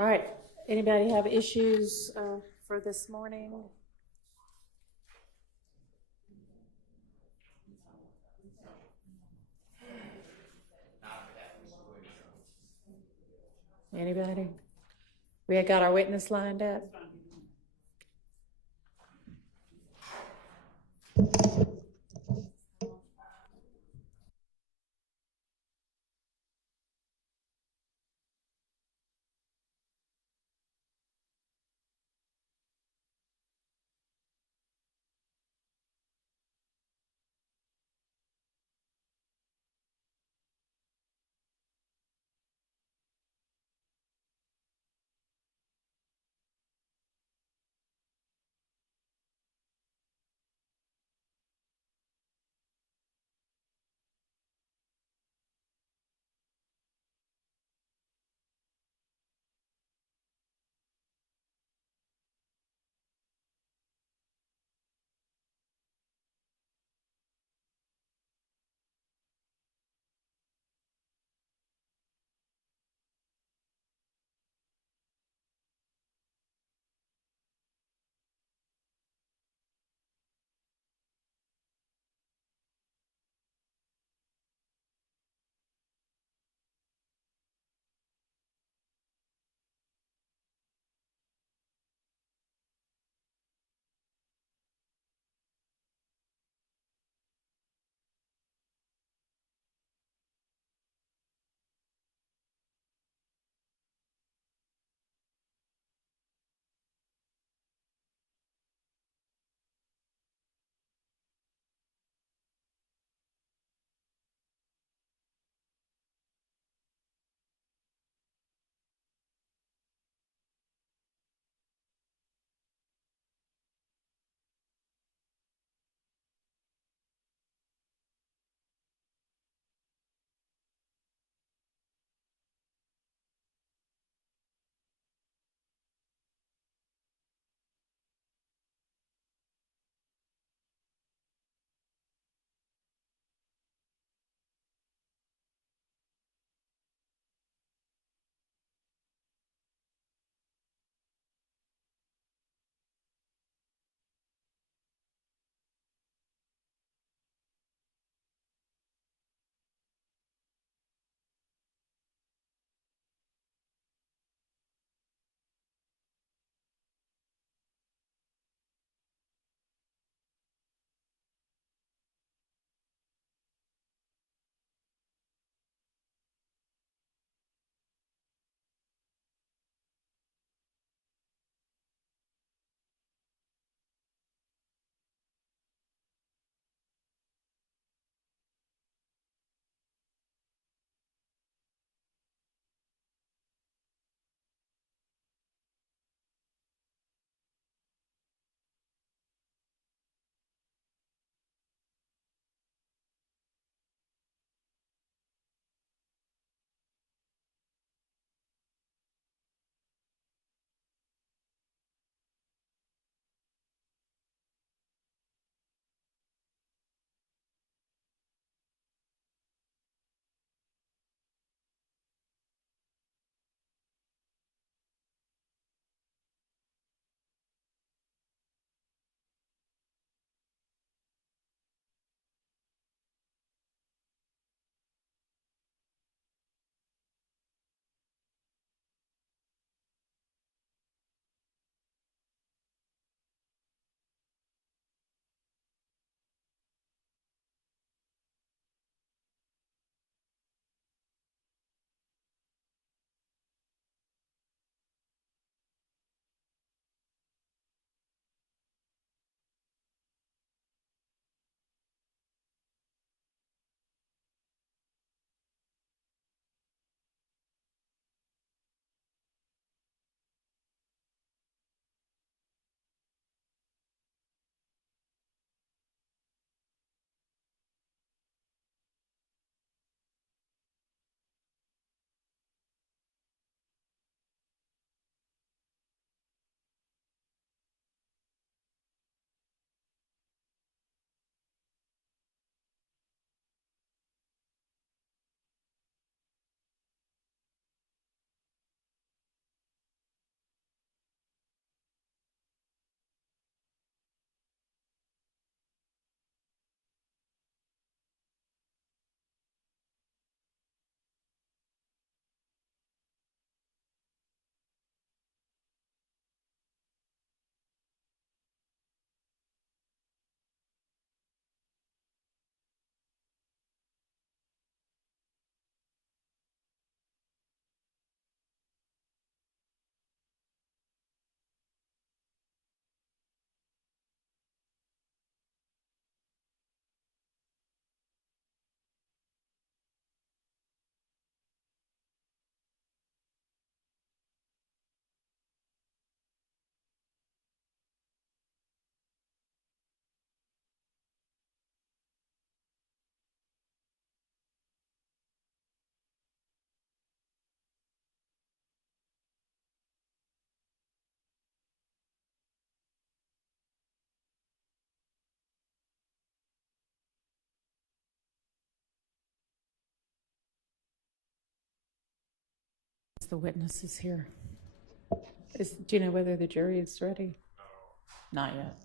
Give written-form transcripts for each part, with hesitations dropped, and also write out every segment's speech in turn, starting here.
All right, anybody have issues for this morning? Anybody? We had got our witness lined up. the witnesses here. Do you know whether the jury is ready? No. Not yet.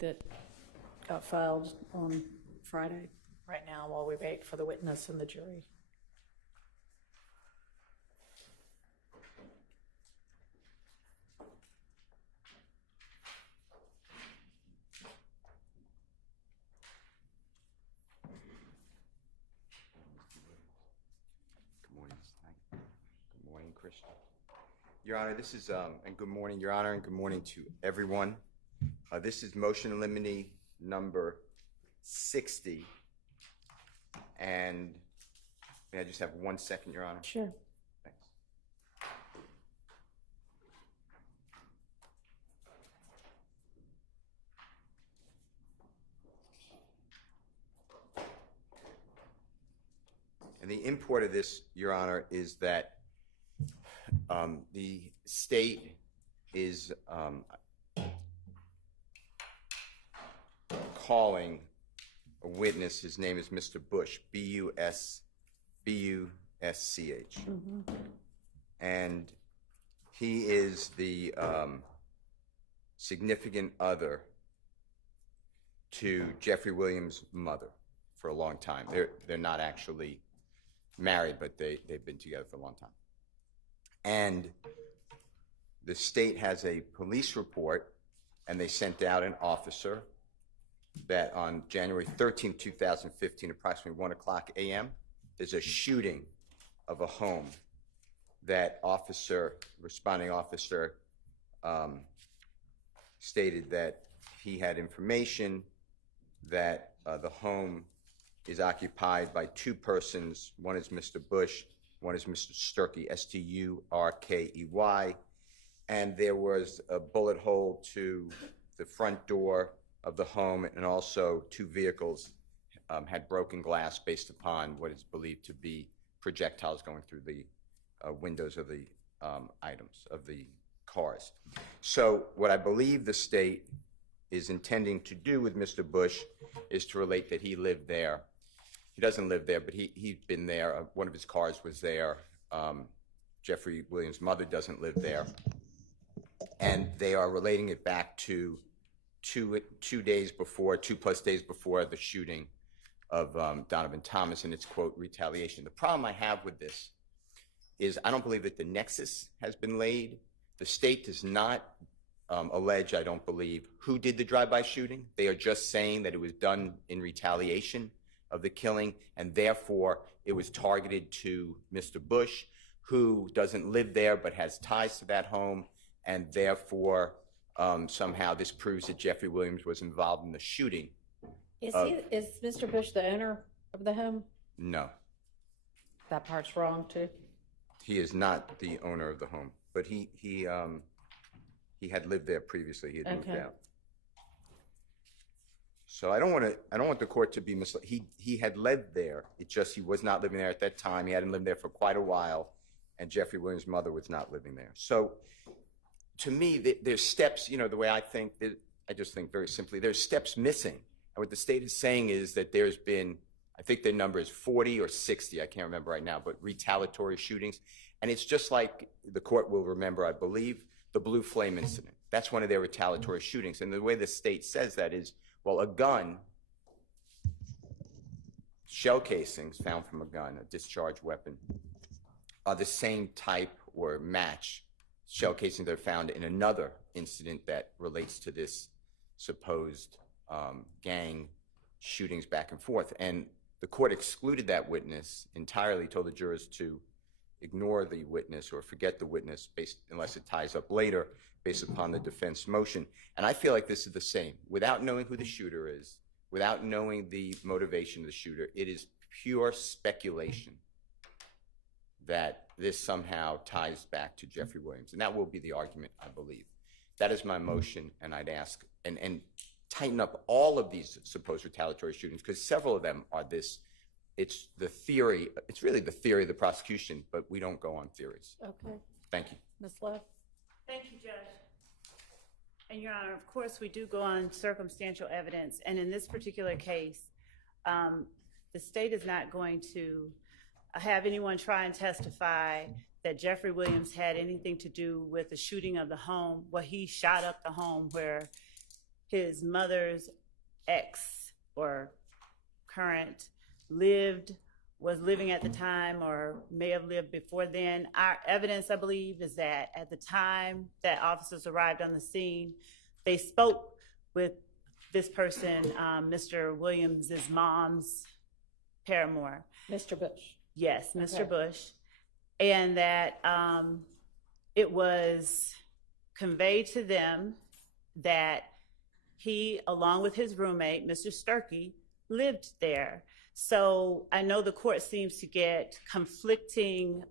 That got filed on Friday, right now, while we wait for the witness and the jury. Good morning. Good morning, Christian. Your Honor, this is, and good morning, Your Honor, and good morning to everyone. This is motion in limine number 60. And may I just have 1 second, Your Honor? Sure. Thanks. And the import of this, Your Honor, is that the state is calling a witness. His name is Mr. Bush, B-U-S-C-H. And he is the significant other to Jeffery Williams' mother for a long time. They're not actually married, but they've been together for a long time. And the state has a police report, and they sent out an officer that on January 13, 2015, approximately 1 o'clock a.m., there's a shooting of a home. That responding officer, stated that he had information that the home is occupied by two persons. One is Mr. Bush, one is Mr. Sturkey, S-T-U-R-K-E-Y. And there was a bullet hole to the front door of the home, and also two vehicles had broken glass based upon what is believed to be projectiles going through the windows of the items, of the cars. So what I believe the state is intending to do with Mr. Bush is to relate that he lived there. He doesn't live there, but he's been there. One of his cars was there. Jeffery Williams' mother doesn't live there. And they are relating it back to two plus days before the shooting of Donovan Thomas, and it's, quote, retaliation. The problem I have with this is I don't believe that the nexus has been laid. The state does not allege, I don't believe, who did the drive-by shooting. They are just saying that it was done in retaliation of the killing, and therefore it was targeted to Mr. Bush, who doesn't live there but has ties to that home, and therefore somehow this proves that Jeffery Williams was involved in the shooting. Is Mr. Bush the owner of the home? No. That part's wrong, too? He is not the owner of the home, but he had lived there previously. He had moved out. So I don't want the court to be misled. He had lived there. It's just he was not living there at that time. He hadn't lived there for quite a while, and Jeffery Williams' mother was not living there. So to me, there's steps. You know, the way I think, I just think very simply, there's steps missing. And what the state is saying is that there's been, I think the number is 40 or 60, I can't remember right now, but retaliatory shootings. And it's just like the court will remember, I believe, the Blue Flame incident. That's one of their retaliatory shootings. And the way the state says that is, well, a gun, shell casings found from a gun, a discharged weapon, are the same type or match shell casings that are found in another incident that relates to this supposed gang shootings back and forth. And the court excluded that witness entirely, told the jurors to ignore the witness or forget the witness unless it ties up later based upon the defense motion. And I feel like this is the same. Without knowing who the shooter is, without knowing the motivation of the shooter, it is pure speculation that this somehow ties back to Jeffery Williams. And that will be the argument, I believe. That is my motion, and I'd ask, and tighten up all of these supposed retaliatory shootings, because several of them are this. It's the theory. It's really the theory of the prosecution, but we don't go on theories. Okay. Thank you. Ms. Love? Thank you, Judge. And Your Honor, of course, we do go on circumstantial evidence. And in this particular case, the state is not going to have anyone try and testify that Jeffery Williams had anything to do with the shooting of the home. Well, he shot up the home where his mother's ex or current was living at the time, or may have lived before then. Our evidence, I believe, is that at the time that officers arrived on the scene, they spoke with this person, Mr. Williams's mom's paramour. Mr. Bush? Yes, Mr. Okay. Bush. And that it was conveyed to them that he, along with his roommate, Mr. Sturkey, lived there. So I know the court seems to get conflicting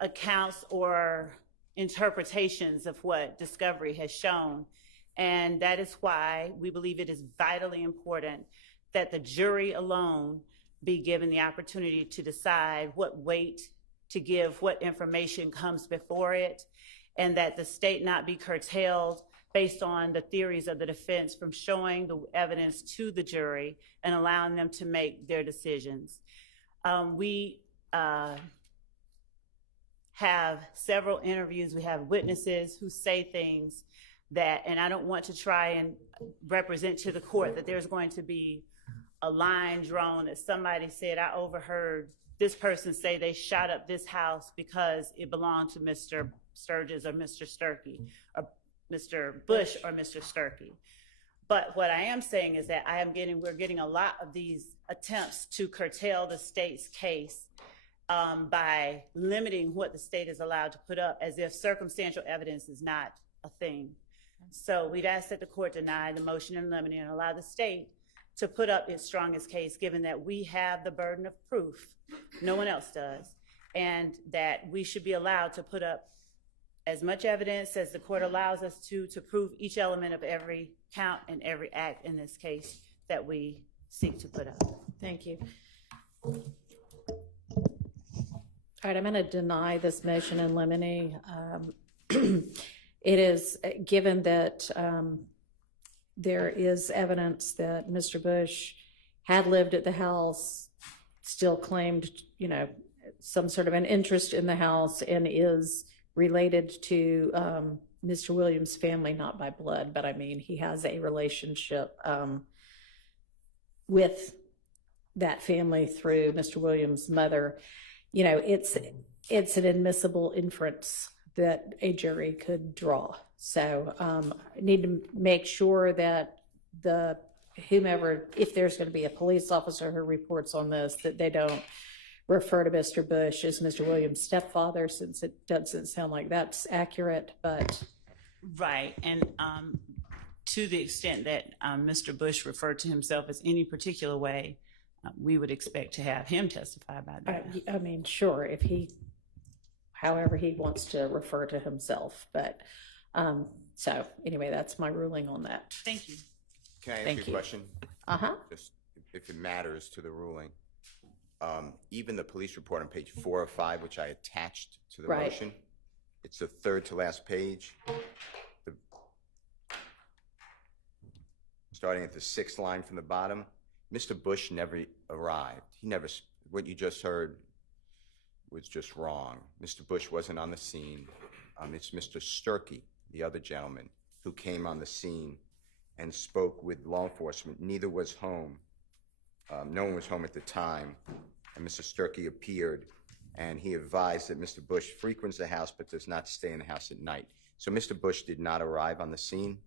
accounts or interpretations of what discovery has shown. And that is why we believe it is vitally important that the jury alone be given the opportunity to decide what weight to give, what information comes before it, and that the state not be curtailed based on the theories of the defense from showing the evidence to the jury and allowing them to make their decisions. We have several interviews. We have witnesses who say things that, and I don't want to try and represent to the court that there's going to be a line drawn that somebody said, I overheard this person say they shot up this house because it belonged to Mr. Sturgis or Mr. Sturkey, or Mr. Bush or Mr. Sturkey. But what I am saying is that we're getting a lot of these attempts to curtail the state's case by limiting what the state is allowed to put up, as if circumstantial evidence is not a thing. So we'd ask that the court deny the motion in limine and allow the state to put up its strongest case, given that we have the burden of proof, no one else does, and that we should be allowed to put up as much evidence as the court allows us to prove each element of every count and every act in this case that we seek to put up. Thank you. All right, I'm going to deny this motion in limine. It is, given that there is evidence that Mr. Bush had lived at the house, still claimed, you know, some sort of an interest in the house, and is related to Mr. Williams' family, not by blood, but I mean, he has a relationship with that family through Mr. Williams' mother. You know, it's an admissible inference that a jury could draw. So I need to make sure that whomever, if there's going to be a police officer who reports on this, that they don't refer to Mr. Bush as Mr. Williams' stepfather, since it doesn't sound like that's accurate, but. Right, and to the extent that Mr. Bush referred to himself as any particular way, we would expect to have him testify about that. I mean, sure, if however he wants to refer to himself, but so anyway, that's my ruling on that. Thank you. Can I ask Thank you a you. question? Just if it matters to the ruling. Even the police report on page 4 of 5, which I attached to the Right. motion, it's the third to last page. Starting at the 6th line from the bottom, Mr. Bush never arrived. What you just heard was just wrong. Mr. Bush wasn't on the scene. It's Mr. Sturkey, the other gentleman, who came on the scene and spoke with law enforcement. Neither was home. No one was home at the time. And Mr. Sturkey appeared, and he advised that Mr. Bush frequents the house but does not stay in the house at night. So Mr. Bush did not arrive on the scene.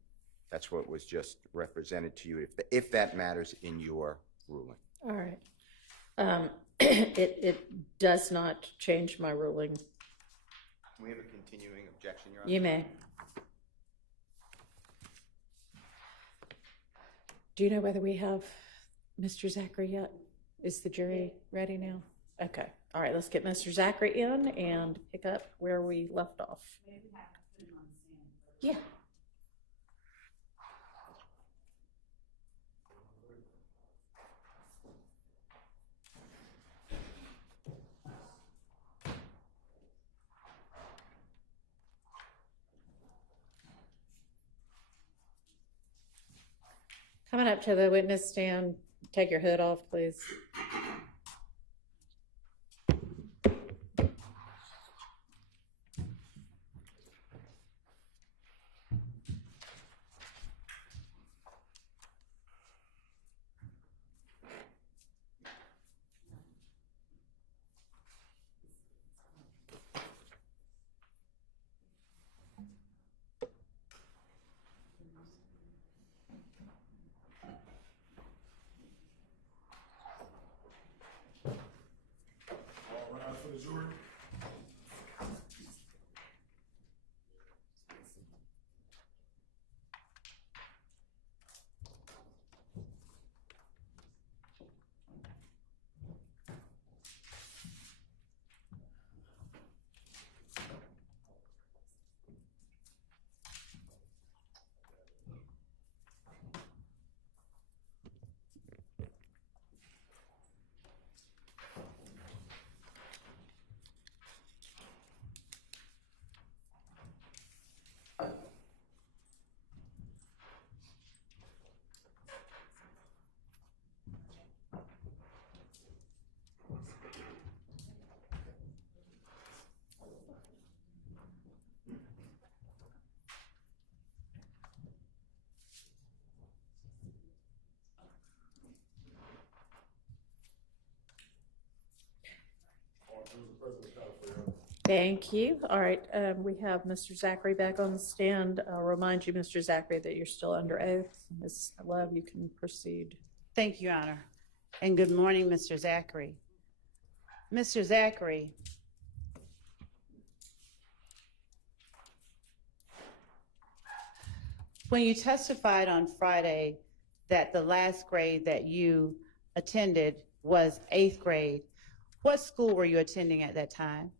That's what was just represented to you, if that matters in your ruling. all right. It does not change my ruling. Can we have a continuing objection, Your Honor? You may. Do you know whether we have Mr. Zachary yet? Is the jury ready now? Okay. All right, let's get Mr. Zachary in and pick up where we left off. Yeah. Coming up to the witness stand, take your hood off, please. Thank you. All right, we have Mr. Zachary back on the stand. I'll remind you, Mr. Zachary, that you're still under oath. Ms. Love, you can proceed. Thank you, Your Honor. And good morning, Mr. Zachary. Mr. Zachary, when you testified on Friday that the last grade that you attended was 8th grade, what school were you attending at that time?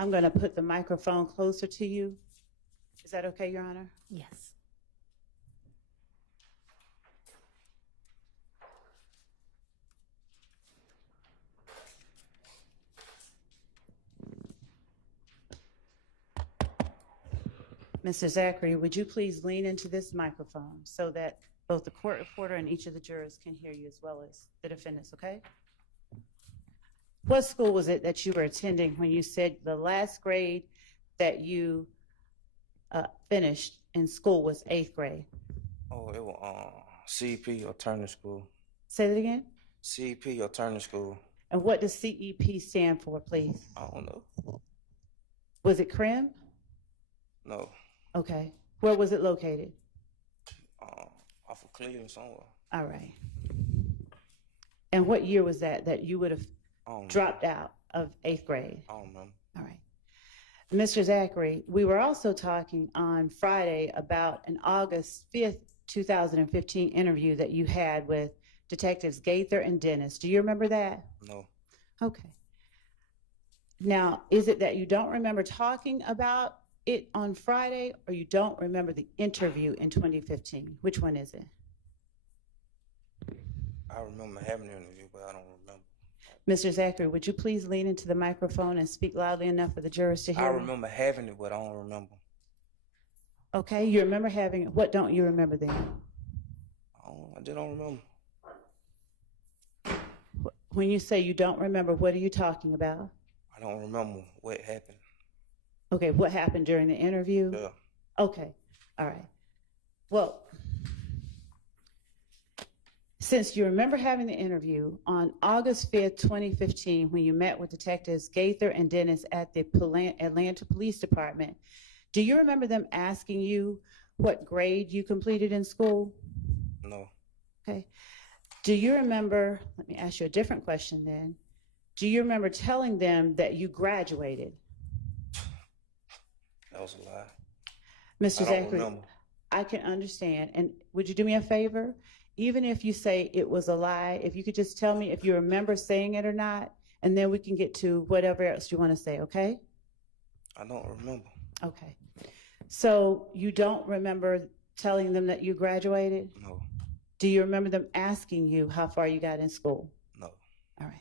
I'm going to put the microphone closer to you. Is that okay, Your Honor? Yes. Mr. Zachary, would you please lean into this microphone so that both the court reporter and each of the jurors can hear you as well as the defendants, okay? What school was it that you were attending when you said the last grade that you finished in school was 8th grade? Oh, it was CEP or Turner School. Say that again? CEP or Turner School. And what does CEP stand for, please? I don't know. Was it CRIM? No. Okay. Where was it located? Off of Cleveland somewhere. All right. And what year was that you would have dropped out of 8th grade? I don't remember. All right. Mr. Zachary, we were also talking on Friday about an August 5th, 2015 interview that you had with Detectives Gaither and Dennis. Do you remember that? No. Okay. Now, is it that you don't remember talking about it on Friday, or you don't remember the interview in 2015? Which one is it? I remember having an interview, but I don't remember. Mr. Zachary, would you please lean into the microphone and speak loudly enough for the jurors to hear? I remember having it, but I don't remember. Okay, you remember having it. What don't you remember then? I just don't remember. When you say you don't remember, what are you talking about? I don't remember what happened. Okay, what happened during the interview? Yeah. Okay, all right. Well, since you remember having the interview on August 5th, 2015, when you met with Detectives Gaither and Dennis at the Atlanta Police Department, do you remember them asking you what grade you completed in school? No. Okay. Do you remember, let me ask you a different question then. Do you remember telling them that you graduated? That was a lie. Mr. I don't Zachary, remember. I can understand. And would you do me a favor? Even if you say it was a lie, if you could just tell me if you remember saying it or not, and then we can get to whatever else you want to say, okay? I don't remember. Okay. So you don't remember telling them that you graduated? No. Do you remember them asking you how far you got in school? No. All right.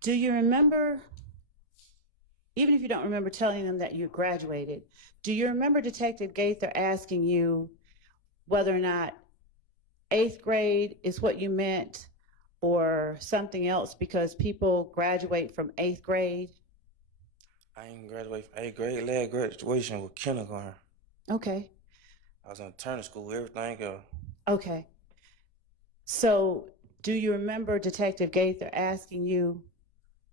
Do you remember, even if you don't remember telling them that you graduated, do you remember Detective Gaither asking you whether or not 8th grade is what you meant or something else, because people graduate from 8th grade? I ain't graduated from 8th grade. Last graduation was kindergarten. Okay. I was in Turner School, everything else. Okay. So do you remember Detective Gaither asking you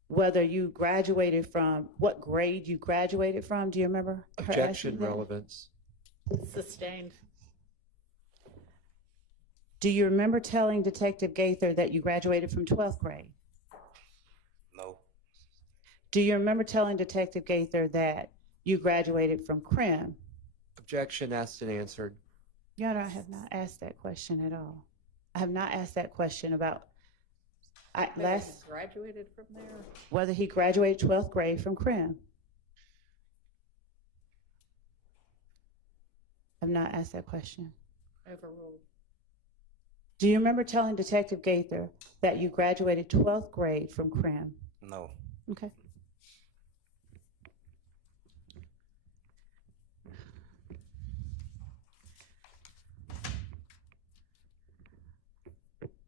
whether you graduated from, what grade you graduated from? Do you remember her asking Objection, that? relevance. Sustained. Do you remember telling Detective Gaither that you graduated from 12th grade? No. Do you remember telling Detective Gaither that you graduated from CRIM? Objection, asked and answered. Your Honor, I have not asked that question at all. I have not asked that question about Graduated from there. whether he graduated 12th grade from CRIM. I've not asked that question. Overruled. Do you remember telling Detective Gaither that you graduated 12th grade from CRIM? No. Okay.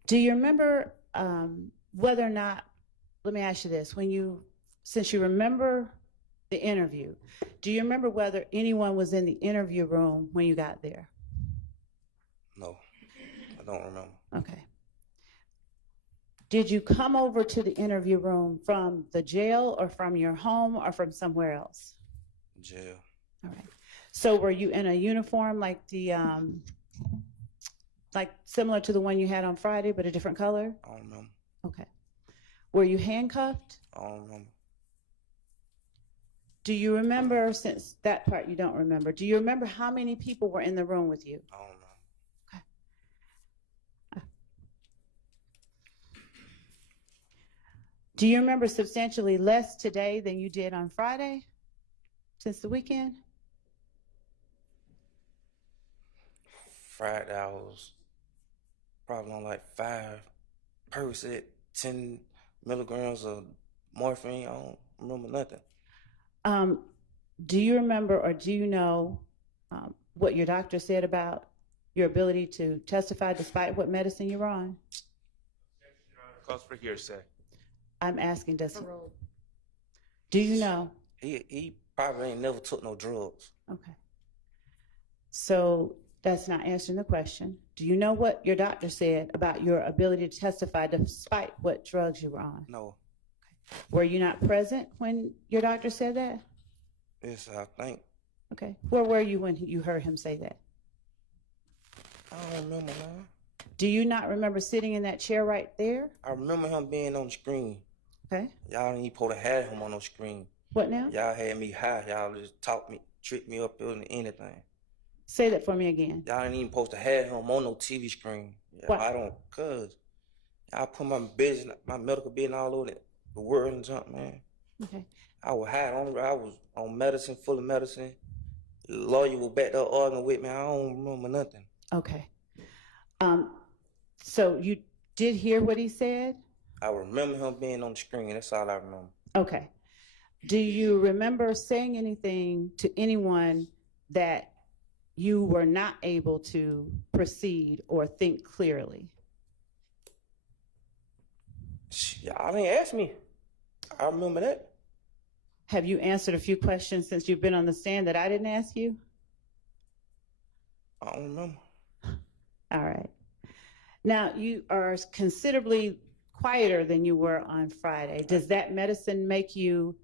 Do you remember whether or not, let me ask you this, since you remember the interview, do you remember whether anyone was in the interview room when you got there? I don't remember. Okay. Did you come over to the interview room from the jail or from your home or from somewhere else? Jail. All right. So were you in a uniform like like similar to the one you had on Friday, but a different color? I don't remember. Okay. Were you handcuffed? I don't remember. Do you remember, since that part you don't remember, do you remember how many people were in the room with you? I don't know. Do you remember substantially less today than you did on Friday since the weekend? Friday, I was probably on like 5 Percocet, 10 milligrams of morphine. I don't remember nothing. Do you remember or do you know what your doctor said about your ability to testify despite what medicine you're on? Cause for hearsay. I'm asking, do you know? He probably ain't never took no drugs. Okay. So that's not answering the question. Do you know what your doctor said about your ability to testify despite what drugs you were on? No. Were you not present when your doctor said that? Yes, I think. Okay. Where were you when you heard him say that? I don't remember now. Do you not remember sitting in that chair right there? I remember him being on the screen. Okay. Y'all ain't supposed to have him on no screen. What now? Y'all had me high. Y'all just talked me, tricked me up into anything. Say that for me again. Y'all ain't even supposed to have him on no TV screen. Why? I don't, cause y'all put my business, my medical business all over the world and junk, man. Okay. I was high. I was on medicine, full of medicine. The lawyer was back there arguing with me. I don't remember nothing. Okay. So you did hear what he said? I remember him being on the screen. That's all I remember. Okay. Do you remember saying anything to anyone that you were not able to proceed or think clearly? Y'all didn't ask me. I remember that. Have you answered a few questions since you've been on the stand that I didn't ask you? I don't remember. All right. Now, you are considerably quieter than you were on Friday. Does that medicine make you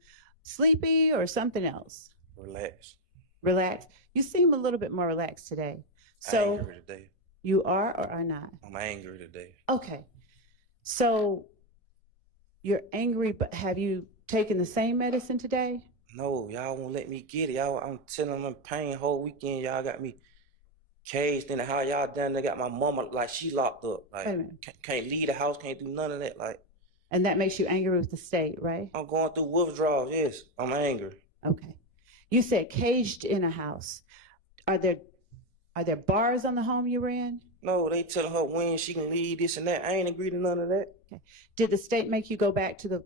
sleepy or something else? Relax. Relax. You seem a little bit more relaxed today. I'm So angry today. you are or are not? I'm angry today. Okay. So you're angry, but have you taken the same medicine today? No, y'all won't let me get it. I'm telling them I'm in pain whole weekend. Y'all got me caged in the house. Y'all down there got my mama like she locked up. Like Wait a minute. can't leave the house. Can't do none of that. Like And that makes you angry with the state, right? I'm going through withdrawals. Yes, I'm angry. Okay. You said caged in a house. Are there bars on the home you were in? No, they telling her when she can leave, this and that. I ain't agreed to none of that. Okay. Did the state make you go back to the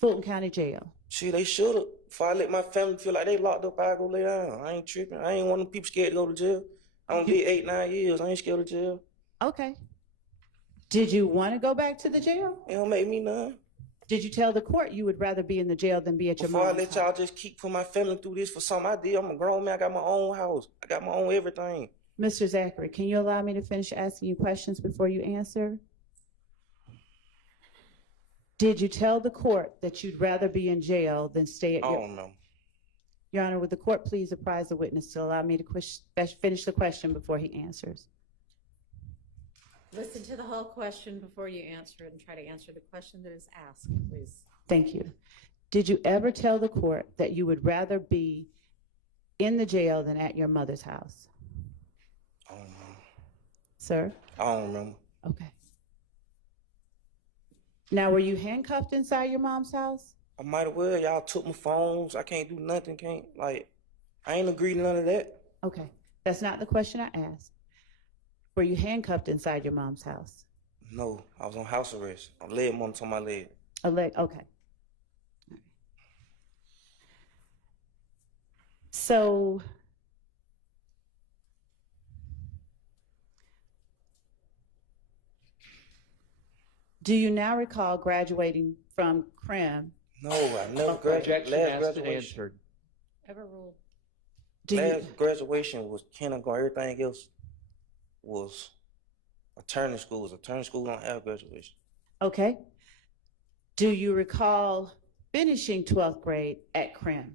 Fulton County Jail? See, they should have. If I let my family feel like they locked up, I go lay down. I ain't tripping. I ain't one of them people scared to go to jail. I'm gonna get 8-9 years. I ain't scared of jail. Okay. Did you want to go back to the jail? It don't make me none. Did you tell the court you would rather be in the jail than be at your Before I mom's let house? y'all just keep putting my family through this for something I did, I'm a grown man. I got my own house. I got my own everything. Mr. Zachary, can you allow me to finish asking you questions before you answer? Did you tell the court that you'd rather be in jail than stay at I your... don't know. Your Honor, would the court please apprise the witness to allow me to finish the question before he answers? Listen to the whole question before you answer it and try to answer the question that is asked, please. Thank you. Did you ever tell the court that you would rather be in the jail than at your mother's house? I don't know. Sir? I don't remember. Okay. Now, were you handcuffed inside your mom's house? I might have well. Y'all took my phones. I can't do nothing. I ain't agreed to none of that. Okay. That's not the question I asked. Were you handcuffed inside your mom's house? No, I was on house arrest. I laid one on my leg. A leg, okay. So, do you now recall graduating from CRIM? No, I never graduated. Objection Last asked and graduation. answered. Overruled. Do you, Last graduation was kindergarten. Everything else was Attorney schools. Attorney school don't have graduation. Okay. Do you recall finishing 12th grade at Crim?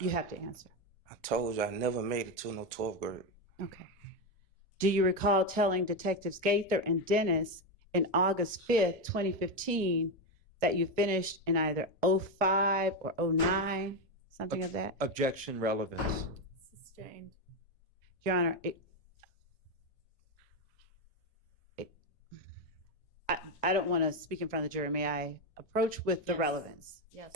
You have to answer. I told you I never made it to no 12th grade. Okay. Do you recall telling Detectives Gaither and Dennis in August 5th, 2015, that you finished in either 05 or 09, something of that? Objection relevance. Sustained. Your Honor, I don't want to speak in front of the jury. May I approach with the Yes. relevance? Yes.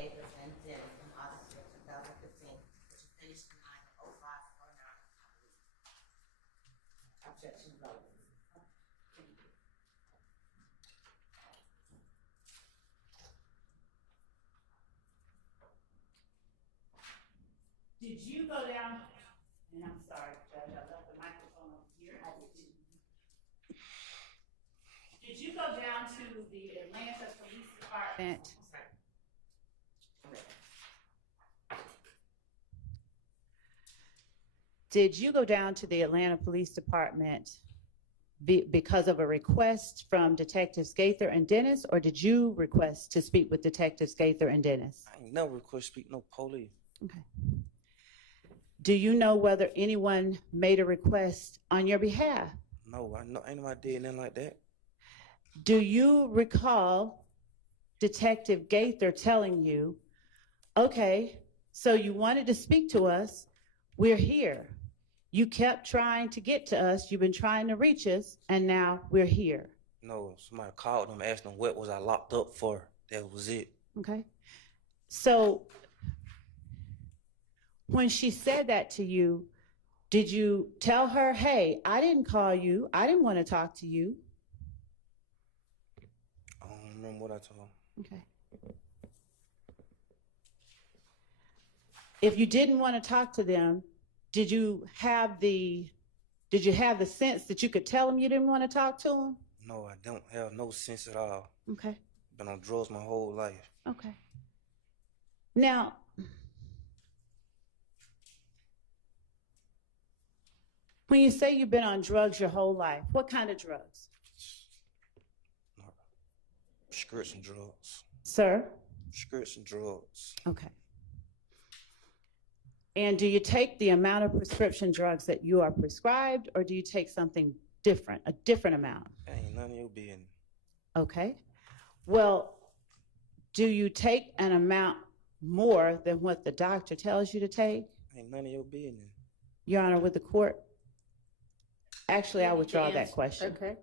Davis and Dennis in August 5th, 2015, which is finished in either 05 or 09, I believe. Objection relevance. Did you go down, and I'm sorry, Judge, I left the microphone over here. Did you go down to the Atlanta Police Department? Did you go down to the Atlanta Police Department because of a request from Detectives Gaither and Dennis, or did you request to speak with Detectives Gaither and Dennis? I ain't never request speak no police. Okay. Do you know whether anyone made a request on your behalf? No, I know ain't nobody did nothing like that. Do you recall Detective Gaither telling you, okay, so you wanted to speak to us, we're here. You kept trying to get to us, you've been trying to reach us, and now we're here. No, somebody called them, asked them what was I locked up for. That was it. Okay. So when she said that to you, did you tell her, hey, I didn't call you, I didn't want to talk to you? I don't remember what I told them. Okay. If you didn't want to talk to them, did you have the sense that you could tell them you didn't want to talk to them? No, I don't have no sense at all. Okay. Been on drugs my whole life. Okay. Now, when you say you've been on drugs your whole life, what kind of drugs? Prescription drugs. Sir? Prescription drugs. Okay. And do you take the amount of prescription drugs that you are prescribed, or do you take something different, a different amount? Ain't none of your business. Okay. Well, do you take an amount more than what the doctor tells you to take? Ain't none of your business. Your Honor, with the court? Actually, I withdraw that question. Okay.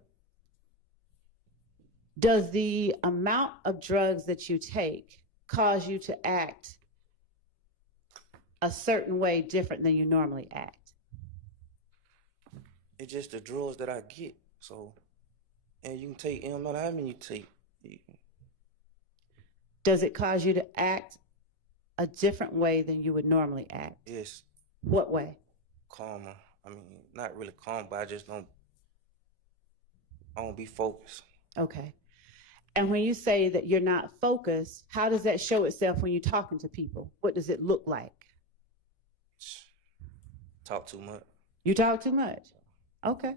Does the amount of drugs that you take cause you to act a certain way different than you normally act? It's just the drugs that I get. So, and you can take, no matter how many you take. Does it cause you to act a different way than you would normally act? Yes. What way? Calmer. I mean, not really calm, but I don't be focused. Okay. And when you say that you're not focused, how does that show itself when you're talking to people? What does it look like? Talk too much. You talk too much. Okay.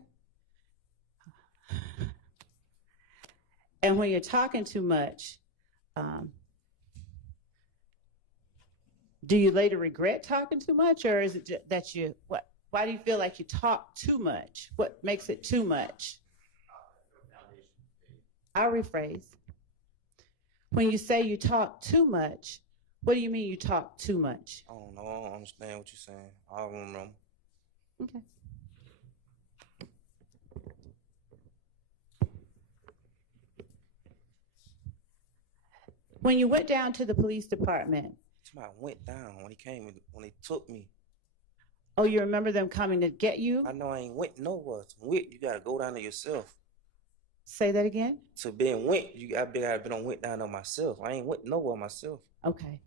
And when you're talking too much, do you later regret talking too much, or is it that you, why do you feel like you talk too much? What makes it too much? I'll rephrase. When you say you talk too much, what do you mean you talk too much? I don't know. I don't understand what you're saying. I don't remember. Okay. When you went down to the police department. Somebody went down when he came, when they took me. Oh, you remember them coming to get you? I know I ain't went nowhere. To went, you gotta go down there yourself. Say that again? To being went, I gotta been on went down there myself. I ain't went nowhere myself. Okay.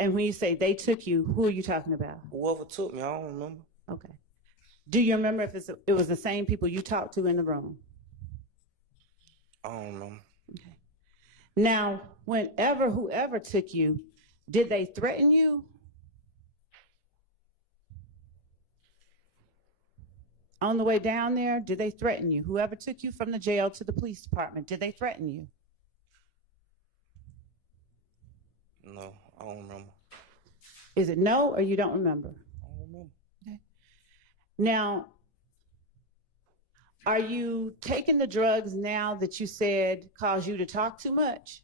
And when you say they took you, who are you talking about? Whoever took me, I don't remember. Okay. Do you remember if it was the same people you talked to in the room? I don't remember. Okay. Now, whoever took you, did they threaten you? On the way down there, did they threaten you? Whoever took you from the jail to the police department, did they threaten you? No, I don't remember. Is it no, or you don't remember? I don't remember. Okay. Now, are you taking the drugs now that you said caused you to talk too much?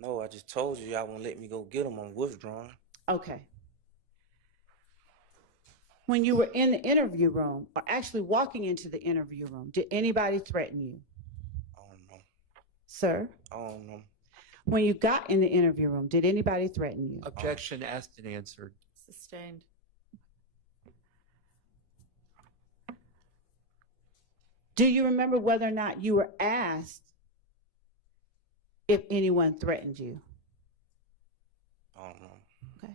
No, I just told you y'all won't let me go get them. I'm withdrawing. Okay. When you were in the interview room, or actually walking into the interview room, did anybody threaten you? I don't know. Sir? I don't know. When you got in the interview room, did anybody threaten you? Objection asked and answered. Sustained. Do you remember whether or not you were asked if anyone threatened you? I don't know. Okay.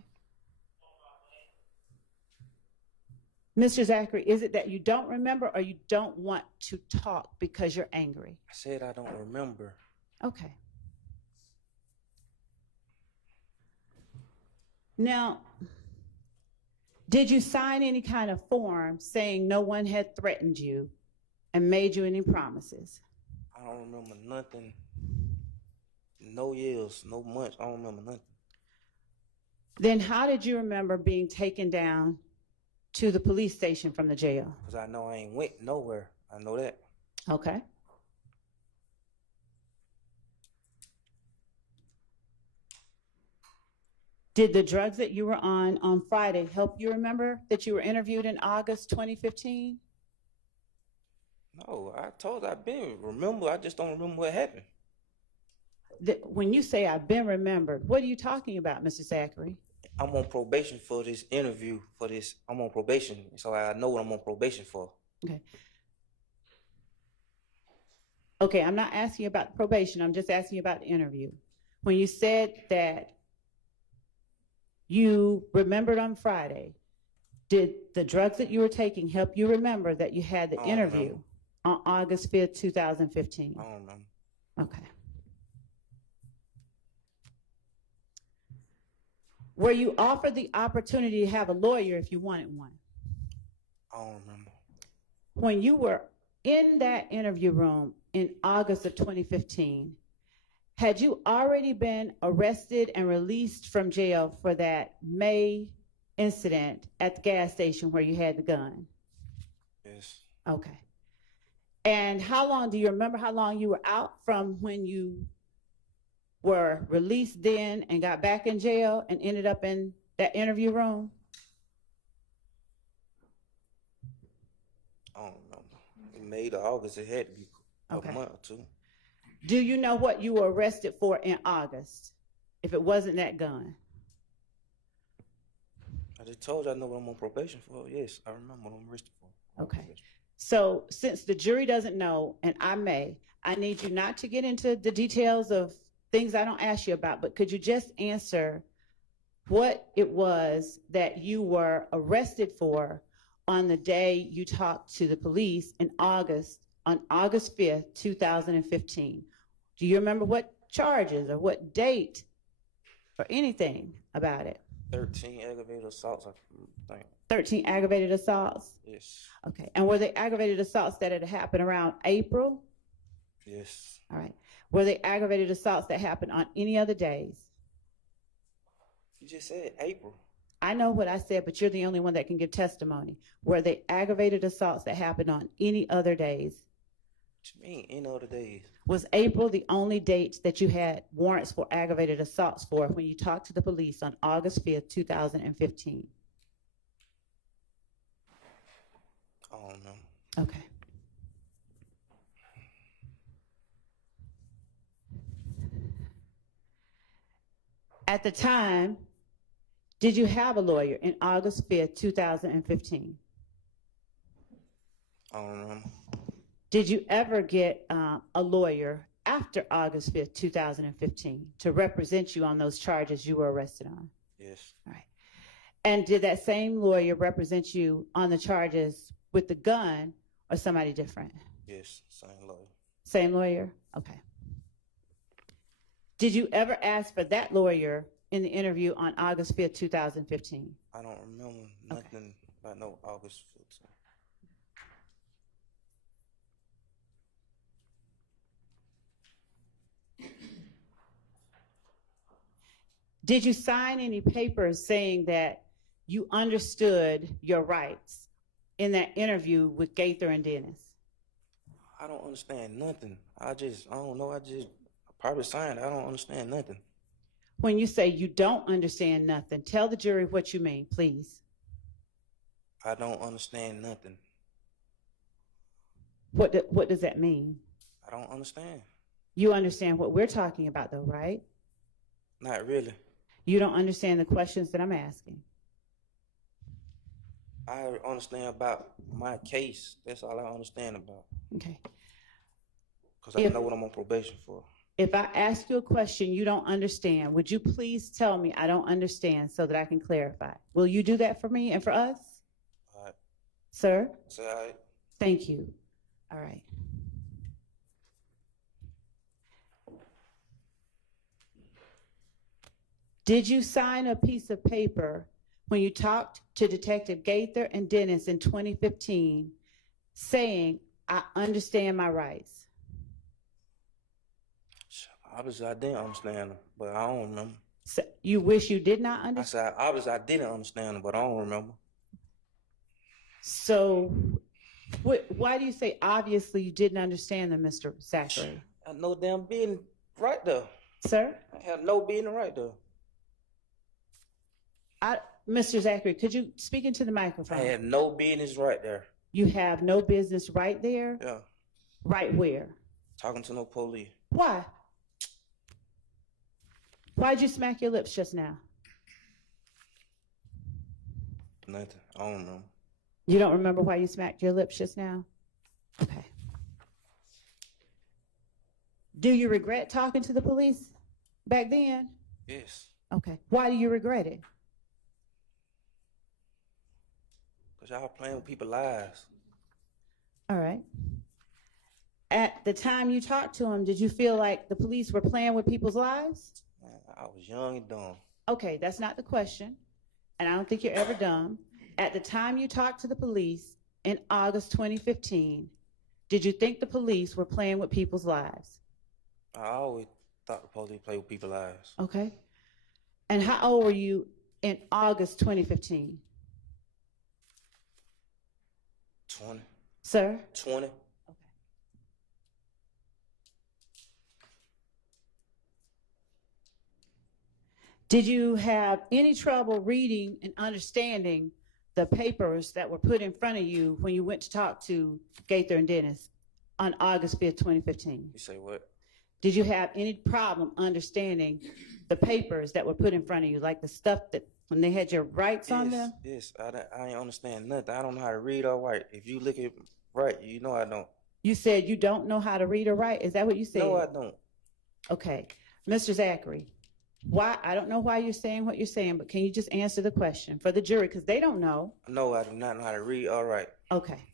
Mr. Zachary, is it that you don't remember, or you don't want to talk because you're angry? I said I don't remember. Okay. Now, Did you sign any kind of form saying no one had threatened you and made you any promises? I don't remember nothing. No years, no months. I don't remember nothing. Then how did you remember being taken down to the police station from the jail? Because I know I ain't went nowhere. I know that. Okay. Did the drugs that you were on Friday help you remember that you were interviewed in August 2015? No, I told you I've been remember. I just don't remember what happened. When you say I've been remembered, what are you talking about, Mr. Zachary? I'm on probation for this interview. I'm on probation, so I know what I'm on probation for. Okay. Okay, I'm not asking about probation. I'm just asking about the interview. When you said that you remembered on Friday, did the drugs that you were taking help you remember that you had the interview on August 5th, 2015? I don't remember. Okay. Were you offered the opportunity to have a lawyer if you wanted one? I don't remember. When you were in that interview room in August of 2015, had you already been arrested and released from jail for that May incident at the gas station where you had the gun? Yes. Okay. And how long, do you remember how long you were out from when you were released then and got back in jail and ended up in that interview room? I don't remember. In May to August, it had to be a month or two. Do you know what you were arrested for in August, if it wasn't that gun? I just told you I know what I'm on probation for. Yes, I remember what I'm arrested for. Okay. So since the jury doesn't know, and I need you not to get into the details of things I don't ask you about, but could you just answer what it was that you were arrested for on the day you talked to the police in August, on August 5th, 2015? Do you remember what charges or what date or anything about it? 13 aggravated assaults, I think. 13 aggravated assaults? Yes. Okay. And were they aggravated assaults that had happened around April? Yes. All right. Were they aggravated assaults that happened on any other days? You just said April. I know what I said, but you're the only one that can give testimony. Were they aggravated assaults that happened on any other days? What you mean, any other days? Was April the only date that you had warrants for aggravated assaults for when you talked to the police on August 5th, 2015? I don't know. Okay. At the time, did you have a lawyer in August 5th, 2015? I don't remember. Did you ever get a lawyer after August 5th, 2015 to represent you on those charges you were arrested on? Yes. All right. And did that same lawyer represent you on the charges with the gun or somebody different? Yes, same lawyer. Same lawyer? Okay. Did you ever ask for that lawyer in the interview on August 5th, 2015? I don't remember nothing about no August 15th. Did you sign any papers saying that you understood your rights in that interview with Gaither and Dennis? I don't understand nothing. I don't know. I probably signed. I don't understand nothing. When you say you don't understand nothing, tell the jury what you mean, please. I don't understand nothing. What does that mean? I don't understand. You understand what we're talking about, though, right? Not really. You don't understand the questions that I'm asking. I understand about my case. That's all I understand about. Okay. Because I know what I'm on probation for. If I ask you a question you don't understand, would you please tell me I don't understand so that I can clarify? Will you do that for me and for us? All right. Sir? Say all right. Thank you. All right. Did you sign a piece of paper when you talked to Detective Gaither and Dennis in 2015 saying, I understand my rights? Obviously, I didn't understand them, but I don't remember. So you wish you did not I understand? said, obviously, I didn't understand them, but I don't remember. So why do you say obviously you didn't understand them, Mr. Zachary? I had no damn business right there. Sir? I had no business right there. Mr. Zachary, could you speak into the microphone? I had no business right there. You have no business right there? Yeah. Right where? Talking to no police. Why? Why'd you smack your lips just now? Nothing. I don't know. You don't remember why you smacked your lips just now? Okay. Do you regret talking to the police back then? Yes. Okay. Why do you regret it? Because y'all playing with people's lives. All right. At the time you talked to him, did you feel like the police were playing with people's lives? I was young and dumb. Okay, that's not the question, and I don't think you're ever dumb. At the time you talked to the police in August 2015, did you think the police were playing with people's lives? I always thought the police play with people's lives. Okay. And how old were you in August 2015? 20. Sir? 20. Did you have any trouble reading and understanding the papers that were put in front of you when you went to talk to Gaither and Dennis on August 5th, 2015? You say what? Did you have any problem understanding the papers that were put in front of you, like the stuff that when they had your rights on them? Yes, I ain't understand nothing. I don't know how to read or write. If you look at right, you know I don't. You said you don't know how to read or write? Is that what you said? No, I don't. Okay. Mr. Zachary, why? I don't know why you're saying what you're saying, but can you just answer the question for the jury? Because they don't know. No, I do not know how to read or write. Okay.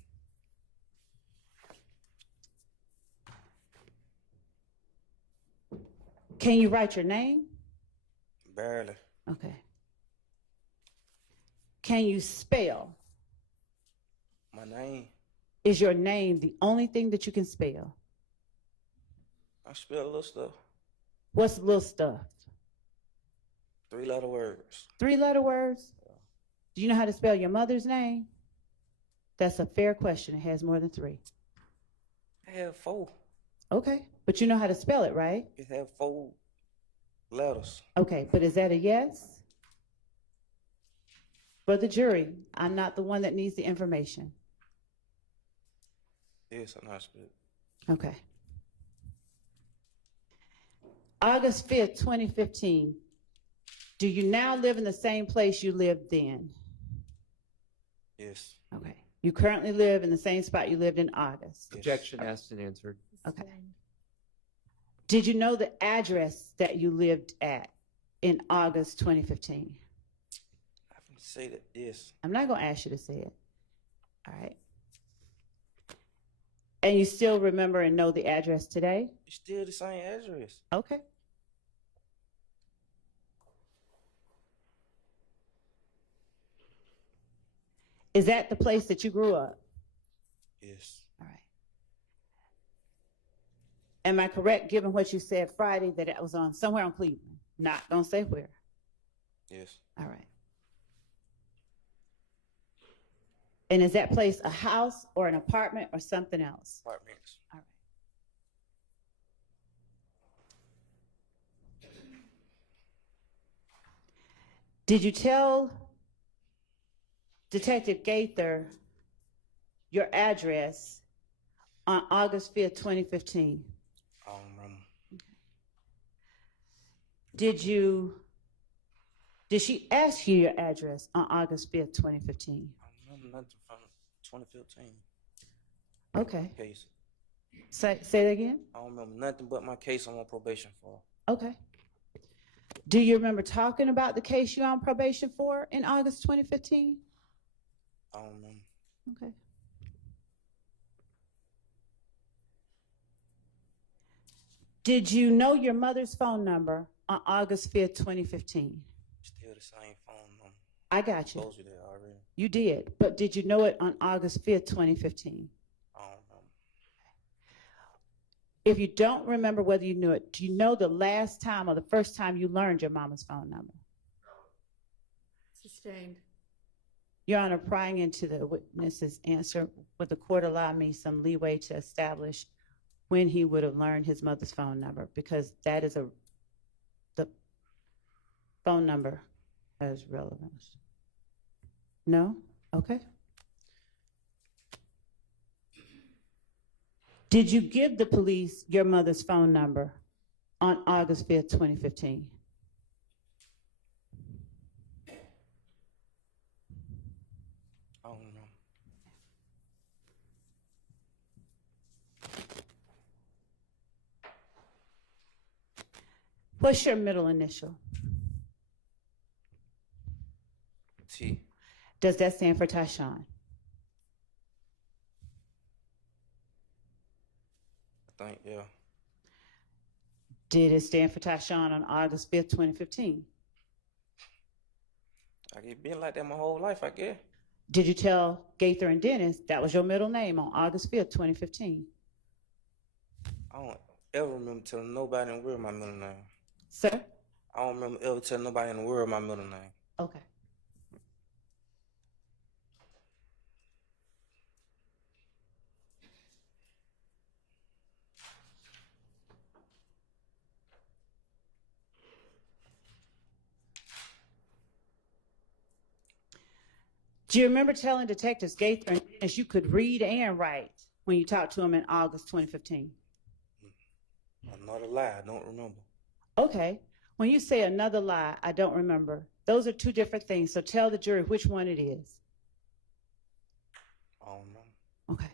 Can you write your name? Barely. Okay. Can you spell? My name. Is your name the only thing that you can spell? I spell a little stuff. What's little stuff? 3-letter words. 3-letter words? Do you know how to spell your mother's name? That's a fair question. It has more than 3. I have 4. Okay, but you know how to spell it, right? It have 4 letters. Okay, but is that a yes? For the jury, I'm not the one that needs the information. Yes, I know how to spell. Okay. August 5th, 2015. Do you now live in the same place you lived then? Yes. Okay. You currently live in the same spot you lived in August? Yes. Objection asked and answered. Okay. Did you know the address that you lived at in August 2015? I can say that, yes. I'm not going to ask you to say it. All right. And you still remember and know the address today? It's still the same address. Okay. Is that the place that you grew up? Yes. All right. Am I correct, given what you said Friday, that it was on somewhere on Cleveland? Not, don't say where. Yes. All right. And is that place a house or an apartment or something else? Apartments. All right. Did you tell Detective Gaither your address on August 5th, 2015? I don't remember. Did she ask you your address on August 5th, 2015? I don't remember nothing from 2015 Okay. case. Say that again? I don't remember nothing but my case I'm on probation for. Okay. Do you remember talking about the case you're on probation for in August 2015? I don't remember. Okay. Did you know your mother's phone number on August 5th, 2015? Still the same phone number. I got you. Told you that already. You did, but did you know it on August 5th, 2015? I don't know. If you don't remember whether you knew it, do you know the last time or the first time you learned your mama's phone number? Sustained. Your Honor, prying into the witness's answer, would the court allow me some leeway to establish when he would have learned his mother's phone number? Because that is the phone number has relevance. No? Okay. Did you give the police your mother's phone number on August 5th, 2015? I don't know. What's your middle initial? T. Does that stand for Tyshawn? I think, yeah. Did it stand for Tyshawn on August 5th, 2015? I get been like that my whole life, I guess. Did you tell Gaither and Dennis that was your middle name on August 5th, 2015? I don't ever remember telling nobody in the world my middle name. Sir? I don't remember ever telling nobody in the world my middle name. Okay. Do you remember telling detectives Gaither and Dennis you could read and write when you talked to them in August 2015? Another lie, I don't remember. Okay. When you say another lie, I don't remember. Those are two different things. So tell the jury which one it is. I don't know. Okay.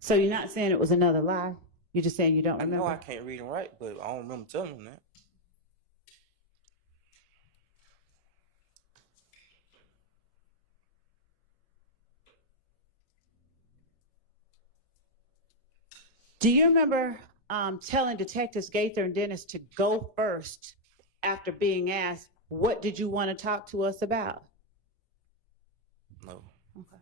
So you're not saying it was another lie? You're just saying you don't I remember? know I can't read and write, but I don't remember telling them that. Do you remember telling detectives Gaither and Dennis to go first after being asked, what did you want to talk to us about? No. Okay.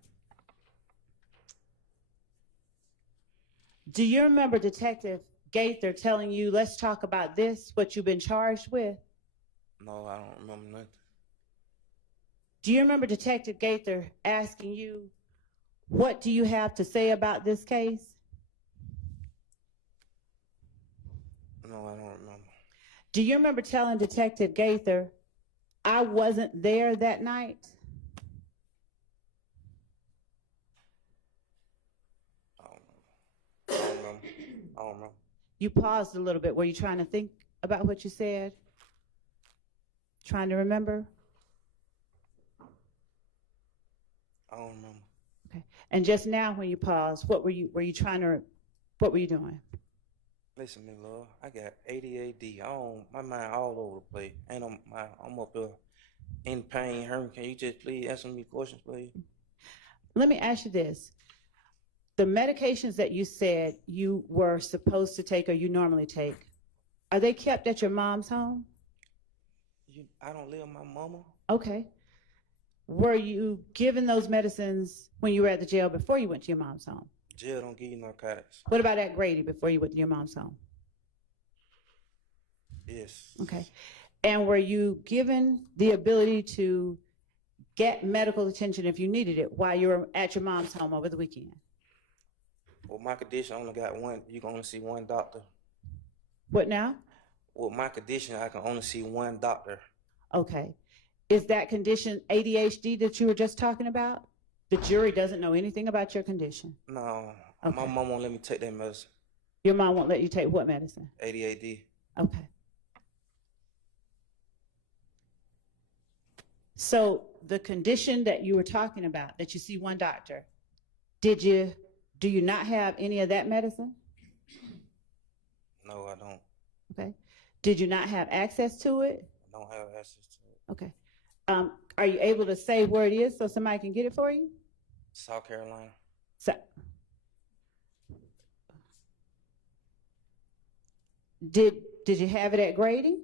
Do you remember Detective Gaither telling you, let's talk about this, what you've been charged with? No, I don't remember nothing. Do you remember Detective Gaither asking you, what do you have to say about this case? No, I don't remember. Do you remember telling Detective Gaither, I wasn't there that night? I don't remember. I don't remember. You paused a little bit. Were you trying to think about what you said? Trying to remember? I don't remember. Okay. And just now when you paused, what were you doing? Listen, me love, I got ADHD. My mind all over the place. And I'm up here in pain, hurting. Can you just please answer me questions, please? Let me ask you this. The medications that you said you were supposed to take or you normally take, are they kept at your mom's home? I don't live with my mama. Okay. Were you given those medicines when you were at the jail before you went to your mom's home? Jail don't give you narcotics. What about at Grady before you went to your mom's home? Yes. Okay. And were you given the ability to get medical attention if you needed it while you were at your mom's home over the weekend? With my condition, I only got one. You can only see one doctor. What now? With my condition, I can only see one doctor. Okay. Is that condition ADHD that you were just talking about? The jury doesn't know anything about your condition. No, Okay. my mom won't let me take that medicine. Your mom won't let you take what medicine? ADHD. Okay. So the condition that you were talking about, that you see one doctor, do you not have any of that medicine? No, I don't. Okay. Did you not have access to it? I don't have access to it. Okay. Are you able to say where it is so somebody can get it for you? South Carolina. So, did you have it at Grady?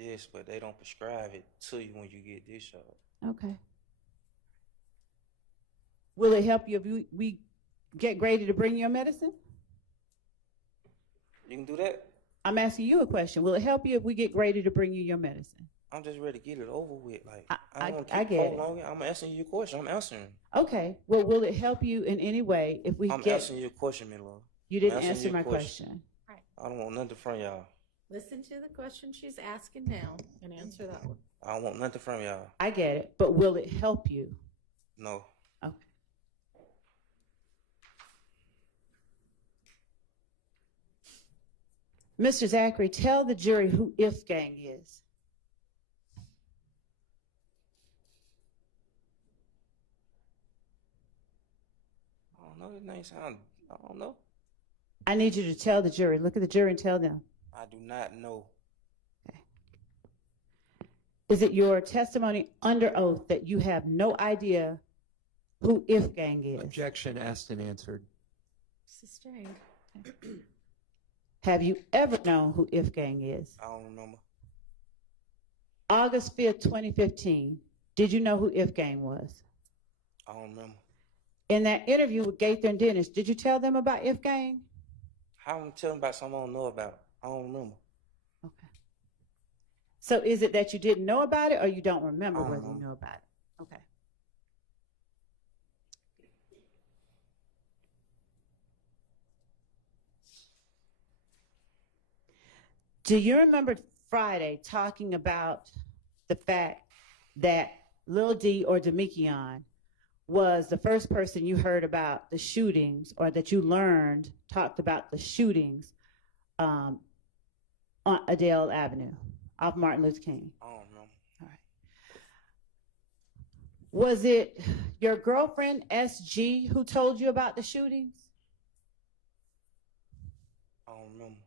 Yes, but they don't prescribe it to you when you get discharged. Okay. Will it help you if we get Grady to bring your medicine? You can do that? I'm asking you a question. Will it help you if we get Grady to bring you your medicine? I'm just ready to get it over with. Like, I I don't want to I keep get it. prolonging. I'm answering your question. I'm answering. Okay. Well, will it help you in any way if we I'm get? answering your question, Milo. You didn't I'm answering answer your my question. I don't want nothing from y'all. Listen to the question she's asking now and answer that one. I don't want nothing from y'all. I get it, but will it help you? No. Okay. Mr. Zachary, tell the jury who If Gang is. I don't know. His name sound. I don't know. I need you to tell the jury. Look at the jury and tell them. I do not know. Is it your testimony under oath that you have no idea who If Gang is? Objection asked and answered. Sustained. Have you ever known who If Gang is? I don't remember. August 5th, 2015, did you know who If Gang was? I don't remember. In that interview with Gaither and Dennis, did you tell them about If Gang? How I'm telling about something I don't know about? I don't remember. Okay. So is it that you didn't know about it or you don't remember I don't whether you know. know about it? Okay. Do you remember Friday talking about the fact that Lil D or Demekion was the first person you heard about the shootings or that you learned talked about the shootings on Adele Avenue off Martin Luther King? I don't know. All right. Was it your girlfriend SG who told you about the shootings? I don't remember.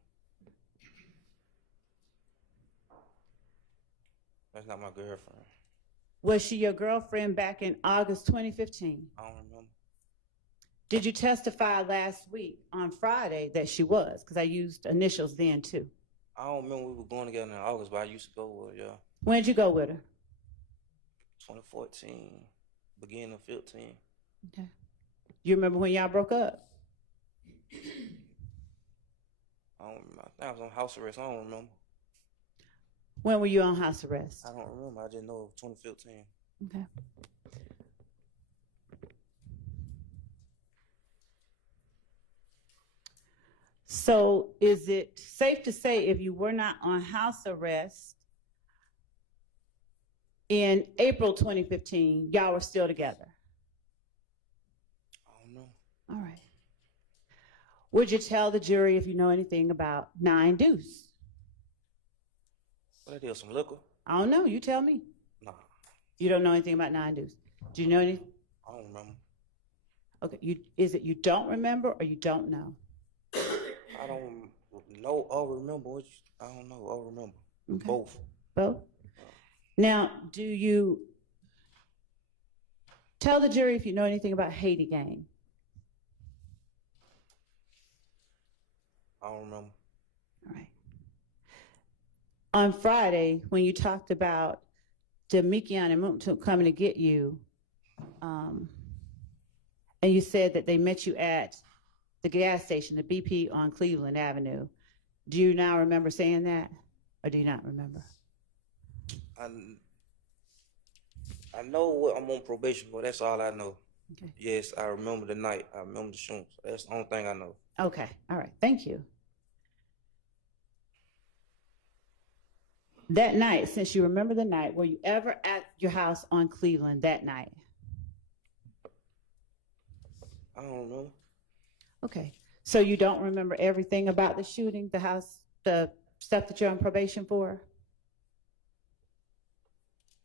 That's not my girlfriend. Was she your girlfriend back in August 2015? I don't remember. Did you testify last week on Friday that she was? Because I used initials then too. I don't remember we were going together in August, but I used to go with her, yeah. When did you go with her? 2014, beginning of 15. Okay. You remember when y'all broke up? I don't remember. I think I was on house arrest. I don't remember. When were you on house arrest? I don't remember. I just know 2015. Okay. So is it safe to say if you were not on house arrest in April 2015, y'all were still together? I don't know. All right. Would you tell the jury if you know anything about 9 Deuce? What that is, some liquor? I don't know. You tell me. Nah, You don't know anything about 9 Deuce. Do you know anything? I don't remember. Okay. Is it you don't remember or you don't know? I don't know or remember. I don't know or remember. Okay. Both. Both? Now, do you tell the jury if you know anything about Haiti Gang? I don't remember. All right. On Friday, when you talked about Demekion and Muntu coming to get you, and you said that they met you at the gas station, the BP on Cleveland Avenue, do you now remember saying that, or do you not remember? I know what I'm on probation for. That's all I know. Okay. Yes, I remember the night. I remember the shootings. That's the only thing I know. Okay. All right. Thank you. That night, since you remember the night, were you ever at your house on Cleveland that night? I don't know. Okay. So you don't remember everything about the shooting, the house, the stuff that you're on probation for?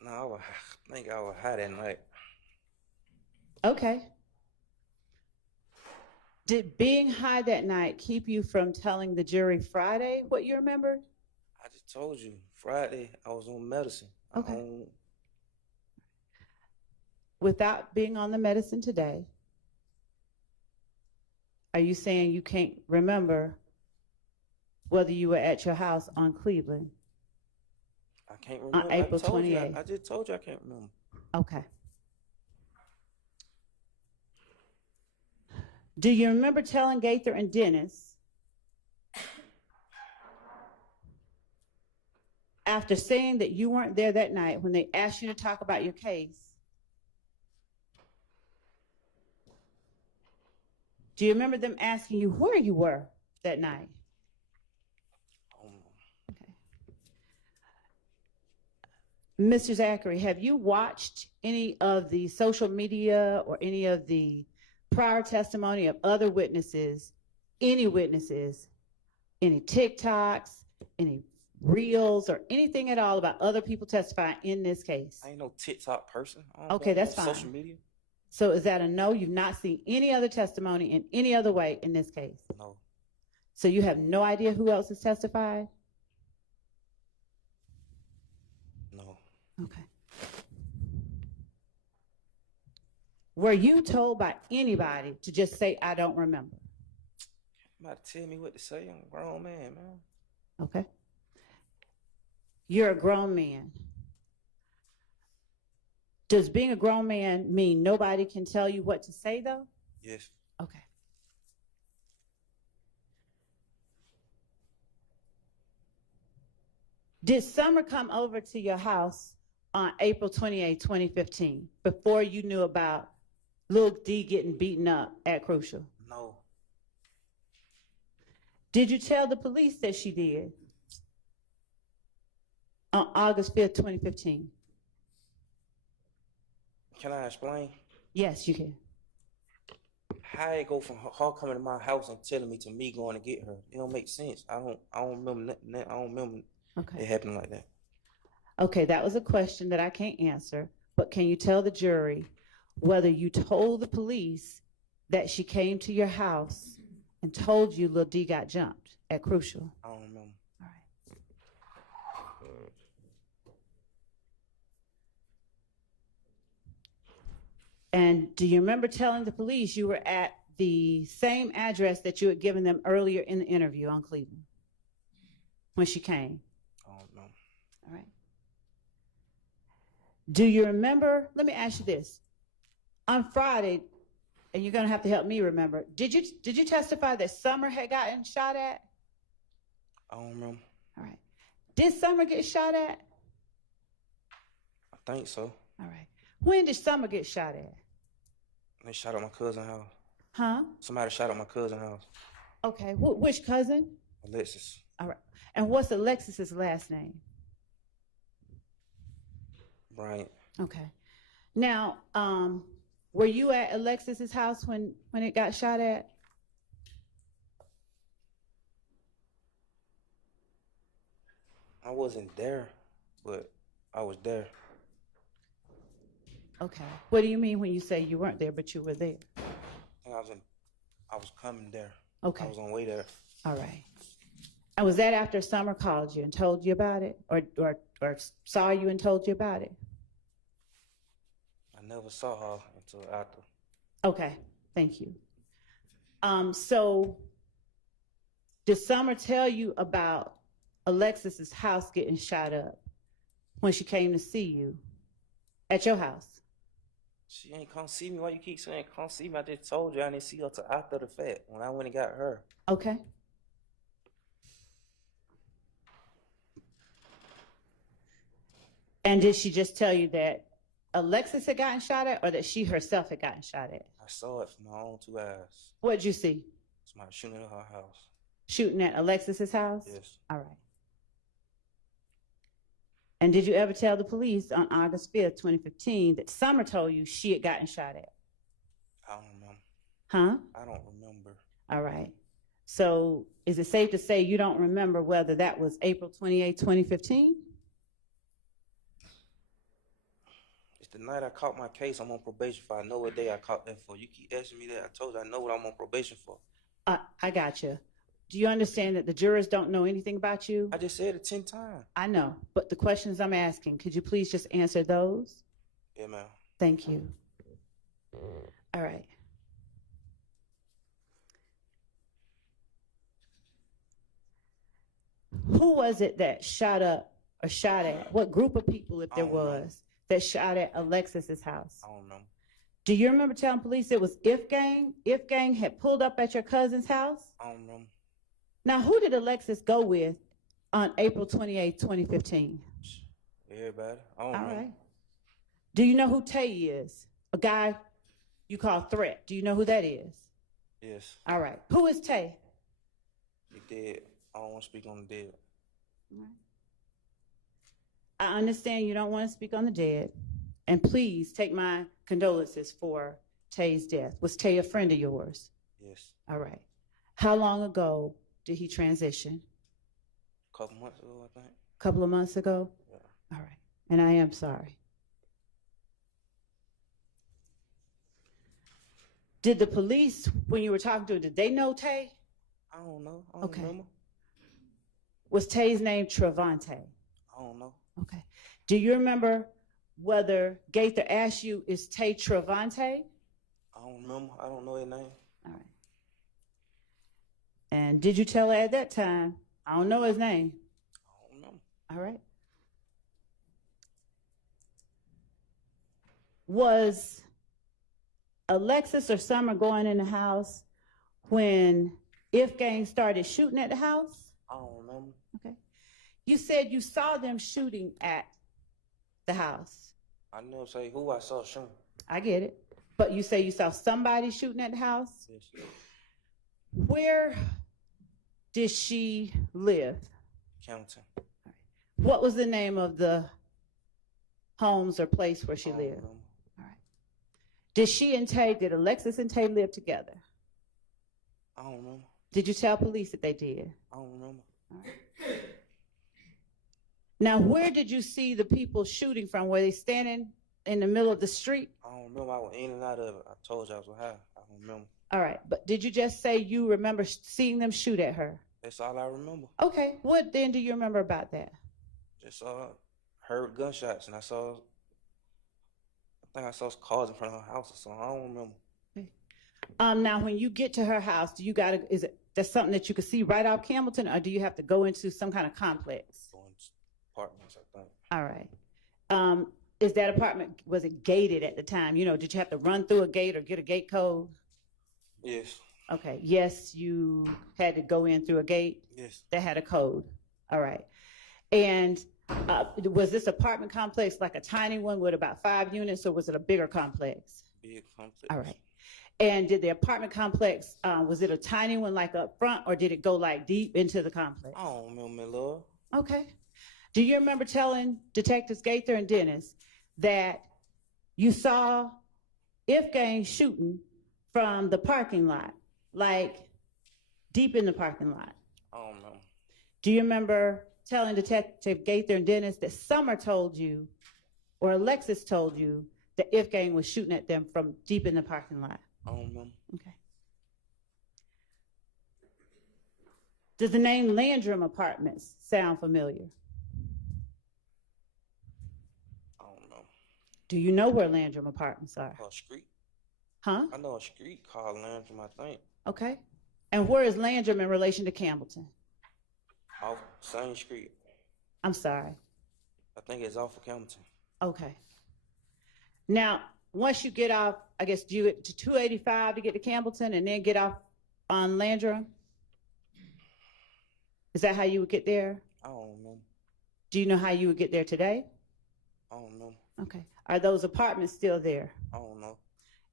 No, I think I was high that night. Okay. Did being high that night keep you from telling the jury Friday what you remembered? I just told you, Friday, I was on medicine. Okay. Without being on the medicine today, are you saying you can't remember whether you were at your house on Cleveland? can't remember. April I told you, 28th. I just told you I can't remember. Okay. Do you remember telling Gaither and Dennis, after saying that you weren't there that night when they asked you to talk about your case, do you remember them asking you where you were that night? Okay. Mr. Zachary, have you watched any of the social media or any of the prior testimony of other witnesses, any TikToks, any reels, or anything at all about other people testifying in this case? I ain't no TikTok person. Okay, that's no fine. Social media? So is that a no? You've not seen any other testimony in any other way in this case? No. So you have no idea who else has testified? No. Okay. Were you told by anybody to just say, I don't remember? You about to tell me what to say? I'm a grown man, man. Okay. You're a grown man. Does being a grown man mean nobody can tell you what to say, though? Yes. Okay. Did Summer come over to your house on April 28, 2015, before you knew about Lil D getting beaten up at Crucial? No. Did you tell the police that she did on August 5th, 2015? Can I explain? Yes, you can. How it go from her coming to my house and telling me to me going to get her? It don't make sense. I don't remember nothing. I don't remember Okay. it happening like that. Okay, that was a question that I can't answer, but can you tell the jury whether you told the police that she came to your house and told you Lil D got jumped at Crucial? I don't remember. All right. And do you remember telling the police you were at the same address that you had given them earlier in the interview on Cleveland when she came? I don't know. All right. Do you remember? Let me ask you this. On Friday, and you're going to have to help me remember, did you testify that Summer had gotten shot at? I don't remember. All right. Did Summer get shot at? I think so. All right. When did Summer get shot at? They shot at my cousin's house. Huh? Somebody shot at my cousin's house. Okay. Which cousin? Alexis. All right. And what's Alexis's last name? Bryant. Okay. Now, were you at Alexis's house when it got shot at? I wasn't there, but I was there. Okay. What do you mean when you say you weren't there, but you were there? I was coming there. Okay. I was on the way there. All right. And was that after Summer called you and told you about it, or saw you and told you about it? I never saw her until after. Okay. Thank you. So did Summer tell you about Alexis's house getting shot up when she came to see you at your house? She ain't come see me. Why you keep saying come see me? I just told you I didn't see her till after the fact when I went and got her. Okay. And did she just tell you that Alexis had gotten shot at, or that she herself had gotten shot at? I saw it from my own two eyes. What'd you see? Somebody shooting at her house. Shooting at Alexis's house? Yes. All right. And did you ever tell the police on August 5th, 2015, that Summer told you she had gotten shot at? I don't remember. Huh? I don't remember. All right. So is it safe to say you don't remember whether that was April 28, 2015? It's the night I caught my case. I'm on probation for. I know what day I caught that for. You keep asking me that. I told you I know what I'm on probation for. I got you. Do you understand that the jurors don't know anything about you? I just said it 10 times. I know, but the questions I'm asking, could you please just answer those? Yeah, ma'am. Thank you. All right. Who was it that shot up or shot at? What group of people, if there I don't know. was, that shot at Alexis's house? I don't remember. Do you remember telling police it was If Gang? If Gang had pulled up at your cousin's house? I don't remember. Now, who did Alexis go with on April 28, 2015? Everybody. I don't All remember. right. Do you know who Tay is? A guy you call Threat. Do you know who that is? Yes. All right. Who is Tay? He dead. I don't want to speak on the dead. I understand you don't want to speak on the dead. And please take my condolences for Tay's death. Was Tay a friend of yours? Yes. All right. How long ago did he transition? A couple months ago, I think. A couple of months ago? Yeah. All right. And I am sorry. Did the police, when you were talking to her, did they know Tay? I don't know. I don't Okay. remember. Was Tay's name Trevante? I don't know. Okay. Do you remember whether Gaither asked you, is Tay Trevante? I don't remember. I don't know his name. All right. And did you tell her at that time, I don't know his name? I don't remember. All right. Was Alexis or Summer going in the house when If Gang started shooting at the house? I don't remember. Okay. You said you saw them shooting at the house. I never say who I saw shooting. I get it. But you say you saw somebody shooting at the house? Yes. Where did she live? Counting. What was the name of the homes or place where she I don't lived? remember. All right. Did Alexis and Tay live together? I don't remember. Did you tell police that they did? I don't remember. All right. Now, where did you see the people shooting from? Were they standing in the middle of the street? I don't remember. I was in and out of it. I told you I was high. I don't remember. All right. But did you just say you remember seeing them shoot at her? That's all I remember. Okay. What then do you remember about that? Just heard gunshots, and I think I saw cars in front of her house or something. I don't remember. Now, when you get to her house, that's something that you could see right off Campbellton, or do you have to go into some kind of complex? Going to apartments, I think. All right. Is that apartment, was it gated at the time? You know, did you have to run through a gate or get a gate code? Yes. Okay. Yes, you had to go in through a gate Yes. that had a code. All right. And was this apartment complex like a tiny one with about 5 units, or was it a bigger complex? Big complex. All right. And did the apartment complex, was it a tiny one like up front, or did it go like deep into the complex? I don't remember, Lord. Okay. Do you remember telling Detectives Gaither and Dennis that you saw If Gang shooting from the parking lot, like deep in the parking lot? I don't know. Do you remember telling Detective Gaither and Dennis that Summer told you, or Alexis told you, that If Gang was shooting at them from deep in the parking lot? I don't remember. Okay. Does the name Landrum Apartments sound familiar? I don't know. Do you know where Landrum Apartments are? A street. Huh? I know a street called Landrum, I think. Okay. And where is Landrum in relation to Campbellton? Off same street. I'm sorry. I think it's off of Campbellton. Okay. Now, once you get off, I guess, do you get to 285 to get to Campbellton and then get off on Landrum? Is that how you would get there? I don't remember. Do you know how you would get there today? I don't remember. Okay. Are those apartments still there? I don't know.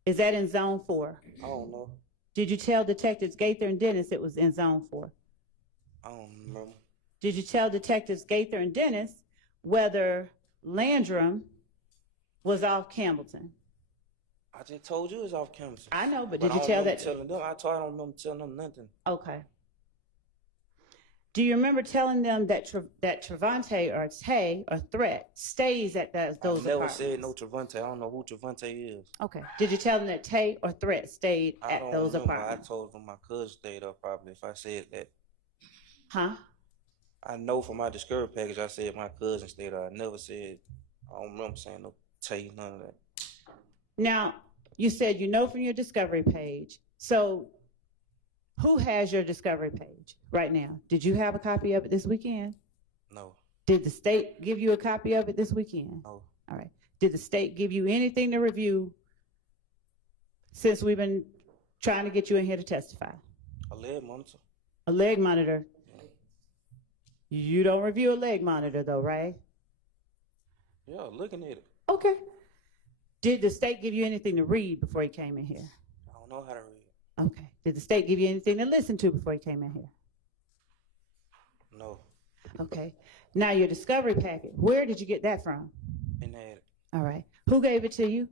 Is that in Zone 4? I don't know. Did you tell Detectives Gaither and Dennis it was in Zone 4? I don't remember. Did you tell Detectives Gaither and Dennis whether Landrum was off Campbellton? I just told you it's off Campbellton. I know, but But did I you don't tell remember that? telling them. I don't remember telling them nothing. Okay. Do you remember telling them that Trevante or Tay or Threat stays at those I never apartments? said no Trevante. I don't know who Trevante is. Okay. Did you tell them that Tay or Threat stayed I at don't those remember. apartments? I told them my cousin stayed up probably if I said that. Huh? I know from my discovery package I said my cousin stayed up. I never said, I don't remember saying no Tay, none of that. Now, you said you know from your discovery page. So who has your discovery page right now? Did you have a copy of it this weekend? No. Did the state give you a copy of it this weekend? No. All right. Did the state give you anything to review since we've been trying to get you in here to testify? A leg monitor. A leg monitor. You don't review a leg monitor though, right? Yeah, looking at it. Okay. Did the state give you anything to read before you came in here? I don't know how to read. Okay. Did the state give you anything to listen to before you came in here? No. Okay. Now your discovery packet, where did you get that from? In the attic. All right. Who gave it to you?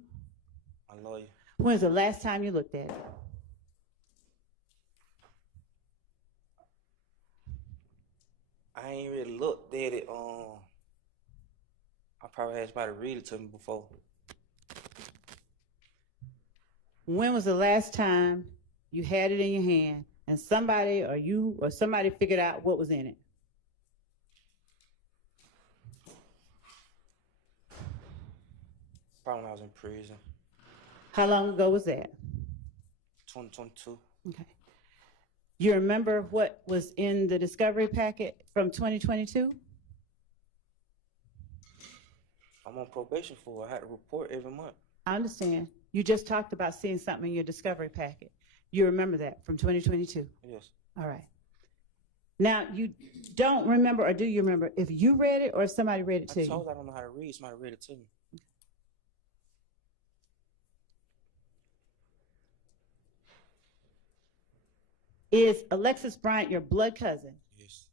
My lawyer. When's the last time you looked at it? I ain't really looked at it. I probably had somebody read it to me before. When was the last time you had it in your hand and somebody or you or somebody figured out what was in it? Probably when I was in prison. How long ago was that? 2022. Okay. You remember what was in the discovery packet from 2022? I'm on probation for it. I had to report every month. I understand. You just talked about seeing something in your discovery packet. You remember that from 2022? Yes. All right. Now, you don't remember, or do you remember, if you read it or if somebody read it to I you? told you I don't know how to read. Somebody read it to me. Is Alexis Bryant your blood cousin? Yes.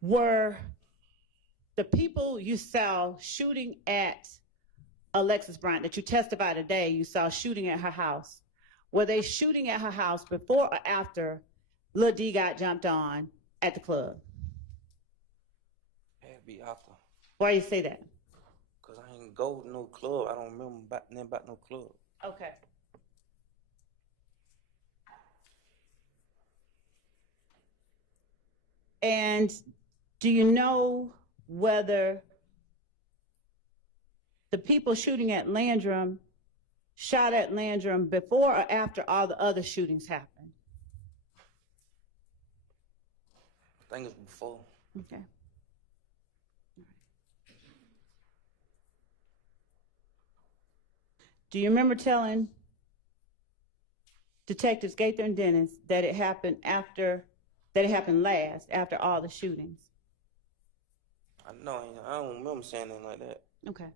Were the people you saw shooting at Alexis Bryant that you testified today, you saw shooting at her house, were they shooting at her house before or after Lil D got jumped on at the club? Had to be after. Why you say that? Because I ain't go to no club. I don't remember nothing about no club. Okay. And do you know whether the people shooting at Landrum shot at Landrum before or after all the other shootings happened? I think it's before. Okay. Do you remember telling Detectives Gaither and Dennis that it happened last, after all the shootings? I know. I don't remember saying anything like that. Okay.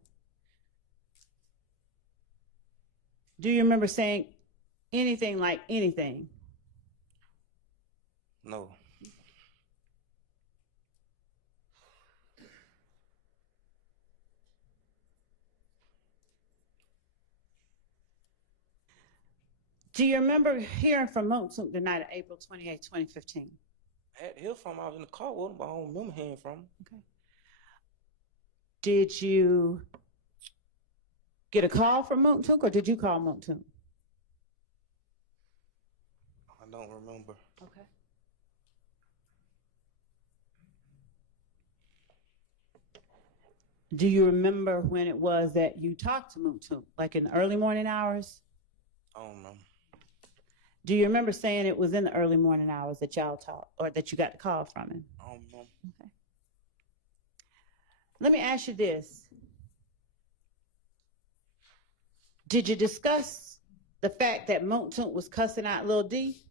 Do you remember saying anything like anything? No. Do you remember hearing from Montuk the night of April 28, 2015? I had to hear from him. I was in the car with him, but I don't remember hearing from him. Okay. Did you get a call from Montuk or did you call Montuk? I don't remember. Okay. Do you remember when it was that you talked to Montuk, like in the early morning hours? I don't remember. Do you remember saying it was in the early morning hours that y'all talked or that you got the call from him? I don't remember. Okay. Let me ask you this. Did you discuss the fact that Montuk was cussing out Lil D?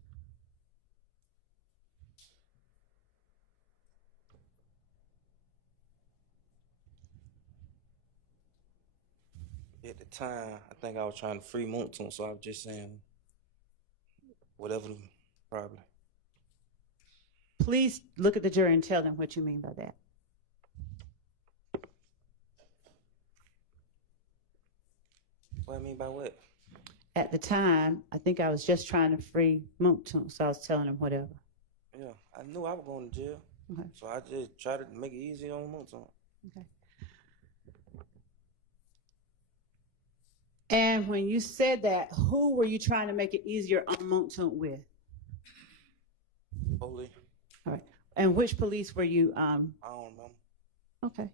At the time, I think I was trying to free Montun, so I was just saying whatever, probably. Please look at the jury and tell them what you mean by that. What I mean by what? At the time, I think I was just trying to free Montun, so I was telling him whatever. Yeah, I knew I was going to jail, Okay. so I just tried to make it easy on Montun. Okay. And when you said that, who were you trying to make it easier on Montun with? Holy, All right. And which police were you? I don't remember. Okay.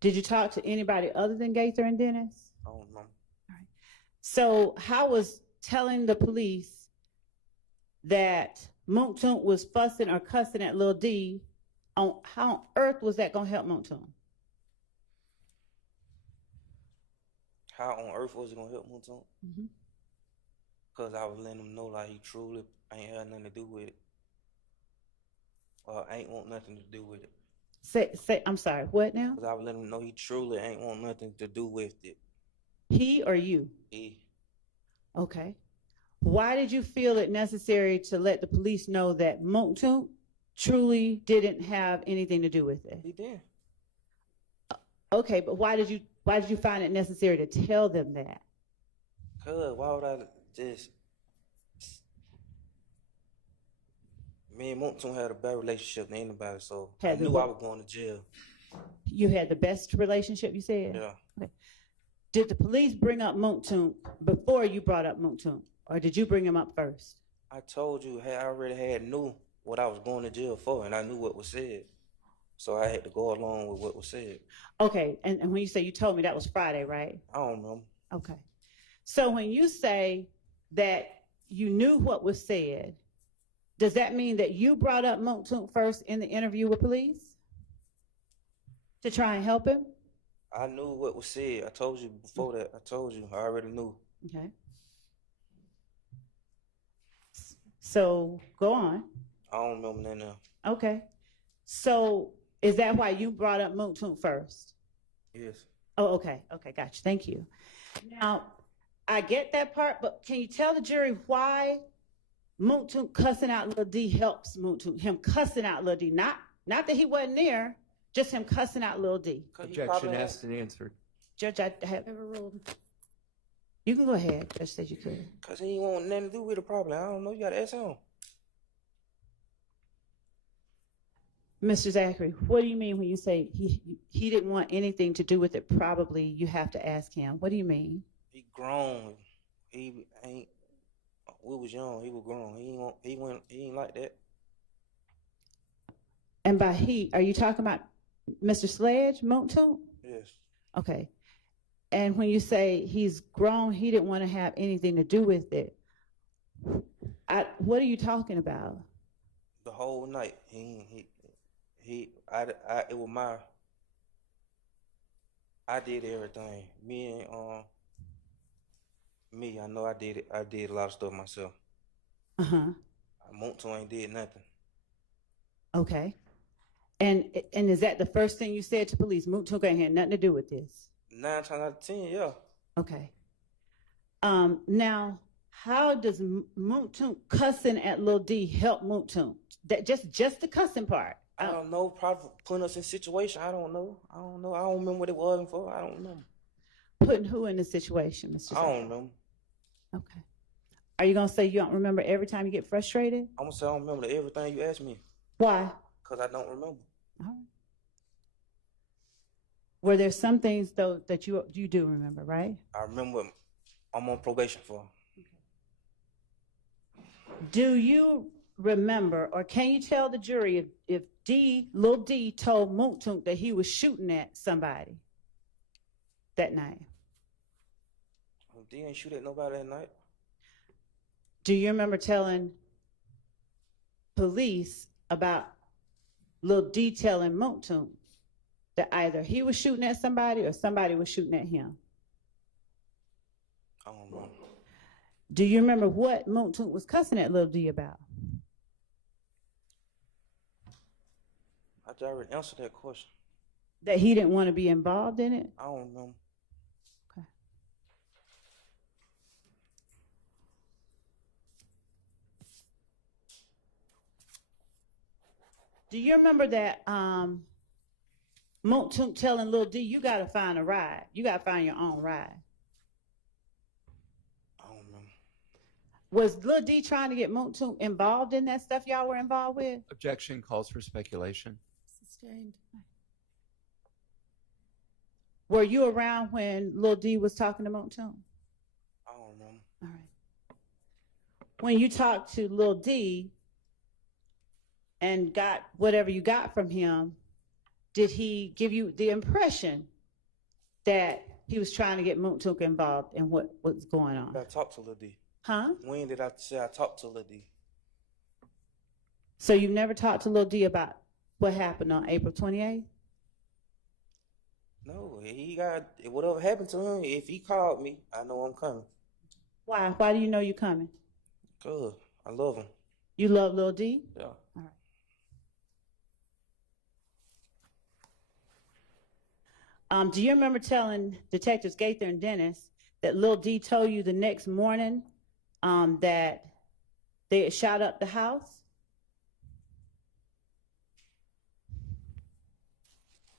Did you talk to anybody other than Gaither and Dennis? I don't remember. All right. So how was telling the police that Moontoon was fussing or cussing at Lil D, how on earth was that gonna help Moontoon? How on earth was it gonna help Moontoon? Mhm. Cause I was letting him know like he truly ain't had nothing to do with it. Or ain't want nothing to do with it. Say, I'm sorry, what now? Cause I was letting him know he truly ain't want nothing to do with it. He or you? He, Okay. Why did you feel it necessary to let the police know that Moontoon truly didn't have anything to do with it? he did. Okay, but why did you find it necessary to tell them that? Cause why would I just? Me and Moontoon had a bad relationship than anybody, so I Had the knew what? I was going to jail. You had the best relationship, you said? Yeah. Okay. Did the police bring up Moontoon before you brought up Moontoon, or did you bring him up first? I told you, I already knew what I was going to jail for, and I knew what was said. So I had to go along with what was said. Okay, and when you say you told me, that was Friday, right? I don't remember. Okay. So when you say that you knew what was said, does that mean that you brought up Moontoon first in the interview with police to try and help him? I knew what was said. I told you before that. I told you. I already knew. Okay. So go on. I don't remember that now. Okay. So is that why you brought up Moontoon first? Yes. Oh, okay. Okay, gotcha. Thank you. Now, I get that part, but can you tell the jury why Moontoon cussing out Lil D helps Moontoon? Him cussing out Lil D, not that he wasn't there, just him cussing out Lil D. Objection asked and answered. Judge, I have overruled. You can go ahead. Judge said you could. Because he ain't want nothing to do with the problem. I don't know. You got to ask him. Mr. Zachary, what do you mean when you say he didn't want anything to do with it? Probably you have to ask him. What do you mean? He grown. He ain't. We was young. He was grown. He ain't like that. And by he, are you talking about Mr. Sledge, Moontoon? Yes. Okay. And when you say he's grown, he didn't want to have anything to do with it. What are you talking about? The whole night. It was my. I did everything. I know I did it. I did a lot of stuff myself. Uh-huh. Moontoon ain't did nothing. Okay. And is that the first thing you said to police? Moontoon ain't had nothing to do with this. 9 times out of 10, yeah. Okay. Now, how does Moontoon cussing at Lil D help Moontoon? That just the cussing part. I don't know. Probably putting us in situation. I don't know. I don't remember what it was for. I don't remember. Putting who in the situation, Mr. I don't remember. Okay. Are you gonna say you don't remember every time you get frustrated? I'm gonna say I don't remember everything you asked me. Why? Because I don't remember. All right. Were there some things though that you do remember, right? I remember I'm on probation for. Do you remember, or can you tell the jury if Lil D told Moontoon that he was shooting at somebody that night? D ain't shoot at nobody that night. Do you remember telling police about Lil D telling Moontoon that either he was shooting at somebody or somebody was shooting at him? I don't know. Do you remember what Moontoon was cussing at Lil D about? I already answered that question. That he didn't want to be involved in it? I don't remember. Okay. Do you remember that Moontoon telling Lil D, you got to find a ride. You got to find your own ride. I don't remember. Was Lil D trying to get Moontoon involved in that stuff y'all were involved with? Objection calls for speculation. Sustained. Were you around when Lil D was talking to Moontoon? I don't remember. All right. When you talked to Lil D and got whatever you got from him, did he give you the impression that he was trying to get Moontoon involved in what was going on? I talked to Lil D. Huh? When did I say I talked to Lil D? So you've never talked to Lil D about what happened on April 28th? No, he got whatever happened to him. If he called me, I know I'm coming. Why? Why do you know you're coming? Cause I love him. You love Lil D? Yeah. All right. Do you remember telling Detectives Gaither and Dennis that Lil D told you the next morning that they had shot up the house?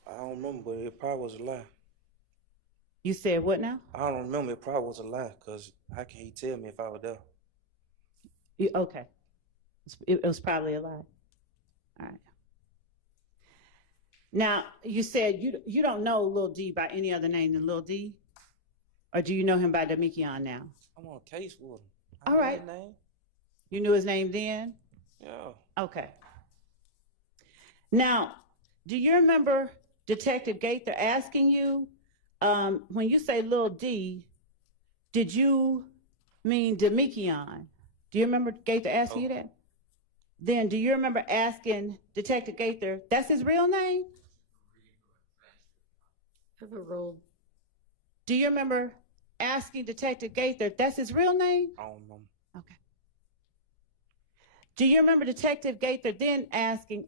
I don't remember, but it probably was a lie. You said what now? I don't remember. It probably was a lie, cause how can he tell me if I was there? Okay. It was probably a lie. All right. Now, you said you don't know Lil D by any other name than Lil D? Or do you know him by Demikion now? I'm on a case with him. All right. His name? You knew his name then? Yeah. Okay. Now, do you remember Detective Gaither asking you, when you say Lil D, did you mean Demikion? Do you remember Gaither asking you that? Then do you remember asking Detective Gaither, that's his real name? Overruled. Do you remember asking Detective Gaither, that's his real name? I don't remember. Okay. Do you remember Detective Gaither then asking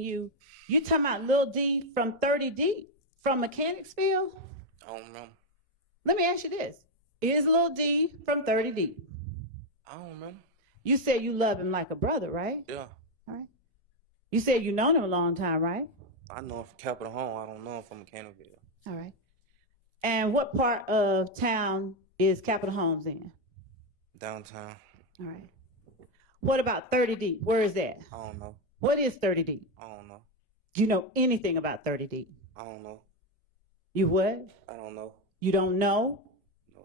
you, you talking about Lil D from 30D, from Mechanicsville? I don't remember. Let me ask you this. Is Lil D from 30D? I don't remember. You said you love him like a brother, right? Yeah. All right. You said you known him a long time, right? I know him from Capitol Home. I don't know him from Mechanicsville. All right. And what part of town is Capitol Homes in? Downtown. All right. What about 30D? Where is that? I don't know. What is 30D? I don't know. Do you know anything about 30D? I don't know. You what? I don't know. You don't know? No.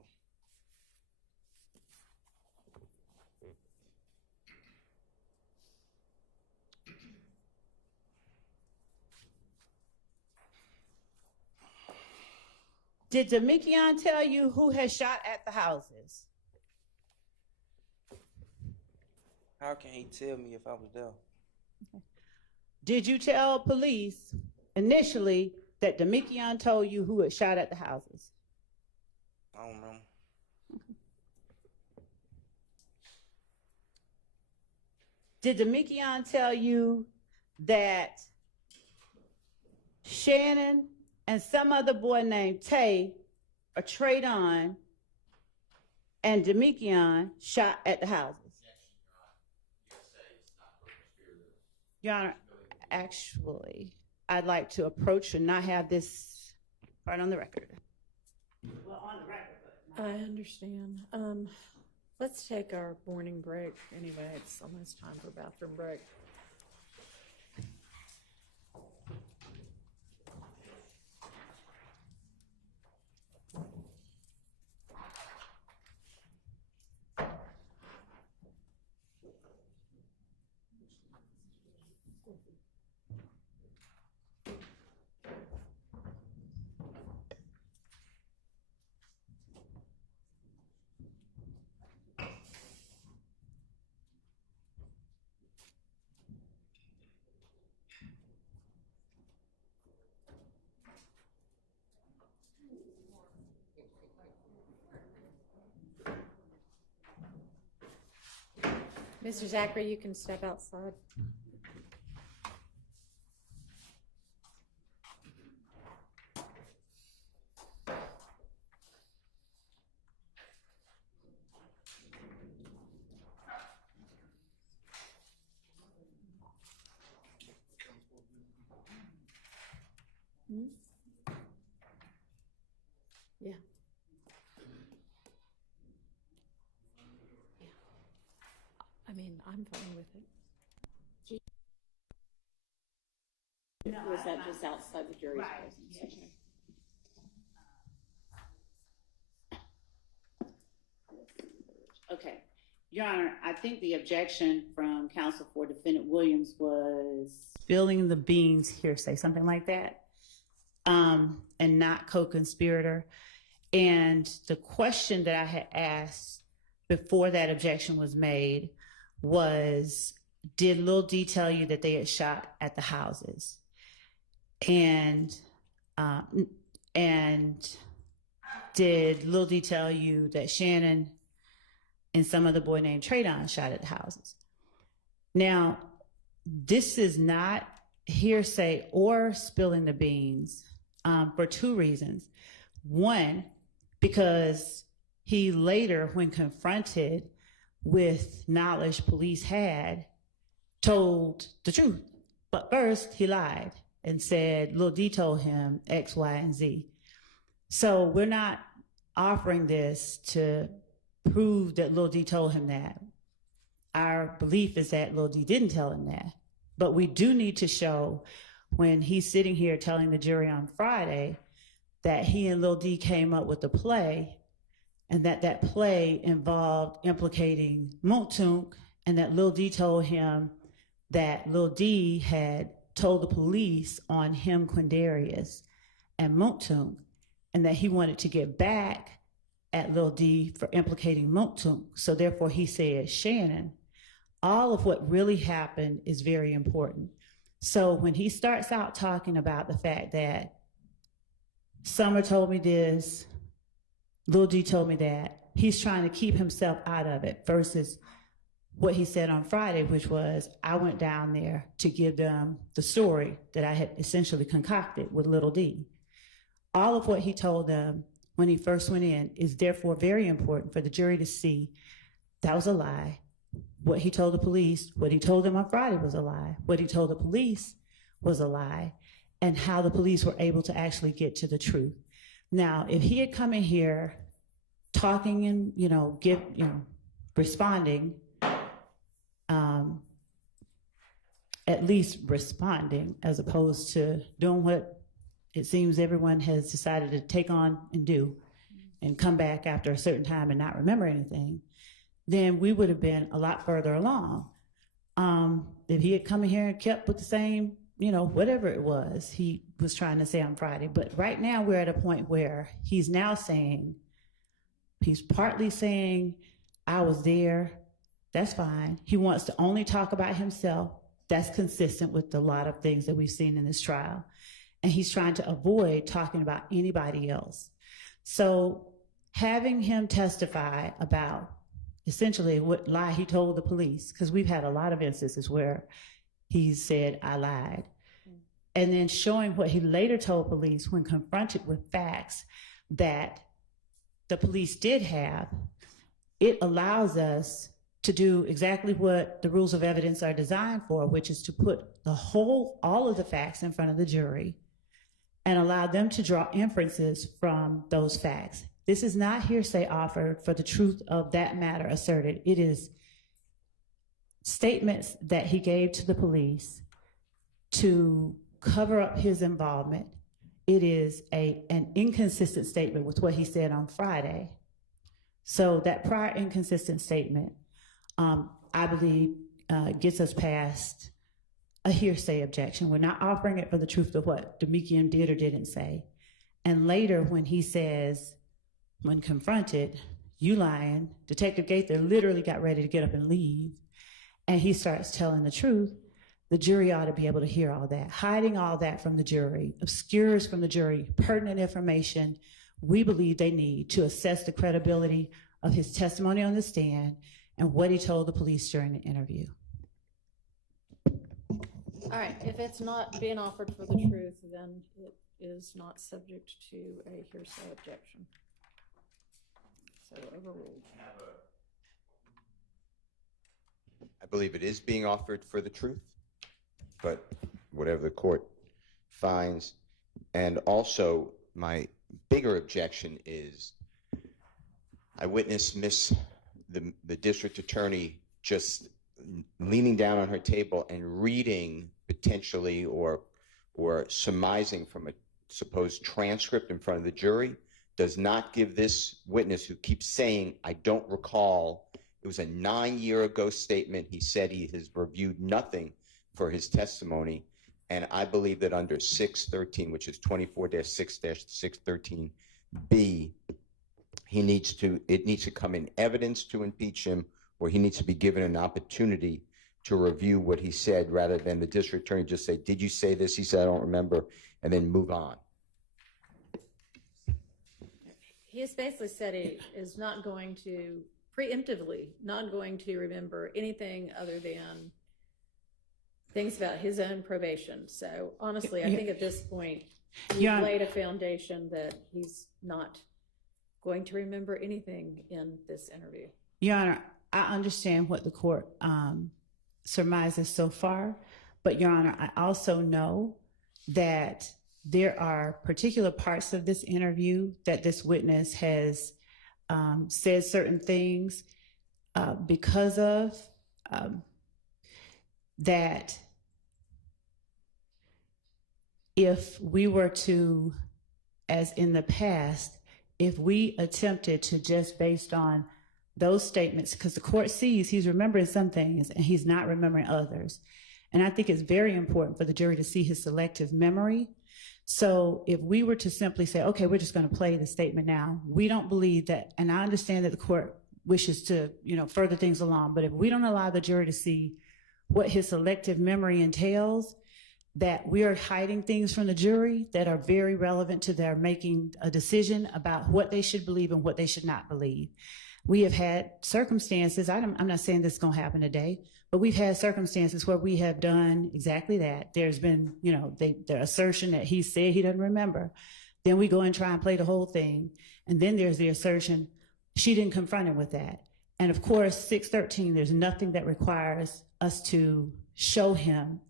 Did Demikion tell you who has shot at the houses? How can he tell me if I was there? Did you tell police initially that Demikion told you who had shot at the houses? I don't remember. Did Demikion tell you that Shannon and some other boy named Tay or Traydon and Demikion shot at the houses? Your Honor, actually, I'd like to approach and not have this part on the record. Well, on the record, but I understand. Let's take our morning break. Anyway, it's almost time for a bathroom break. Mr. Zachary, you can step outside. Hmm? Yeah. I mean, I'm fine with it. Was that just outside the jury's presence? yes. Okay. Your Honor, I think the objection from counsel for defendant Williams was spilling the beans hearsay, something like that, and not co-conspirator. And the question that I had asked before that objection was made was, did Lil D tell you that they had shot at the houses? And did Lil D tell you that Shannon and some other boy named Traydon shot at the houses? Now, this is not hearsay or spilling the beans for two reasons. One, because he later, when confronted with knowledge police had, told the truth. But first, he lied and said Lil D told him X, Y, and Z. So we're not offering this to prove that Lil D told him that. Our belief is that Lil D didn't tell him that. But we do need to show, when he's sitting here telling the jury on Friday that he and Lil D came up with a play, and that play involved implicating Montunk, and that Lil D told him that Lil D had told the police on him, Quindarius, and Montunk, and that he wanted to get back at Lil D for implicating Montunk. So therefore he said Shannon. All of what really happened is very important. So when he starts out talking about the fact that Summer told me this, Lil D told me that, he's trying to keep himself out of it versus what he said on Friday, which was, I went down there to give them the story that I had essentially concocted with Lil D. All of what he told them when he first went in is therefore very important for the jury to see that was a lie. What he told the police, what he told them on Friday was a lie. What he told the police was a lie, and how the police were able to actually get to the truth. Now, if he had come in here talking and, responding, at least responding, as opposed to doing what it seems everyone has decided to take on and do and come back after a certain time and not remember anything, then we would have been a lot further along. If he had come in here and kept with the same, whatever it was he was trying to say on Friday. But right now we're at a point where he's now saying, he's partly saying, I was there, that's fine. He wants to only talk about himself. That's consistent with a lot of things that we've seen in this trial. And he's trying to avoid talking about anybody else. So having him testify about essentially what lie he told the police, because we've had a lot of instances where he said, I lied. And then showing what he later told police when confronted with facts that the police did have, it allows us to do exactly what the rules of evidence are designed for, which is to put all of the facts in front of the jury and allow them to draw inferences from those facts. This is not hearsay offered for the truth of that matter asserted. It is statements that he gave to the police to cover up his involvement. It is an inconsistent statement with what he said on Friday. So that prior inconsistent statement, I believe, gets us past a hearsay objection. We're not offering it for the truth of what Demekian did or didn't say. And later when he says, when confronted, you lying, Detective Gaither literally got ready to get up and leave, and he starts telling the truth, the jury ought to be able to hear all that. Hiding all that from the jury obscures from the jury pertinent information we believe they need to assess the credibility of his testimony on the stand and what he told the police during the interview. All right, if it's not being offered for the truth, then it is not subject to a hearsay objection. So overruled. I believe it is being offered for the truth, but whatever the court finds. And also, my bigger objection is I witnessed the district attorney just leaning down on her table and reading potentially or surmising from a supposed transcript in front of the jury. Does not give this witness, who keeps saying, I don't recall, it was a 9-year ago statement. He said he has reviewed nothing for his testimony. And I believe that under 613, which is 24-6-613B, it needs to come in evidence to impeach him, or he needs to be given an opportunity to review what he said rather than the district attorney just say, did you say this? He said, I don't remember, and then move on. He has basically said he is not going to, preemptively, not going to remember anything other than things about his own probation. So honestly, I think at this point, you've laid a foundation that he's not going to remember anything in this interview. Your Honor, I understand what the court surmises so far, but Your Honor, I also know that there are particular parts of this interview that this witness has said certain things because of that. If we were to, as in the past, if we attempted to just based on those statements, because the court sees he's remembering some things and he's not remembering others. And I think it's very important for the jury to see his selective memory. So if we were to simply say, okay, we're just going to play the statement now, we don't believe that, and I understand that the court wishes to, further things along, but if we don't allow the jury to see what his selective memory entails, that we are hiding things from the jury that are very relevant to their making a decision about what they should believe and what they should not believe. We have had circumstances, I'm not saying this is going to happen today, but we've had circumstances where we have done exactly that. There's been, their assertion that he said he doesn't remember. Then we go and try and play the whole thing. And then there's the assertion, she didn't confront him with that. And of course, 613, there's nothing that requires us to show him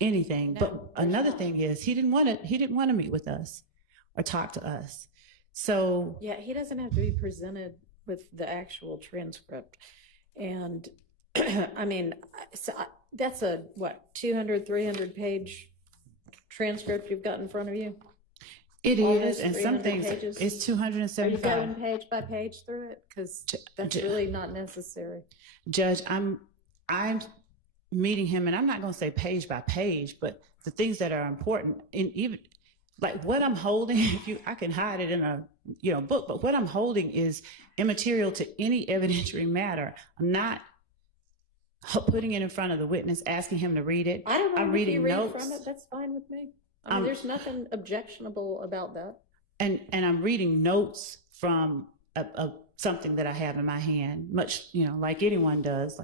anything. No, but another thing is he didn't want to meet with us or talk to us. So yeah, he doesn't have to be presented with the actual transcript. And I mean, so that's a 200, 300 page transcript you've got in front of you? It is, and some things pages? it's 275. Are you going page by page through it? Because that's really not necessary. Judge, I'm meeting him, and I'm not going to say page by page, but the things that are important, and even like what I'm holding, I can hide it in a book, but what I'm holding is immaterial to any evidentiary matter. I'm not putting it in front of the witness, asking him to read it. I don't know. I'm reading notes from it. That's fine with me. I mean, there's nothing objectionable about that. And I'm reading notes from something that I have in my hand, much like anyone does.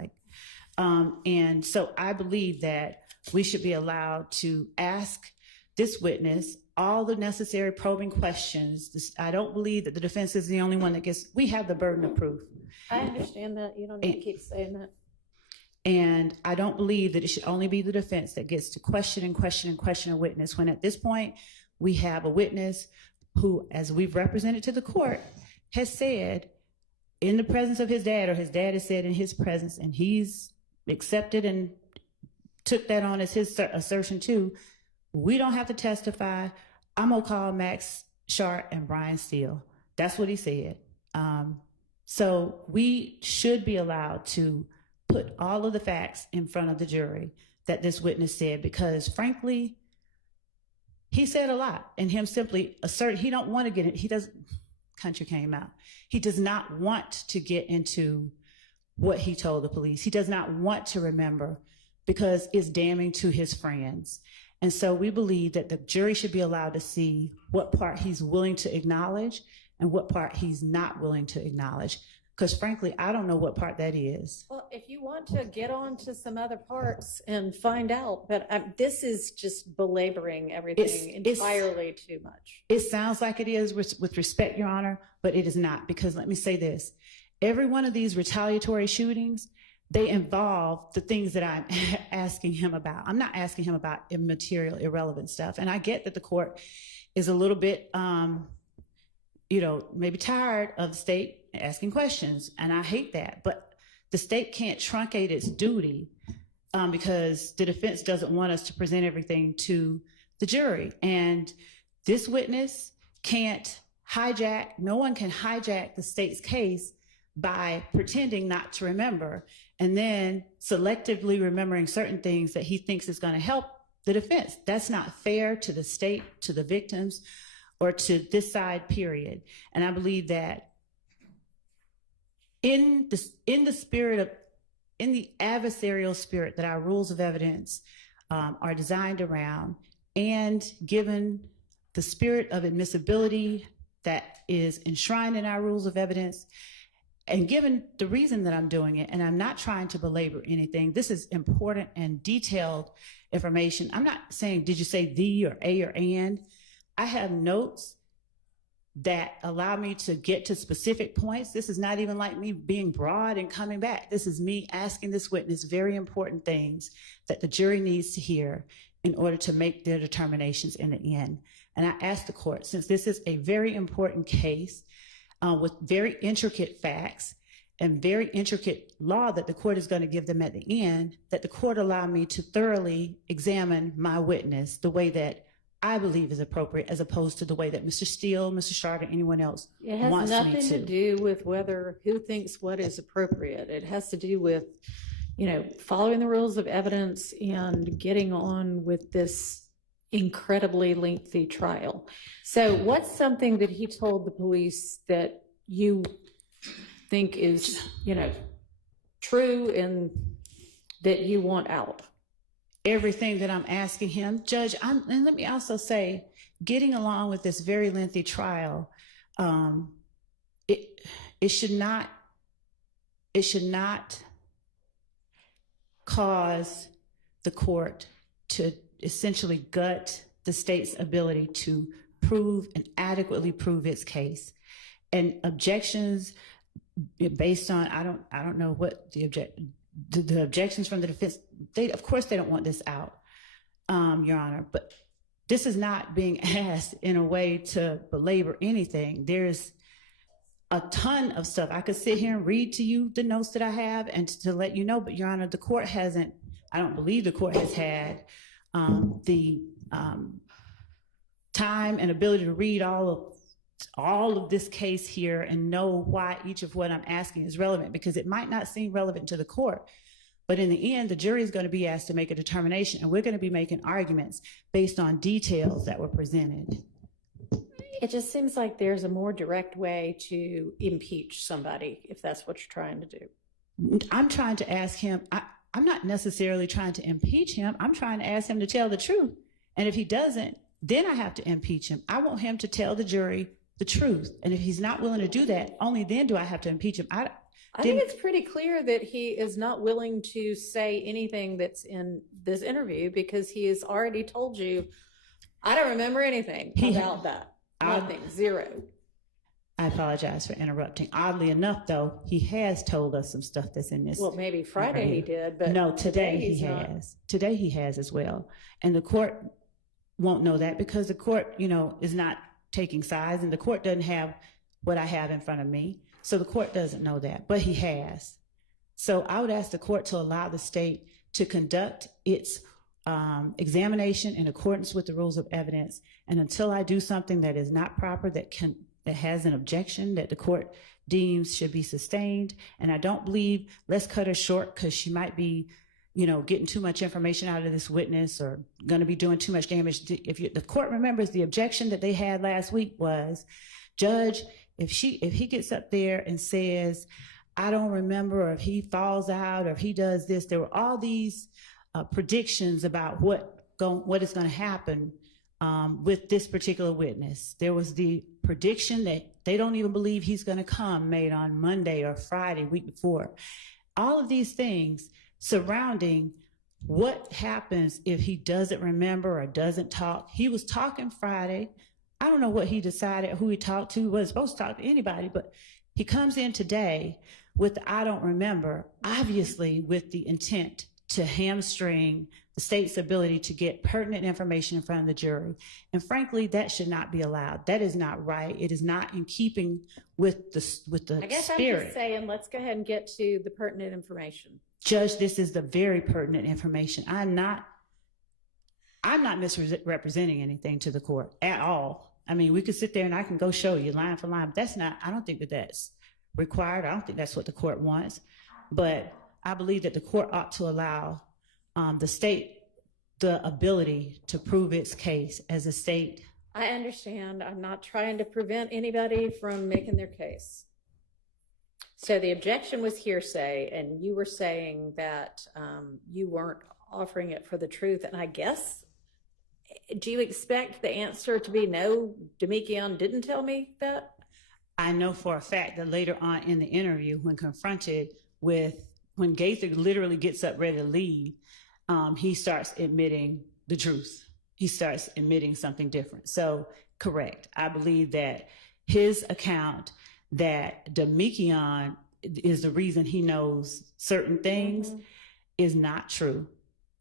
And so I believe that we should be allowed to ask this witness all the necessary probing questions. I don't believe that the defense is the only one that gets. We have the burden of proof. I understand that. You don't need to keep saying that. And I don't believe that it should only be the defense that gets to question a witness, when at this point we have a witness who, as we've represented to the court, has said in the presence of his dad, or his dad has said in his presence, and he's accepted and took that on as his assertion too, we don't have to testify. I'm going to call Max Sharp and Brian Steele. That's what he said. So we should be allowed to put all of the facts in front of the jury that this witness said, because frankly, he said a lot, and him simply assert he don't want to get it. He doesn't, country came out. He does not want to get into what he told the police. He does not want to remember because it's damning to his friends. And so we believe that the jury should be allowed to see what part he's willing to acknowledge and what part he's not willing to acknowledge. Because frankly, I don't know what part that is. Well, if you want to get on to some other parts and find out, but this is just belaboring everything entirely too much. It sounds like it is with respect, Your Honor, but it is not, because let me say this. Every one of these retaliatory shootings, they involve the things that I'm asking him about. I'm not asking him about immaterial, irrelevant stuff. And I get that the court is a little bit, maybe tired of the state asking questions, and I hate that, but the state can't truncate its duty because the defense doesn't want us to present everything to the jury. And this witness can't hijack, no one can hijack the state's case by pretending not to remember and then selectively remembering certain things that he thinks is going to help the defense. That's not fair to the state, to the victims, or to this side, period. And I believe that in the spirit of in the adversarial spirit that our rules of evidence are designed around, and given the spirit of admissibility that is enshrined in our rules of evidence, and given the reason that I'm doing it, and I'm not trying to belabor anything, this is important and detailed information. I'm not saying, did you say the or a or and? I have notes that allow me to get to specific points. This is not even like me being broad and coming back. This is me asking this witness very important things that the jury needs to hear in order to make their determinations in the end. And I asked the court, since this is a very important case with very intricate facts and very intricate law that the court is going to give them at the end, that the court allow me to thoroughly examine my witness the way that I believe is appropriate, as opposed to the way that Mr. Steele, Mr. Sharp, or anyone else It has wants nothing me to do with who thinks what is appropriate. It has to do with, following the rules of evidence and getting on with this incredibly lengthy trial. So what's something that he told the police that you think is, true and that you want out? Everything that I'm asking him, Judge, and let me also say, getting along with this very lengthy trial, it should not cause the court to essentially gut the state's ability to prove and adequately prove its case. And objections based on, I don't know what the objections from the defense, of course they don't want this out, Your Honor, but this is not being asked in a way to belabor anything. There's a ton of stuff. I could sit here and read to you the notes that I have and to let you know, but Your Honor, the court hasn't, I don't believe the court has had the time and ability to read all of this case here and know why each of what I'm asking is relevant, because it might not seem relevant to the court. But in the end, the jury is going to be asked to make a determination, and we're going to be making arguments based on details that were presented. It just seems like there's a more direct way to impeach somebody, if that's what you're trying to do. I'm trying to ask him, I'm not necessarily trying to impeach him. I'm trying to ask him to tell the truth. And if he doesn't, then I have to impeach him. I want him to tell the jury the truth. And if he's not willing to do that, only then do I have to impeach him. I think it's pretty clear that he is not willing to say anything that's in this interview, because he has already told you, I don't remember anything about that. Nothing, zero. I apologize for interrupting. Oddly enough, though, he has told us some stuff that's in this. Well, maybe Friday he did, but no, today he has. Not. Today he has as well. And the court won't know that, because the court, is not taking sides, and the court doesn't have what I have in front of me. So the court doesn't know that, but he has. So I would ask the court to allow the state to conduct its examination in accordance with the rules of evidence. And until I do something that is not proper, that has an objection that the court deems should be sustained. And I don't believe, let's cut her short because she might be, getting too much information out of this witness or going to be doing too much damage. If the court remembers, the objection that they had last week was, Judge, if he gets up there and says, I don't remember, or if he falls out, or if he does this, there were all these predictions about what is going to happen with this particular witness. There was the prediction that they don't even believe he's going to come, made on Monday or Friday, week before. All of these things surrounding what happens if he doesn't remember or doesn't talk. He was talking Friday. I don't know what he decided, who he talked to. He wasn't supposed to talk to anybody, but he comes in today with the I don't remember, obviously with the intent to hamstring the state's ability to get pertinent information in front of the jury. And frankly, that should not be allowed. That is not right. It is not in keeping with the I guess spirit. I'm just saying, let's go ahead and get to the pertinent information. Judge, this is the very pertinent information. I'm not misrepresenting anything to the court at all. I mean, we could sit there and I can go show you line for line, but I don't think that that's required. I don't think that's what the court wants. But I believe that the court ought to allow the state the ability to prove its case as a state. I understand. I'm not trying to prevent anybody from making their case. So the objection was hearsay, and you were saying that you weren't offering it for the truth. And I guess, do you expect the answer to be no, Demekion didn't tell me that? I know for a fact that later on in the interview, when confronted with, when Gaither literally gets up ready to leave, he starts admitting the truth. He starts admitting something different. So, correct. I believe that his account that Demekion is the reason he knows certain things is not true.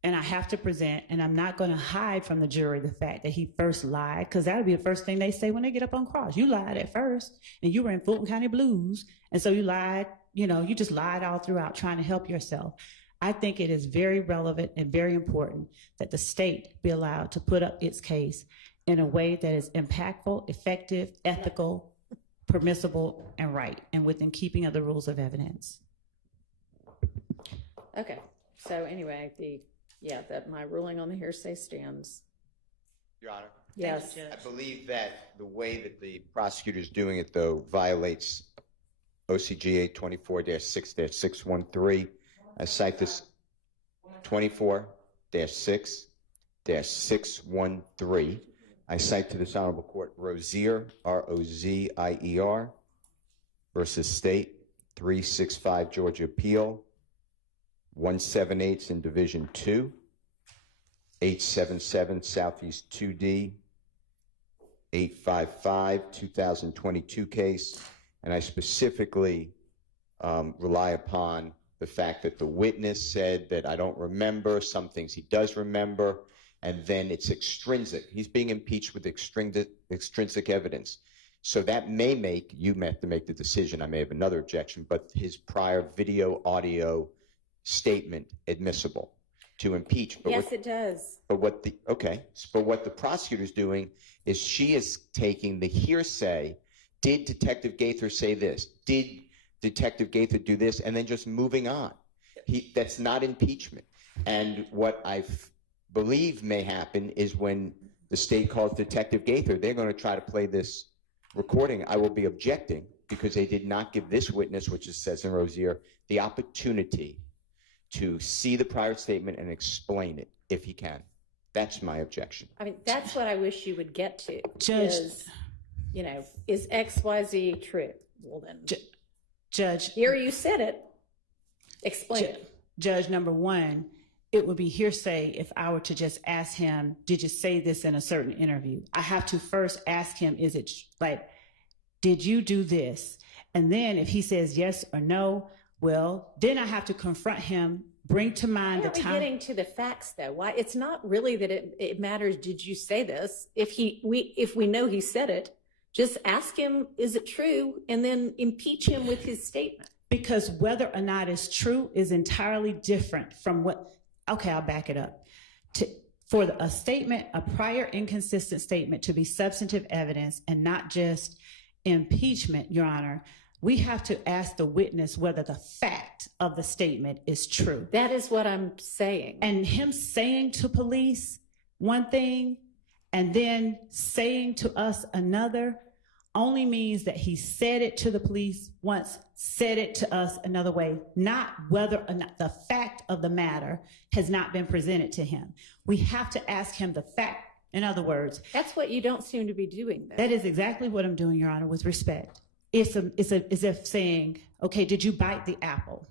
And I have to present, and I'm not going to hide from the jury the fact that he first lied, because that would be the first thing they say when they get up on cross. You lied at first, and you were in Fulton County Blues, and so you lied, you just lied all throughout trying to help yourself. I think it is very relevant and very important that the state be allowed to put up its case in a way that is impactful, effective, ethical, permissible, and right, and within keeping of the rules of evidence. Okay. So anyway, that my ruling on the hearsay stands. Your Honor. Yes. I believe that the way that the prosecutor's doing it, though, violates OCGA 24-6-613. I cite this 24-6-613. I cite to this honorable court Rozier, R-O-Z-I-E-R, versus State, 365 Georgia Appeal, 178 in Division 2, 877 Southeast 2D, 855, 2022 case. And I specifically rely upon the fact that the witness said that I don't remember, some things he does remember, and then it's extrinsic. He's being impeached with extrinsic evidence. So that may make, you have to make the decision, I may have another objection, but his prior video, audio statement admissible to impeach. But Yes, it does. But what the prosecutor's doing is she is taking the hearsay. Did Detective Gaither say this? Did Detective Gaither do this? And then just moving on. That's not impeachment. And what I believe may happen is when the state calls Detective Gaither, they're going to try to play this recording. I will be objecting because they did not give this witness, which it says in Rozier, the opportunity to see the prior statement and explain it if he can. That's my objection. I mean, that's what I wish you would get to. Judge, is XYZ true? Well, then, Judge, here you said it. Explain it. Judge, number one, it would be hearsay if I were to just ask him, did you say this in a certain interview? I have to first ask him, is it like, did you do this? And then if he says yes or no, well, then I have to confront him, bring to mind the time. Why are we getting to the facts, though? Why? It's not really that it matters, did you say this? If we know he said it, just ask him, is it true? And then impeach him with his statement. Because whether or not it's true is entirely different from what, okay, I'll back it up. For a statement, a prior inconsistent statement to be substantive evidence and not just impeachment, Your Honor, we have to ask the witness whether the fact of the statement is true. That is what I'm saying. And him saying to police one thing and then saying to us another only means that he said it to the police once, said it to us another way, not whether or not the fact of the matter has not been presented to him. We have to ask him the fact. In other words, that's what you don't seem to be doing, though. That is exactly what I'm doing, Your Honor, with respect. It's as if saying, okay, did you bite the apple?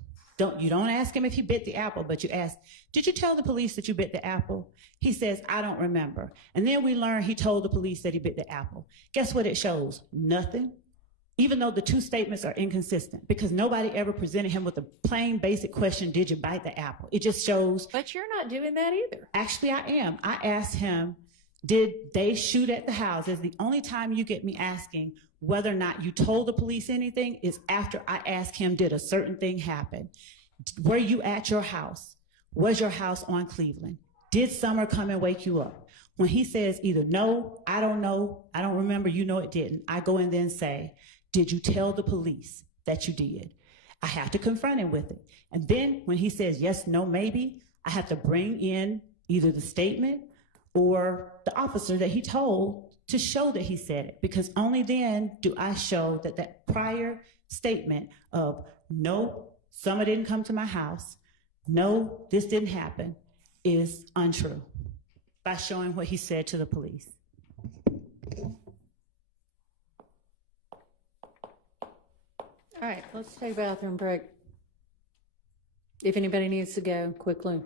You don't ask him if he bit the apple, but you ask, did you tell the police that you bit the apple? He says, I don't remember. And then we learn he told the police that he bit the apple. Guess what it shows? Nothing. Even though the two statements are inconsistent, because nobody ever presented him with a plain basic question, did you bite the apple? It just shows. But you're not doing that either. Actually, I am. I asked him, did they shoot at the houses? The only time you get me asking whether or not you told the police anything is after I ask him, did a certain thing happen? Were you at your house? Was your house on Cleveland? Did Summer come and wake you up? When he says either no, I don't know, I don't remember, you know it didn't, I go and then say, did you tell the police that you did? I have to confront him with it. And then when he says yes, no, maybe, I have to bring in either the statement or the officer that he told to show that he said it, because only then do I show that that prior statement of no, Summer didn't come to my house, no, this didn't happen, is untrue by showing what he said to the police. All right, let's take a bathroom break. If anybody needs to go, quickly.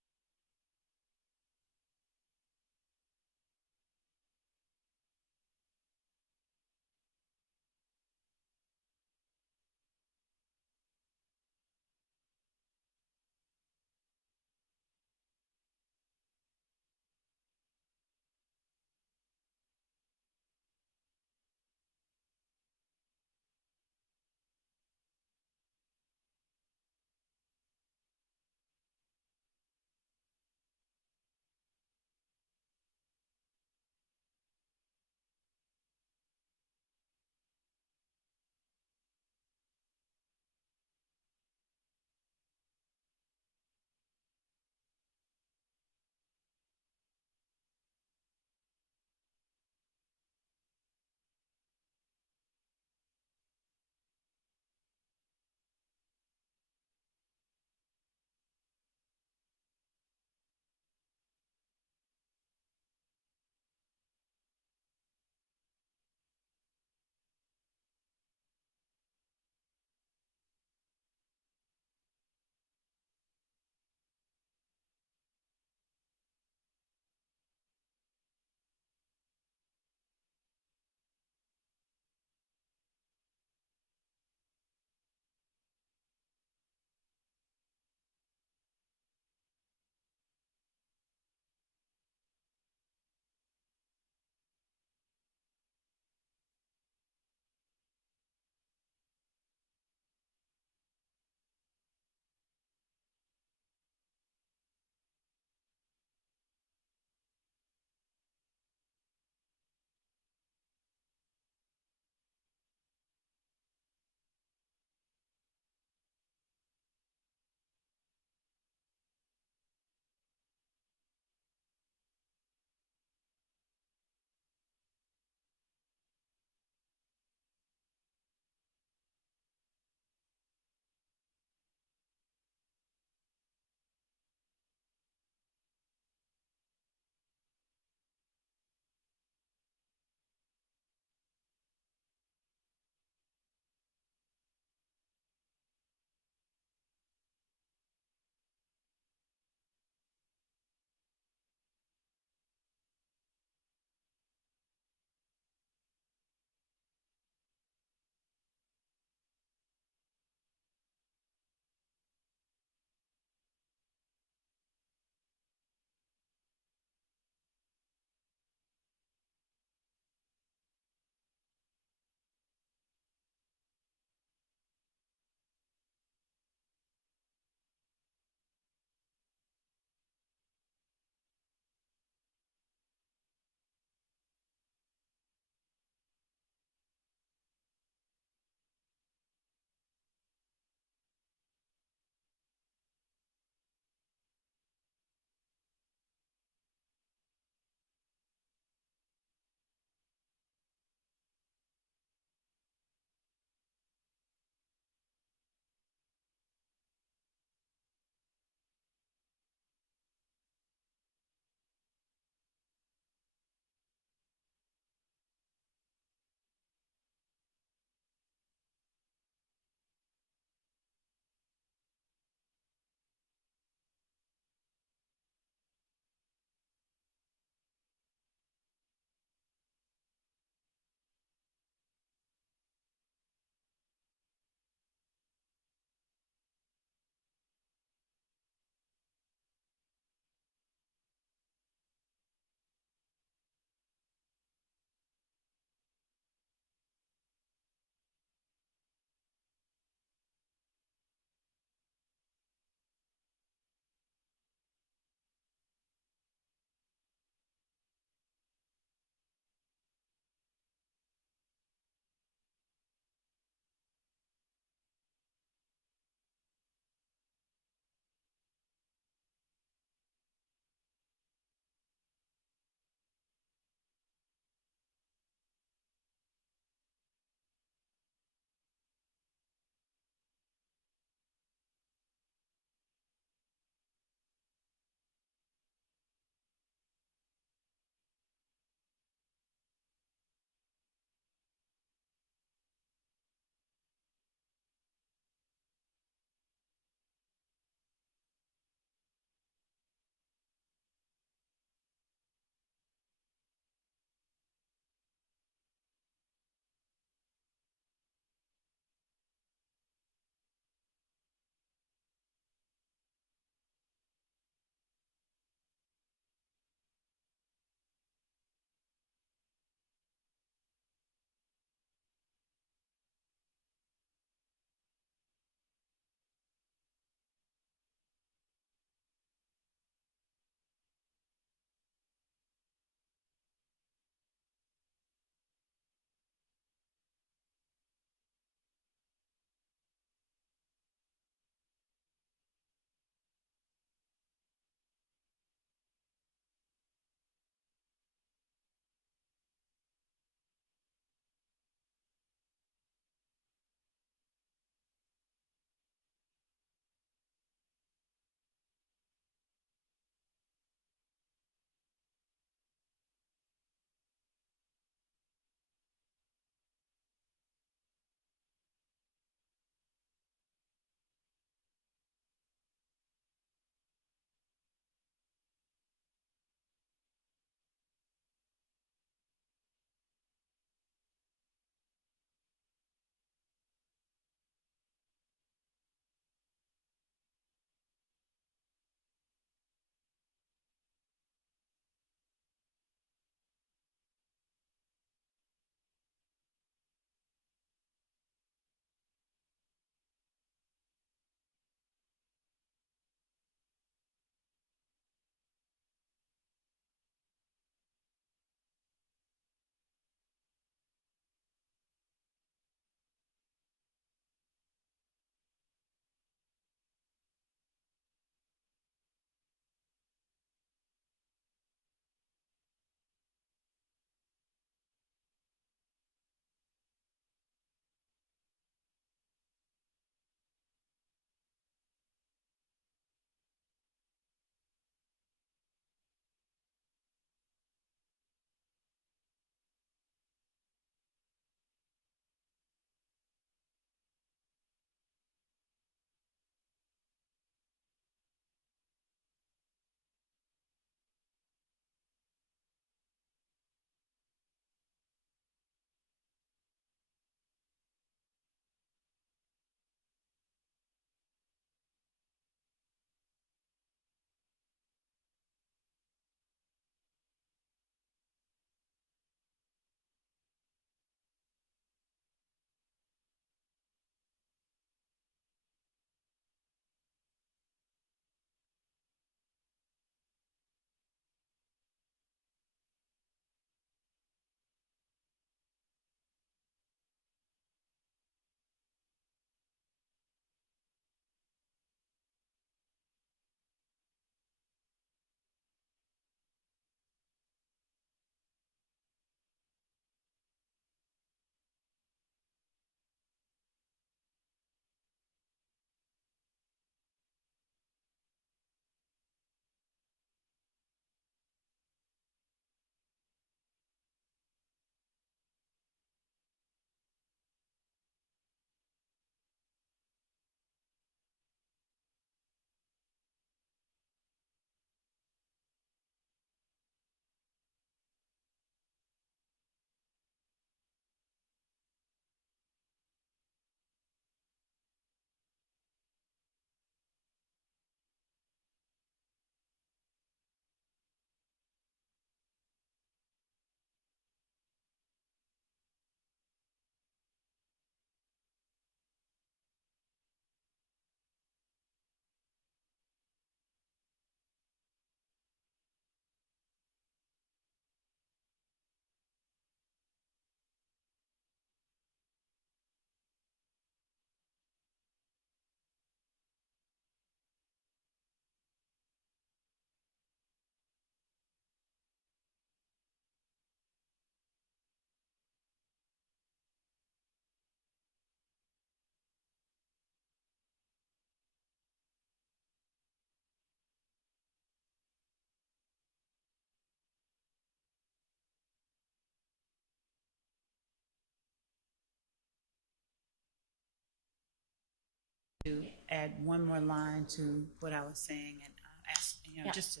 to add one more line to what I was saying and ask, Yeah. just to,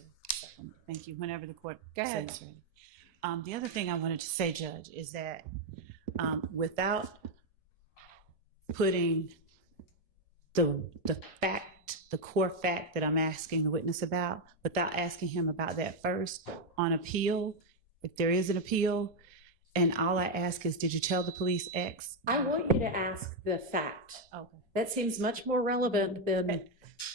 thank you, whenever the court Go ahead. says ready. The other thing I wanted to say, Judge, is that without putting the fact, the core fact that I'm asking the witness about, without asking him about that first on appeal, if there is an appeal, and all I ask is, did you tell the police X? I want you to ask the fact. Okay. That seems much more relevant than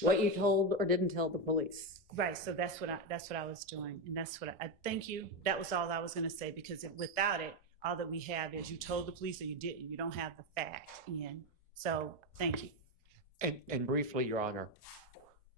what you told or didn't tell the police. Right, so that's what I was doing, and that's what I thank you. That was all I was going to say, because without it, all that we have is you told the police or you didn't. You don't have the fact in. So thank you. And briefly, Your Honor,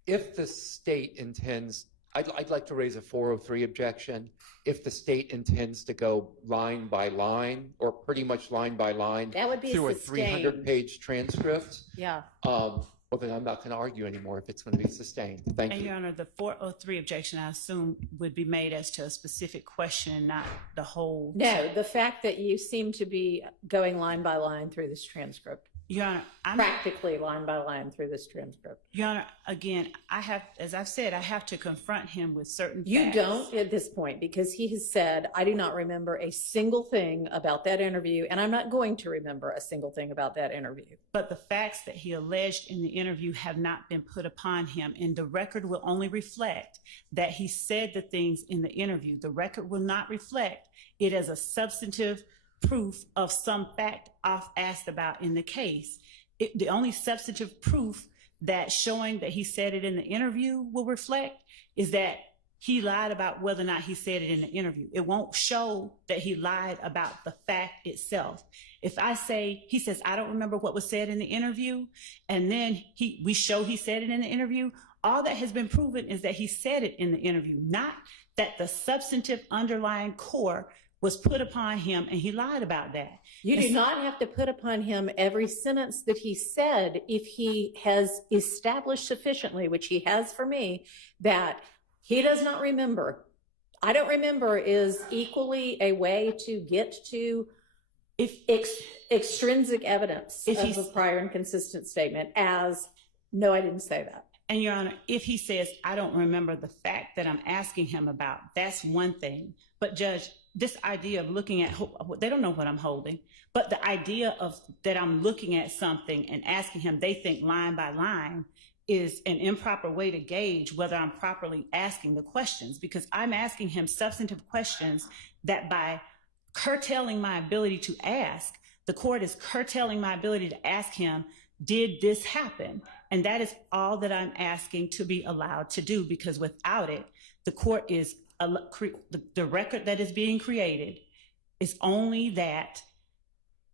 if the state intends, I'd like to raise a 403 objection. If the state intends to go line by line, or pretty much line by line, That would be through a sustained. 300-page transcript, Yeah. well, then I'm not going to argue anymore if it's going to be sustained. Thank And you. Your Honor, the 403 objection, I assume, would be made as to a specific question, not the whole. No, the fact that you seem to be going line by line through this transcript, Your Honor, practically line by line through this transcript. Your Honor, again, as I've said, I have to confront him with certain You facts. don't at this point, because he has said, I do not remember a single thing about that interview, and I'm not going to remember a single thing about that interview. But the facts that he alleged in the interview have not been put upon him, and the record will only reflect that he said the things in the interview. The record will not reflect it as a substantive proof of some fact I've asked about in the case. The only substantive proof that showing that he said it in the interview will reflect is that he lied about whether or not he said it in the interview. It won't show that he lied about the fact itself. If I say, he says, I don't remember what was said in the interview, and then we show he said it in the interview, all that has been proven is that he said it in the interview, not that the substantive underlying core was put upon him and he lied about that. You do not have to put upon him every sentence that he said if he has established sufficiently, which he has for me, that he does not remember. I don't remember is equally a way to get to extrinsic evidence of a prior inconsistent statement as, no, I didn't say that. And Your Honor, if he says, I don't remember the fact that I'm asking him about, that's one thing. But Judge, this idea of looking at, they don't know what I'm holding, but the idea of that I'm looking at something and asking him, they think line by line, is an improper way to gauge whether I'm properly asking the questions, because I'm asking him substantive questions that by curtailing my ability to ask, the court is curtailing my ability to ask him, did this happen? And that is all that I'm asking to be allowed to do, because without it, the court is, the record that is being created is only that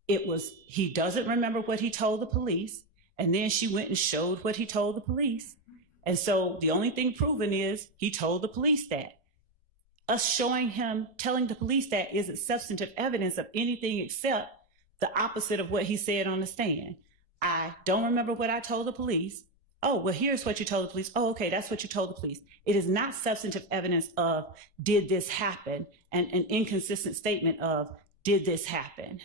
he doesn't remember what he told the police, and then she went and showed what he told the police. And so the only thing proven is he told the police that. Us showing him, telling the police that isn't substantive evidence of anything except the opposite of what he said on the stand. I don't remember what I told the police. Oh, well, here's what you told the police. Oh, okay, that's what you told the police. It is not substantive evidence of, did this happen? And an inconsistent statement of, did this happen?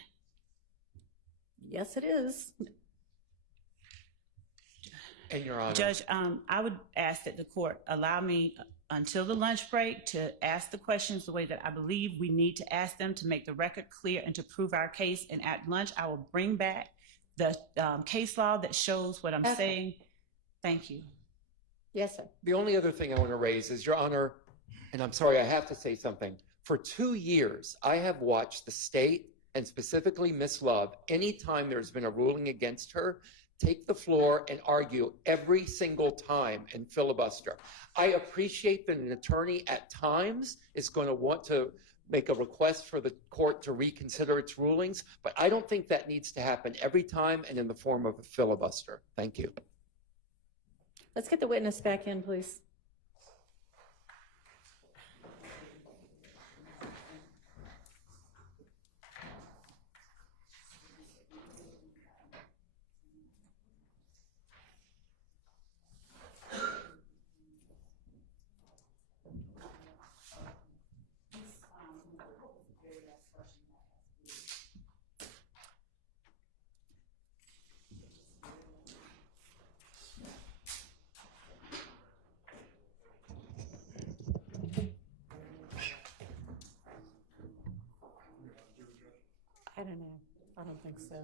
Yes, it is. And Your Honor, Judge, I would ask that the court allow me until the lunch break to ask the questions the way that I believe we need to ask them to make the record clear and to prove our case. And at lunch, I will bring back the case law that shows what I'm saying. Thank you. Yes, sir. the only other thing I want to raise is, Your Honor, and I'm sorry, I have to say something. For 2 years, I have watched the state, and specifically Ms. Love, anytime there's been a ruling against her, take the floor and argue every single time and filibuster. I appreciate that an attorney at times is going to want to make a request for the court to reconsider its rulings, but I don't think that needs to happen every time and in the form of a filibuster. Thank you. Let's get the witness back in, please. I don't know. I don't think so.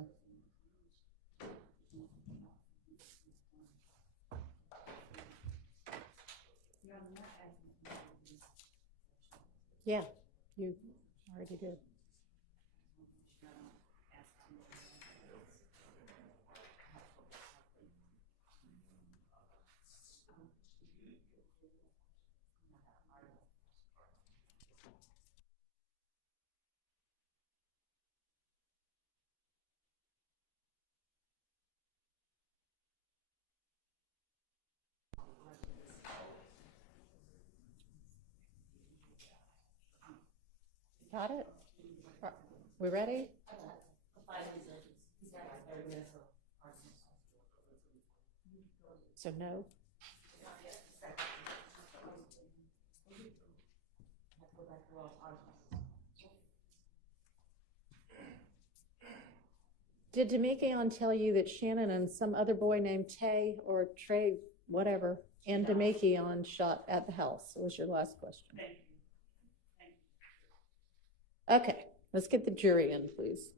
Yeah, you already did. Got it? We ready? So no? Did Demekion tell you that Shannon and some other boy named Tay or Trey, whatever, and Demekion shot at the house? Was your last question. Okay, let's get the jury in, please.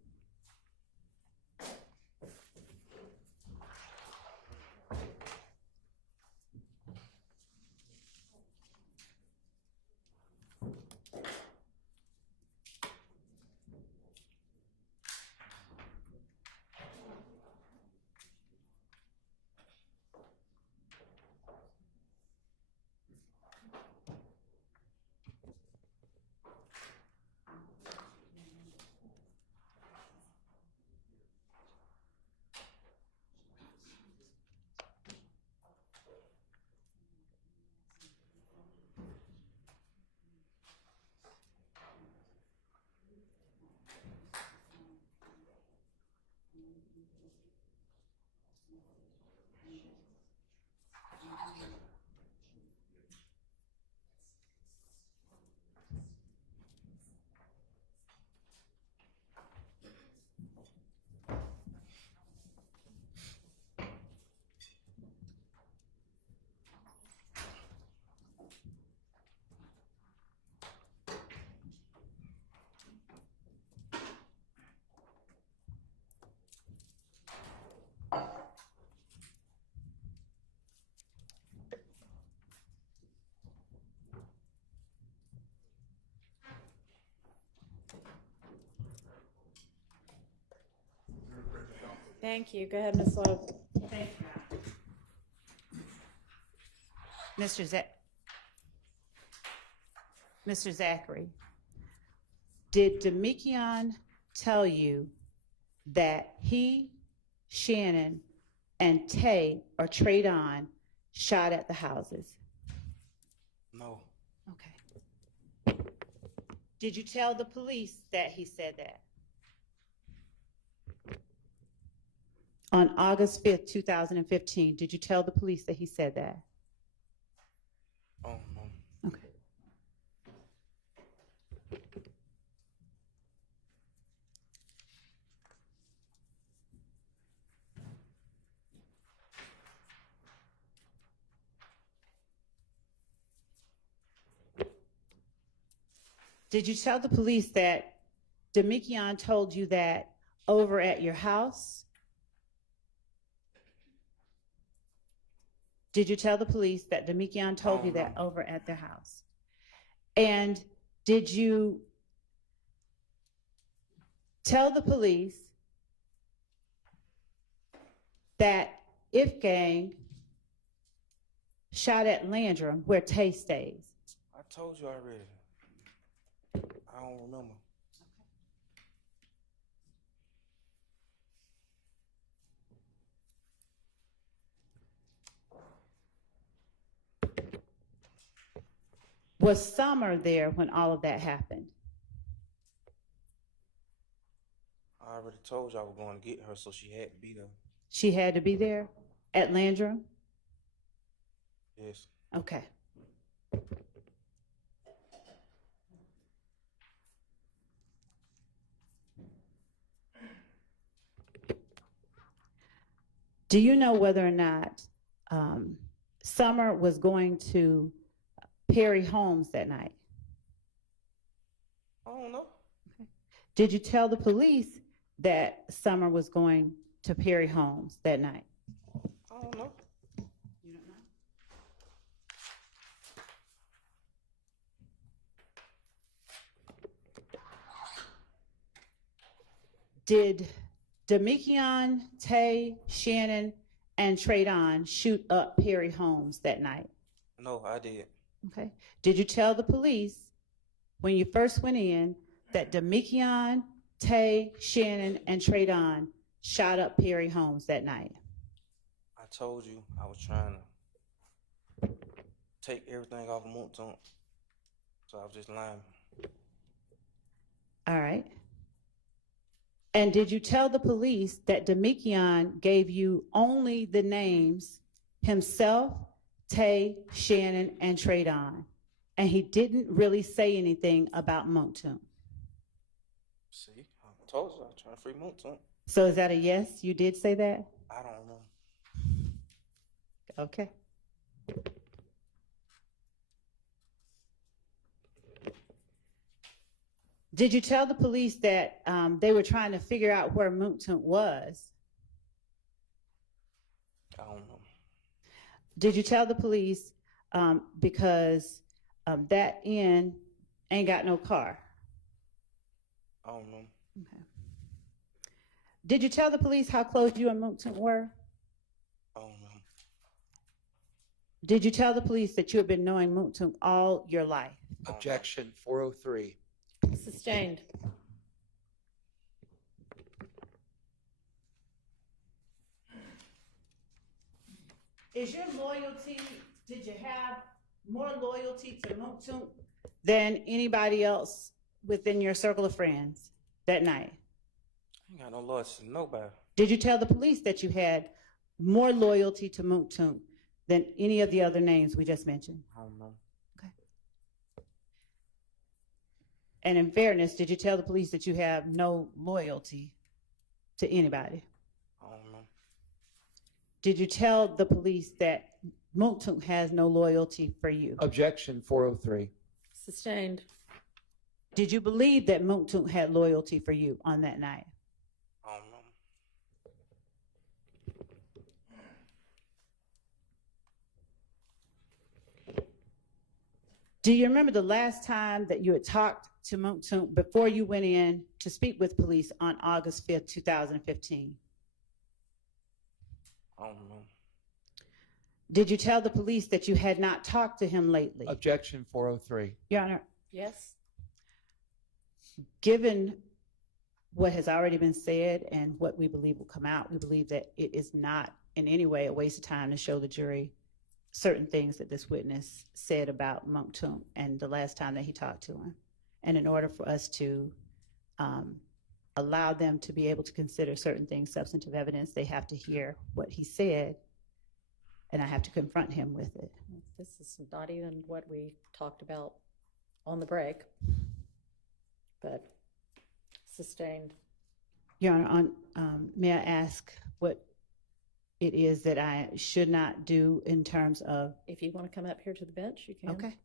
Thank you. Go ahead, Ms. Love. Thank you. Mr. Zachary, did Demekion tell you that he, Shannon, and Tay or Traydon shot at the houses? No. Okay. Did you tell the police that he said that? On August 5th, 2015, did you tell the police that he said that? Oh, no. Okay. Did you tell the police that Demekion told you that over at your house? Did you tell the police that Demekion told you that over at their house? And did you tell the police that If Gang shot at Landrum where Tay stays? I told you already. I don't remember. Was Summer there when all of that happened? I already told you I was going to get her, so she had to be there. She had to be there at Landrum? Yes. Okay. Do you know whether or not Summer was going to Perry Homes that night? I don't know. Did you tell the police that Summer was going to Perry Homes that night? I don't know. You don't know? Did Demekion, Tay, Shannon, and Traydon shoot up Perry Homes that night? No, I did. Okay. Did you tell the police when you first went in that Demekion, Tay, Shannon, and Traydon shot up Perry Homes that night? I told you I was trying to take everything off of Moonton, so I was just lying. All right. And did you tell the police that Demekion gave you only the names himself, Tay, Shannon, and Traydon, and he didn't really say anything about Moonton? See, I told you I was trying to free Moonton. So is that a yes? You did say that? I don't know. Okay. Did you tell the police that they were trying to figure out where Moonton was? I don't know. Did you tell the police because that inn ain't got no car? I don't know. Okay. Did you tell the police how close you and Moonton were? I don't know. Did you tell the police that you had been knowing Moonton all your life? Objection 403. Sustained. Is your loyalty, did you have more loyalty to Moonton than anybody else within your circle of friends that night? I ain't got no loss to nobody. Did you tell the police that you had more loyalty to Moonton than any of the other names we just mentioned? I don't know. Okay. And in fairness, did you tell the police that you have no loyalty to anybody? I don't know. Did you tell the police that Moonton has no loyalty for you? Objection 403. Sustained. Did you believe that Moonton had loyalty for you on that night? I don't know. Do you remember the last time that you had talked to Moonton before you went in to speak with police on August 5th, 2015? I don't know. Did you tell the police that you had not talked to him lately? Objection 403. Your Honor, Yes. given what has already been said and what we believe will come out, we believe that it is not in any way a waste of time to show the jury certain things that this witness said about Moonton and the last time that he talked to him. And in order for us to allow them to be able to consider certain things substantive evidence, they have to hear what he said, and I have to confront him with it. This is not even what we talked about on the break, but sustained. Your Honor, may I ask what it is that I should not do in terms of? If you want to come up here to the bench, you can. Okay.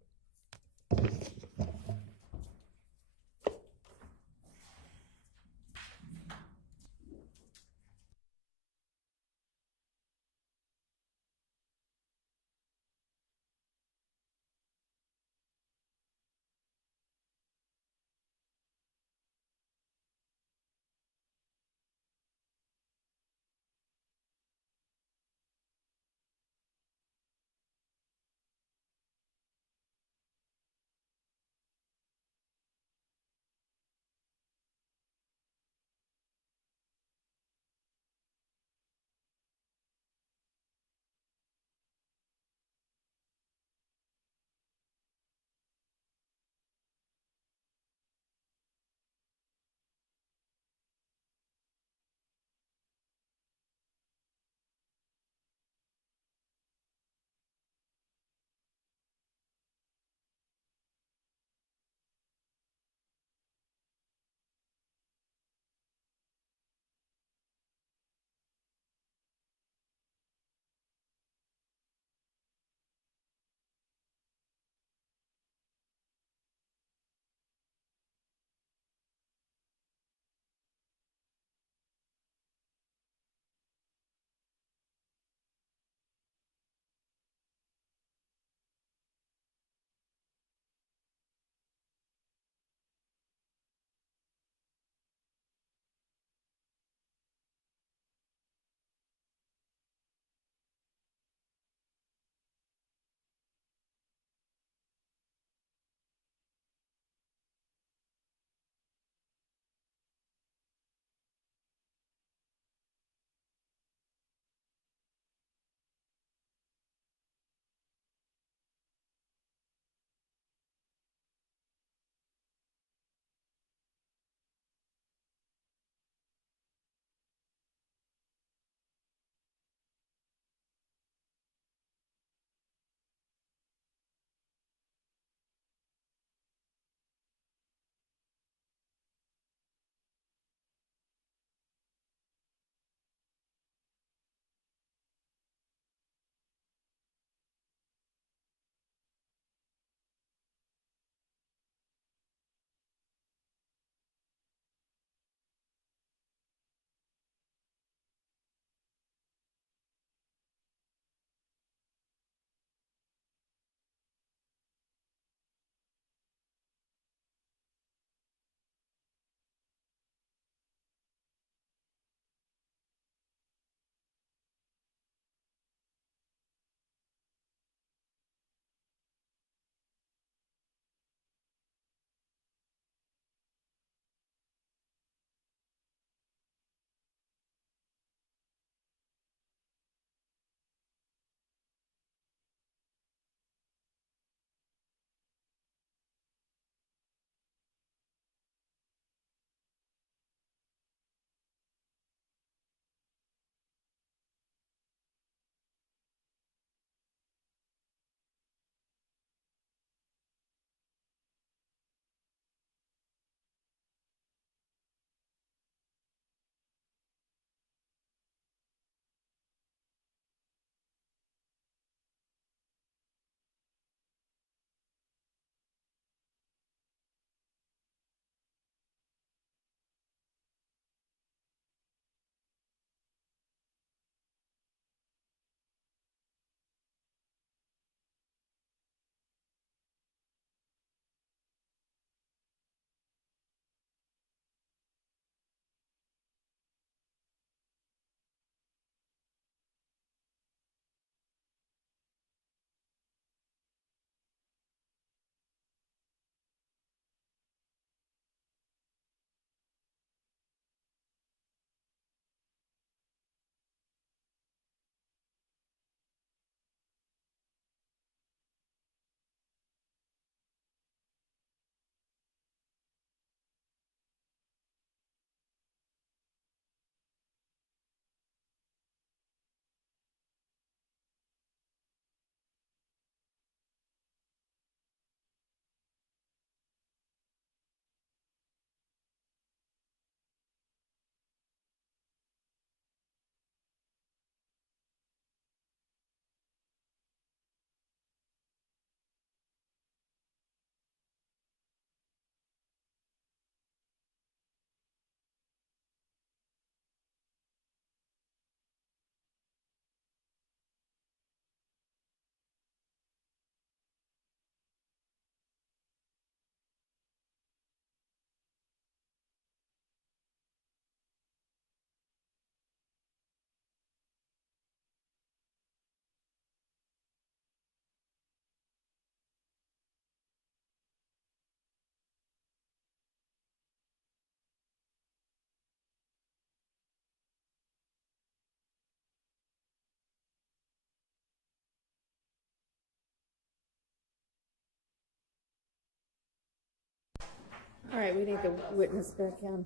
All right, we need the witness back in.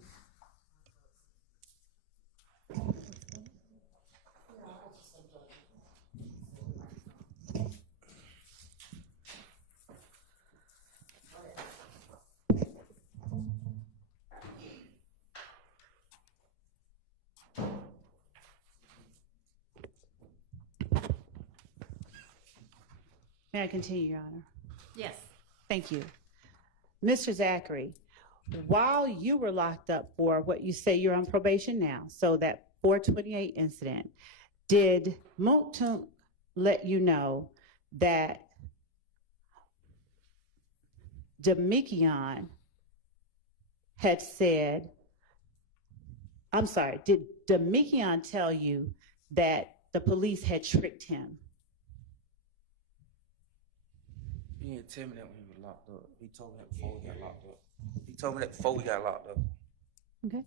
May I continue, Your Honor? Yes. Thank you. Mr. Zachary, while you were locked up for what you say you're on probation now, so that 428 incident, did Monkton let you know that Demikian had said, I'm sorry, did Demikian tell you that the police had tricked him? He didn't tell me that when he was locked up. He told me that before we got locked up. He told me that before we got locked up. Okay.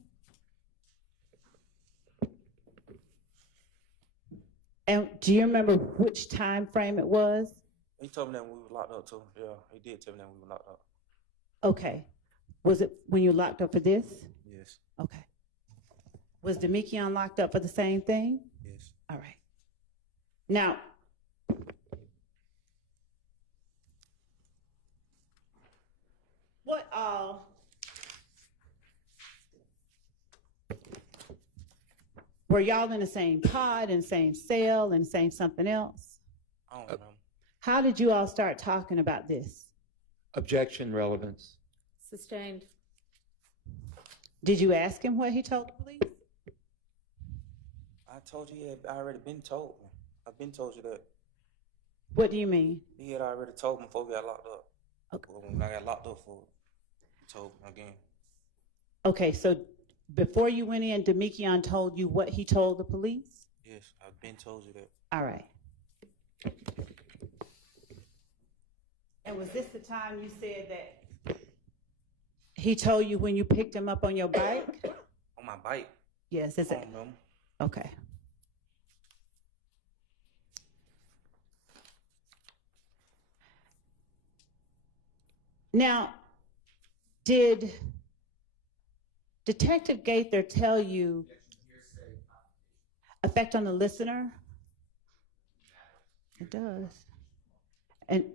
And do you remember which time frame it was? He told me that when we were locked up too. Yeah, he did tell me that when we were locked up. Okay. Was it when you were locked up for this? Yes, Okay. Was Demikian locked up for the same thing? yes. All right. Now, what all were y'all in the same pod, in the same cell, in the same something else? I don't remember. How did you all start talking about this? Objection, relevance. Sustained. Did you ask him what he told the police? I told you he had already been told me. I've been told you that. What do you mean? He had already told me before we got locked up. Okay. Well, when I got locked up for it, he told me again. Okay, so before you went in, Demikian told you what he told the police? Yes, I've been told you that. All right. And was this the time you said that he told you when you picked him up on your bike? On my bike. Yes, is I it? don't remember. Okay. Now, did Detective Gaither tell you effect on the listener? It does. And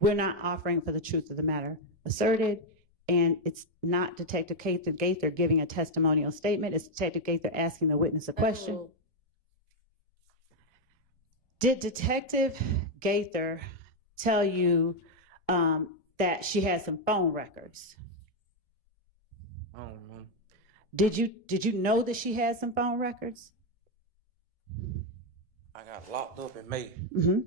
we're not offering for the truth of the matter asserted, and it's not Detective Gaither giving a testimonial statement. It's Detective Gaither asking the witness a question. Oh, Did Detective Gaither tell you that she had some phone records? I don't remember. Did you know that she had some phone records? I got locked up in May Mm-hmm.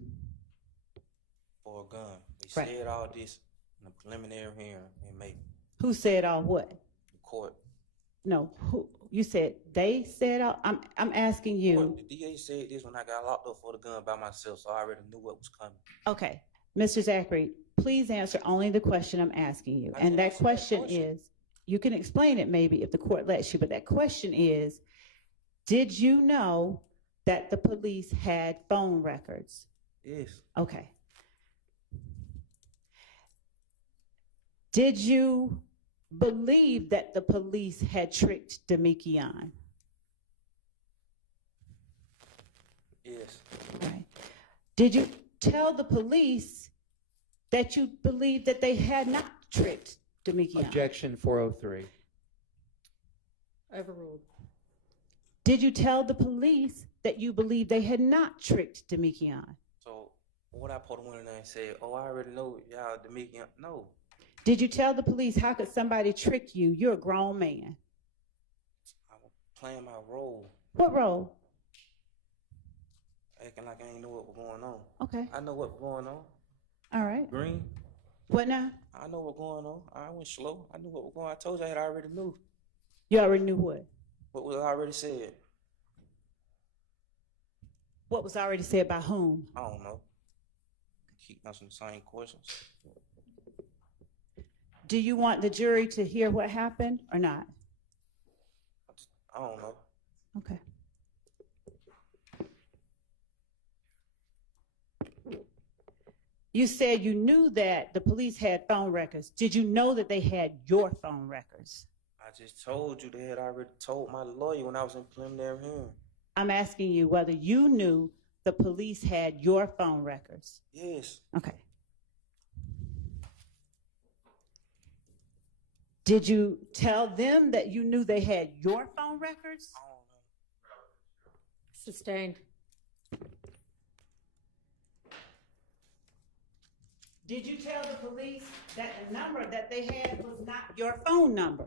for a gun. They Right. said all this in a preliminary hearing in May. Who said all what? The court. No, who you said they said all? I'm asking you. The DA said this when I got locked up for the gun by myself, so I already knew what was coming. Okay, Mr. Zachary, please answer only the question I'm asking you. I And can that answer that question question. is, you can explain it maybe if the court lets you, but that question is, did you know that the police had phone records? Yes. Okay. Did you believe that the police had tricked Demikian? Yes. Right. Did you tell the police that you believed that they had not tricked Demikian? Objection, 403. overruled. Did you tell the police that you believed they had not tricked Demikian? So what I put one in there and said, oh, I already know y'all Dominican. No. Did you tell the police, how could somebody trick you? You're a grown man. I was playing my role, What role? acting like I ain't know what was going on. Okay. I know what was going on. All right. Green. What now? I know what going on. I went slow. I knew what was going on. I told you I already knew You already knew what? what was already said. What was already said by whom? I don't know. Keep asking the same questions. Do you want the jury to hear what happened or not? I don't know. Okay. You said you knew that the police had phone records. Did you know that they had your phone records? I just told you they had already told my lawyer when I was in preliminary hearing. I'm asking you whether you knew the police had your phone records. Yes. Okay. Did you tell them that you knew they had your phone records? I don't know. Sustained. Did you tell the police that the number that they had was not your phone number?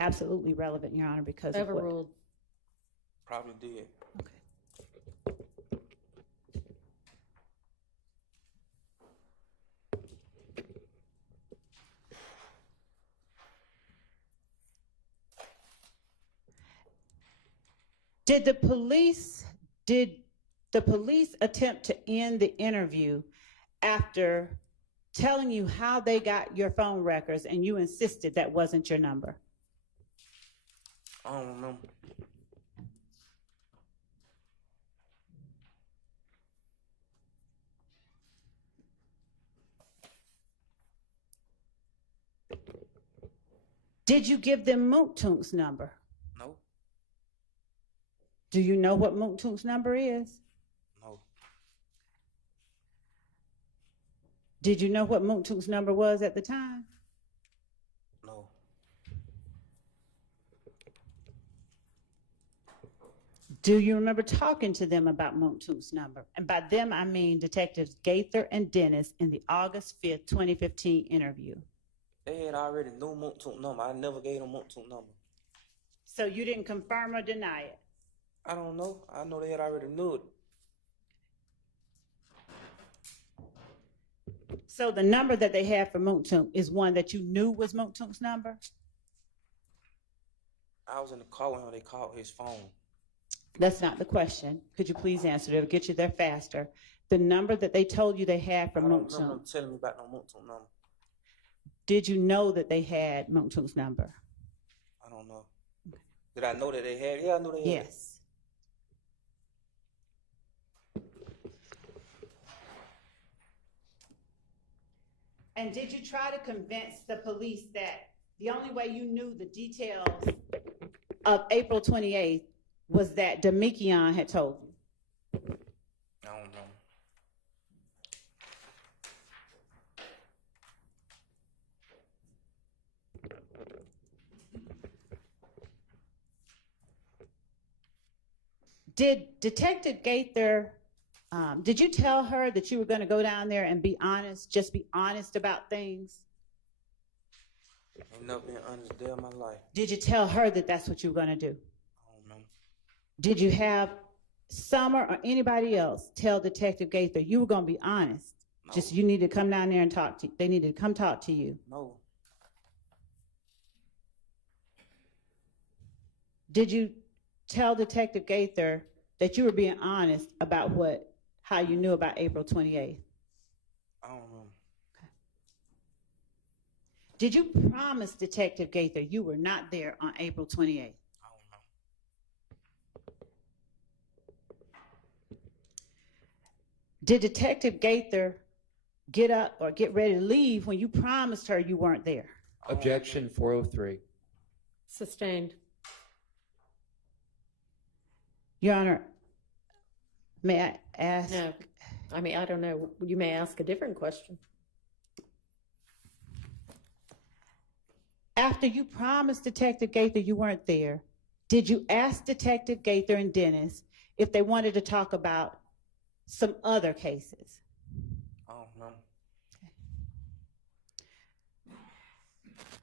Absolutely relevant, Your Honor, because of what? Overruled. Probably did. Okay. Did the police attempt to end the interview after telling you how they got your phone records and you insisted that wasn't your number? I don't remember. Did you give them Moontunk's number? No. Do you know what Moontunk's number is? No. Did you know what Moontunk's number was at the time? No. Do you remember talking to them about Moontunk's number? And by them, I mean Detectives Gaither and Dennis in the August 5th, 2015 interview. They had already knew Moontunk number. I never gave them Moontunk number. So you didn't confirm or deny it? I don't know. I know they had already knew it. So the number that they had for Moontunk is one that you knew was Moontunk's number? I was in the car when they called his phone. That's not the question. Could you please answer it? It'll get you there faster. The number that they told you they had for I don't remember them Moontunk, telling me about no Moontunk number. did you know that they had Moontunk's number? I don't know. Did I know that they had it? Yeah, I knew they had it. Yes. And did you try to convince the police that the only way you knew the details of April 28th was that Demikion had told you? I don't know. Did Detective Gaither, did you tell her that you were going to go down there and be honest, just be honest about things? Ain't never been honest a day of my life. Did you tell her that that's what you were going to do? I don't know. Did you have Summer or anybody else tell Detective Gaither you were going to be honest? No. Just you need to come down there and talk to, they needed to come talk to you. No. Did you tell Detective Gaither that you were being honest about how you knew about April 28th? I don't know. Did you promise Detective Gaither you were not there on April 28th? I don't know. Did Detective Gaither get up or get ready to leave when you promised her you weren't there? Objection 403. Sustained. Your Honor, may I ask? No, I mean, I don't know. You may ask a different question. After you promised Detective Gaither you weren't there, did you ask Detective Gaither and Dennis if they wanted to talk about some other cases? I don't know.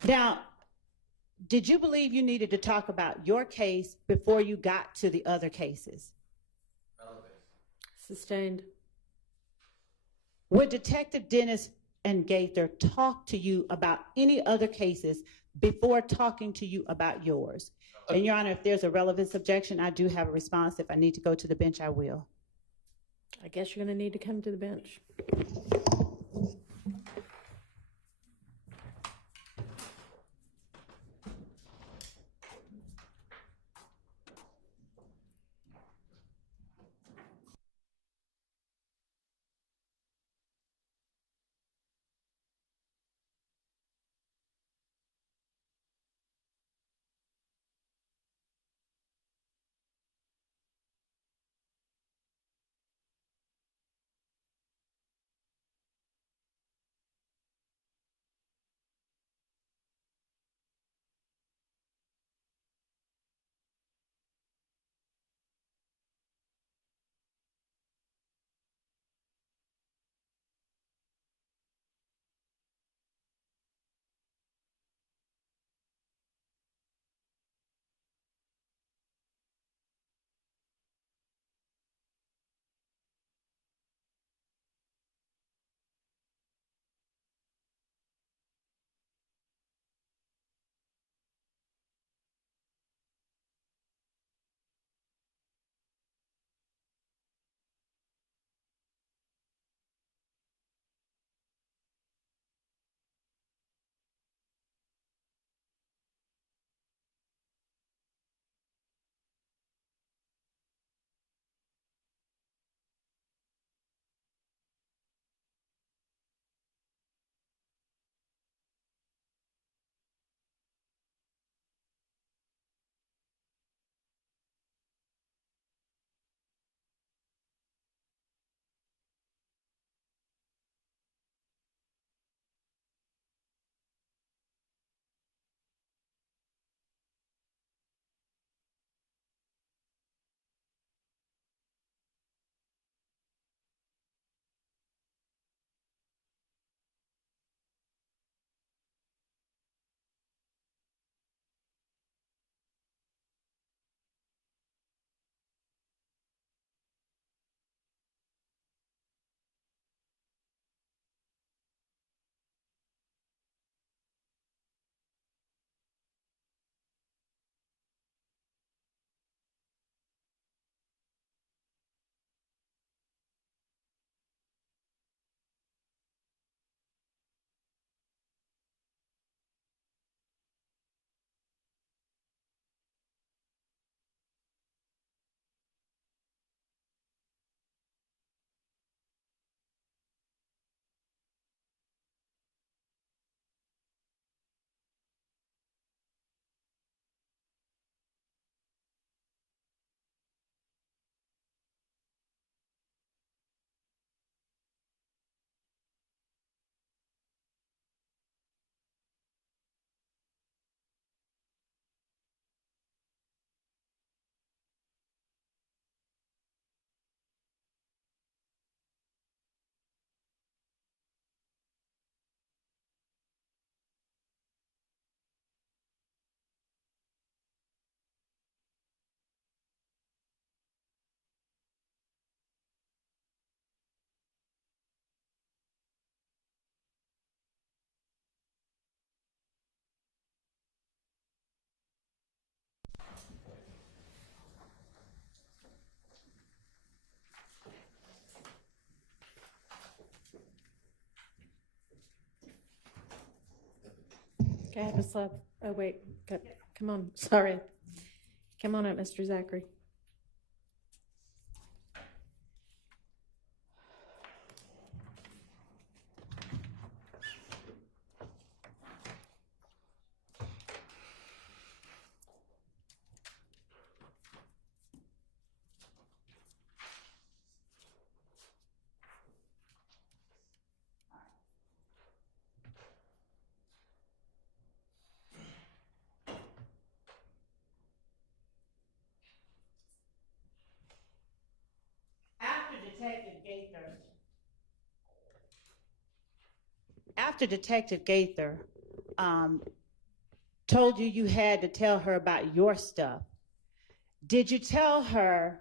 Now, did you believe you needed to talk about your case before you got to the other cases? Sustained. Would Detective Dennis and Gaither talk to you about any other cases before talking to you about yours? And Your Honor, if there's a relevance objection, I do have a response. If I need to go to the bench, I will. I guess you're going to need to come to the bench. Go ahead, Ms. Love. Oh, wait, come on, sorry. Come on up, Mr. Zachary. After Detective Gaither told you you had to tell her about your stuff, did you tell her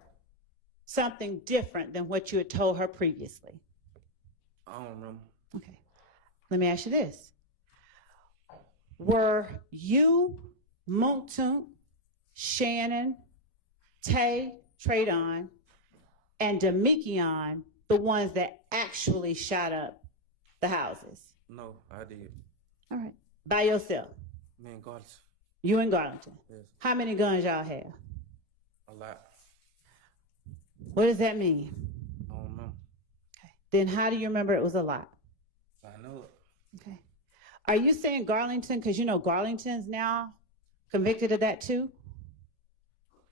something different than what you had told her previously? I don't remember. Okay. Let me ask you this. Were you, Montun, Shannon, Tay, Tradon, and Demikion the ones that actually shot up the houses? No, I did. All right. By yourself? Me and Garland. You and Garlington? Yes. How many guns y'all have? A lot. What does that mean? I don't remember. Okay. Then how do you remember it was a lot? I know it. Okay. Are you saying Garlington, because you know Garlington's now convicted of that too?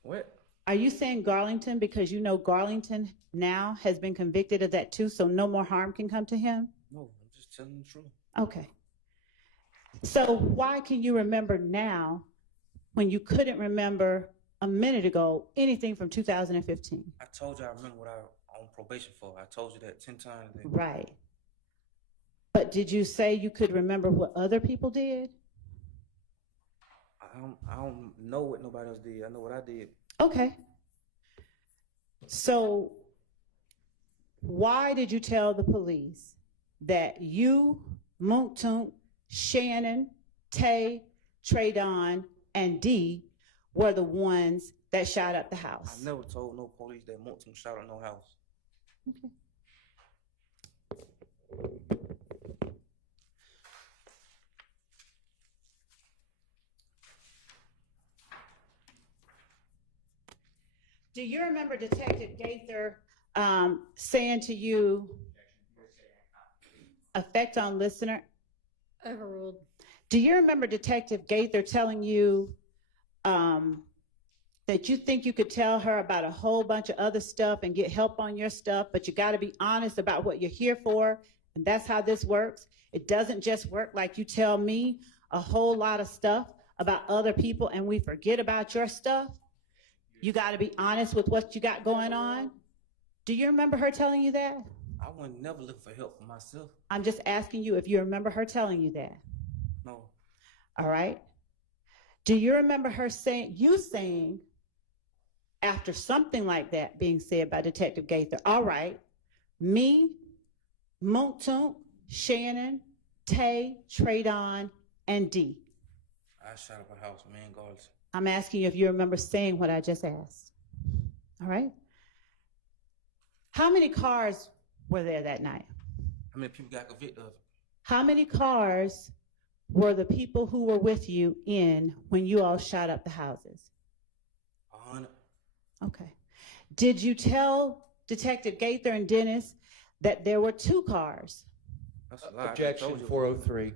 What? Are you saying Garlington because you know Garlington now has been convicted of that too, so no more harm can come to him? No, I'm just telling the truth. Okay. So why can you remember now when you couldn't remember a minute ago anything from 2015? I told you I remember what I was on probation for. I told you that 10 times. Right. But did you say you could remember what other people did? I don't know what nobody else did. I know what I did. Okay. So why did you tell the police that you, Montun, Shannon, Tay, Tradon, and D were the ones that shot up the house? I never told no police that Montun shot up no house. Okay. Do you remember Detective Gaither saying to you, effect on listener? Overruled. Do you remember Detective Gaither telling you that you think you could tell her about a whole bunch of other stuff and get help on your stuff, but you got to be honest about what you're here for, and that's how this works? It doesn't just work like you tell me a whole lot of stuff about other people and we forget about your stuff. You got to be honest with what you got going on. Do you remember her telling you that? I wasn't never looking for help for myself. I'm just asking you if you remember her telling you that. No. All right. Do you remember her saying after something like that being said by Detective Gaither, all right, me, Montun, Shannon, Tay, Tradon, and D? I shot up a house, man, Garland. I'm asking you if you remember saying what I just asked. All right. How many cars were there that night? How many people got convicted of it? How many cars were the people who were with you in when you all shot up the houses? 100. Okay. Did you tell Detective Gaither and Dennis that there were 2 cars? That's a lie. Objection 403.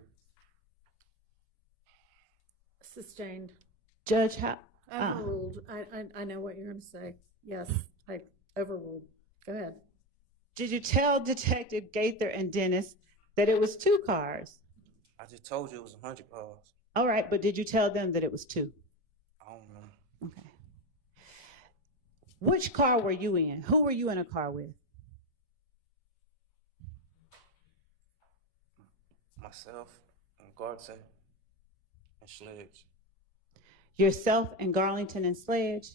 Sustained. Judge, how? Overruled. I know what you're going to say. Yes, I overruled. Go ahead. Did you tell Detective Gaither and Dennis that it was 2 cars? I just told you it was 100 cars. All right, but did you tell them that it was 2? I don't know. Okay. Which car were you in? Who were you in a car with? Myself and Garland and Sledge. Yourself and Garlington and Sledge?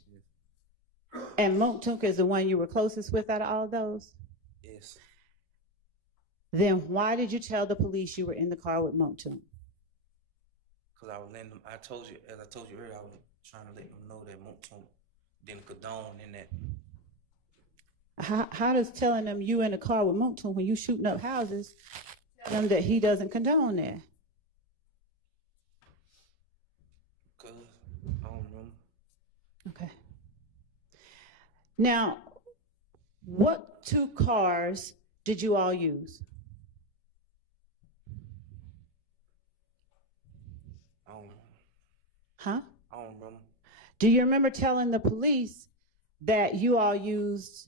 Yes. And Montunk is the one you were closest with out of all of those? Yes. Then why did you tell the police you were in the car with Montunk? Because I was letting them, as I told you earlier, I was trying to let them know that Montunk didn't condone in that. How does telling them you in the car with Montunk when you shooting up houses tell them that he doesn't condone that? Cause I don't remember. Okay. Now, what two cars did you all use? I don't remember. Huh? I don't remember. Do you remember telling the police that you all used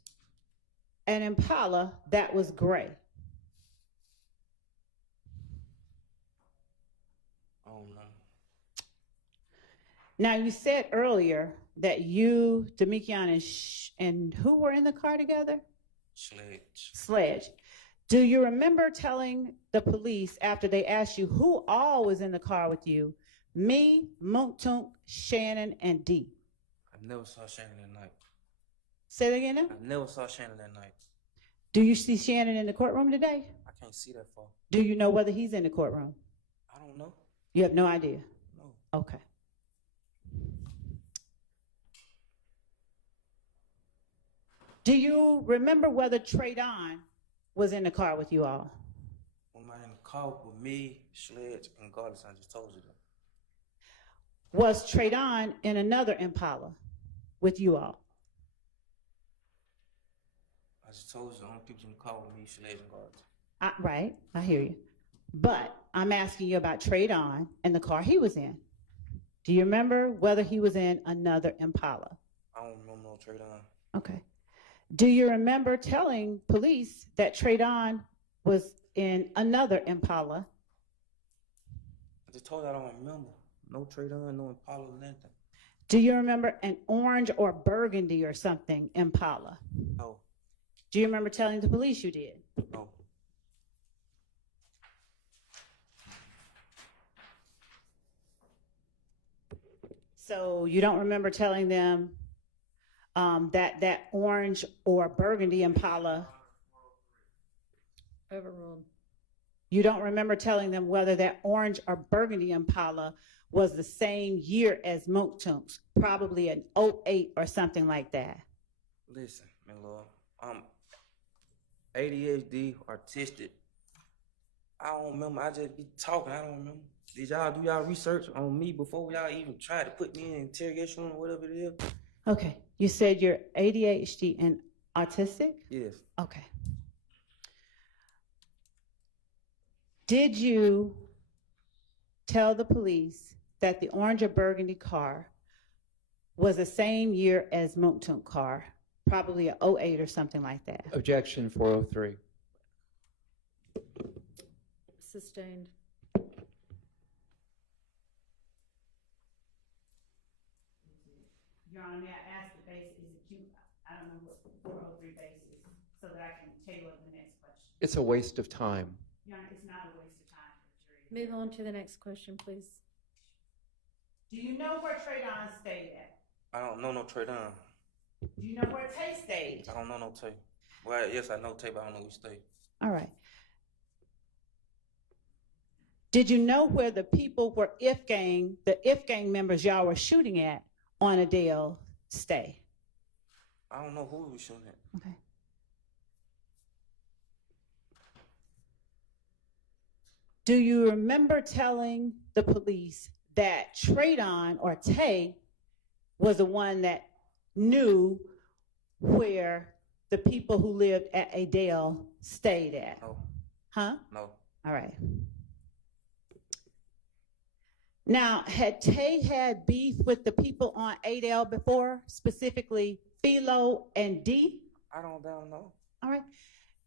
an Impala that was gray? I don't remember. Now, you said earlier that you, Demekion, and who were in the car together? Sledge. Do you remember telling the police after they asked you who all was in the car with you? Me, Moontunk, Shannon, and D. I never saw Shannon that night. Say that again now? I never saw Shannon that night. Do you see Shannon in the courtroom today? I can't see that far. Do you know whether he's in the courtroom? I don't know. You have no idea? No. Okay. Do you remember whether Traydon was in the car with you all? When I in the car with me, Sledge, and Goddess, I just told you that. Was Traydon in another Impala with you all? I just told you the only people in the car with me, Sledge, and Goddess. Right, I hear you. But I'm asking you about Traydon and the car he was in. Do you remember whether he was in another Impala? I don't remember no Traydon. Okay. Do you remember telling police that Traydon was in another Impala? I just told you I don't remember. No Traydon, no Impala, nothing. Do you remember an orange or burgundy or something Impala? No. Do you remember telling the police you did? No. So you don't remember telling them that orange or burgundy Impala? Overruled. You don't remember telling them whether that orange or burgundy Impala was the same year as Monktunk's, probably an 08 or something like that? Listen, man, Lord, I'm ADHD, artistic. I don't remember. I just be talking. I don't remember. Did y'all do y'all research on me before y'all even tried to put me in interrogation or whatever it is? Okay. You said you're ADHD and autistic? Yes. Okay. Did you tell the police that the orange or burgundy car was the same year as Monktunk car, probably a 08 or something like that? Objection 403. Sustained. Your Honor, may I ask the basis, I don't know what 403 basis, so that I can tailor the next question. It's a waste of time. Your Honor, it's not a waste of time for the jury. Move on to the next question, please. Do you know where Traydon stayed at? I don't know no Traydon. Do you know where Tay stayed? I don't know no Tay. Well, yes, I know Tay, but I don't know where he stayed. All right. Did you know where the people were the If gang members y'all were shooting at on Adele stay? I don't know who we was shooting at. Okay. Do you remember telling the police that Traydon or Tay was the one that knew where the people who lived at Adele stayed at? No. Huh? No. All right. Now, had Tay had beef with the people on Adele before, specifically Philo and D? I don't damn know. All right.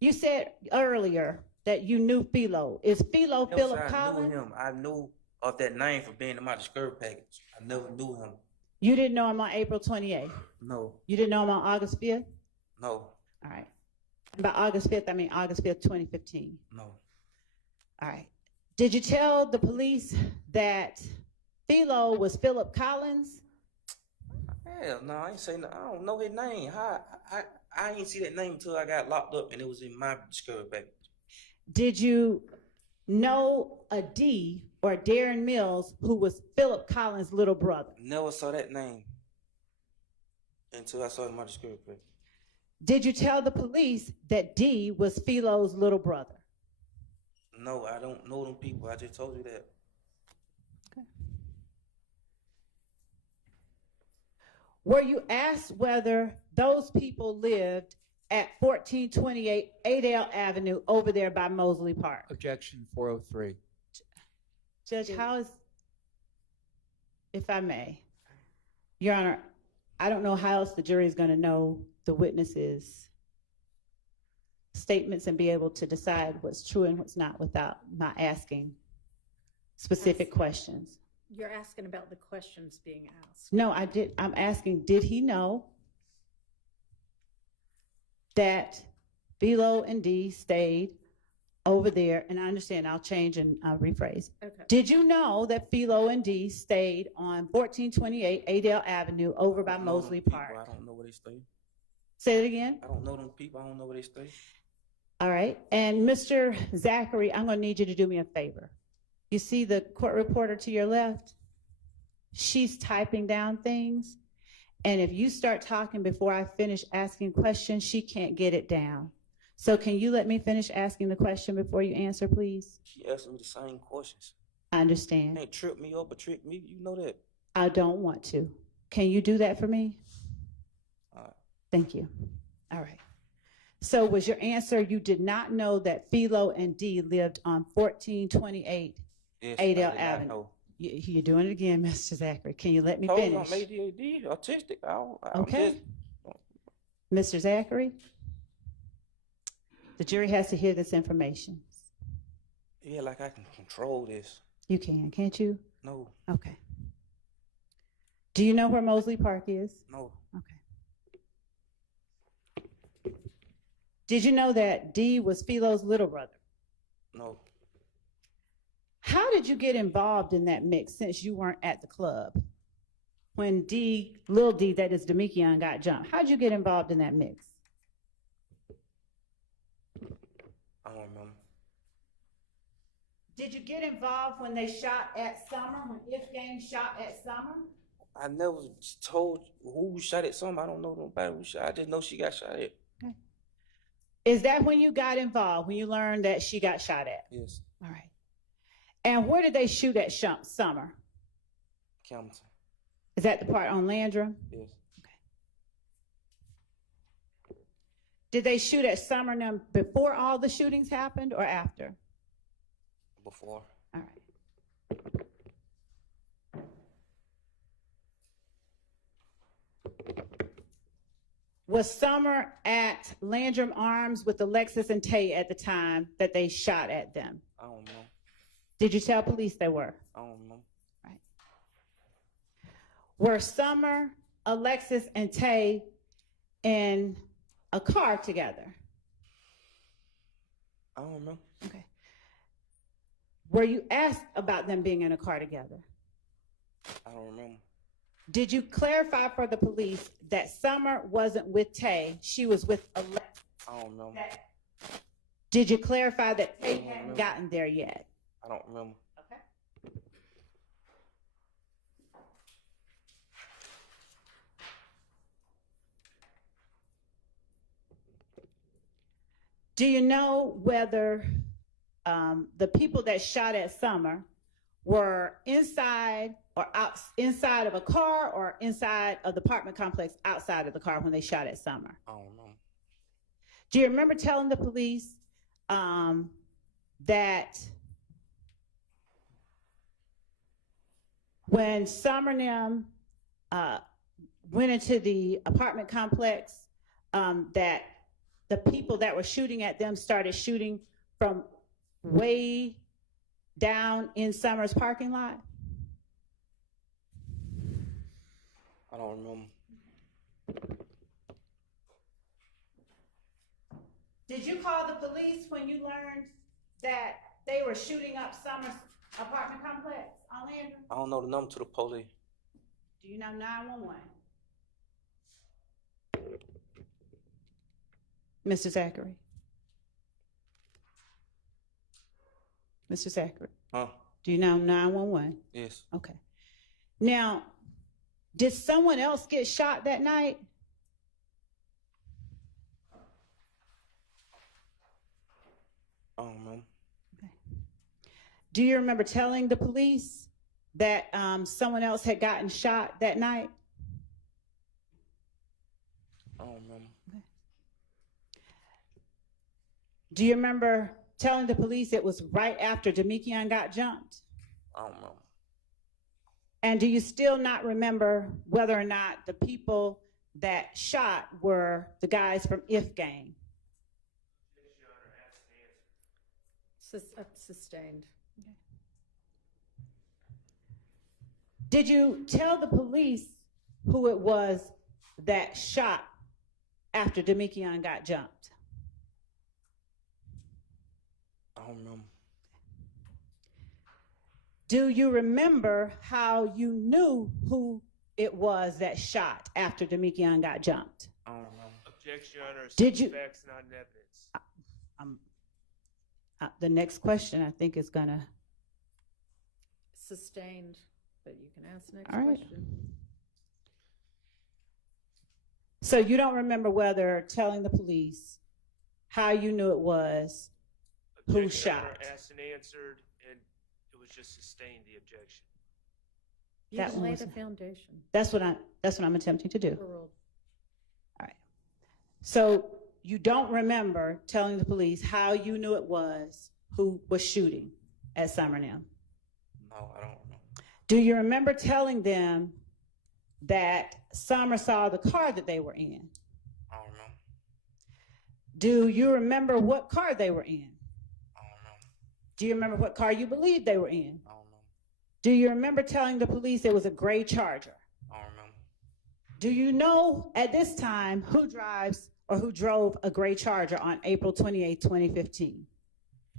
You said earlier that you knew Philo. Is Philo No, Philip sir, I Collins? knew him. I knew of that name for being in my discovery package. I never knew him. You didn't know him on April 28th? No. You didn't know him on August 5th? No. All right. And by August 5th, I mean August 5th, 2015. No. All right. Did you tell the police that Philo was Philip Collins? Hell no, I ain't say no. I don't know his name. I ain't see that name until I got locked up and it was in my discovery package. Did you know a D or Darren Mills who was Philip Collins' little brother? Never saw that name until I saw it in my discovery package. Did you tell the police that D was Philo's little brother? No, I don't know them people. I just told you that. Okay. Were you asked whether those people lived at 1428 Adele Avenue over there by Mosley Park? Objection 403. Judge, how is, if I may, Your Honor, I don't know how else the jury is going to know the witnesses' statements and be able to decide what's true and what's not without not asking specific questions. You're asking about the questions being asked. No, I'm asking, did he know that Philo and D stayed over there? And I understand, I'll change and rephrase. Okay. Did you know that Philo and D stayed on 1428 Adele Avenue over by Mosley Park? I don't know where they stay. Say it again. I don't know them people. I don't know where they stay. All right. And Mr. Zachary, I'm going to need you to do me a favor. You see the court reporter to your left? She's typing down things. And if you start talking before I finish asking questions, she can't get it down. So can you let me finish asking the question before you answer, please? She asked me the same questions. I understand. Ain't trip me up or trick me. You know that. I don't want to. Can you do that for me? All right. Thank you. All right. So was your answer you did not know that Philo and D lived on 1428 Yes, Adele I did not Avenue? know. You're doing it again, Mr. Zachary. Can you let me Told you finish? I'm ADHD, autistic. Okay. Mr. Zachary, the jury has to hear this information. Yeah, like I can control this. You can, can't you? No, Okay. Do you know where Mosley Park is? no, Okay. Did you know that D was Philo's little brother? no. How did you get involved in that mix since you weren't at the club? When Lil D, that is Demekion, got jumped. How did you get involved in that mix? I don't remember. Did you get involved when they shot at Summer, when If Gang shot at Summer? I never told who shot at something. I don't know nobody who shot. I just know she got shot at. Okay. Is that when you got involved, when you learned that she got shot at? Yes, All right. And where did they shoot at Summer? Campbellton. Is that the part on Landrum? Yes, Did they shoot at Summer now before all the shootings happened or after? before. All right. Was Summer at Landrum Arms with Alexis and Tay at the time that they shot at them? I don't know. Did you tell police they were? I don't know. Right. Were Summer, Alexis, and Tay in a car together? I don't know. Okay. Were you asked about them being in a car together? I don't remember. Did you clarify for the police that Summer wasn't with Tay, she was with Alexis? I don't remember. Did you clarify that Tay hadn't gotten there yet? I don't remember. Okay. Do you know whether the people that shot at Summer were inside or inside of a car or inside of the apartment complex outside of the car when they shot at Summer? I don't know. Do you remember telling the police that when Summer and them went into the apartment complex, that the people that were shooting at them started shooting from way down in Summer's parking lot? I don't remember. Did you call the police when you learned that they were shooting up Summer's apartment complex on Landrum? I don't know the number to the police. Do you know 911? Mr. Zachary. Mr. Zachary, Huh? do you know 911? Yes. Okay. Now, did someone else get shot that night? I don't remember. Okay. Do you remember telling the police that someone else had gotten shot that night? I don't remember. Do you remember telling the police it was right after Demekion got jumped? I don't remember. And do you still not remember whether or not the people that shot were the guys from If Gang? Sustained. Did you tell the police who it was that shot after Demekion got jumped? I don't remember. Do you remember how you knew who it was that shot after Demekion got jumped? I don't remember. Objection, Your Honor. Did you- Facts, not evidence. The next question I think is gonna. Sustained, but you can ask the next All right. question. So you don't remember whether telling the police how you knew it was who Objection, Your Honor. shot? Asked and answered, and it was just sustained, the objection. You That can lay was- the foundation. That's what I'm attempting to do. Overruled. All right. So you don't remember telling the police how you knew it was who was shooting at Summernham. No, I don't remember. Do you remember telling them that Summer saw the car that they were in? I don't remember. Do you remember what car they were in? I don't remember. Do you remember what car you believed they were in? I don't remember. Do you remember telling the police it was a gray Charger? I don't remember. Do you know at this time who drives or who drove a gray Charger on April 28, 2015?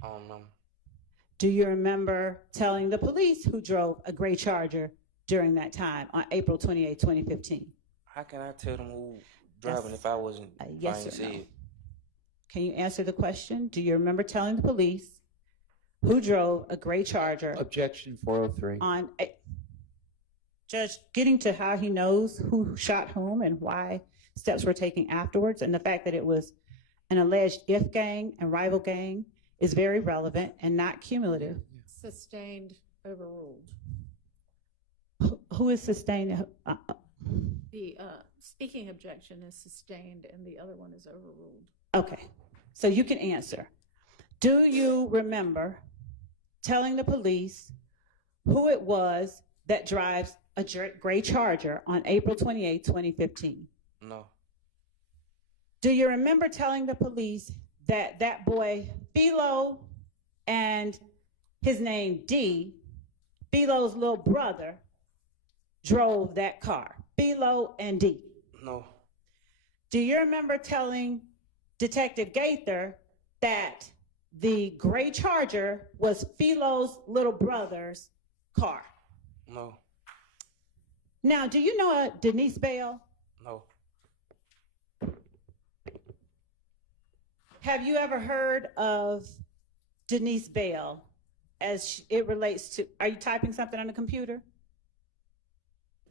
I don't remember. Do you remember telling the police who drove a gray Charger during that time on April 28, 2015? How can I tell them who driving Yes. if I wasn't? Yes if I or ain't no? see it? Can you answer the question? Do you remember telling the police who drove a gray Charger Objection 403. on Judge, getting to how he knows who shot whom and why steps were taken afterwards, and the fact that it was an alleged If Gang and rival gang is very relevant and not cumulative. Sustained, overruled. Who is sustained? The speaking objection is sustained and the other one is overruled. Okay, so you can answer. Do you remember telling the police who it was that drives a gray Charger on April 28, 2015? No. Do you remember telling the police that that boy Philo and his name D, Philo's little brother, drove that car? Philo and D. No. Do you remember telling Detective Gaither that the gray Charger was Philo's little brother's car? No. Now, do you know Denise Bell? No. Have you ever heard of Denise Bell as it relates to, are you typing something on the computer?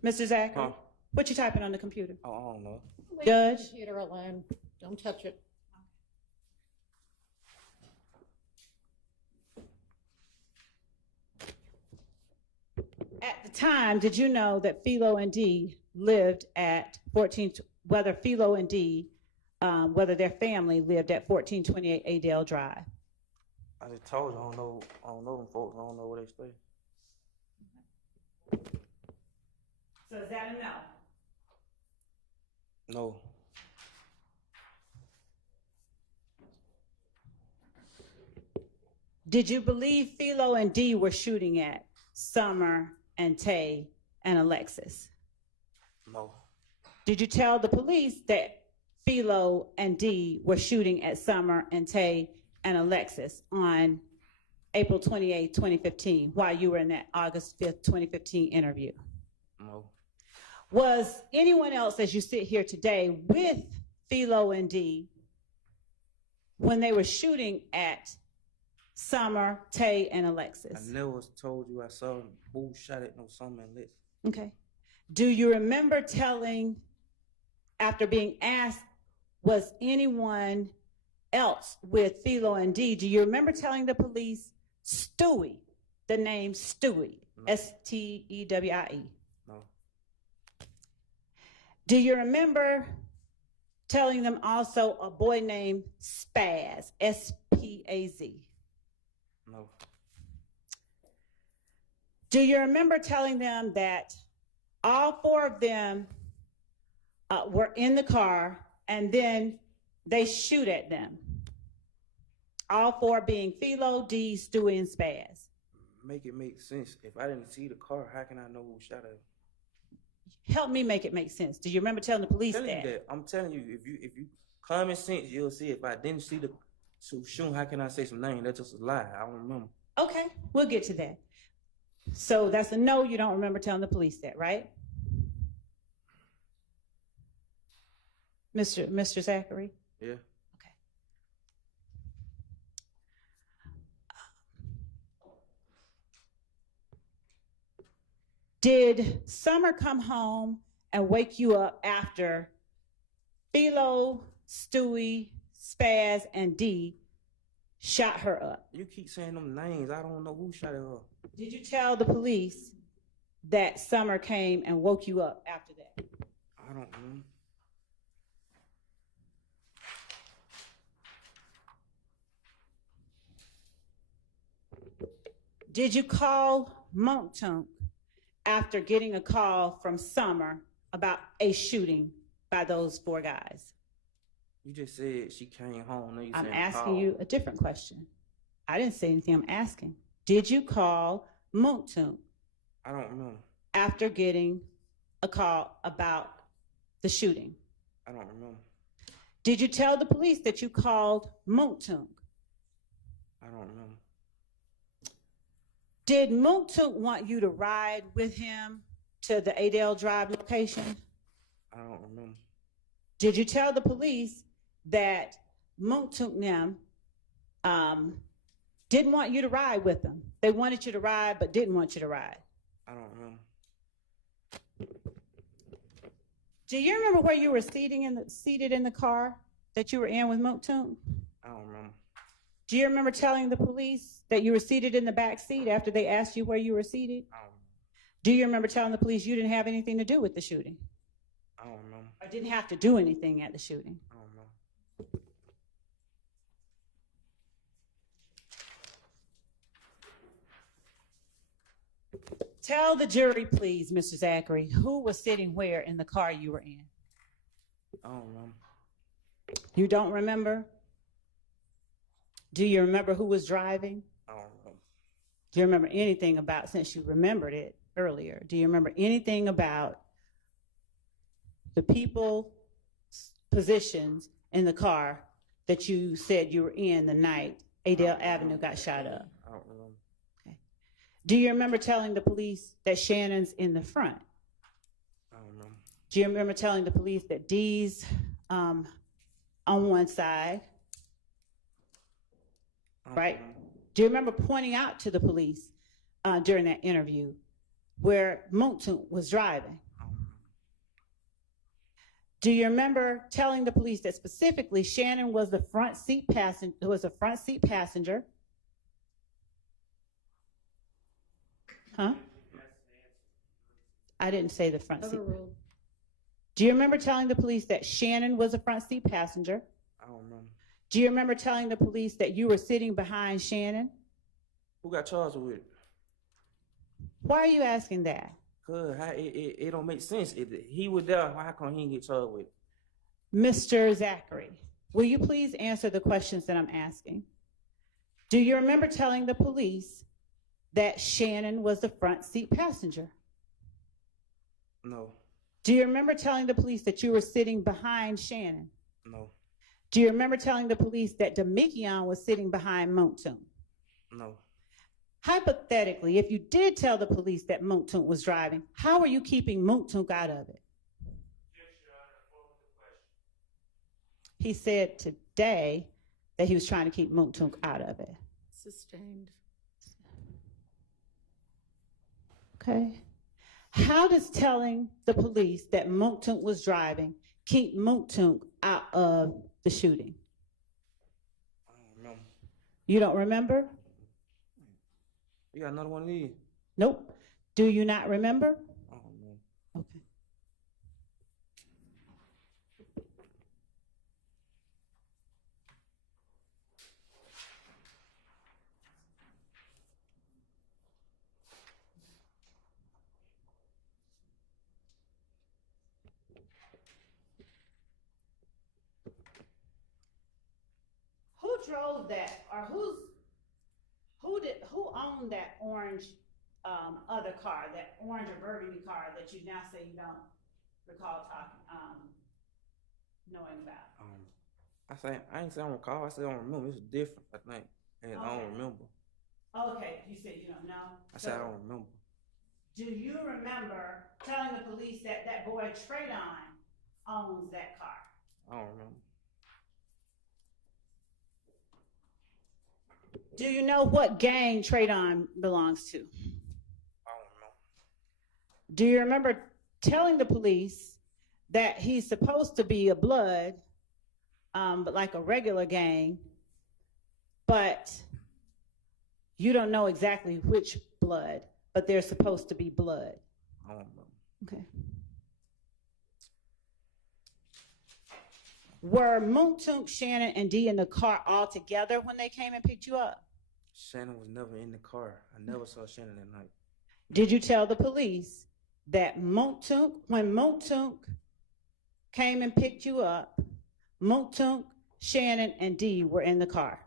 Mr. Zachary? Huh? What you typing on the computer? Oh, I don't know. Leave Judge? the computer alone. Don't touch it. At the time, did you know that Philo and D lived at 14, whether Philo and D, whether their family lived at 1428 Adele Drive? I just told you I don't know them folks. I don't know where they stay. So is that a no? No. Did you believe Philo and D were shooting at Summer and Tay and Alexis? No. Did you tell the police that Philo and D were shooting at Summer and Tay and Alexis on April 28, 2015, while you were in that August 5th, 2015 interview? No. Was anyone else, as you sit here today, with Philo and D when they were shooting at Summer, Tay, and Alexis? I never told you I saw who shot at no Summer and Lex. Okay. Do you remember telling, after being asked, was anyone else with Philo and D, do you remember telling the police Stewie, the name Stewie, No. S-T-E-W-I-E? No. Do you remember telling them also a boy named Spaz, S-P-A-Z? No. Do you remember telling them that all four of them were in the car and then they shoot at them? All four being Philo, D, Stewie, and Spaz. Make it make sense. If I didn't see the car, how can I know who shot her? Help me make it make sense. Do you remember telling the police I'm telling that? you that. I'm telling you, if you common sense, you'll see. If I didn't see the shoot, how can I say some name? That's just a lie. I don't remember. Okay, we'll get to that. So that's a no, you don't remember telling the police that, right? Mr. Zachary? Yeah. Okay. Did Summer come home and wake you up after Philo, Stewie, Spaz, and D shot her up? You keep saying them names. I don't know who shot her up. Did you tell the police that Summer came and woke you up after that? I don't know. Did you call Montunk after getting a call from Summer about a shooting by those four guys? You just said she came home. Now you I'm saying asking call. you a different question. I didn't say anything. I'm asking. Did you call Montunk I don't remember. after getting a call about the shooting? I don't remember. Did you tell the police that you called Montunk? I don't remember. Did Montunk want you to ride with him to the Adele Drive location? I don't remember. Did you tell the police that Montunk them didn't want you to ride with them? They wanted you to ride, but didn't want you to ride. I don't remember. Do you remember where you were seated in the car that you were in with Montunk? I don't remember. Do you remember telling the police that you were seated in the back seat after they asked you where you were seated? I don't remember. Do you remember telling the police you didn't have anything to do with the shooting? I don't remember. Or didn't have to do anything at the shooting? I don't remember. Tell the jury, please, Mr. Zachary, who was sitting where in the car you were in? I don't remember. You don't remember? Do you remember who was driving? I don't remember. Do you remember anything about, since you remembered it earlier, do you remember anything about the people's positions in the car that you said you were in the night Adele Avenue got shot up? I don't remember. Okay. Do you remember telling the police that Shannon's in the front? I don't remember. Do you remember telling the police that Dee's on one side? I don't Right? remember. Do you remember pointing out to the police during that interview where Montunk was driving? I don't remember. Do you remember telling the police that specifically Shannon was the front seat passenger? Huh? I didn't say the front seat. Overruled. Do you remember telling the police that Shannon was a front seat passenger? I don't remember. Do you remember telling the police that you were sitting behind Shannon? Who got charged with it? Why are you asking that? Cause it don't make sense. He was there. How come he didn't get charged with it? Mr. Zachary, will you please answer the questions that I'm asking? Do you remember telling the police that Shannon was the front seat passenger? No. Do you remember telling the police that you were sitting behind Shannon? No. Do you remember telling the police that Demekion was sitting behind Montunk? No. Hypothetically, if you did tell the police that Montunk was driving, how are you keeping Montunk out of it? He said today that he was trying to keep Montunk out of it. Sustained. Okay. How does telling the police that Montunk was driving keep Montunk out of the shooting? I don't remember. You don't remember? You got another one of these? Nope. Do you not remember? I don't know. Okay. drove that, or who owned that orange other car, that orange or burgundy car that you now say you don't recall knowing about? I ain't say I don't recall. I said I don't remember. It's different, I think. And I Okay. don't remember. Okay, you said you don't know. I said I don't remember. Do you remember telling the police that that boy Traydon owns that car? I don't remember. Do you know what gang Traydon belongs to? I don't remember. Do you remember telling the police that he's supposed to be a blood, but like a regular gang, but you don't know exactly which blood, but they're supposed to be blood? I don't remember. Okay. Were Moontunk, Shannon, and Dee in the car all together when they came and picked you up? Shannon was never in the car. I never saw Shannon that night. Did you tell the police that when Moontunk came and picked you up, Moontunk, Shannon, and Dee were in the car?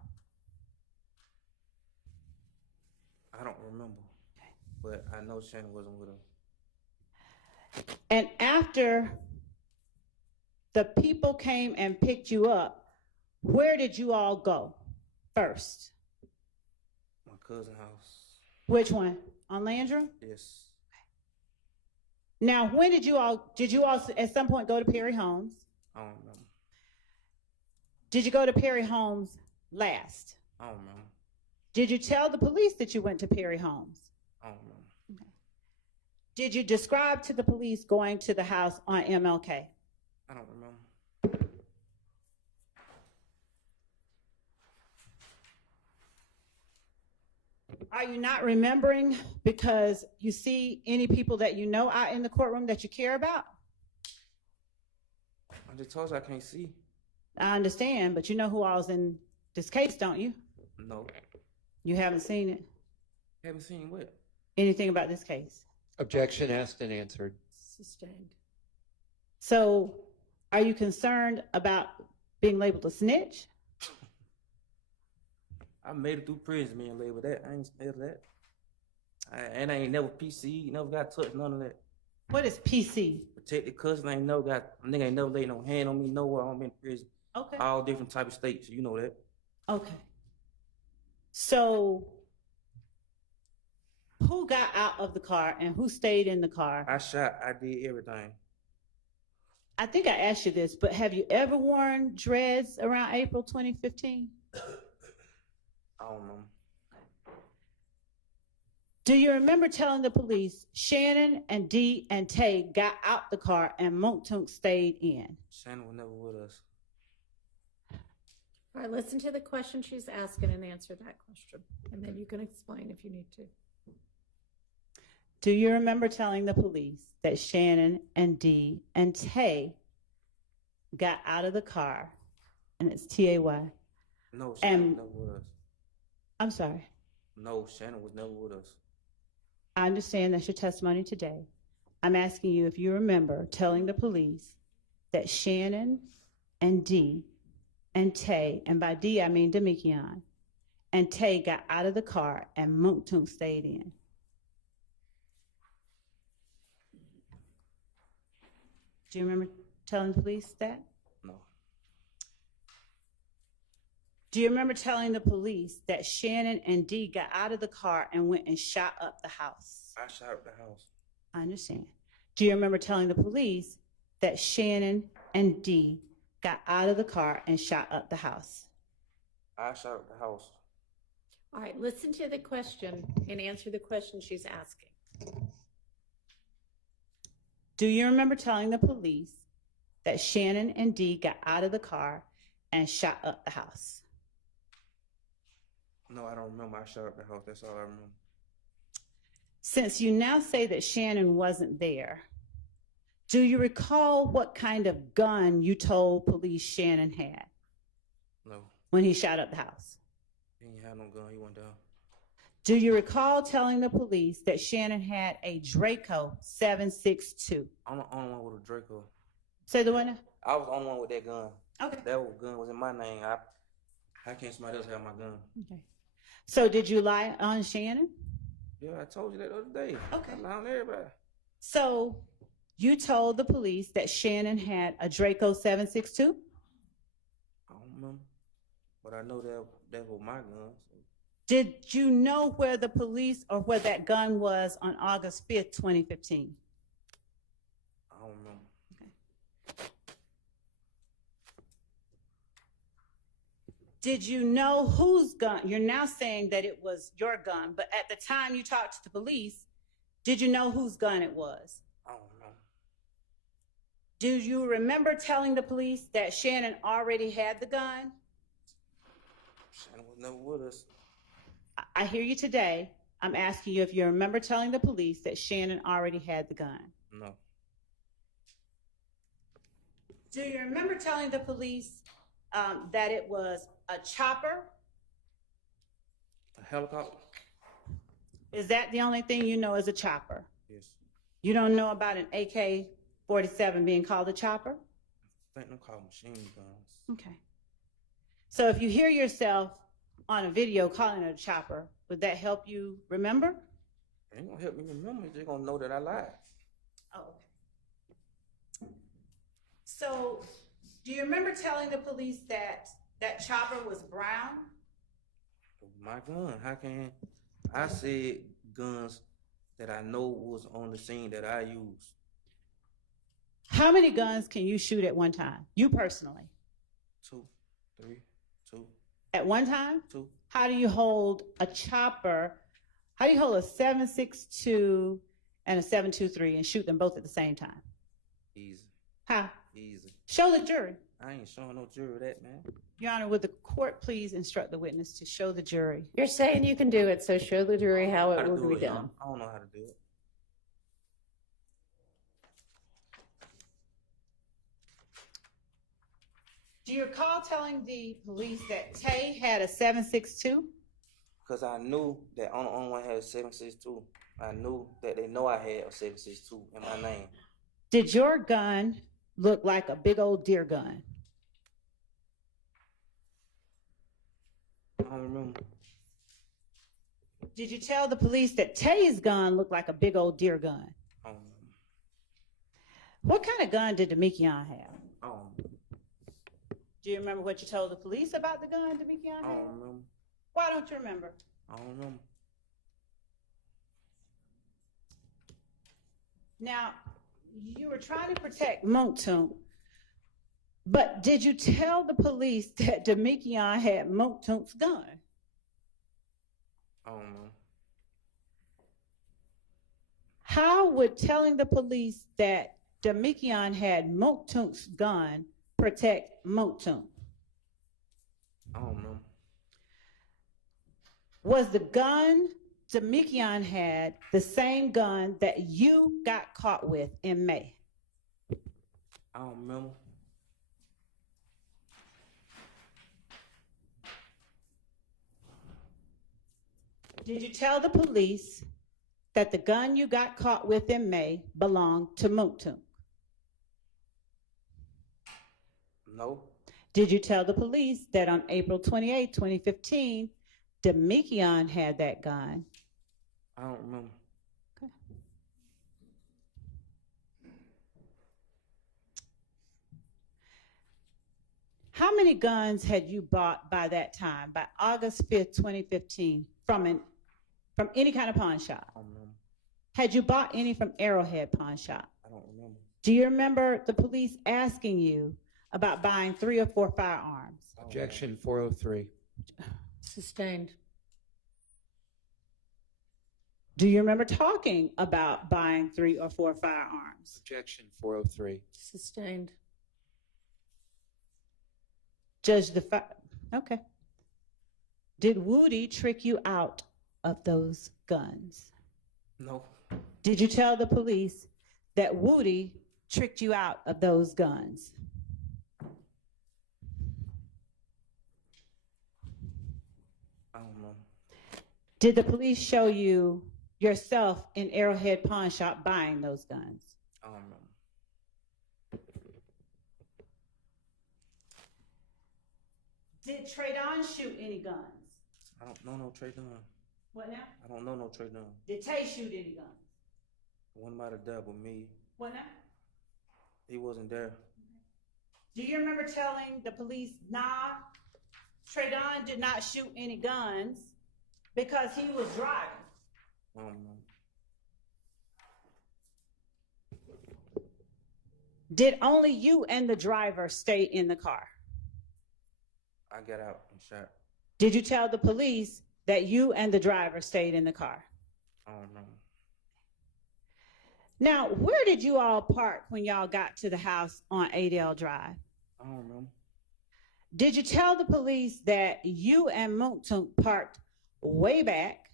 I don't remember. But I know Shannon wasn't with her. And after the people came and picked you up, where did you all go first? My cousin's house. Which one? On Landrum? Yes. Now, when did you all at some point go to Perry Homes? I don't remember. Did you go to Perry Homes last? I don't remember. Did you tell the police that you went to Perry Homes? I don't remember. Did you describe to the police going to the house on MLK? I don't remember. Are you not remembering because you see any people that you know out in the courtroom that you care about? I just told you I can't see. I understand, but you know who all's in this case, don't you? No. You haven't seen it? Haven't seen what? Anything about this case? Objection asked and answered. Sustained. So, are you concerned about being labeled a snitch? I made it through prison being labeled that. I ain't scared of that. I ain't never PC, never got touched, none of that. What is PC? Protected custody, nigga ain't never laid no hand on me nowhere. I'm in prison. Okay. All different type of states, you know that. Okay. So, who got out of the car and who stayed in the car? I did everything. I think I asked you this, but have you ever worn dreads around April 2015? I don't know. Do you remember telling the police Shannon and Dee and Tay got out the car and Moontunk stayed in? Shannon was never with us. All right, listen to the question she's asking and answer that question. And then you can explain if you need to. Do you remember telling the police that Shannon and Dee and Tay got out of the car, and it's T-A-Y? No, Shannon was never with us. I'm sorry. No, Shannon was never with us. I understand that's your testimony today. I'm asking you if you remember telling the police that Shannon and Dee and Tay, and by Dee I mean Demikion, and Tay got out of the car and Moontunk stayed in. Do you remember telling the police that? No. Do you remember telling the police that Shannon and Dee got out of the car and went and shot up the house? I shot up the house. I understand. Do you remember telling the police that Shannon and Dee got out of the car and shot up the house? I shot up the house. All right, listen to the question and answer the question she's asking. Do you remember telling the police that Shannon and Dee got out of the car and shot up the house? No, I don't remember. I shot up the house. That's all I remember. Since you now say that Shannon wasn't there, do you recall what kind of gun you told police Shannon had No. when he shot up the house? He ain't had no gun. He went down. Do you recall telling the police that Shannon had a Draco 7.62? I'm the only one with a Draco. Say the one. I was the only one with that gun. Okay. That gun was in my name. How can somebody else have my gun? Okay. So did you lie on Shannon? Yeah, I told you that the other day. Okay. I lie on everybody. So you told the police that Shannon had a Draco 7.62? I don't remember. But I know that was my gun. So. Did you know where the police or where that gun was on August 5th, 2015? I don't remember. Did you know whose gun? You're now saying that it was your gun, but at the time you talked to the police, did you know whose gun it was? I don't remember. Do you remember telling the police that Shannon already had the gun? Shannon was never with us. I hear you today. I'm asking you if you remember telling the police that Shannon already had the gun. No. Do you remember telling the police that it was a chopper? A helicopter? Is that the only thing you know is a chopper? Yes. You don't know about an AK-47 being called a chopper? I think them called machine guns. Okay. So if you hear yourself on a video calling it a chopper, would that help you remember? It ain't gonna help me remember. They're gonna know that I lied. Oh, okay. So do you remember telling the police that that chopper was brown? My gun. How can I said guns that I know was on the scene that I used? How many guns can you shoot at one time? You personally? 2, 3, 2, At one time? 2. How do you hold a chopper? How do you hold a 7.62 and a 7.23 and shoot them both at the same time? Easy. How? Easy. Show the jury. I ain't showing no jury that, man. Your Honor, would the court please instruct the witness to show the jury? You're saying you can do it, so show the jury how How it to will do be it, done. I don't know how to do it. Do you recall telling the police that Tay had a 7.62? Because I knew that on the only one had a 7.62. I knew that they know I had a 7.62 in my name. Did your gun look like a big old deer gun? I don't remember. Did you tell the police that Tay's gun looked like a big old deer gun? I don't remember. What kind of gun did Demekion have? I don't remember. Do you remember what you told the police about the gun Demekion I had? don't remember. Why don't you remember? I don't remember. Now, you were trying to protect Monktoon, but did you tell the police that Demekion had Monktoon's gun? I don't know. How would telling the police that Demekion had Monktoon's gun protect Monktoon? I don't know. Was the gun Demekion had the same gun that you got caught with in May? I don't remember. Did you tell the police that the gun you got caught with in May belonged to Monktoon? No. Did you tell the police that on April 28, 2015, Demekion had that gun? I don't remember. Okay. How many guns had you bought by that time, by August 5th, 2015, from any kind of pawn shop? I don't remember. Had you bought any from Arrowhead Pawn Shop? I don't remember. Do you remember the police asking you about buying 3 or 4 firearms? Objection 403. Sustained. Do you remember talking about buying 3 or 4 firearms? Objection 403. Sustained. Judge okay. Did Woody trick you out of those guns? No. Did you tell the police that Woody tricked you out of those guns? I don't know. Did the police show you yourself in Arrowhead Pawn Shop buying those guns? I don't remember. Did Did Traydon shoot any guns? I don't know no Trey Dunn. What now? I don't know no Trey Dunn. Did Tay shoot any guns? One might have died with me. What now? He wasn't there. Do you remember telling the police, nah, Traydon did not shoot any guns because he was driving? I don't know. Did only you and the driver stay in the car? I got out and shot. Did you tell the police that you and the driver stayed in the car? I don't know. Now, where did you all park when y'all got to the house on Adele Drive? I don't know. Did you tell the police that you and Moontunk parked way back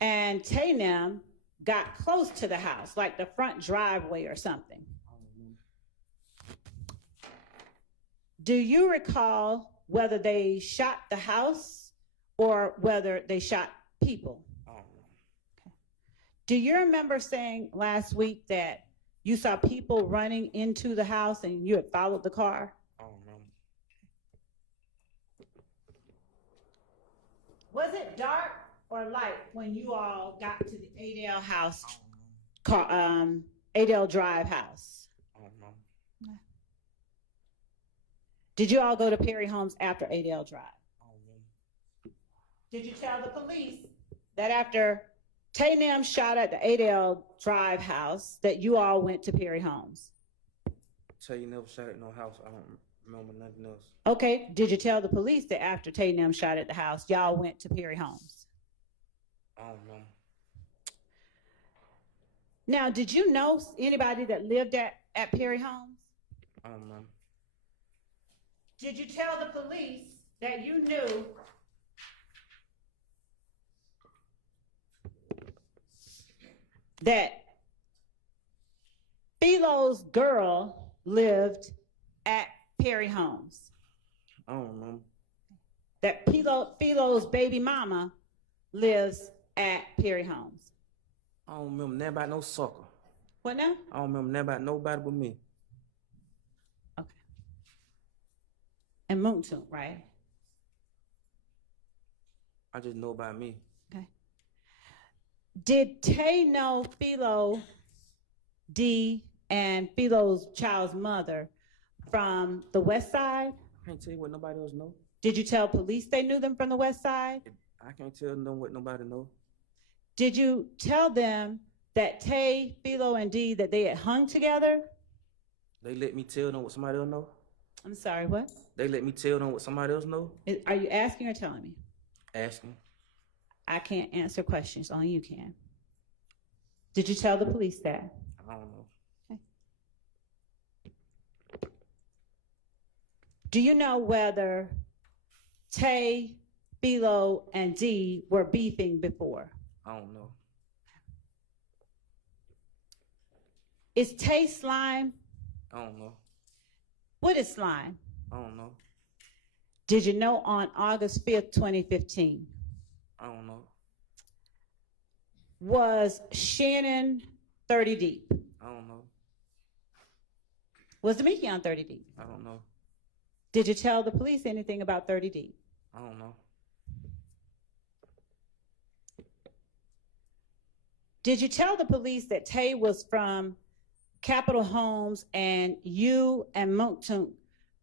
and Taynam got close to the house, like the front driveway or something? I don't know. Do you recall whether they shot the house or whether they shot people? I don't know. Do you remember saying last week that you saw people running into the house and you had followed the car? I don't know. Was it dark or light when you all got to the Adele house, I don't know. Adele Drive house? I don't know. Did you all go to Perry Homes after Adele Drive? I don't know. Did you tell the police that after Taynam shot at the Adele Drive house that you all went to Perry Homes? Tell you never shot at no house. I don't remember nothing else. Okay, did you tell the police that after Taynam shot at the house, y'all went to Perry Homes? I don't know. Now, did you know anybody that lived at Perry Homes? I don't know. Did you tell the police that you knew that Philo's girl lived at Perry Homes? I don't remember. That Philo's baby mama lives at Perry Homes? I don't remember nothing about no soccer. What now? I don't remember nothing about nobody but me. Okay. And Moontoon, right? I just know about me. Okay. Did Tay know Philo D and Philo's child's mother from the west side? I can't tell you what nobody else know. Did you tell police they knew them from the west side? I can't tell them what nobody know. Did you tell them that Tay, Philo, and D that they had hung together? They let me tell them what somebody else know. I'm sorry, what? They let me tell them what somebody else know. Are you asking or telling me? Asking. I can't answer questions, only you can. Did you tell the police that? I don't know. Do you know whether Tay, Philo, and D were beefing before? I don't know. Is Tay slime? I don't know. What is slime? I don't know. Did you know on August 5th, 2015? I don't know. Was Shannon 30 deep? I don't know. Was Demiki on 30 deep? I don't know. Did you tell the police anything about 30 deep? I don't know. Did you tell the police that Tay was from Capitol Homes and you and Monkton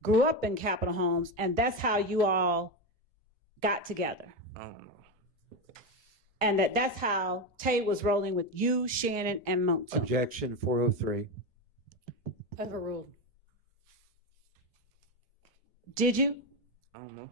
grew up in Capitol Homes and that's how you all got together? I don't know. And that's how Tay was rolling with you, Shannon, and Monkton? Objection 403. Overruled. Did you? I don't know.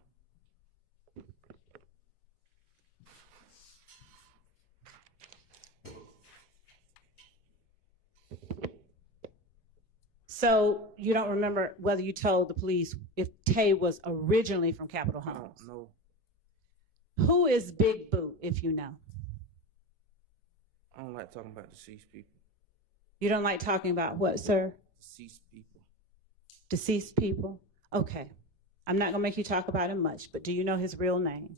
So you don't remember whether you told the police if Tay was originally from Capitol I Homes? don't know. Who is Big Boot, if you know? I don't like talking about deceased people. You don't like talking about what, sir? Deceased people. Deceased people? Okay. I'm not going to make you talk about him much, but do you know his real name?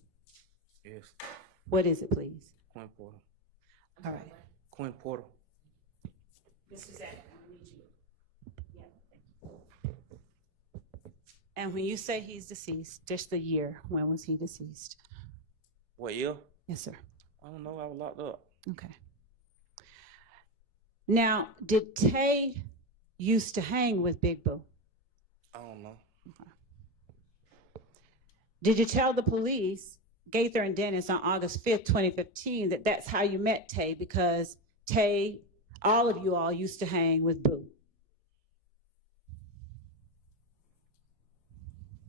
Yes. What is it, please? Quinn Porter. All right. Quinn Porter. Mr. Zach, I need you. Yeah, thank you. And when you say he's deceased, just the year, when was he deceased? What year? Yes, sir. I don't know. I was locked up. Okay. Now, did Tay used to hang with Big Boo? I don't know. Did you tell the police, Gaither and Dennis, on August 5th, 2015, that that's how you met Tay, because Tay, all of you all used to hang with Boo?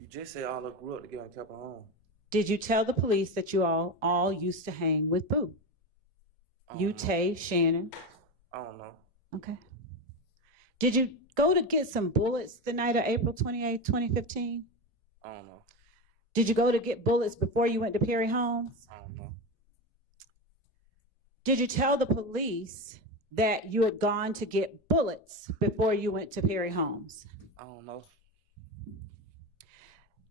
You just said all of grew up together and kept on home. Did you tell the police that you all used to hang with Boo? I don't You, know. Tay, Shannon. I don't know. Okay. Did you go to get some bullets the night of April 28th, 2015? I don't know. Did you go to get bullets before you went to Perry Homes? I don't know. Did you tell the police that you had gone to get bullets before you went to Perry Homes? I don't know.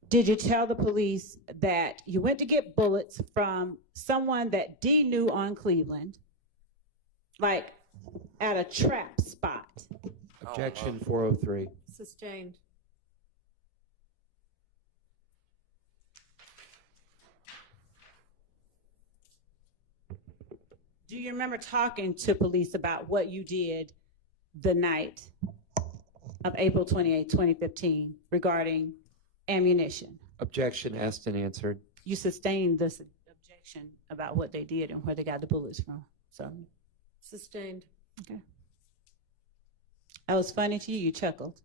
Did you tell the police that you went to get bullets from someone that Dee knew on Cleveland, like at a trap spot? Objection 403. Sustained. Do you remember talking to police about what you did the night of April 28, 2015 regarding ammunition? Objection asked and answered. You sustained this objection about what they did and where they got the bullets from. So, Sustained. okay. That was funny to you, you chuckled.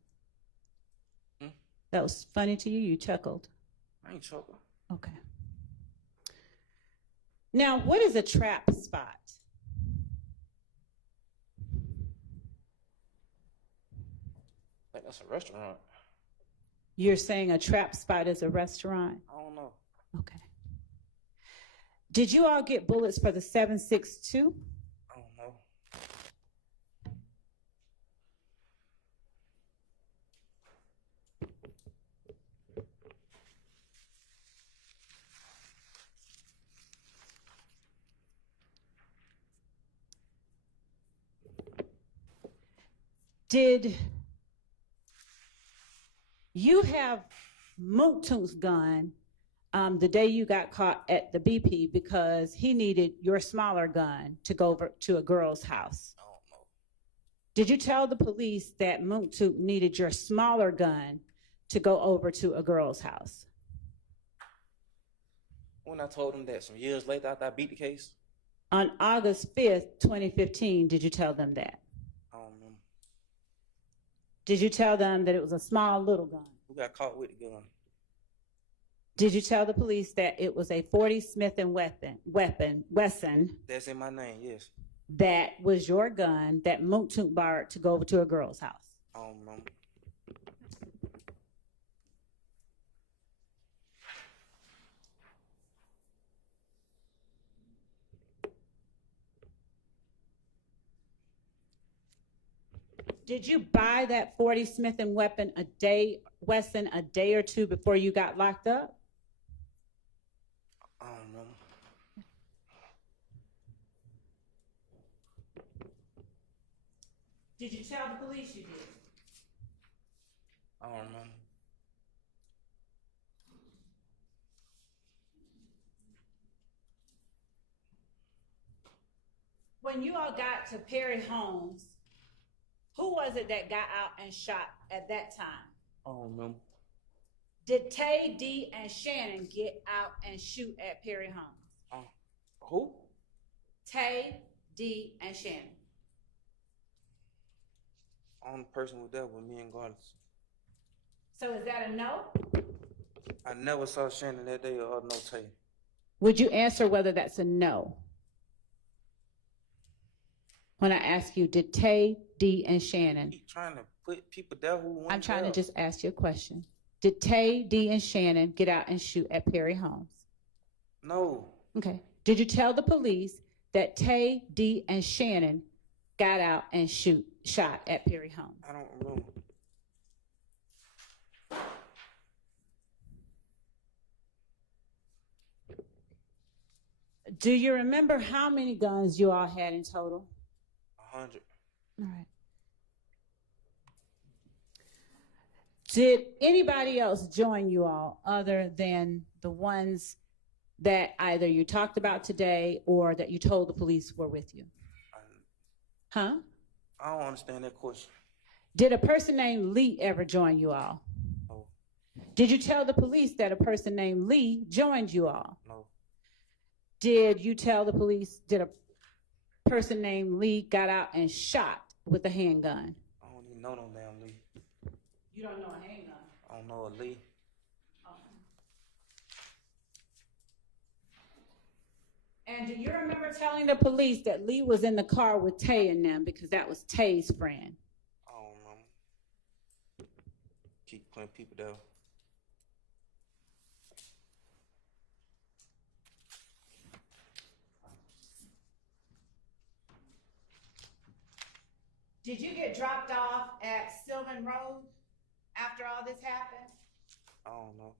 Hmm? That was funny to you, you chuckled. I ain't choking. Okay. Now, what is a trap spot? I think that's a restaurant. You're saying a trap spot is a restaurant? I don't know. Okay. Did you all get bullets for the 7.62? I don't know. Did you have Mooktoon's gun the day you got caught at the BP because he needed your smaller gun to go over to a girl's house? I don't know. Did you tell the police that Mooktoon needed your smaller gun to go over to a girl's house? When I told him that some years later after I beat the case, On August 5th, 2015, did you tell them that? I don't know. Did you tell them that it was a small little gun? Who got caught with the gun? Did you tell the police that it was a 40 Smith & Wesson That's in my name, yes. that was your gun that Mooktoon borrowed to go over to a girl's house? I don't remember. Did you buy that 40 Smith & Wesson a day or two before you got locked up? I don't remember. Did you tell the police you did? I don't remember. When you all got to Perry Homes, who was it that got out and shot at that time? I don't remember. Did Tay, Dee, and Shannon get out and shoot at Perry Homes? Who? Tay, Dee, and Shannon. Only person with that was me and Garlis. So is that a no? I never saw Shannon that day or no Tay. Would you answer whether that's a no? When I ask you, did Tay, Dee, and Shannon? Keep trying to put people there who want I'm trying to just ask you a question. Did Tay, Dee, and Shannon get out and shoot at Perry Homes? No. Okay. Did you tell the police that Tay, Dee, and Shannon got out and shot at Perry Homes? I don't remember. Do you remember how many guns you all had in total? 100. All right. Did anybody else join you all other than the ones that either you talked about today or that you told the police were with you? Huh? I don't understand that question. Did a person named Lee ever join you all? No, Did you tell the police that a person named Lee joined you all? no, Did you tell the police, did a person named Lee got out and shot with a handgun? I don't even know no damn Lee. You don't know a handgun? I don't know a Lee. And do you remember telling the police that Lee was in the car with Tay and them because that was Tay's friend? I don't know. Keep putting people down. Did you get dropped off at Sylvan Road after all this happened? I don't know.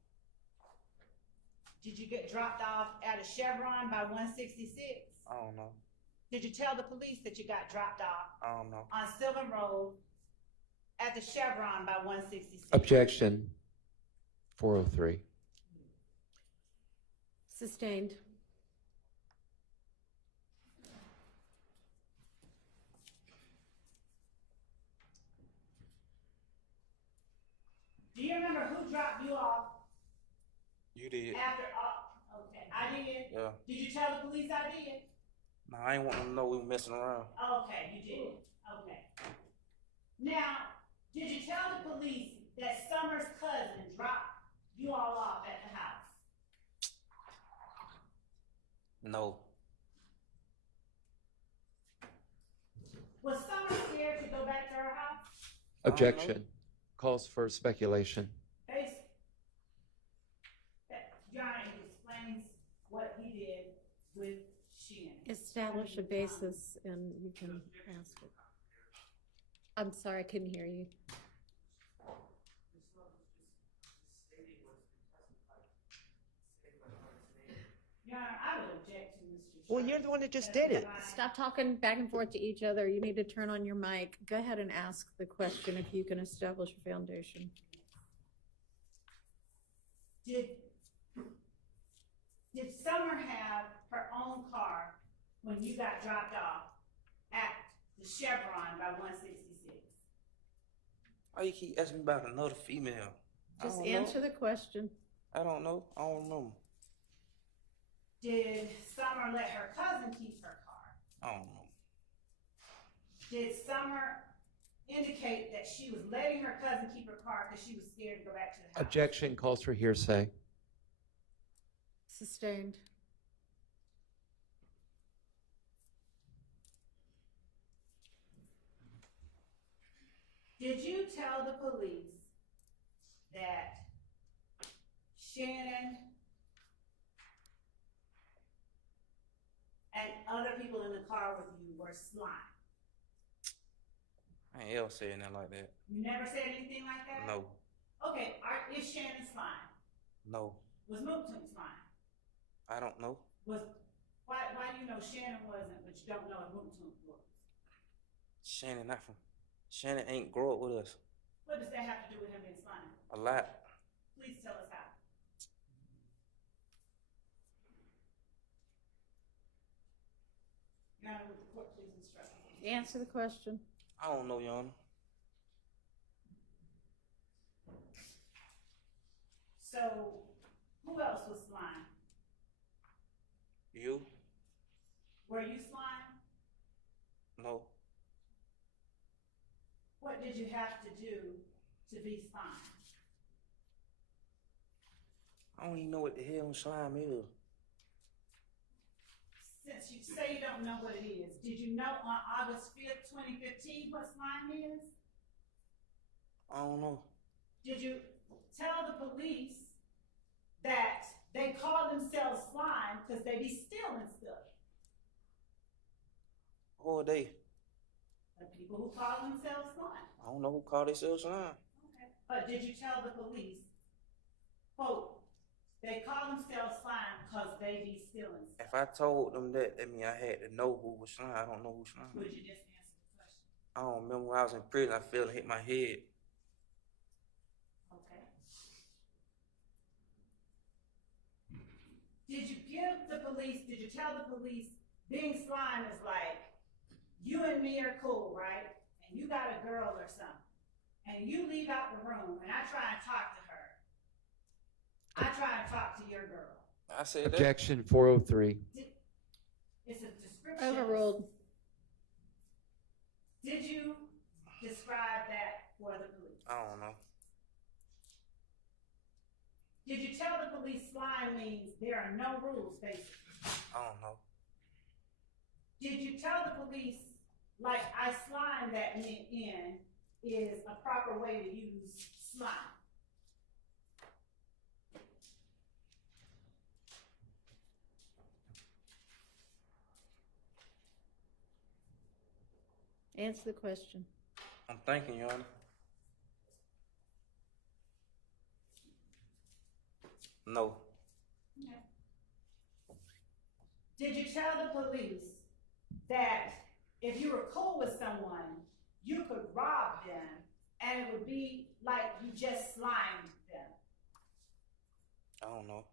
Did you get dropped off at a Chevron by 166? I don't know. Did you tell the police that you got dropped off I don't know. on Sylvan Road at the Chevron by 166? Objection. 403. Sustained. Do you remember who dropped you off You did. after all? Okay, I did. Yeah. Did you tell the police I did? Nah, I ain't want them to know we were messing around. Okay, you did. Okay. Now, did you tell the police that Summer's cousin dropped you all off at the house? No. Was Summer scared to go back to her house? Objection. Calls for speculation. Based, Your Honor, he explains what he did with Shannon. Establish a basis and you can ask it. I'm sorry, I couldn't hear you. Your Honor, I would object to Mr. Well, you're the one that just did it. Stop talking back and forth to each other. You need to turn on your mic. Go ahead and ask the question if you can establish a foundation. Did Summer have her own car when you got dropped off at the Chevron by 166? Why you keep asking me about another female? Just I don't answer know. the question. I don't know. I don't remember. Did Summer let her cousin keep her car? I don't know. Did Summer indicate that she was letting her cousin keep her car because she was scared to go back to the house? Objection. Calls for hearsay. Sustained. Did you tell the police that Shannon and other people in the car with you were slime? I ain't ever said nothing like that. You never said anything like that? No. Okay, is Shannon slime? No. Was Mooktoon slime? I don't know. Why do you know Shannon wasn't, but you don't know if Mooktoon was? Shannon ain't grow up with us. What does that have to do with him being slime? A lot. Please tell us how. Your Honor, would the court please instruct me? Answer the question. I don't know, Your Honor. So, who else was slime? You? Were you slime? No. What did you have to do to be slime? I don't even know what the hell slime is. Since you say you don't know what it is, did you know on August 5th, 2015 what slime is? I don't know. Did you tell the police that they call themselves slime because they be stealing stuff? All day. The people who call themselves slime. I don't know who called themselves slime. Okay. But did you tell the police, quote, they call themselves slime because they be stealing stuff? If I told them that means I had to know who was slime. I don't know who slime Would is. you just answer the question? I don't remember when I was in prison, I fell and hit my head. Did you tell the police being slime is like, you and me are cool, right? And you got a girl or something. And you leave out the room and I try and talk to her. I try and talk to your girl. I said that. Objection 403. It's a description. Overruled. Did you describe that for the police? I don't know. Did you tell the police slime means there are no rules, basically? I don't know. Did you tell the police, like, I slime that meant in is a proper way to use slime? Answer the question. I'm thinking, Your Honor. No. Okay. Did you tell the police that if you were cool with someone, you could rob them and it would be like you just slimed them? I don't know.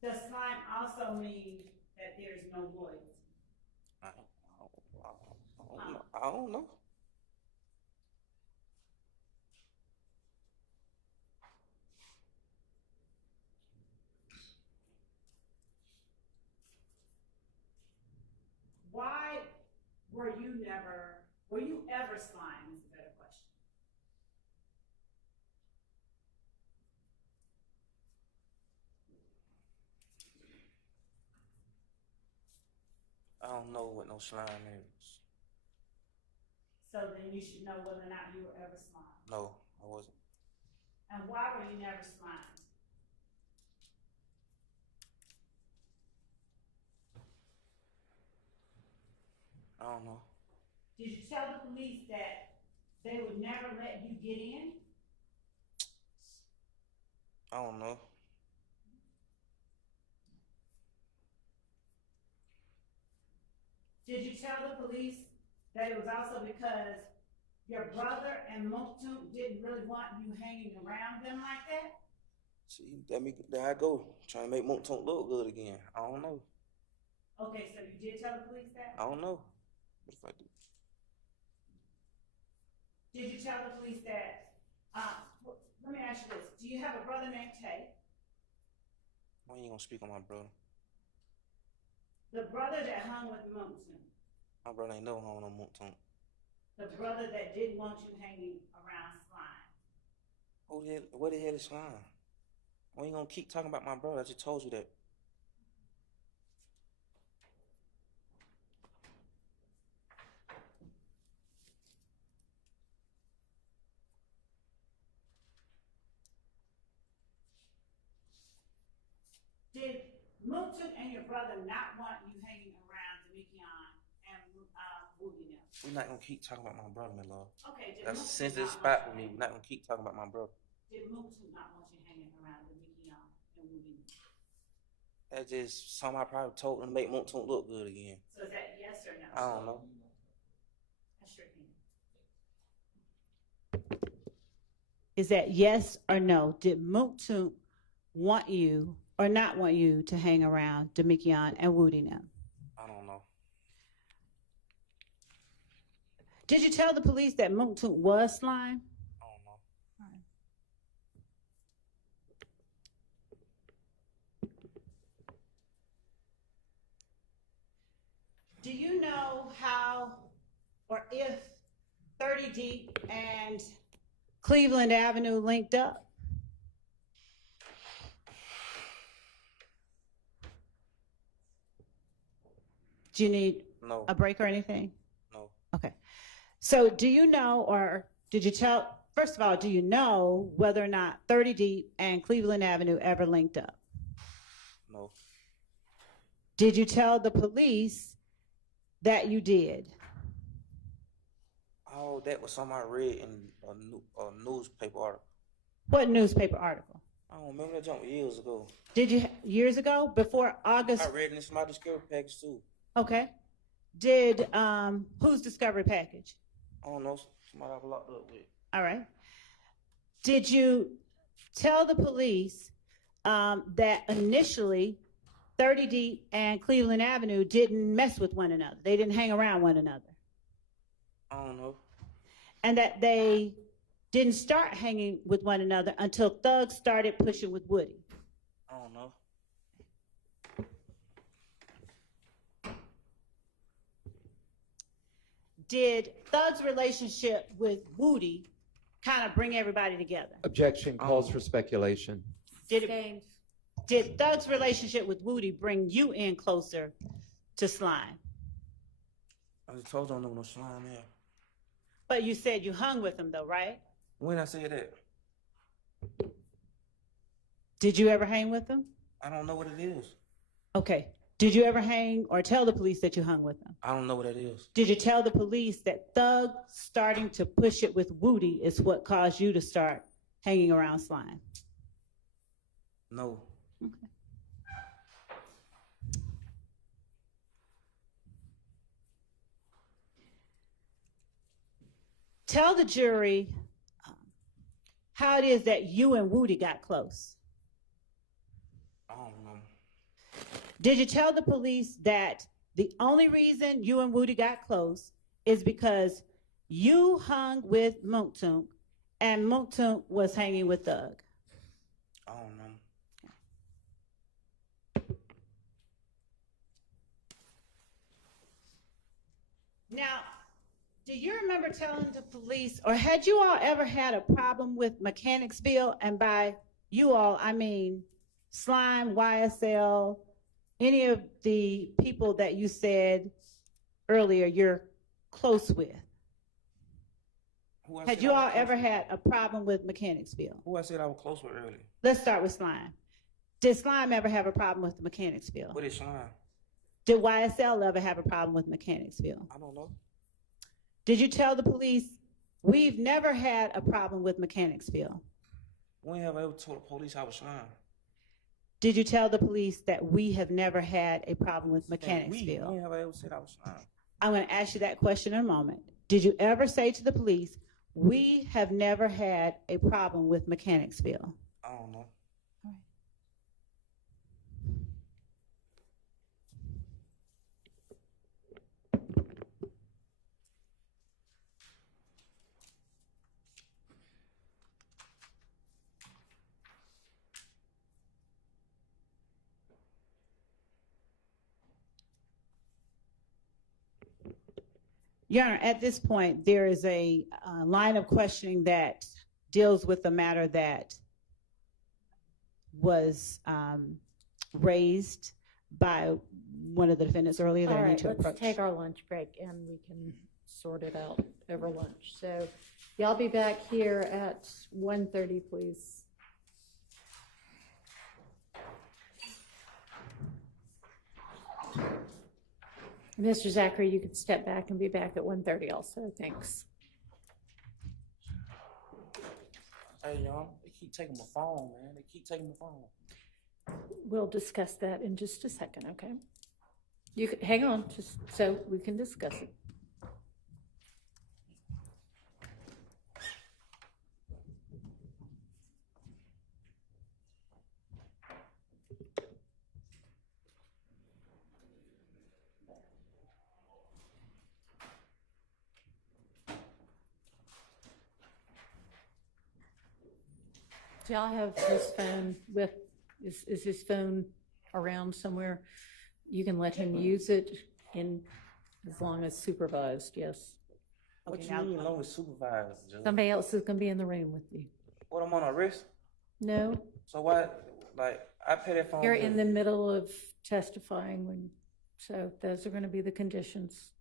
Does slime also mean that there's no loyalty? I don't know. Why were you ever slime is a better question. I don't know what no slime is. So then you should know whether or not you were ever slime. No, I wasn't. And why were you never slime? I don't know. Did you tell the police that they would never let you get in? I don't know. Did you tell the police that it was also because your brother and Moktoon didn't really want you hanging around them like that? See, there I go, trying to make Moonton look good again. I don't know. Okay, so you did tell the police that? I don't know. What if I do? Did you tell the police that, let me ask you this, do you have a brother named Tay? Why you gonna speak on my brother? The brother that hung with Moktoon? My brother ain't no home no Moonton. The brother that didn't want you hanging around slime? What the hell is slime? Why you gonna keep talking about my brother? I just told you that. Did Moktoon and your brother not want you hanging around Demikion and Woogie now? We're not gonna keep talking about my brother, my love. Okay, did That's a Moktoon sensitive not spot want for me. you We're not gonna keep talking about my brother. Did Moktoon not want you hanging around Demikion and Woogie? That's just something I probably told him to make Moonton look good again. So is that yes or no? I don't know. That's your hand. Is that yes or no? Did Moktoon want you or not want you to hang around Demikion and Woody now? I don't know. Did you tell the police that Moktoon was slime? I don't know. Do you know how or if 30 Deep and Cleveland Avenue linked up? Do you need No. a break or anything? No. Okay. So do you know, or did you tell, first of all, do you know whether or not 30 Deep and Cleveland Avenue ever linked up? No. Did you tell the police that you did? Oh, that was something I read in a newspaper article. What newspaper article? I don't remember that jump years ago. Did you, years ago, before August? I read it in my discovery package too. Okay. Did, whose discovery package? I don't know, somebody I was locked up with. All right. Did you tell the police that initially 30 Deep and Cleveland Avenue didn't mess with one another? They didn't hang around one another. I don't know. And that they didn't start hanging with one another until Thug started pushing with Woody. I don't know. Did Thug's relationship with Woody kind of bring everybody together? Objection calls for speculation. Did Thug's relationship with Woody bring you in closer to Slime? I just told you I don't know no slime there. But you said you hung with him though, right? When I said that, Did you ever hang with him? I don't know what it is. Okay. Did you ever hang or tell the police that you hung with him? I don't know what that is. Did you tell the police that Thug starting to push it with Woody is what caused you to start hanging around Slime? No. Tell the jury how it is that you and Woody got close. I don't know. Did you tell the police that the only reason you and Woody got close is because you hung with Monktunk and Monktunk was hanging with Thug? I don't know. Now, do you remember telling the police, or had you all ever had a problem with Mechanicsville? And by you all, I mean Slime, YSL, any of the people that you said earlier you're close with. Who I Had said you I was all close ever with? had a problem with Mechanicsville? Who I said I was close with earlier? Let's start with Slime. Did Slime ever have a problem with Mechanicsville? What is slime? Did YSL ever have a problem with Mechanicsville? I don't know. Did you tell the police, we've never had a problem with Mechanicsville? When have I ever told the police I was slime? Did you tell the police that we have never had a problem with When Mechanicsville? have I ever said I was slime? I'm going to ask you that question in a moment. Did you ever say to the police, we have never had a problem with Mechanicsville? I don't know. Your Honor, at this point, there is a line of questioning that deals with the matter that was raised by one of the defendants earlier that All I need right, to let's approach. take our lunch break and we can sort it out over lunch. So y'all be back here at 1:30, please. Mr. Zachary, you could step back and be back at 1:30 also. Thanks. Hey, y'all, they keep taking my phone, man. They keep taking my phone. We'll discuss that in just a second, okay? You could, hang on, just so we can discuss it. Do y'all have his phone with, is his phone around somewhere? You can let him use it in, as long as supervised, yes. What Okay, you now- mean, long as supervised, Judge? Somebody else is gonna be in the room with you. What, I'm on arrest? No, So why, like, I pay that phone you're bill. in the middle of testifying when, so those are gonna be the conditions,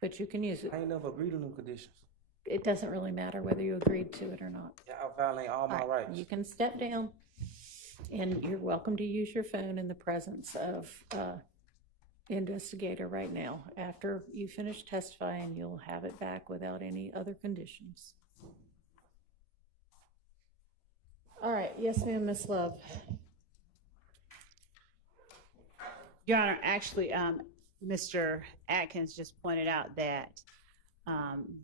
but you can use it. I ain't never agreed to them conditions. It doesn't really matter whether you agreed to it or not. Yeah, I violate all my All right, rights. you can step down, and you're welcome to use your phone in the presence of investigator right now. After you finish testifying, you'll have it back without any other conditions. All right, yes, ma'am, Ms. Love. Your Honor, actually, Mr. Atkins just pointed out that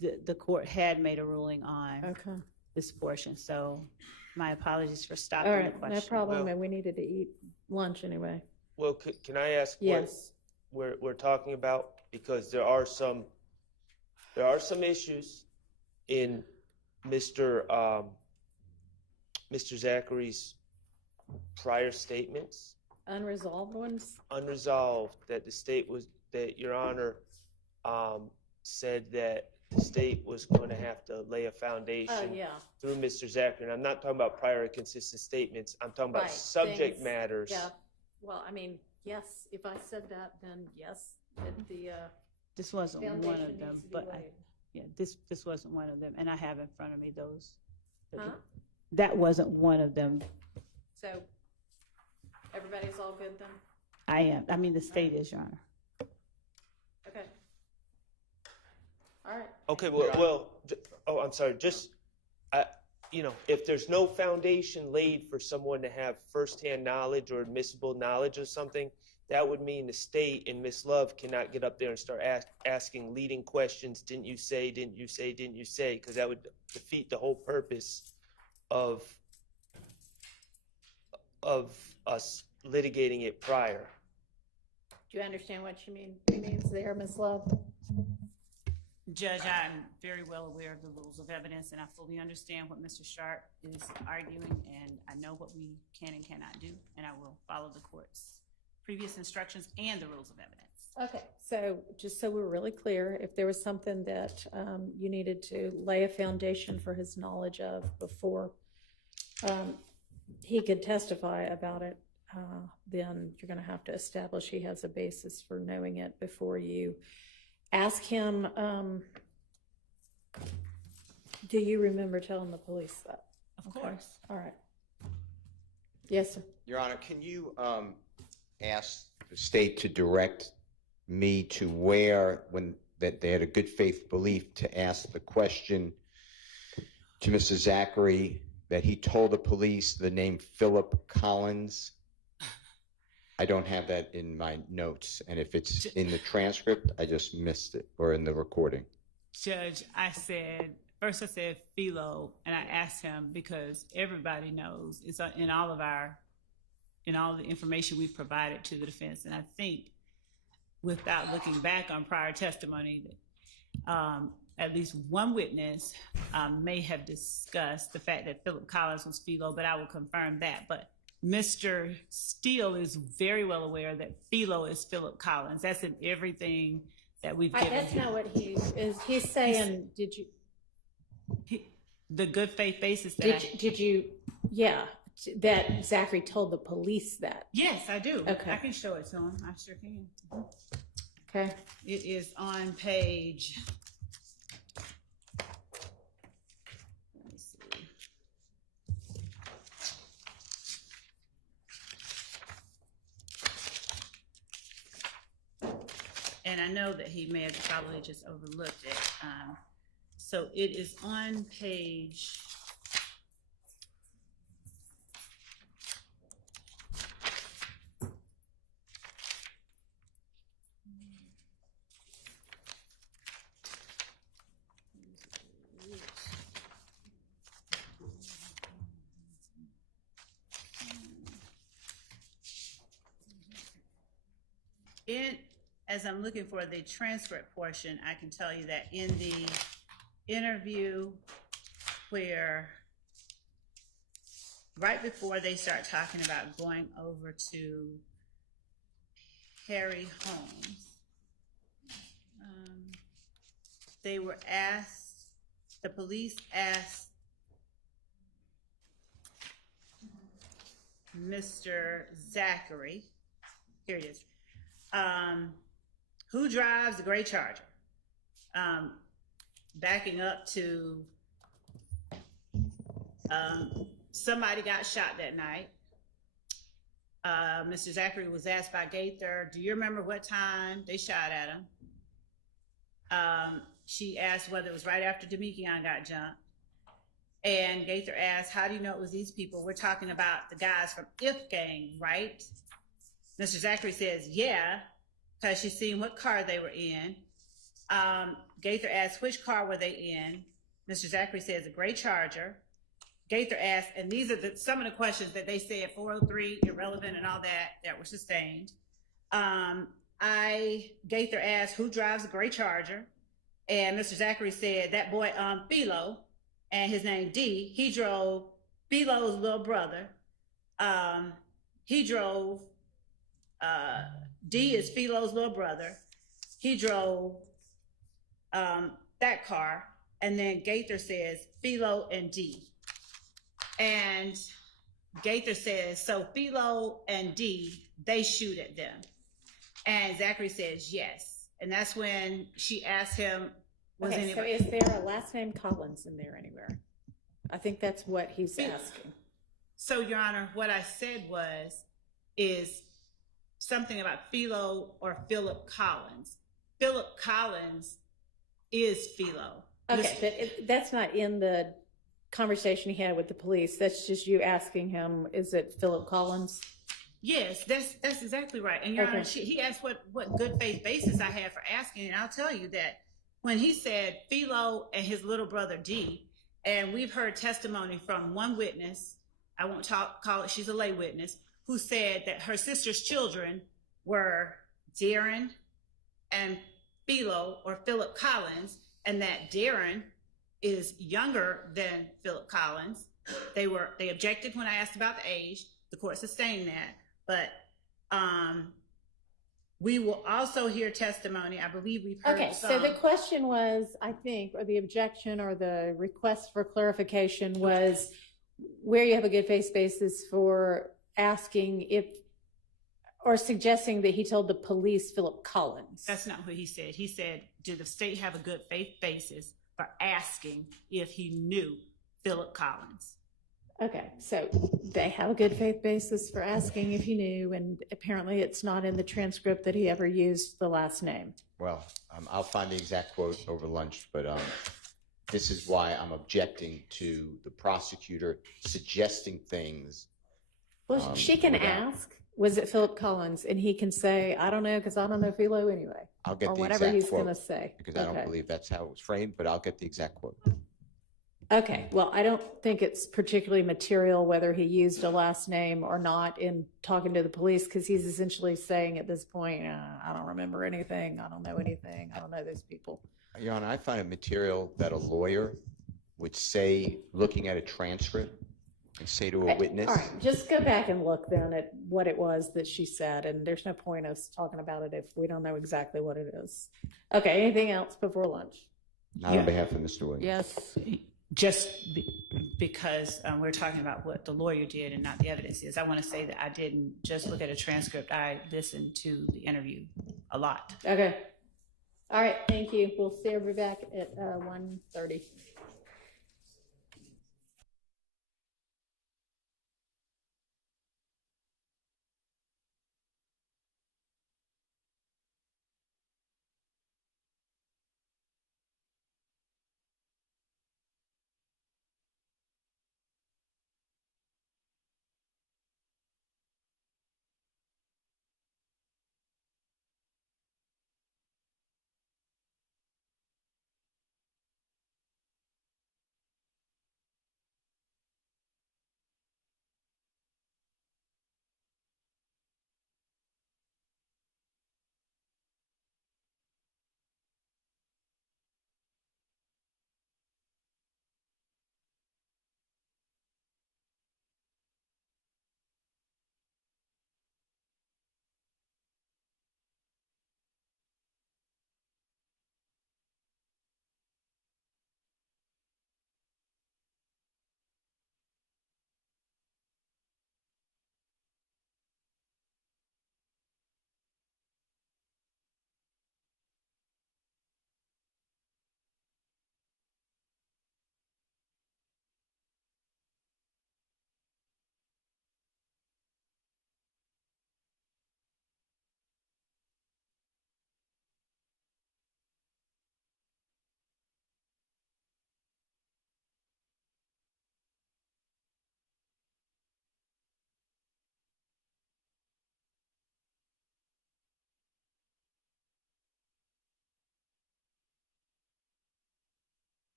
the court had made a ruling on Okay. this portion. So my apologies for All stopping the right, question. no problem, Well- and we needed to eat lunch anyway. Well, can I ask Yes. what we're talking about? Because there are some issues in Mr. Zachary's prior statements, Unresolved ones? unresolved, that Your Honor said that the state was going to have to lay a Oh, foundation yeah, through Mr. Zachary. And I'm not talking about prior inconsistent statements. I'm talking about Right, subject things- matters. yeah. Well, I mean, yes, if I said that, then yes, the This wasn't one foundation of them, needs to be but laid. yeah, this wasn't one of them, and I have in front of me those. Huh? That wasn't one of them. So, everybody's all good then? I mean, the state is, Your Honor. Okay. All right. Okay, I'm sorry, if there's no foundation laid for someone to have firsthand knowledge or admissible knowledge of something, that would mean the state and Ms. Love cannot get up there and start asking leading questions, didn't you say, didn't you say, didn't you say, because that would defeat the whole purpose of us litigating it prior. Do you understand what she means there, Ms. Love? Judge, I'm very well aware of the rules of evidence, and I fully understand what Mr. Sharp is arguing, and I know what we can and cannot do, and I will follow the court's previous instructions and the rules of evidence. Okay, so just so we're really clear, if there was something that you needed to lay a foundation for his knowledge of before he could testify about it, then you're going to have to establish he has a basis for knowing it before you ask him. Do you remember telling the police that? Of course. All right. Yes, sir. Your Honor, can you ask the state to direct me to where, that they had a good faith belief to ask the question to Mr. Zachary that he told the police the name Philip Collins? I don't have that in my notes, and if it's in the transcript, I just missed it, or in the recording. Judge, first I said Philo, and I asked him because everybody knows it's in all the information we've provided to the defense. And I think without looking back on prior testimony, at least one witness may have discussed the fact that Philip Collins was Philo, but I will confirm that. But Mr. Steele is very well aware that Philo is Philip Collins. That's in everything that we've given That's him. not what he is. He's saying, did you? The good faith basis Did you? Yeah, that Zachary told the police that. Yes, I do. Okay. I can show it to him. I sure can. Okay. It is on page. Let me see. And I know that he may have probably just overlooked it. So it is on page. As I'm looking for the transcript portion, I can tell you that in the interview where right before they start talking about going over to Harry Holmes, they were asked, the police asked Mr. Zachary, here it is, who drives the gray Charger? Backing up to somebody got shot that night. Mr. Zachary was asked by Gaither, do you remember what time they shot at him? She asked whether it was right after Demekion got jumped. And Gaither asked, how do you know it was these people? We're talking about the guys from If Gang, right? Mr. Zachary says, yeah. because she seen what car they were in. Gaither asked which car were they in. Mr. Zachary says a gray Charger. Gaither asked, and these are some of the questions that they said, 403, irrelevant, and all that were sustained. Gaither asked who drives a gray Charger, and Mr. Zachary said that boy, Philo, and his name D, he drove Philo's little brother. He drove, D is Philo's little brother. He drove that car, and then Gaither says Philo and D. And Gaither says, so Philo and D, they shoot at them. And Zachary says yes. And that's when she asked him, was Okay, so anybody... is there a last name Collins in there anywhere? I think that's what he's asking. So, Your Honor, what I said is something about Philo or Philip Collins. Philip Collins is Philo. Okay, but that's not in the conversation he had with the police. That's just you asking him, is it Philip Collins? Yes, that's exactly right. And Your Okay. Honor, he asked what good faith basis I had for asking, and I'll tell you that when he said Philo and his little brother D, and we've heard testimony from one witness, I won't call it, she's a lay witness, who said that her sister's children were Darren and Philo or Philip Collins, and that Darren is younger than Philip Collins. They objected when I asked about the age. The court sustained that. But we will also hear testimony. I believe we've heard Okay, some. so the question was, I think, or the objection or the request for clarification was where you have a good faith basis for asking if, or suggesting that he told the police Philip Collins. That's not what he said. He said, did the state have a good faith basis for asking if he knew Philip Collins? Okay, so they have a good faith basis for asking if he knew, and apparently it's not in the transcript that he ever used the last name. Well, I'll find the exact quote over lunch, but this is why I'm objecting to the prosecutor suggesting things. Well, she can without- ask, was it Philip Collins? And he can say, I don't know, because I don't know Philo anyway. I'll get Or the whatever exact he's quote, going to say. because I don't Okay. believe that's how it was framed, but I'll get the exact quote. Okay, well, I don't think it's particularly material whether he used a last name or not in talking to the police, because he's essentially saying at this point, I don't remember anything, I don't know anything, I don't know those people. Your Honor, I find it material that a lawyer would say, looking at a transcript, and say to a witness. All right, just go back and look then at what it was that she said, and there's no point us talking about it if we don't know exactly what it is. Okay, anything else before lunch? Not on behalf of Mr. Williams. Yes. Just because we're talking about what the lawyer did and not the evidence is, I want to say that I didn't just look at a transcript. I listened to the interview a lot. Okay. All right, thank you. We'll see everybody back at 1:30.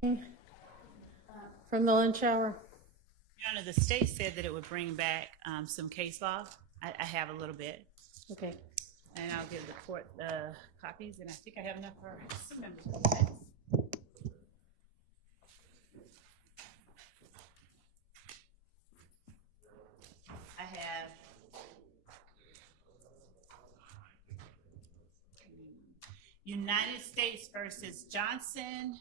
From the lunch hour? Your Honor, the state said that it would bring back some case law. I have a little bit, Okay. and I'll give the court the copies, and I think I have enough for some members. I have United States versus Johnson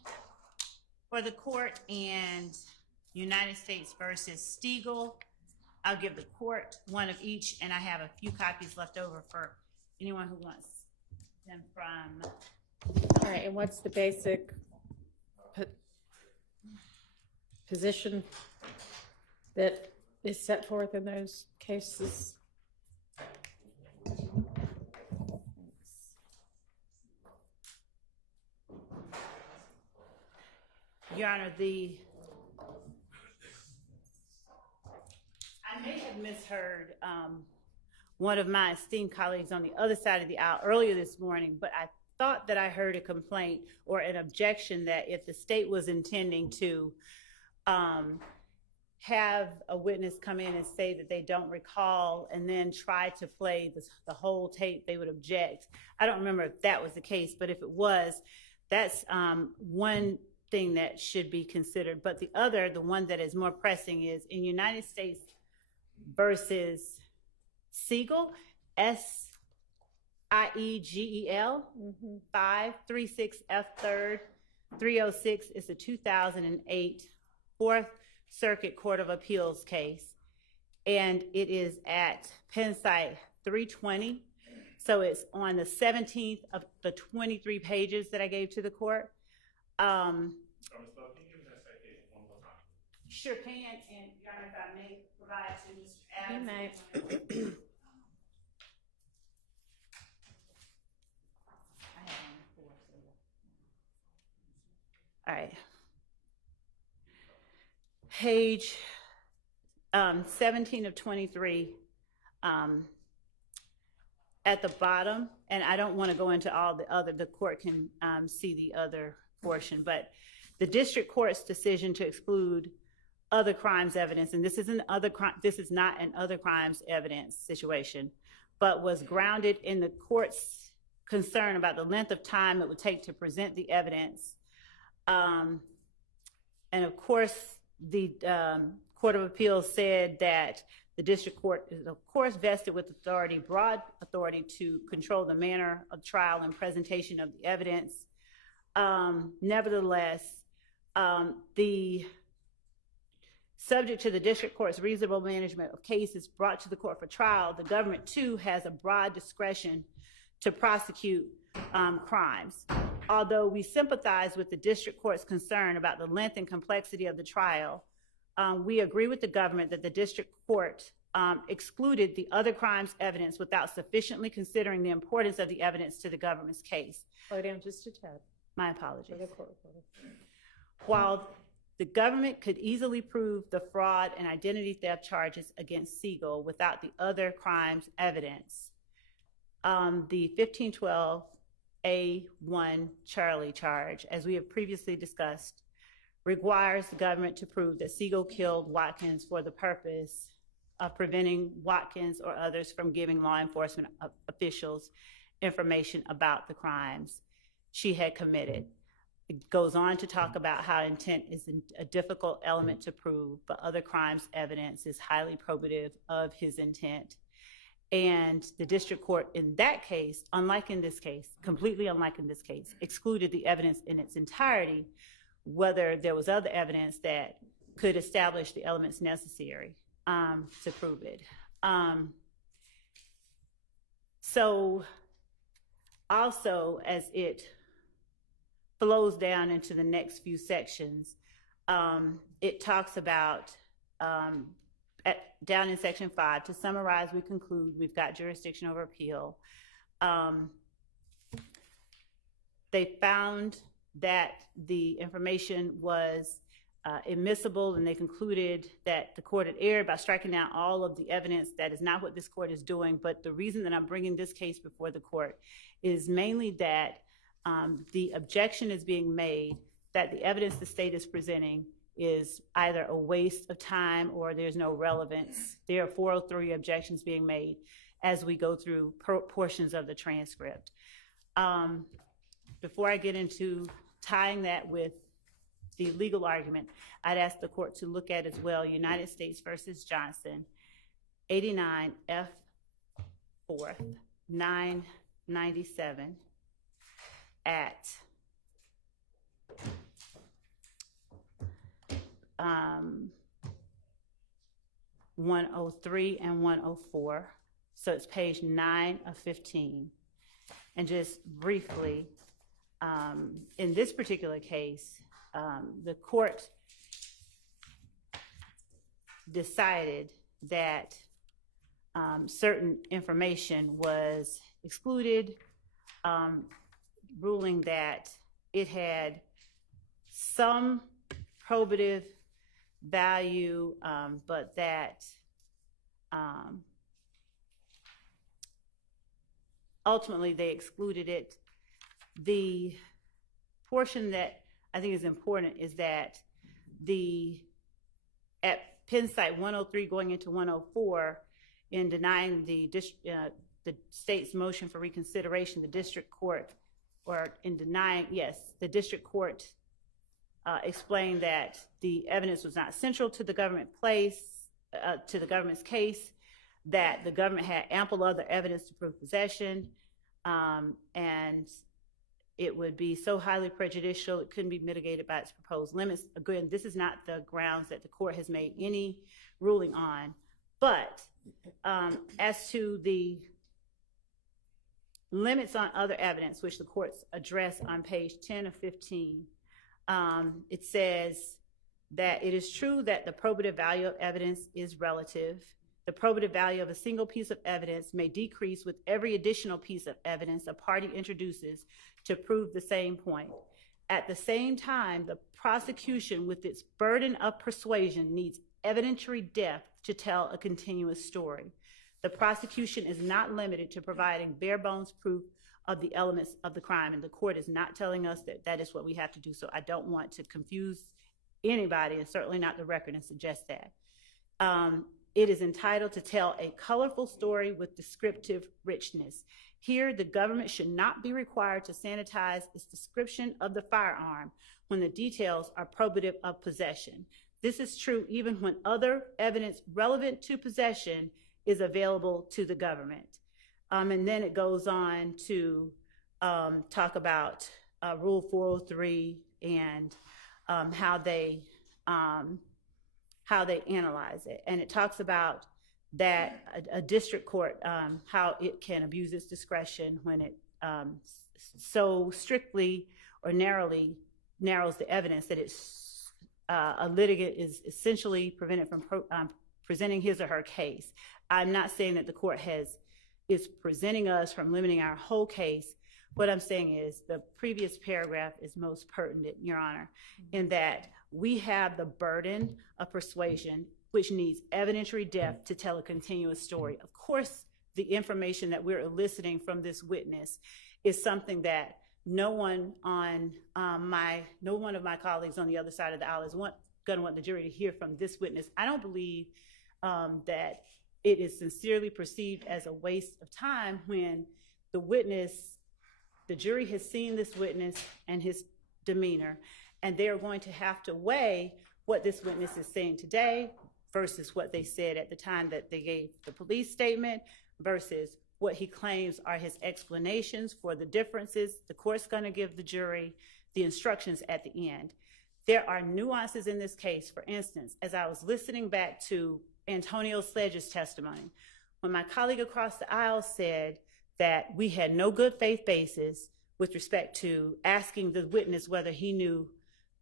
for the court and United States versus Stiegel. I'll give the court one of each, and I have a few copies left over for anyone who wants them from. All right, and what's the basic position that is set forth in those cases? Your Honor, I may have misheard one of my esteemed colleagues on the other side of the aisle earlier this morning, but I thought that I heard a complaint or an objection that if the state was intending to have a witness come in and say that they don't recall and then try to play the whole tape, they would object. I don't remember if that was the case, but if it was, that's one thing that should be considered. But the other, the one that is more pressing, is in United States versus Siegel, S-I-E-G-E-L, 536 F 3rd 306. It's a 2008 Fourth Circuit Court of Appeals case, and it is at Penn Site 320. So it's on the 17th of the 23 pages that I gave to the court. Can you give that citation one more time? Sure can, and Your Honor, if I may provide to Mr. Adams. You may. All right. Page 17 of 23, at the bottom, and I don't want to go into all the court can see the other portion, but the district court's decision to exclude other crimes evidence, and this is not an other crimes evidence situation, but was grounded in the court's concern about the length of time it would take to present the evidence. And of course, the Court of Appeals said that the district court is, of course, vested with authority, broad authority, to control the manner of trial and presentation of the evidence. Nevertheless, the subject to the district court's reasonable management of cases brought to the court for trial, the government too has a broad discretion to prosecute crimes. Although we sympathize with the district court's concern about the length and complexity of the trial, we agree with the government that the district court excluded the other crimes evidence without sufficiently considering the importance of the evidence to the government's case. Slow down just a tad. My apologies. While the government could easily prove the fraud and identity theft charges against Siegel without the other crimes evidence, the 1512A1 Charlie charge, as we have previously discussed, requires the government to prove that Siegel killed Watkins for the purpose of preventing Watkins or others from giving law enforcement officials information about the crimes she had committed. It goes on to talk about how intent is a difficult element to prove, but other crimes evidence is highly probative of his intent. And the district court in that case, unlike in this case, completely unlike in this case, excluded the evidence in its entirety, whether there was other evidence that could establish the elements necessary to prove it. So also, as it flows down into the next few sections, it talks about, down in section 5, to summarize, we conclude we've got jurisdiction over appeal. They found that the information was admissible, and they concluded that the court had erred by striking out all of the evidence. That is not what this court is doing, but the reason that I'm bringing this case before the court is mainly that the objection is being made that the evidence the state is presenting is either a waste of time or there's no relevance. There are 403 objections being made as we go through portions of the transcript. Before I get into tying that with the legal argument, I'd ask the court to look at as well United States versus Johnson, 89 F 4th 997 at 103 and 104. So it's page 9 of 15. And just briefly, in this particular case, the court decided that certain information was excluded, ruling that it had some probative value, but that ultimately they excluded it. The portion that I think is important is that at Penn site 103 going into 104, in denying the state's motion for reconsideration, the district court, or in denying, yes, the district court explained that the evidence was not central to the government's case, that the government had ample other evidence to prove possession, and it would be so highly prejudicial it couldn't be mitigated by its proposed limits. Again, this is not the grounds that the court has made any ruling on, but as to the limits on other evidence, which the courts address on page 10 of 15, it says that it is true that the probative value of evidence is relative. The probative value of a single piece of evidence may decrease with every additional piece of evidence a party introduces to prove the same point. At the same time, the prosecution, with its burden of persuasion, needs evidentiary depth to tell a continuous story. The prosecution is not limited to providing bare bones proof of the elements of the crime, and the court is not telling us that that is what we have to do. So I don't want to confuse anybody, and certainly not the record, and suggest that. It is entitled to tell a colorful story with descriptive richness. Here, the government should not be required to sanitize its description of the firearm when the details are probative of possession. This is true even when other evidence relevant to possession is available to the government. And then it goes on to talk about Rule 403 and how they analyze it. And it talks about that a district court, how it can abuse its discretion when it so strictly or narrowly narrows the evidence that it's a litigant is essentially prevented from presenting his or her case. I'm not saying that the court is presenting us from limiting our whole case. What I'm saying is the previous paragraph is most pertinent, Your Honor, in that we have the burden of persuasion, which needs evidentiary depth to tell a continuous story. Of course, the information that we're eliciting from this witness is something that no one of my colleagues on the other side of the aisle is going to want the jury to hear from this witness. I don't believe that it is sincerely perceived as a waste of time when the jury has seen this witness and his demeanor, and they're going to have to weigh what this witness is saying today versus what they said at the time that they gave the police statement versus what he claims are his explanations for the differences. The court's going to give the jury the instructions at the end. There are nuances in this case. For instance, as I was listening back to Antonio Sledge's testimony, when my colleague across the aisle said that we had no good faith basis with respect to asking the witness whether he knew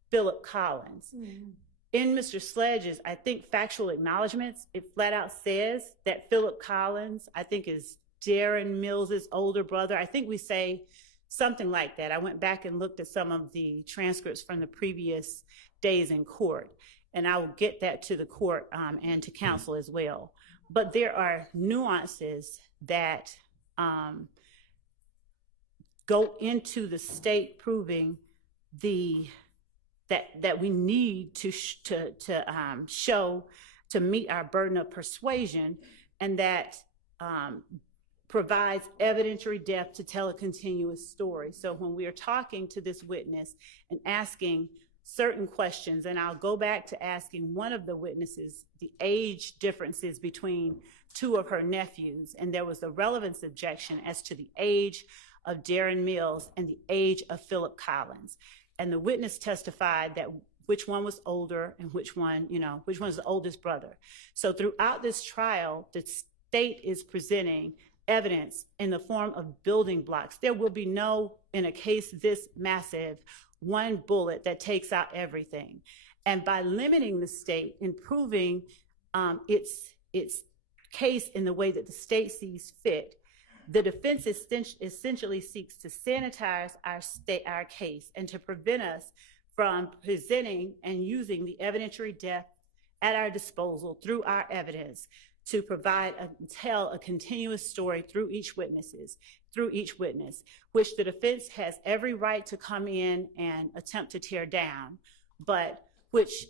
Philip Collins. Mm-hmm. In Mr. Sledge's, I think, factual acknowledgments, it flat out says that Philip Collins, I think, is Darren Mills's older brother. I think we say something like that. I went back and looked at some of the transcripts from the previous days in court, and I will get that to the court and to counsel as well. But there are nuances that go into the state proving the that we need to show to meet our burden of persuasion, and that provides evidentiary depth to tell a continuous story. So when we are talking to this witness and asking certain questions, and I'll go back to asking one of the witnesses the age differences between two of her nephews, and there was a relevance objection as to the age of Darren Mills and the age of Philip Collins. And the witness testified that which one was older and which one was the oldest brother. So throughout this trial, the state is presenting evidence in the form of building blocks. There will be no, in a case this massive, one bullet that takes out everything. And by limiting the state and proving its case in the way that the state sees fit, the defense essentially seeks to sanitize our case and to prevent us from presenting and using the evidentiary depth at our disposal through our evidence to tell a continuous story through each witness, which the defense has every right to come in and attempt to tear down, but which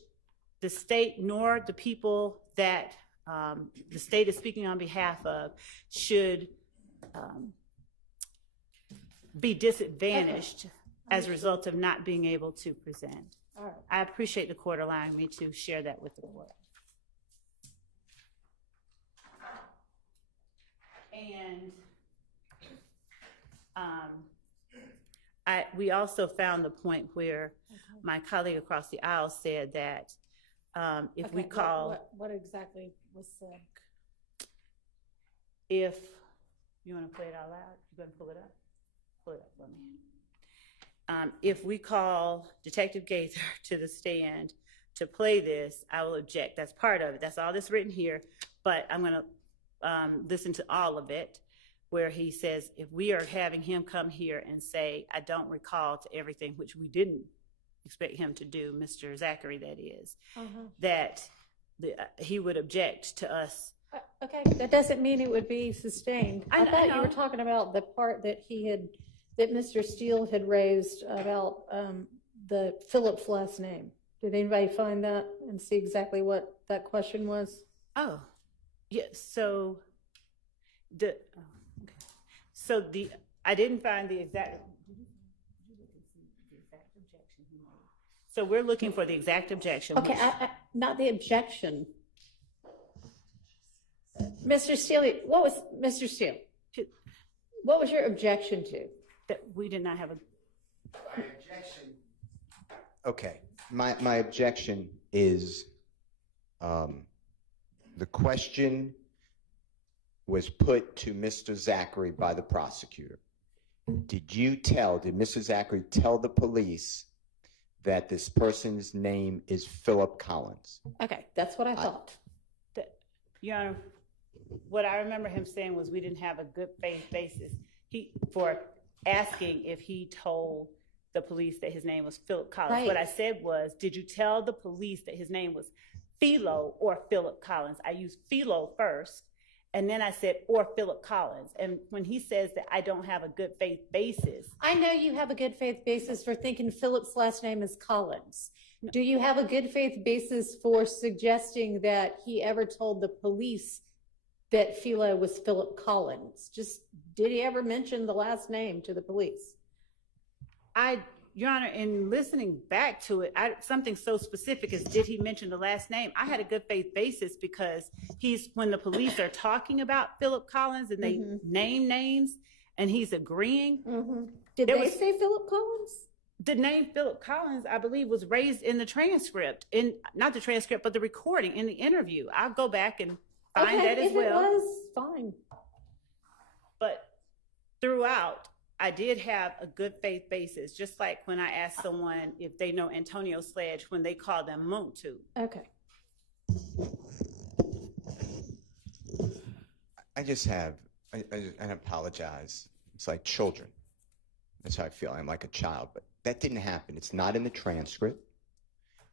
the state nor the people that the state is speaking on behalf of should be disadvantaged as a result of not being able to present. All right. I appreciate the court allowing me to share that with the court. And we also found the point where my colleague across the aisle said that if we call... What exactly was said? If you want to play it out loud, you going to pull it up? Pull it up for me. If we call Detective Gaither to the stand to play this, I will object. That's part of it. That's all that's written here. But I'm going to listen to all of it, where he says, if we are having him come here and say, I don't recall to everything, which we didn't expect him to do, Mr. Zachary, that is, that he would object to us. Okay, that doesn't mean it would be sustained. I thought you were talking about the part that that Mr. Steele had raised about the Phillips last name. Did anybody find that and see exactly what that question was? Oh, yes. So I didn't find the exact. So we're looking for the exact objection. Okay, not the objection. Mr. Steele, what was your objection to? That we did not have a. My objection. Okay, my objection is the question was put to Mr. Zachary by the prosecutor. Did Mr. Zachary tell the police that this person's name is Philip Collins? Okay, that's what I thought. Your Honor, what I remember him saying was we didn't have a good faith basis for asking if he told the police that his name was Philip Collins. Right. What I said was, did you tell the police that his name was Philo or Philip Collins? I used Philo first, and then I said, or Philip Collins. And when he says that I don't have a good faith basis. I know you have a good faith basis for thinking Philip's last name is Collins. Do you have a good faith basis for suggesting that he ever told the police that Philo was Philip Collins? Did he ever mention the last name to the police? Your Honor, in listening back to it, something so specific as did he mention the last name, I had a good faith basis because when the police are talking about Philip Collins and they name names and he's agreeing. Did they say Philip Collins? The name Philip Collins, I believe, was raised in the transcript, not the transcript, but the recording in the interview. I'll go back and find that as well. If it was, fine. But throughout, I did have a good faith basis, just like when I asked someone if they know Antonio Sledge when they call them Muntu. Okay. I apologize. It's like children. That's how I feel. I'm like a child, but that didn't happen. It's not in the transcript.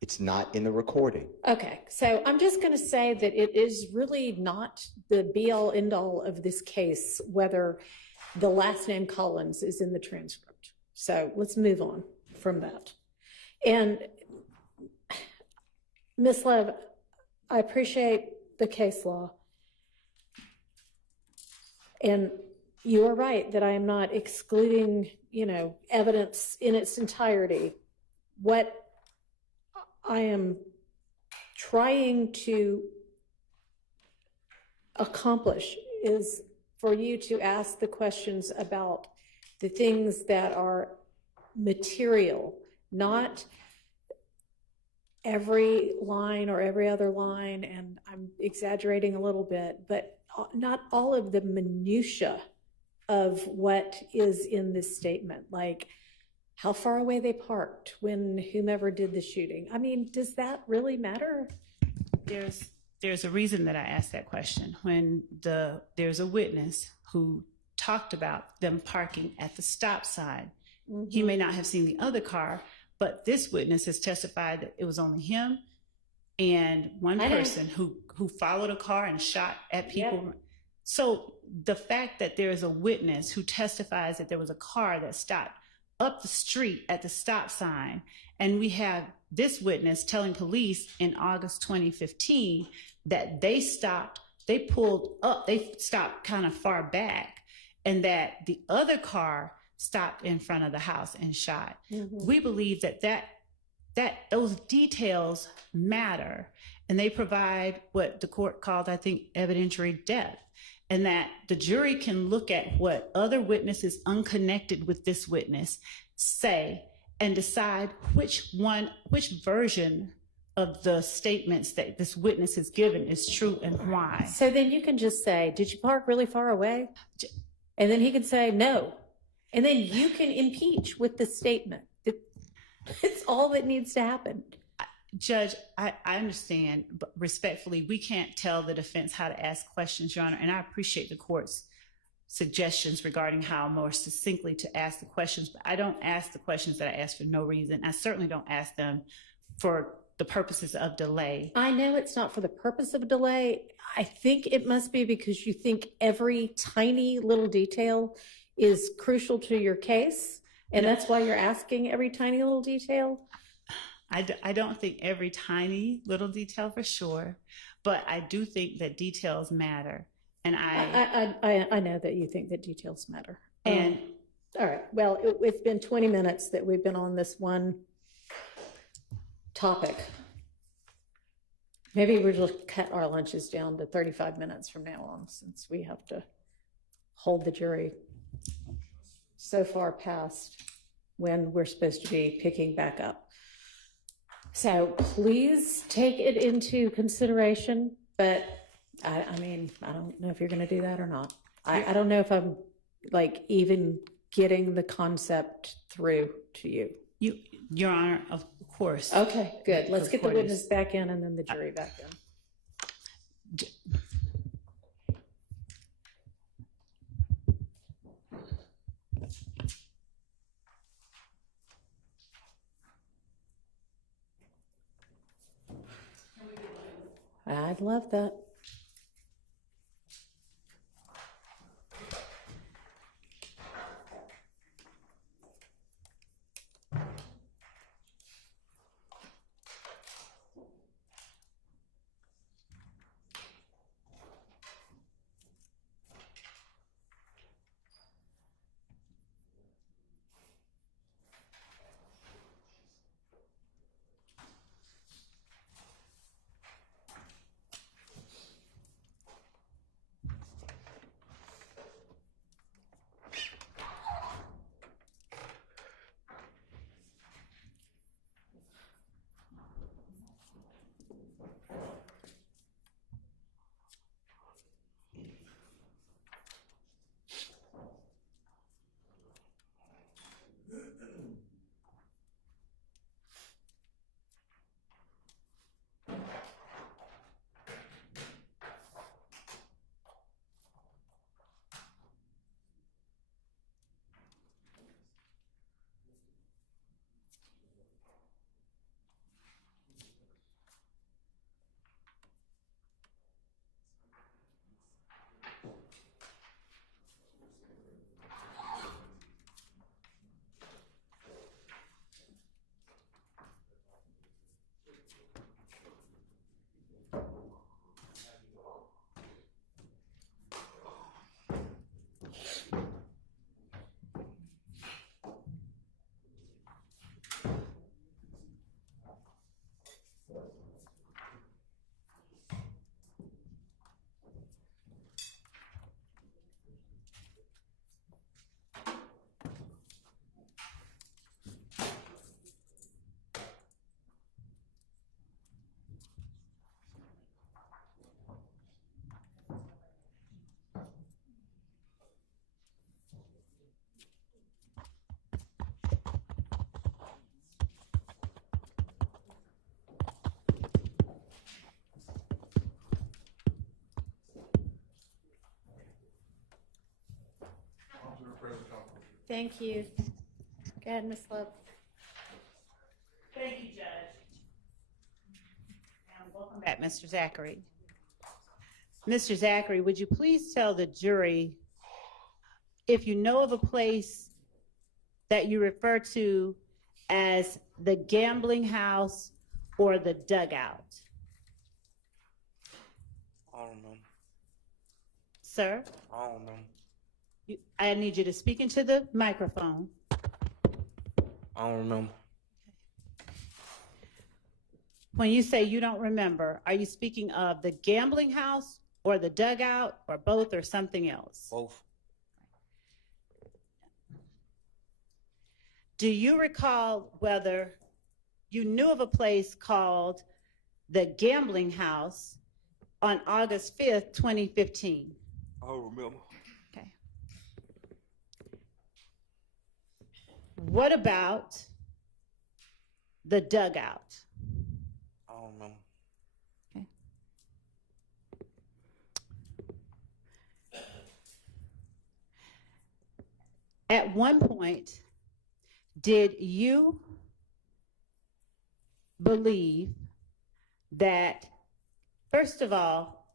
It's not in the recording. Okay, so I'm just going to say that it is really not the be-all, end-all of this case, whether the last name Collins is in the transcript. So let's move on from that. And Ms. Love, I appreciate the case law. And you are right that I am not excluding, evidence in its entirety. What I am trying to accomplish is for you to ask the questions about the things that are material, not every line or every other line, and I'm exaggerating a little bit, but not all of the minutia of what is in this statement, like how far away they parked when whomever did the shooting. I mean, does that really matter? There's a reason that I asked that question. When there's a witness who talked about them parking at the stop sign. Mm-hmm. He may not have seen the other car, but this witness has testified that it was only him and one person who followed a car and shot at people. Yep. So the fact that there is a witness who testifies that there was a car that stopped up the street at the stop sign, and we have this witness telling police in August 2015 that they stopped kind of far back, and that the other car stopped in front of the house and shot. Mm-hmm. We believe that those details matter, and they provide what the court called, I think, evidentiary depth, and that the jury can look at what other witnesses unconnected with this witness say and decide which version of the statements that this witness has given is true and why. So then you can just say, did you park really far away? And then he can say no. And then you can impeach with the statement. It's all that needs to happen. Judge, I understand, but respectfully, we can't tell the defense how to ask questions, Your Honor, and I appreciate the court's suggestions regarding how more succinctly to ask the questions, but I don't ask the questions that I ask for no reason. I certainly don't ask them for the purposes of delay. I know it's not for the purpose of delay. I think it must be because you think every tiny little detail is crucial to your case, and that's why you're asking every tiny little detail. I don't think every tiny little detail for sure, but I do think that details matter. And I know that you think that details matter. And all right, well, it's been 20 minutes that we've been on this one topic. Maybe we'll just cut our lunches down to 35 minutes from now on, since we have to hold the jury so far past when we're supposed to be picking back up. So please take it into consideration, but I mean, I don't know if you're going to do that or not. I don't know if I'm even getting the concept through to you. Your Honor, of course. Okay, good. Let's get the witness back in and then the jury back in. I'd love that. Thank you. Go ahead, Ms. Love. Thank you, Judge. And welcome back, Mr. Zachary. Mr. Zachary, would you please tell the jury if you know of a place that you refer to as the gambling house or the dugout? I don't know. Sir, I don't know. I need you to speak into the microphone. I don't remember. When you say you don't remember, are you speaking of the gambling house or the dugout or both or something else? Both. Do you recall whether you knew of a place called the gambling house on August 5th, 2015? I don't remember. Okay. What about the dugout? I don't remember. Okay. At one point, did you believe that, first of all,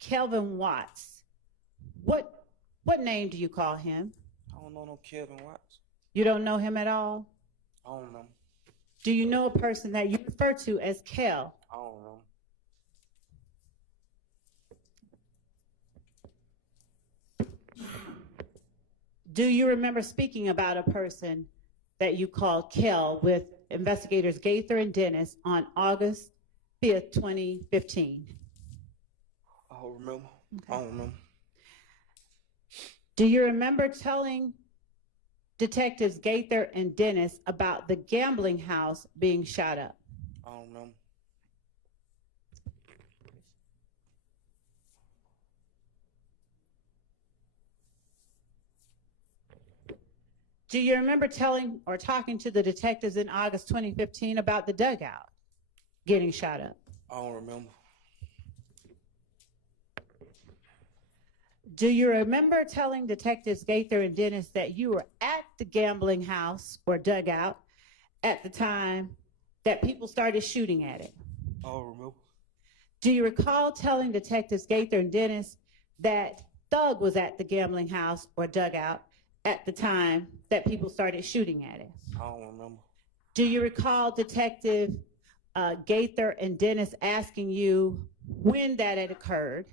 Kelvin Watts, what name do you call him? I don't know no Kevin Watts. You don't know him at all? I don't know. Do you know a person that you refer to as Kel? I don't know. Do you remember speaking about a person that you called Kel with investigators Gaither and Dennis on August 5th, 2015? I don't remember. I don't remember. Do you remember telling detectives Gaither and Dennis about the gambling house being shot up? I don't remember. Do you remember telling or talking to the detectives in August 2015 about the dugout getting shot up? I don't remember. Do you remember telling detectives Gaither and Dennis that you were at the gambling house or dugout at the time that people started shooting at it? I don't remember. Do you recall telling detectives Gaither and Dennis that Thug was at the gambling house or dugout at the time that people started shooting at it? I don't remember. Do you recall Detective Gaither and Dennis asking you when that had occurred?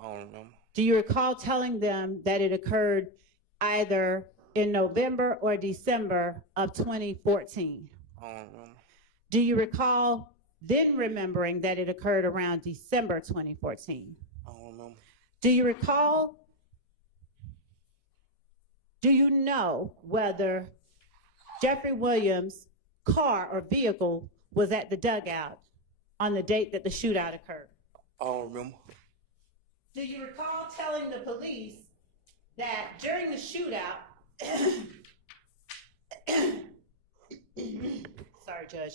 I don't remember. Do you recall telling them that it occurred either in November or December of 2014? I don't remember. Do you recall then remembering that it occurred around December 2014? I don't remember. Do you recall, do you know whether Jeffery Williams' car or vehicle was at the dugout on the date that the shootout occurred? I don't remember. Do you recall telling the police that during the shootout, sorry, Judge,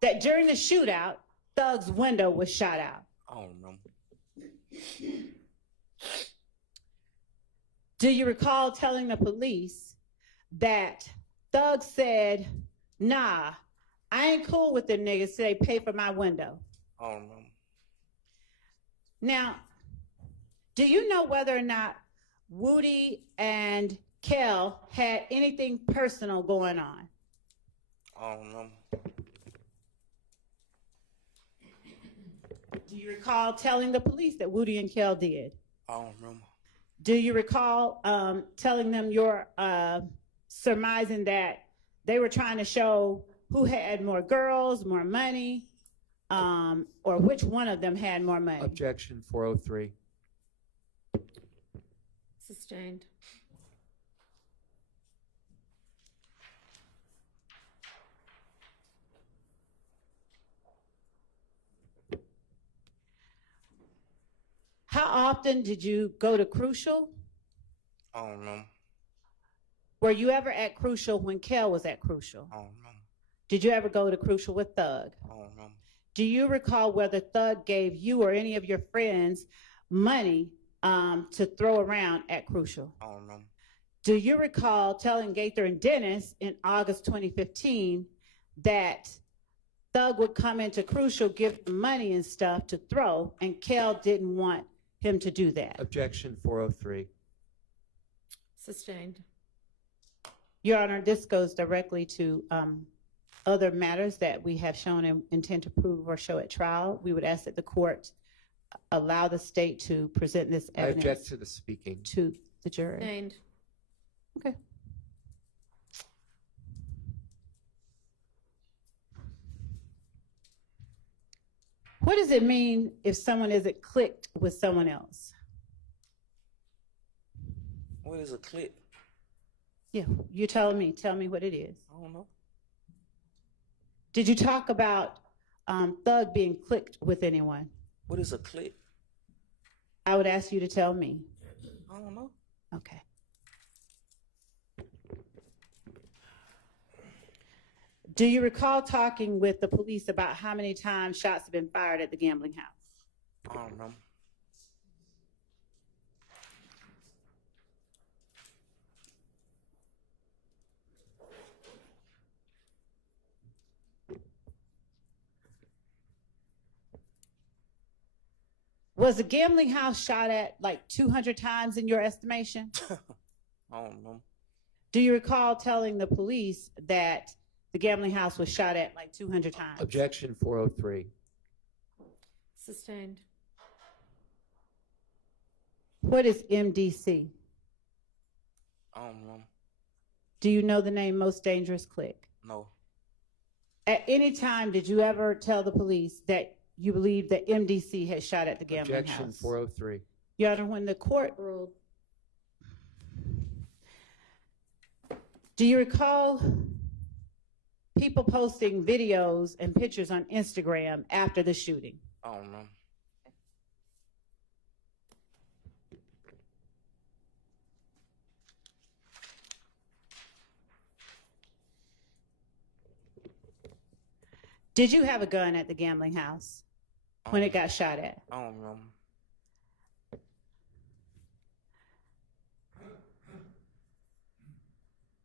that during the shootout, Thug's window was shot out? I don't remember. Do you recall telling the police that Thug said, nah, I ain't cool with them niggas, so they pay for my window? I don't remember. Now, do you know whether or not Woody and Kel had anything personal going on? I don't remember. Do you recall telling the police that Woody and Kel did? I don't remember. Do you recall telling them your surmising that they were trying to show who had more girls, more money, or which one of them had more money? Objection 403. Sustained. How often did you go to Crucial? I don't remember. Were you ever at Crucial when Kel was at Crucial? I don't remember. Did you ever go to Crucial with Thug? I don't remember. Do you recall whether Thug gave you or any of your friends money to throw around at Crucial? I don't remember. Do you recall telling Gaither and Dennis in August 2015 that Thug would come into Crucial, give them money and stuff to throw, and Kel didn't want him to do that? Objection 403. Sustained. Your Honor, this goes directly to other matters that we have shown and intend to prove or show at trial. We would ask that the court allow the state to present this I object evidence to the speaking. to the jury. Sustained. Okay. What does it mean if someone isn't clicked with someone else? What is a click? Yeah, you tell me what it is. I don't know. Did you talk about Thug being clicked with anyone? What is a click? I would ask you to tell me. I don't know. Okay. Do you recall talking with the police about how many times shots have been fired at the gambling house? I don't know. Was the gambling house shot at like 200 times in your estimation? I don't know. Do you recall telling the police that the gambling house was shot at like 200 times? Objection 403. Sustained. What is MDC? I don't know. Do you know the name Most Dangerous Click? No. At any time, did you ever tell the police that you believed that MDC had shot at the gambling Objection house? 403. Your Honor, when the court Ruled. do you recall people posting videos and pictures on Instagram after the shooting? I don't know. Did you have a gun at the gambling house when it got shot at? I don't know.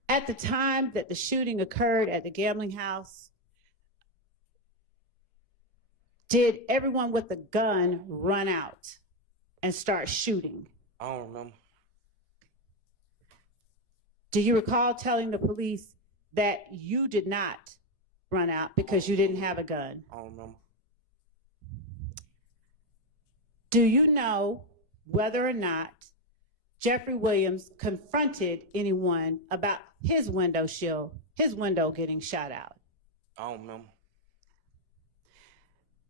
At the time that the shooting occurred at the gambling house, did everyone with a gun run out and start shooting? I don't remember. Do you recall telling the police that you did not run out because you didn't have a gun? I don't remember. Do you know whether or not Jeffery Williams confronted anyone about his window getting shot out? I don't remember.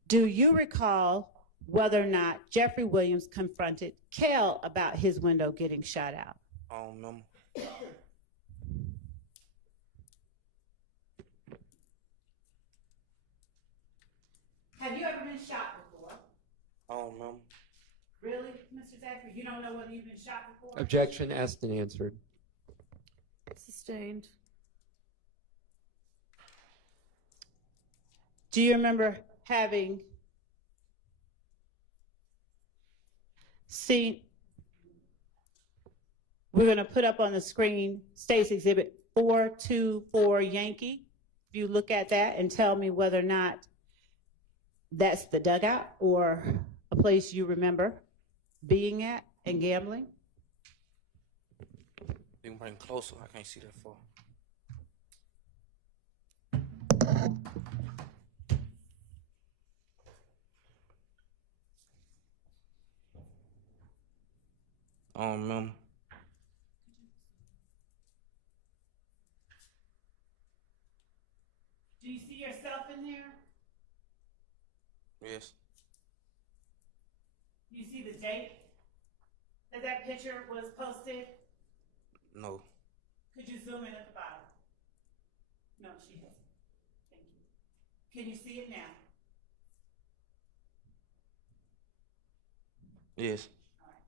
Do you recall whether or not Jeffery Williams confronted Kel about his window getting shot out? I don't remember. Have you ever been shot before? I don't remember. Really, Mr. Zachary? You don't know whether you've been shot before? Objection asked and answered. Sustained. Do you remember having seen, we're going to put up on the screen State's Exhibit 424 Yankee. If you look at that and tell me whether or not that's the dugout or a place you remember being at and gambling. You can bring closer. I can't see that far. I don't remember. Do you see yourself in there? Yes. Do you see the date that picture was posted? No. Could you zoom in at the bottom? No, she hasn't. Thank you. Can you see it now? Yes. All right.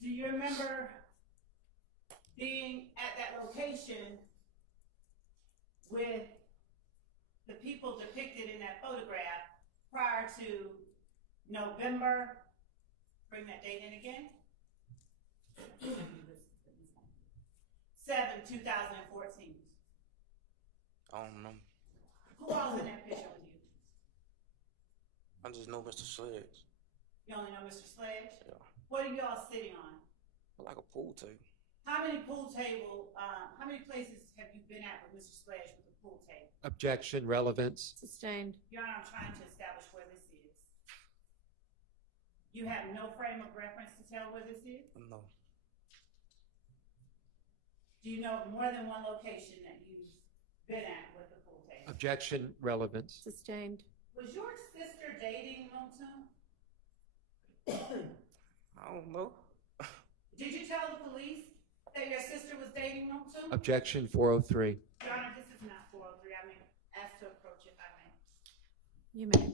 Do you remember being at that location with the people depicted in that photograph prior to November? Bring that date in again. 2014? I don't know. Who else in that picture with you? I just know Mr. Sledge. You only know Mr. Sledge? Yeah. What are y'all sitting on? Like a pool table. How many how many places have you been at with Mr. Sledge with the pool table? Objection, relevance. Sustained. Your Honor, I'm trying to establish where this is. You have no frame of reference to tell where this is? No. Do you know of more than one location that you've been at with the pool table? Objection, relevance. Sustained. Was your sister dating Motum? I don't know. Did you tell the police that your sister was dating Motum? Objection, 403. Your Honor, this is not 403. I may ask to approach if I may. You may.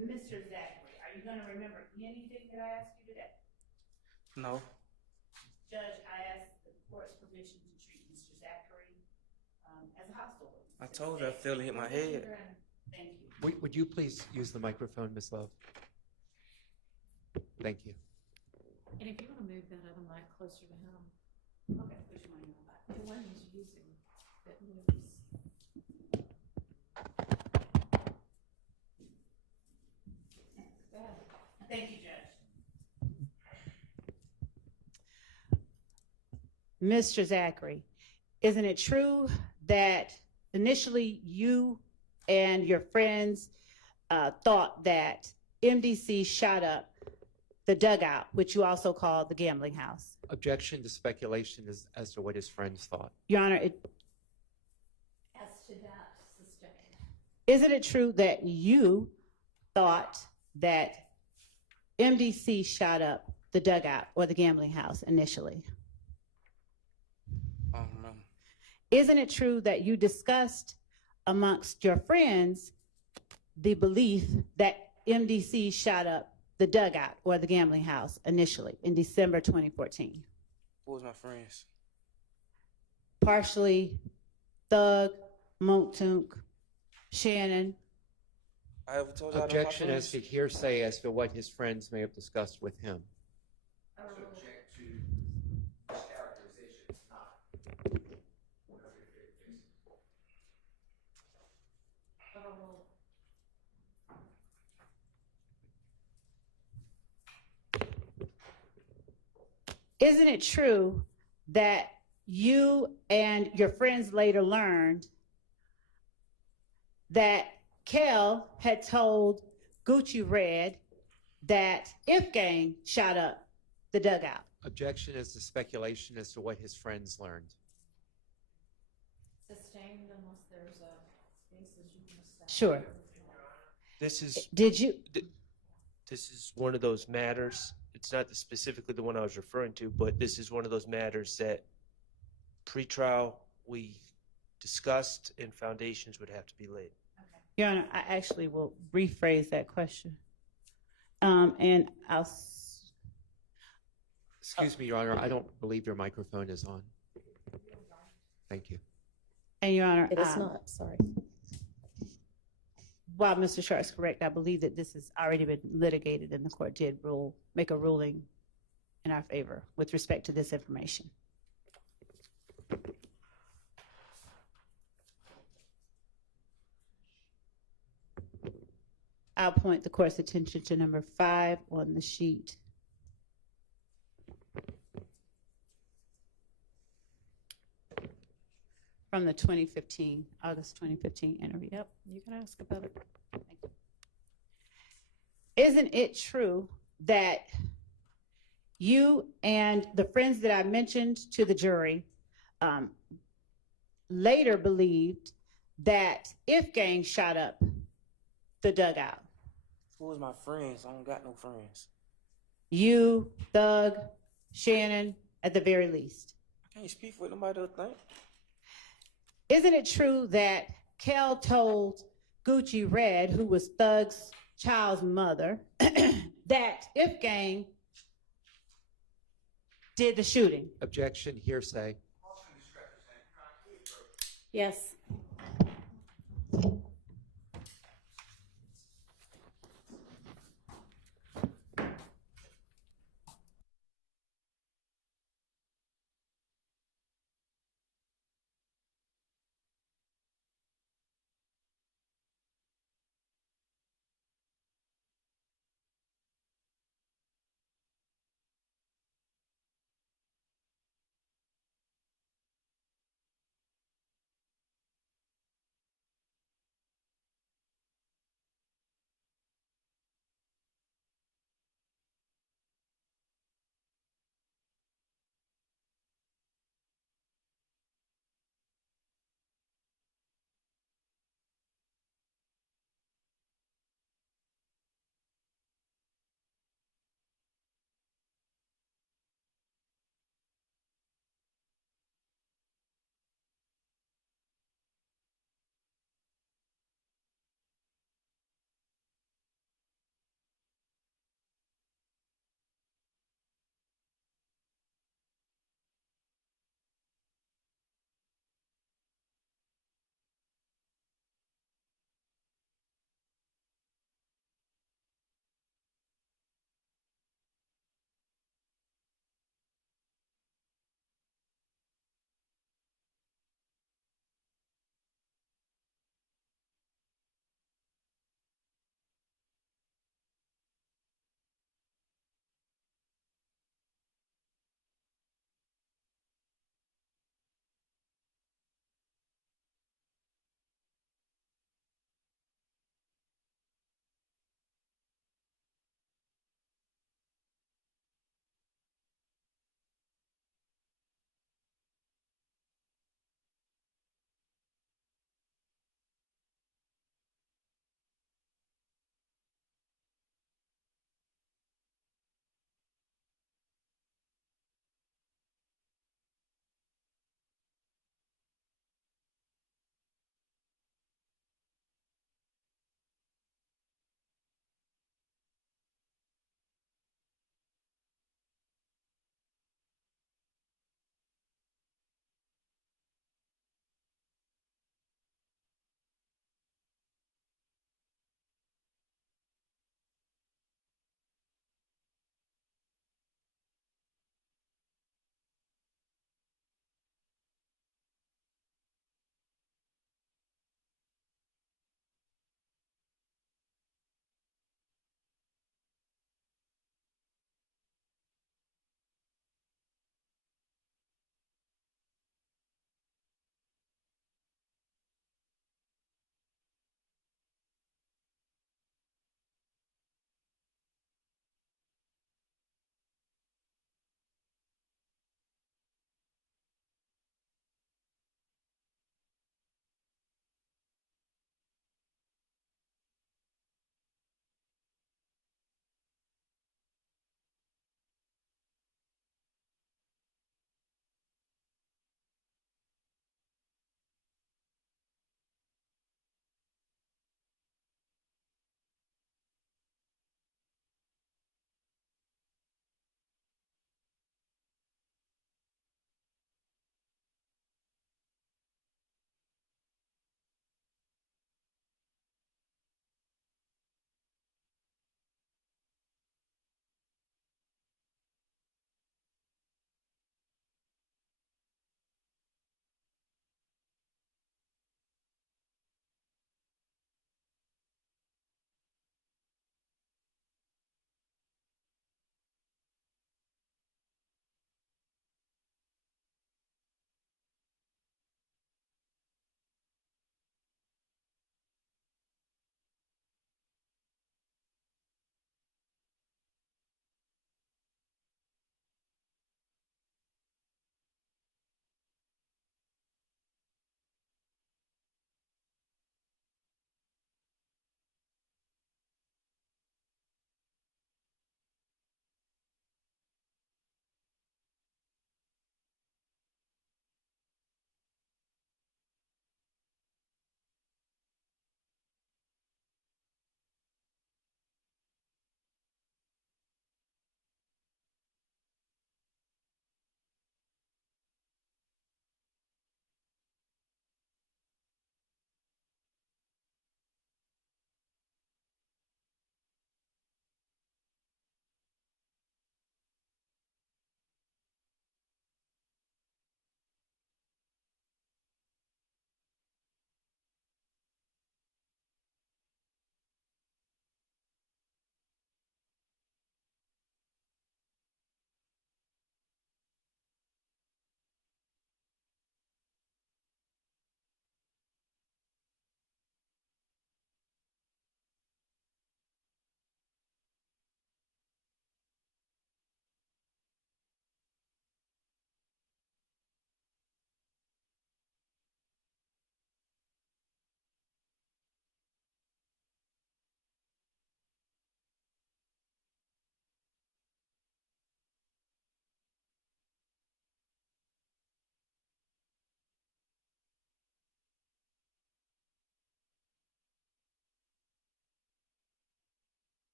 Mr. Zachary, are you gonna remember anything that I asked you today? No. Judge, I asked the court's permission to treat Mr. Zachary as a hostile witness. I told you I felt it hit my head. Thank you. Would you please use the microphone, Ms. Love? Thank you. And if you want to move that other mic closer to him, Okay, which one you want? the one he's using, that moves. Go ahead. Thank you, Judge. Mr. Zachary, isn't it true that initially you and your friends thought that MDC shot up the dugout, which you also call the gambling house? Objection to speculation as to what his friends thought. Your Honor, As to that, sustained. isn't it true that you thought that MDC shot up the dugout or the gambling house initially? I don't remember. Isn't it true that you discussed amongst your friends the belief that MDC shot up the dugout or the gambling house initially in December 2014? What was my friends? Partially Thug, Montunk, Shannon. I ever told y'all Objection that my as to friends? hearsay as to what his friends may have discussed with him. Subject to mischaracterization, not Isn't it true that you and your friends later learned that Kel had told Gucci Red that If Gang shot up the dugout? Objection as to speculation as to what his friends learned. Sustained unless there's a basis you can establish. Sure. This is Did you? this is one of those matters. It's not specifically the one I was referring to, but this is one of those matters that pre-trial we discussed and foundations would have to be laid. Your Honor, I actually will rephrase that question. And I'll. Excuse me, Your Honor, I don't believe your microphone is on. Thank you. And Your Honor, It is not, sorry. while Mr. Sharp is correct, I believe that this has already been litigated and the court did make a ruling in our favor with respect to this information. I'll point the court's attention to number 5 on the sheet. From the August 2015 interview. Yep, you can ask about it. Thank you. Isn't it true that you and the friends that I mentioned to the jury later believed that If Gang shot up the dugout? Who was my friends? I don't got no friends. You, Thug, Shannon, at the very least. I can't speak for nobody else think. Isn't it true that Kel told Gucci Red, who was Thug's child's mother, that If Gang did the shooting? Objection, hearsay. Yes.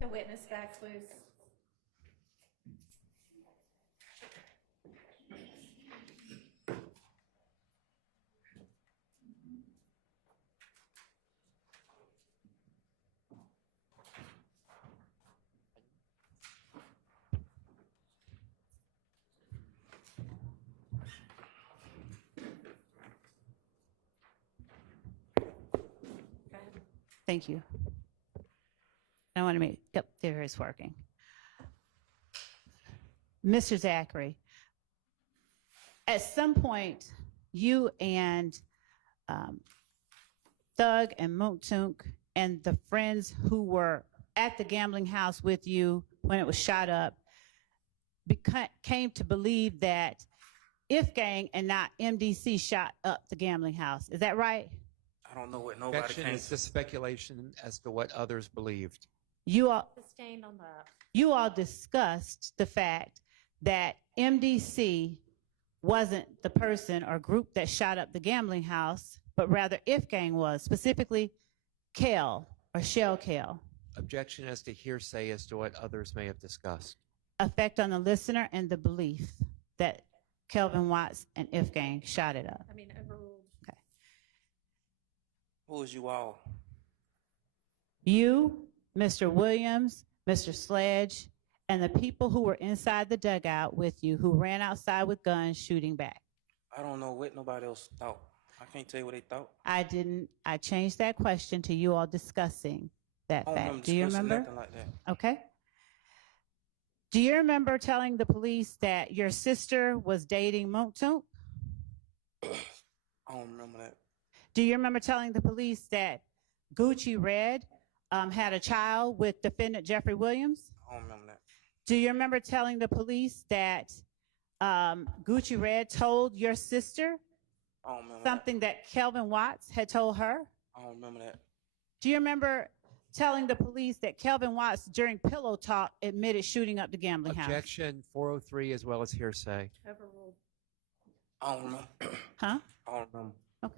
The witness back, please. Thank you. I want to make, yep, there it's working. Mr. Zachary, at some point, you and Thug and Moontunk and the friends who were at the gambling house with you when it was shot up came to believe that If Gang and not MDC shot up the gambling house. Is that right? I don't know what nobody Objection came is the speculation as to what others believed. You all, Sustained on that. you all discussed the fact that MDC wasn't the person or group that shot up the gambling house, but rather If Gang was, specifically Kel or Shell Kel. Objection as to hearsay as to what others may have discussed. Effect on the listener and the belief that Kelvin Watts and If Gang shot it up. I mean, overruled. Okay. Who was you all? You, Mr. Williams, Mr. Sledge, and the people who were inside the dugout with you who ran outside with guns shooting back. I don't know what nobody else thought. I can't tell you what they thought. I changed that question to you all discussing that I don't fact. Do you discussing remember? nothing like that. Okay. Do you remember telling the police that your sister was dating Moontunk? I don't remember that. Do you remember telling the police that Gucci Red had a child with defendant Jeffery Williams? I don't remember that. Do you remember telling the police that Gucci Red told your sister I don't remember something that Kelvin Watts had told her? that. I don't remember that. Do you remember telling the police that Kelvin Watts during pillow talk admitted shooting up the gambling house? Objection 403 as well as hearsay. Overruled. I don't remember. Huh? I don't remember. Okay.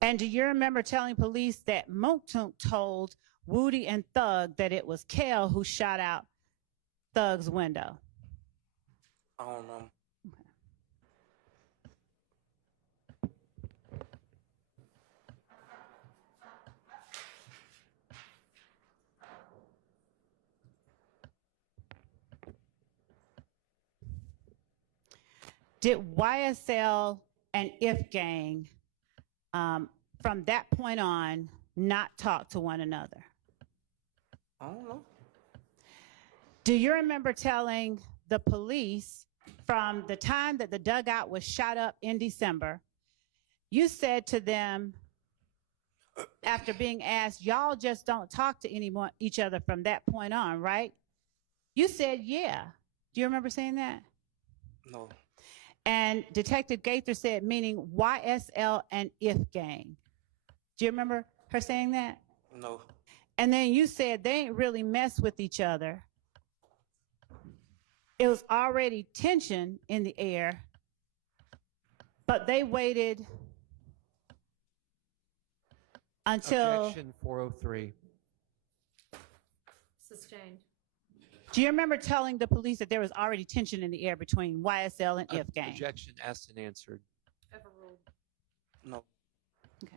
And do you remember telling police that Moontunk told Woody and Thug that it was Kel who shot out Thug's window? I don't remember. Did YSL and If Gang, from that point on, not talk to one another? I don't know. Do you remember telling the police from the time that the dugout was shot up in December, you said to them, after being asked, y'all just don't talk to each other from that point on, right? You said, yeah. Do you remember saying that? No. And Detective Gaither said, meaning YSL and If Gang. Do you remember her saying that? No. And then you said they ain't really mess with each other. It was already tension in the air, but they waited until... Objection 403. Sustained. Do you remember telling the police that there was already tension in the air between YSL and If Gang? Objection asked and answered. Overruled. No. Okay.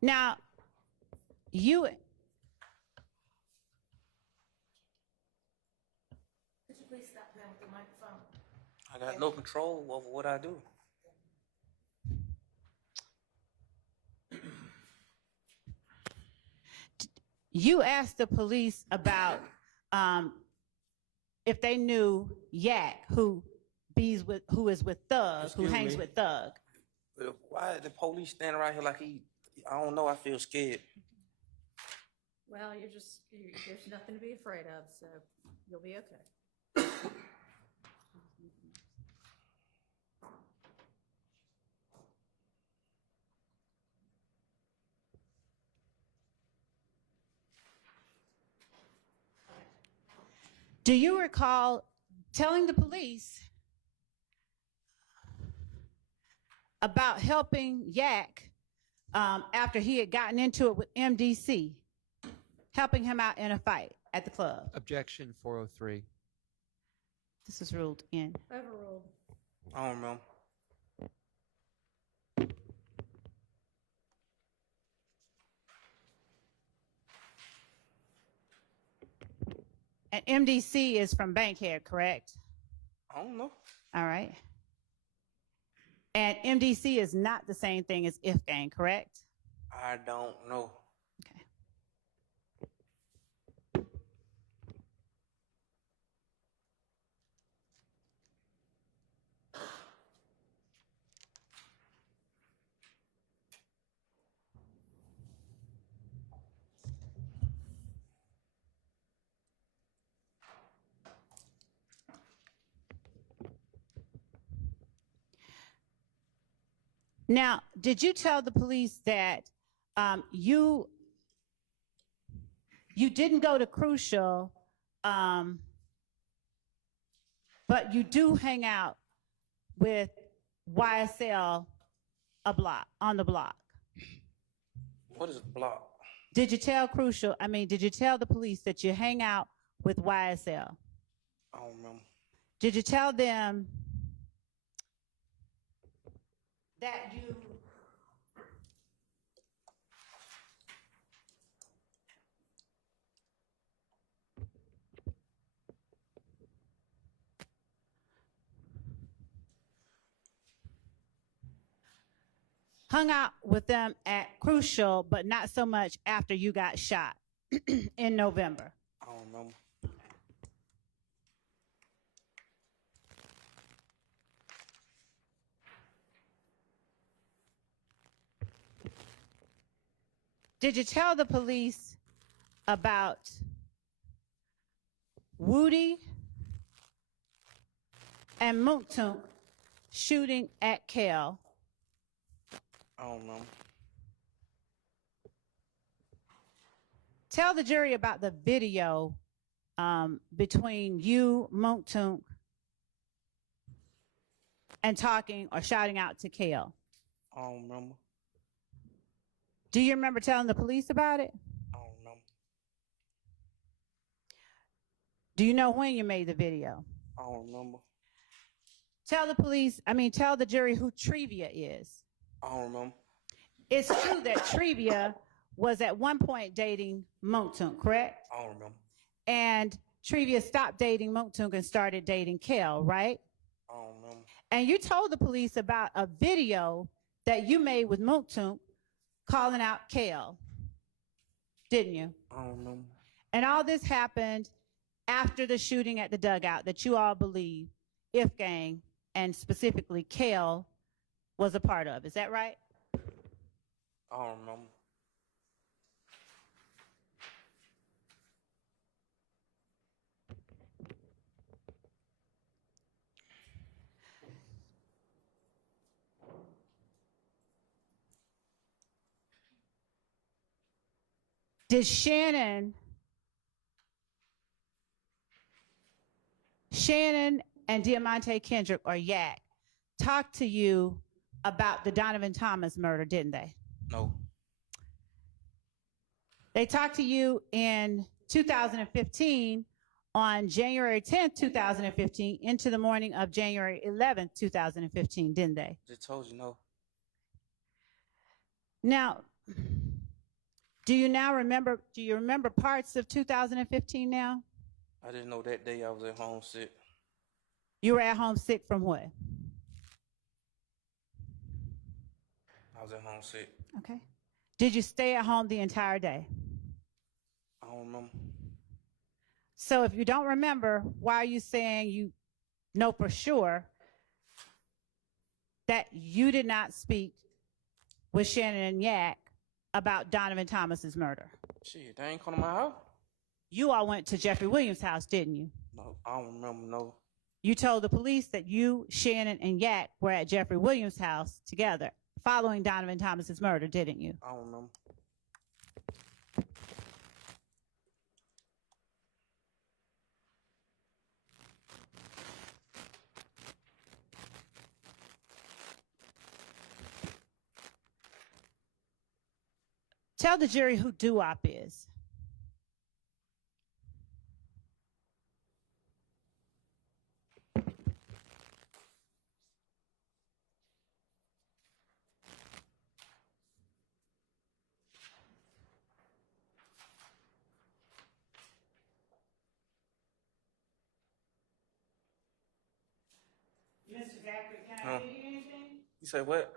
Now, you... Could you please stop playing with the microphone? I got no control over what I do. You asked the police about if they knew Yak, who is with Thug, Excuse who hangs me? with Thug. Why is the police standing right here like he? I don't know. I feel scared. Well, there's nothing to be afraid of, so you'll be okay. Do you recall telling the police about helping Yak after he had gotten into it with MDC, helping him out in a fight at the club? Objection 403. This is ruled in. Overruled. I don't remember. And MDC is from Bankhead, correct? I don't know. All right. And MDC is not the same thing as If Gang, correct? I don't know. Okay. Now, did you tell the police that you didn't go to Crucial, but you do hang out with YSL on the block? What is block? Did you tell did you tell the police that you hang out with YSL? I don't remember. Did you tell them that you hung out with them at Crucial, but not so much after you got shot in November? I don't remember. Did you tell the police about Woody and Mooktunk shooting at Kel? I don't know. Tell the jury about the video between you, Mooktunk, and talking or shouting out to Kel. I don't remember. Do you remember telling the police about it? I don't remember. Do you know when you made the video? I don't remember. Tell the jury who Trevia is. I don't remember. It's true that Trevia was at one point dating Mooktunk, correct? I don't remember. And Trevia stopped dating Mooktunk and started dating Kel, right? I don't remember. And you told the police about a video that you made with Mooktunk calling out Kel, didn't you? I don't remember. And all this happened after the shooting at the dugout that you all believe If Gang, and specifically Kel, was a part of. Is that right? I don't remember. Did Shannon and Diamante Kendrick, or Yak, talk to you about the Donovan Thomas murder, didn't they? No. They talked to you in 2015 on January 10th, 2015 into the morning of January 11th, 2015, didn't they? Just told you no. Now, do you remember parts of 2015 now? I didn't know that day I was at home sick. You were at home sick from what? I was at home sick. Okay. Did you stay at home the entire day? I don't remember. So if you don't remember, why are you saying you know for sure that you did not speak with Shannon and Yak about Donovan Thomas's murder? Shit, they ain't come to my house. You all went to Jeffery Williams' house, didn't you? No, I don't remember. No, You told the police that you, Shannon, and Yak were at Jeffrey Williams' house together following Donovan Thomas's murder, didn't you? I don't remember. Tell the jury who Duop is. Mr. Zachary, can I give you anything? You say what?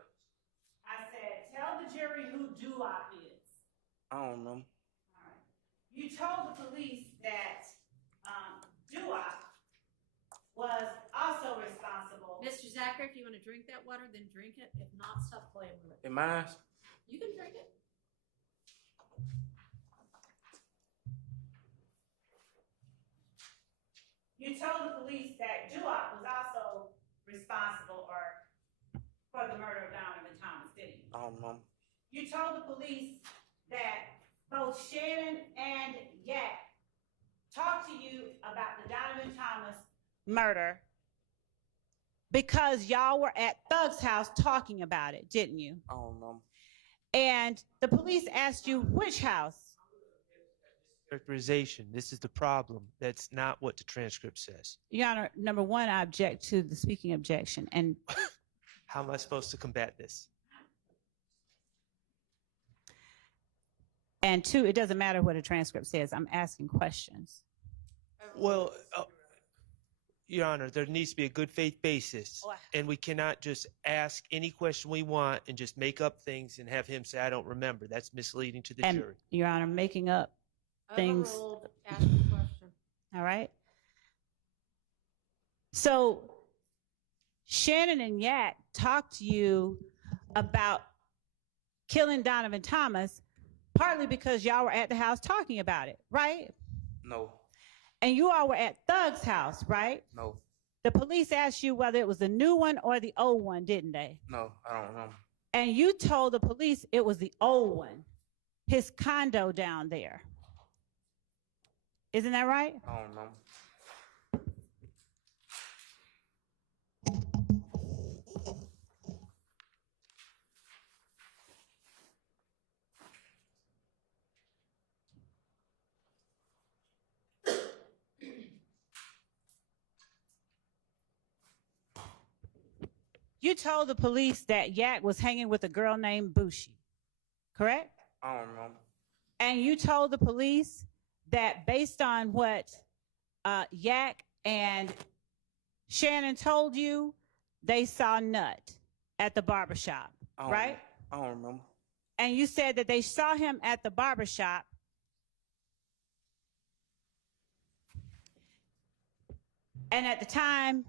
I said, tell the jury who Duop is. I don't remember. All right. You told the police that Duop was also responsible. Mr. Zachary, if you want to drink that water, then drink it. If not, stop playing with it. In mine? You can drink it. You told the police that Duop was also responsible for the murder of Donovan Thomas, didn't you? I don't remember. You told the police that both Shannon and Yak talked to you about the Donovan Thomas murder because y'all were at Thug's house talking about it, didn't you? I don't remember. And the police asked you which house. Characterization. This is the problem. That's not what the transcript says. Your Honor, number one, I object to the speaking objection. And How am I supposed to combat this? and two, it doesn't matter what a transcript says. I'm asking questions. Well, Your Honor, there needs to be a good faith basis, and we cannot just ask any question we want and just make up things and have him say, I don't remember. That's misleading to the And jury. Your Honor, making up things. Overruled. Ask the question. All right. So Shannon and Yak talked to you about killing Donovan Thomas, partly because y'all were at the house talking about it, right? No, And you all were at Thug's house, right? no, The police asked you whether it was the new one or the old one, didn't they? no, I don't remember. And you told the police it was the old one, his condo down there. Isn't that right? I don't remember. You told the police that Yak was hanging with a girl named Bushi, correct? I don't remember. And you told the police that based on what Yak and Shannon told you, they saw Nut at the barbershop, right? I don't remember. And you said that they saw him at the barbershop. And at the time,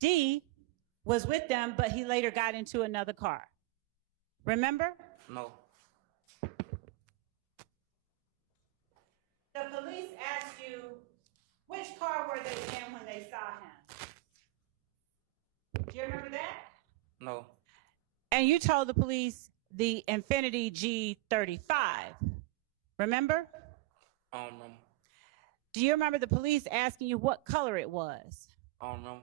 D was with them, but he later got into another car. Remember? No, The police asked you, which car were they in when they saw him? Do you remember that? no, And you told the police the Infiniti G35. Remember? I don't remember. Do you remember the police asking you what color it was? I don't remember.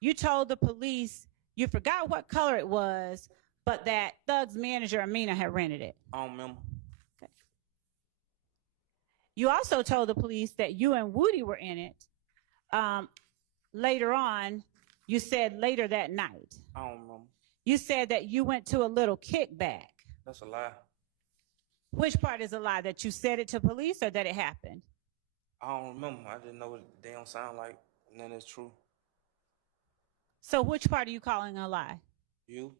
You told the police you forgot what color it was, but that Thug's manager, Amina, had rented it. I don't remember. You also told the police that you and Woody were in it. Later on, you said later that night. I don't remember. You said that you went to a little kickback. That's a lie. Which part is a lie? That you said it to police or that it happened? I don't remember. I didn't know what it damn sound like, and then it's true. So which part are you calling a lie? You,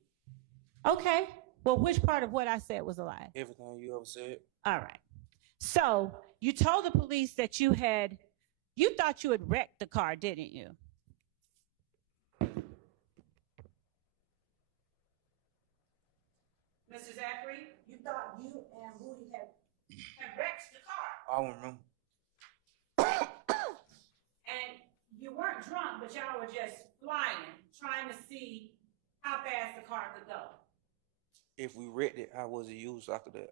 Okay. Well, which part of what I said was a lie? everything you ever said. All right. So you told the police that you thought you had wrecked the car, didn't you? Mr. Zachary, you thought you and Woody had and wrecked the car. I don't remember. And you weren't drunk, but y'all were just flying, trying to see how fast the car could go. If we wrecked it, how was it used after that?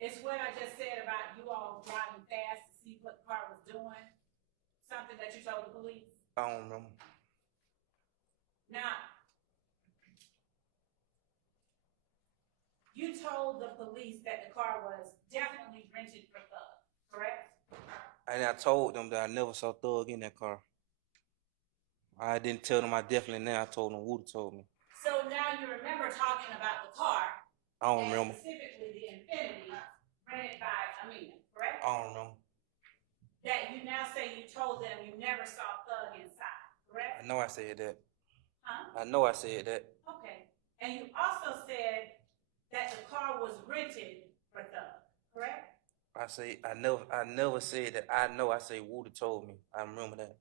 It's what I just said about you all driving fast to see what the car was doing. Something that you told the police. I don't remember. Now, you told the police that the car was definitely rented for Thug, correct? And I told them that I never saw Thug in that car. I didn't tell them I definitely now. I told them Woody told me. So now you remember talking about the car. I don't and remember. Specifically the Infinity rented by Amina, correct? I don't remember. That you now say you told them you never saw Thug inside, correct? I know I said that. Huh? I know I said that. Okay. And you also said that the car was rented for Thug, correct? I never said that. I know. I say Woody told me. I remember that.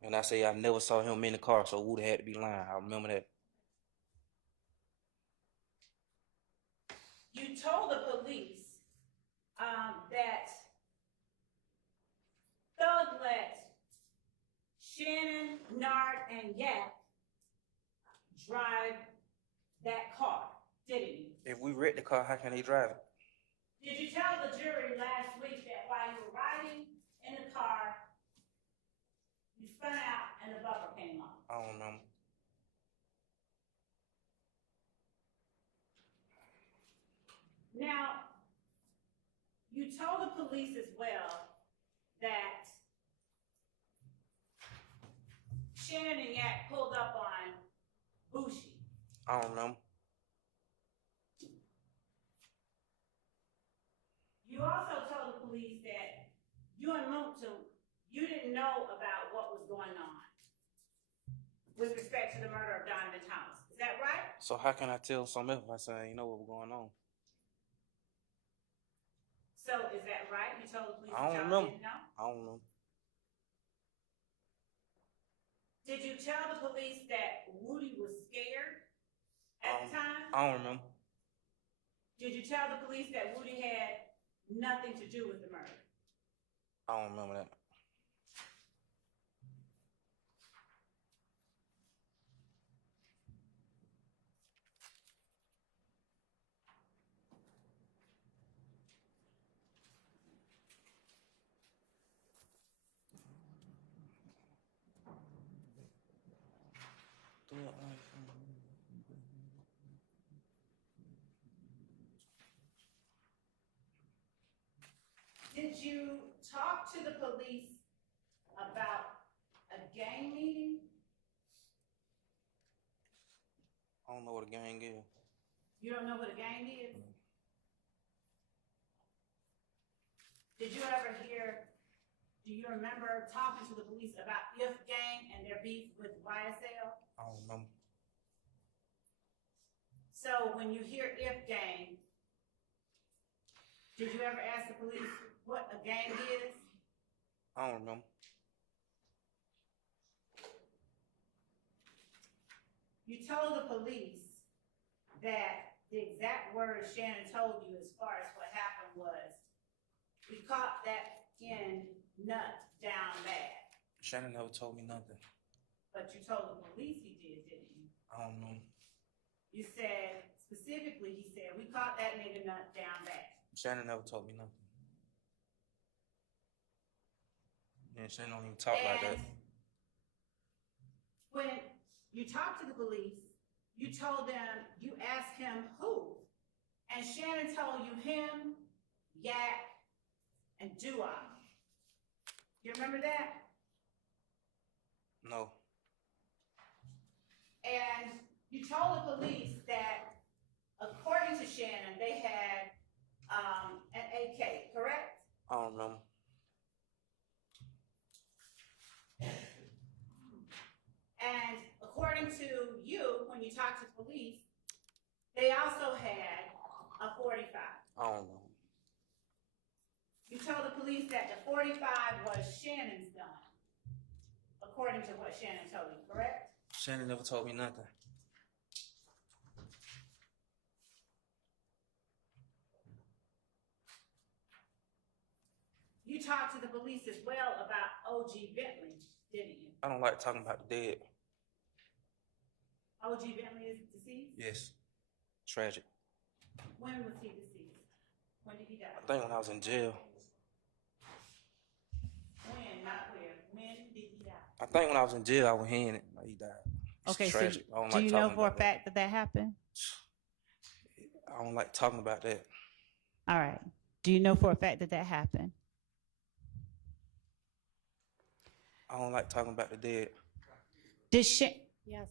And I say I never saw him in the car, so Woody had to be lying. I remember that. You told the police that Thug let Shannon, Nard, and Yap drive that car, didn't you? If we wreck the car, how can they drive it? Did you tell the jury last week that while you were riding in the car, you spun out and the bumper came off? I don't remember. Now, you told the police as well that Shannon and Yak pulled up on Bushi. I don't remember. You also told the police that you and Muntu, you didn't know about what was going on with respect to the murder of Donovan Thomas. Is that right? So how can I tell something else if I say you know what was going on? So is that right? You told the police I that don't y'all know. didn't know? I don't know. Did you tell the police that Woody was scared at the time? I don't remember. Did you tell the police that Woody had nothing to do with the murder? I don't remember that. Did you talk to the police about a gang meeting? I don't know what a gang is. You don't know what a gang is? Did you ever hear, do you remember talking to the police about If Gang and their beef with YSL? I don't remember. So when you hear If Gang, did you ever ask the police what a gang is? I don't remember. You told the police that the exact words Shannon told you as far as what happened was, we caught that end nut down bad. Shannon never told me nothing. But you told the police he did, didn't you? I don't know. You said, specifically, he said, we caught that nigga nut down bad. Shannon never told me nothing. And Shannon don't even talk like that. And when you talked to the police, you told them, you asked him who? And Shannon told you him, Yak, and Dua. You remember that? No. And you told the police that, according to Shannon, they had an AK, correct? I don't remember. And according to you, when you talked to police, they also had a 45. I don't know. You told the police that the 45 was Shannon's gun, according to what Shannon told you, correct? Shannon never told me nothing. talked to the police as well about O.G. Bentley, didn't you? I don't like talking about the dead. O.G. Bentley is deceased? Yes. Tragic. When was he deceased? When did he die? I think when I was in jail. When, not where. When did he die? I think when I was in jail, I was hearing it. Like, he died. It's Okay, tragic. so I don't do like you know talking for a about fact that that happened? that. I don't like talking about that. All right. Do you know for a fact that that happened? I don't like talking about the dead. Did she? Yes.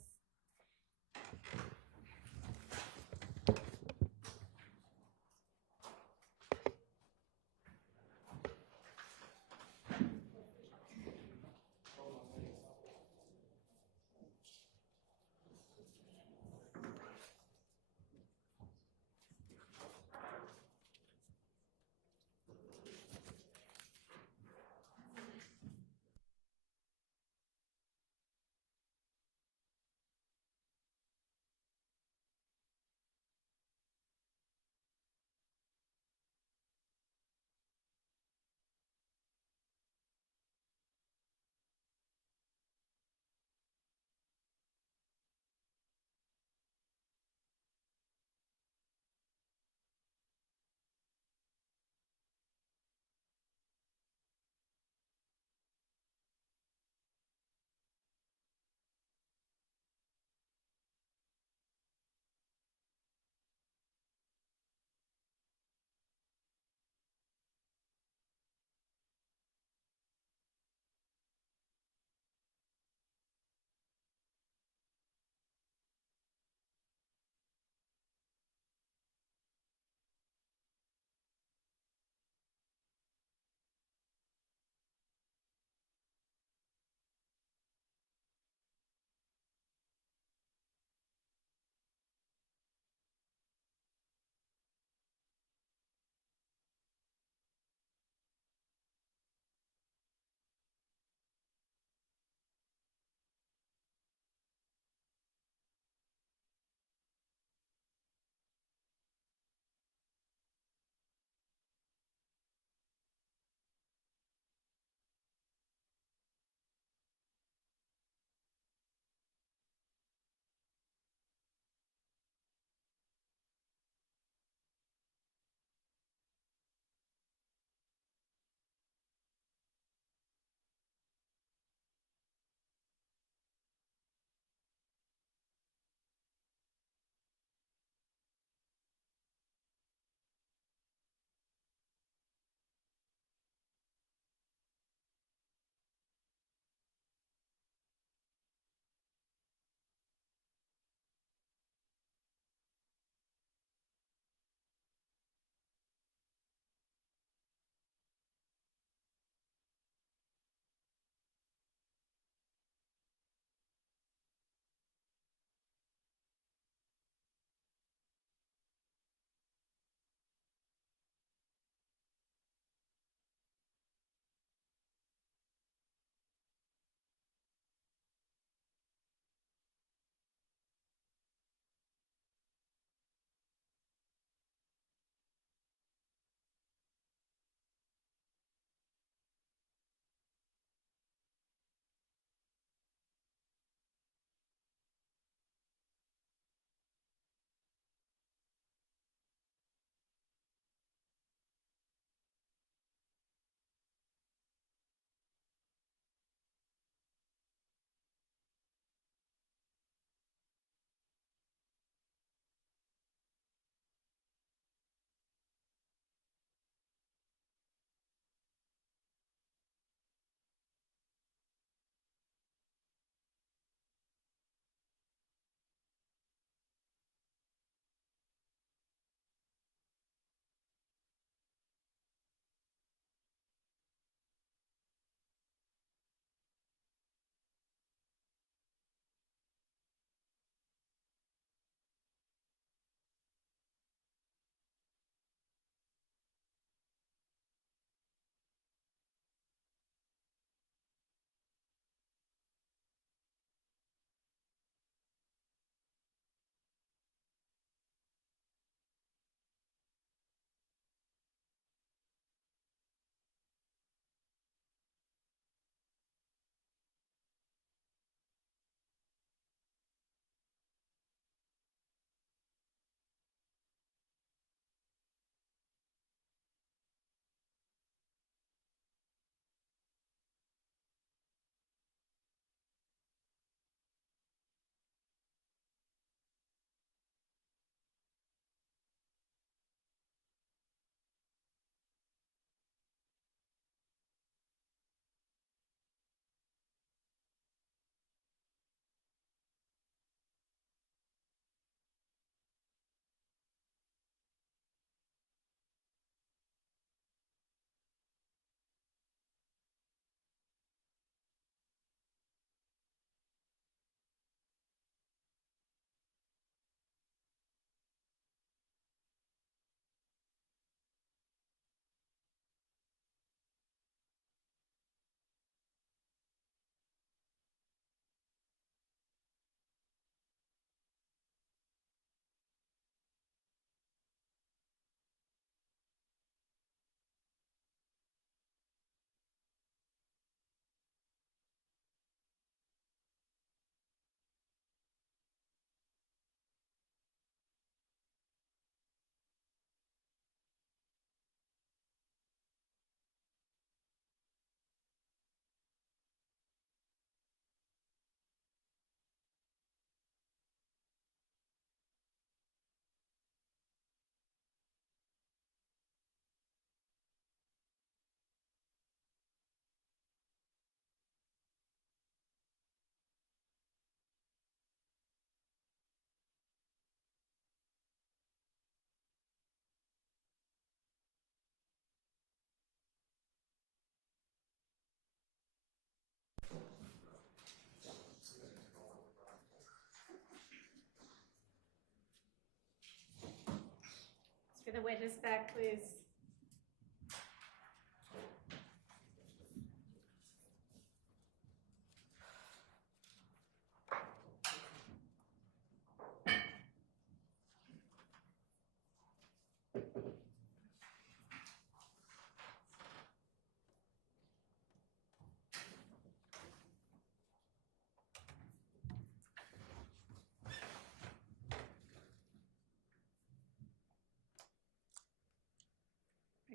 the witness back, please.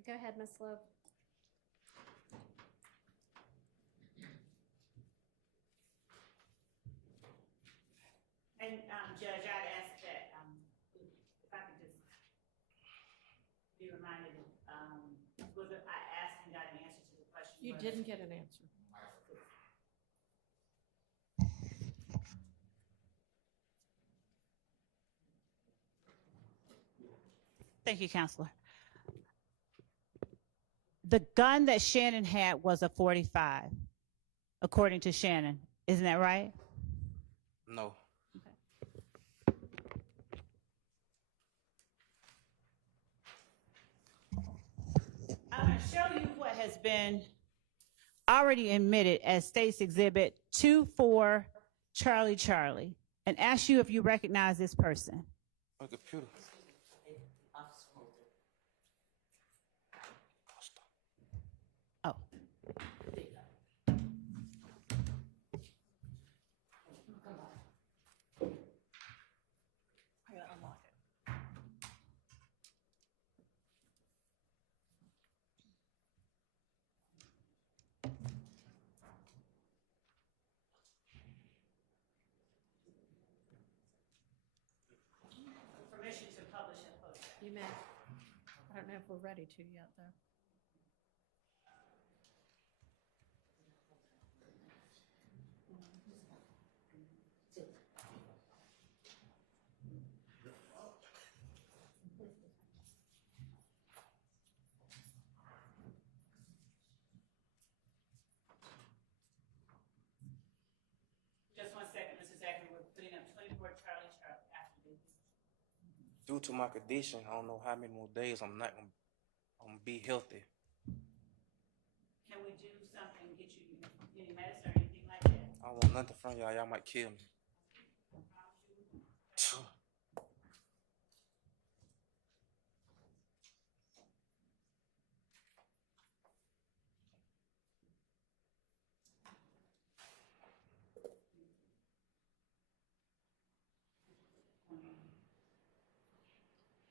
Go ahead, Ms. Love. And Judge, I'd ask that if I could just be reminded of, was it, I asked and got an answer to the question. You whether- didn't get an answer. Thank you, Counselor. The gun that Shannon had was a .45, according to Shannon. Isn't that right? No. I'm going to show you what has been already admitted as State's Exhibit 24 Charlie Charlie, and ask you if you recognize this person. My computer. Oh. I gotta unlock it. Permission to publish a photograph. You may. I don't know if we're ready to yet, though. Just 1 second, Mr. Zachary. We're putting up 24 Charlie Charlie after this. Due to my condition, I don't know how many more days I'm gonna be healthy. Can we do something, get you any medicine or anything like that? I don't want nothing from y'all. Y'all might kill me.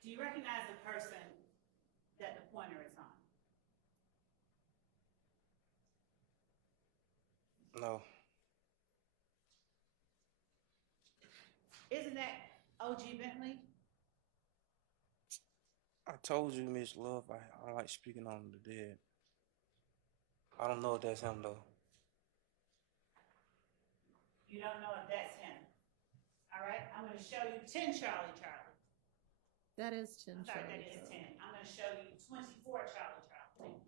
Do you recognize the person that the pointer is on? No. Isn't that O.G. Bentley? I told you, Miss Love, I like speaking on the dead. I don't know if that's him, though. You don't know if that's him. All right, I'm going to show you 10 Charlie Charlie. That is 10 I'm sorry, Charlie. that is 10. I'm going to show you 24 Charlie Charlie.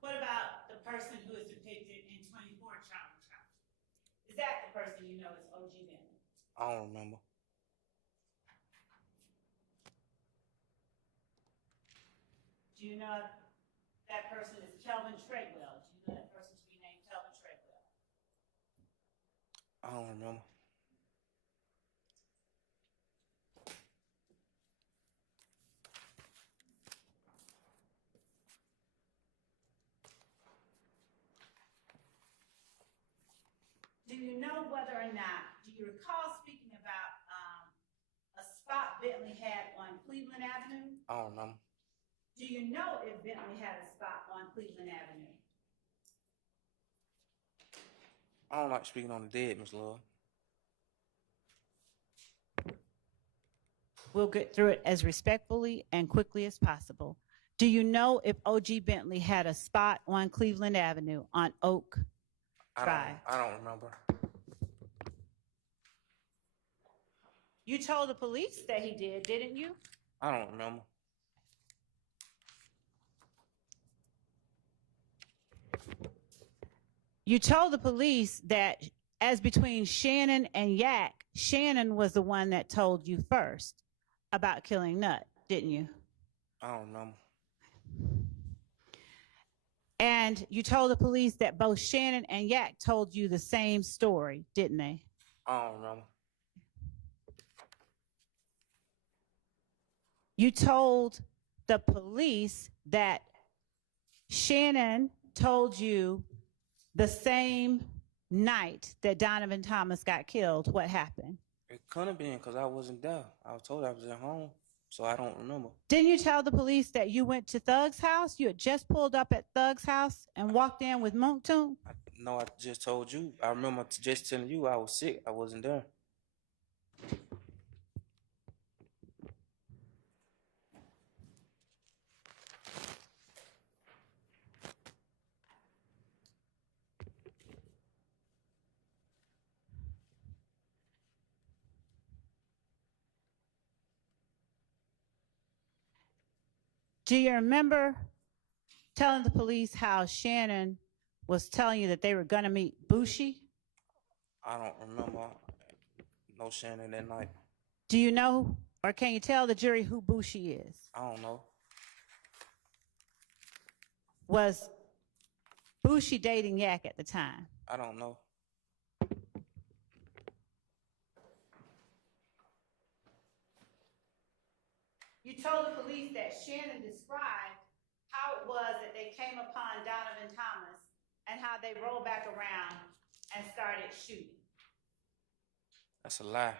What about the person who is depicted in 24 Charlie Charlie? Is that the person you know is O.G. Bentley? I don't remember. Do you know if that person is Kelvin Treadwell? Do you know that person to be named Kelvin Treadwell? I don't remember. Do you know whether or not, do you recall speaking about a spot Bentley had on Cleveland Avenue? I don't remember. Do you know if Bentley had a spot on Cleveland Avenue? I don't like speaking on the dead, Miss Love. We'll get through it as respectfully and quickly as possible. Do you know if O.G. Bentley had a spot on Cleveland Avenue on Oak Drive? I don't remember. You told the police that he did, didn't you? I don't remember. You told the police that as between Shannon and Yak, Shannon was the one that told you first about killing Nut, didn't you? I don't remember. And you told the police that both Shannon and Yak told you the same story, didn't they? I don't remember. You told the police that Shannon told you the same night that Donovan Thomas got killed. What happened? It couldn't have been because I wasn't there. I was told I was at home, so I don't remember. Didn't you tell the police that you went to Thug's house? You had just pulled up at Thug's house and walked in with Monktoon? No, I just told you. I remember just telling you I was sick. I wasn't there. Do you remember telling the police how Shannon was telling you that they were going to meet Bushi? I don't remember no Shannon that night. Do you know, or can you tell the jury who Bushi is? I don't know. Was Bushi dating Yak at the time? I don't know. You told the police that Shannon described how it was that they came upon Donovan Thomas and how they rolled back around and started shooting. That's a lie.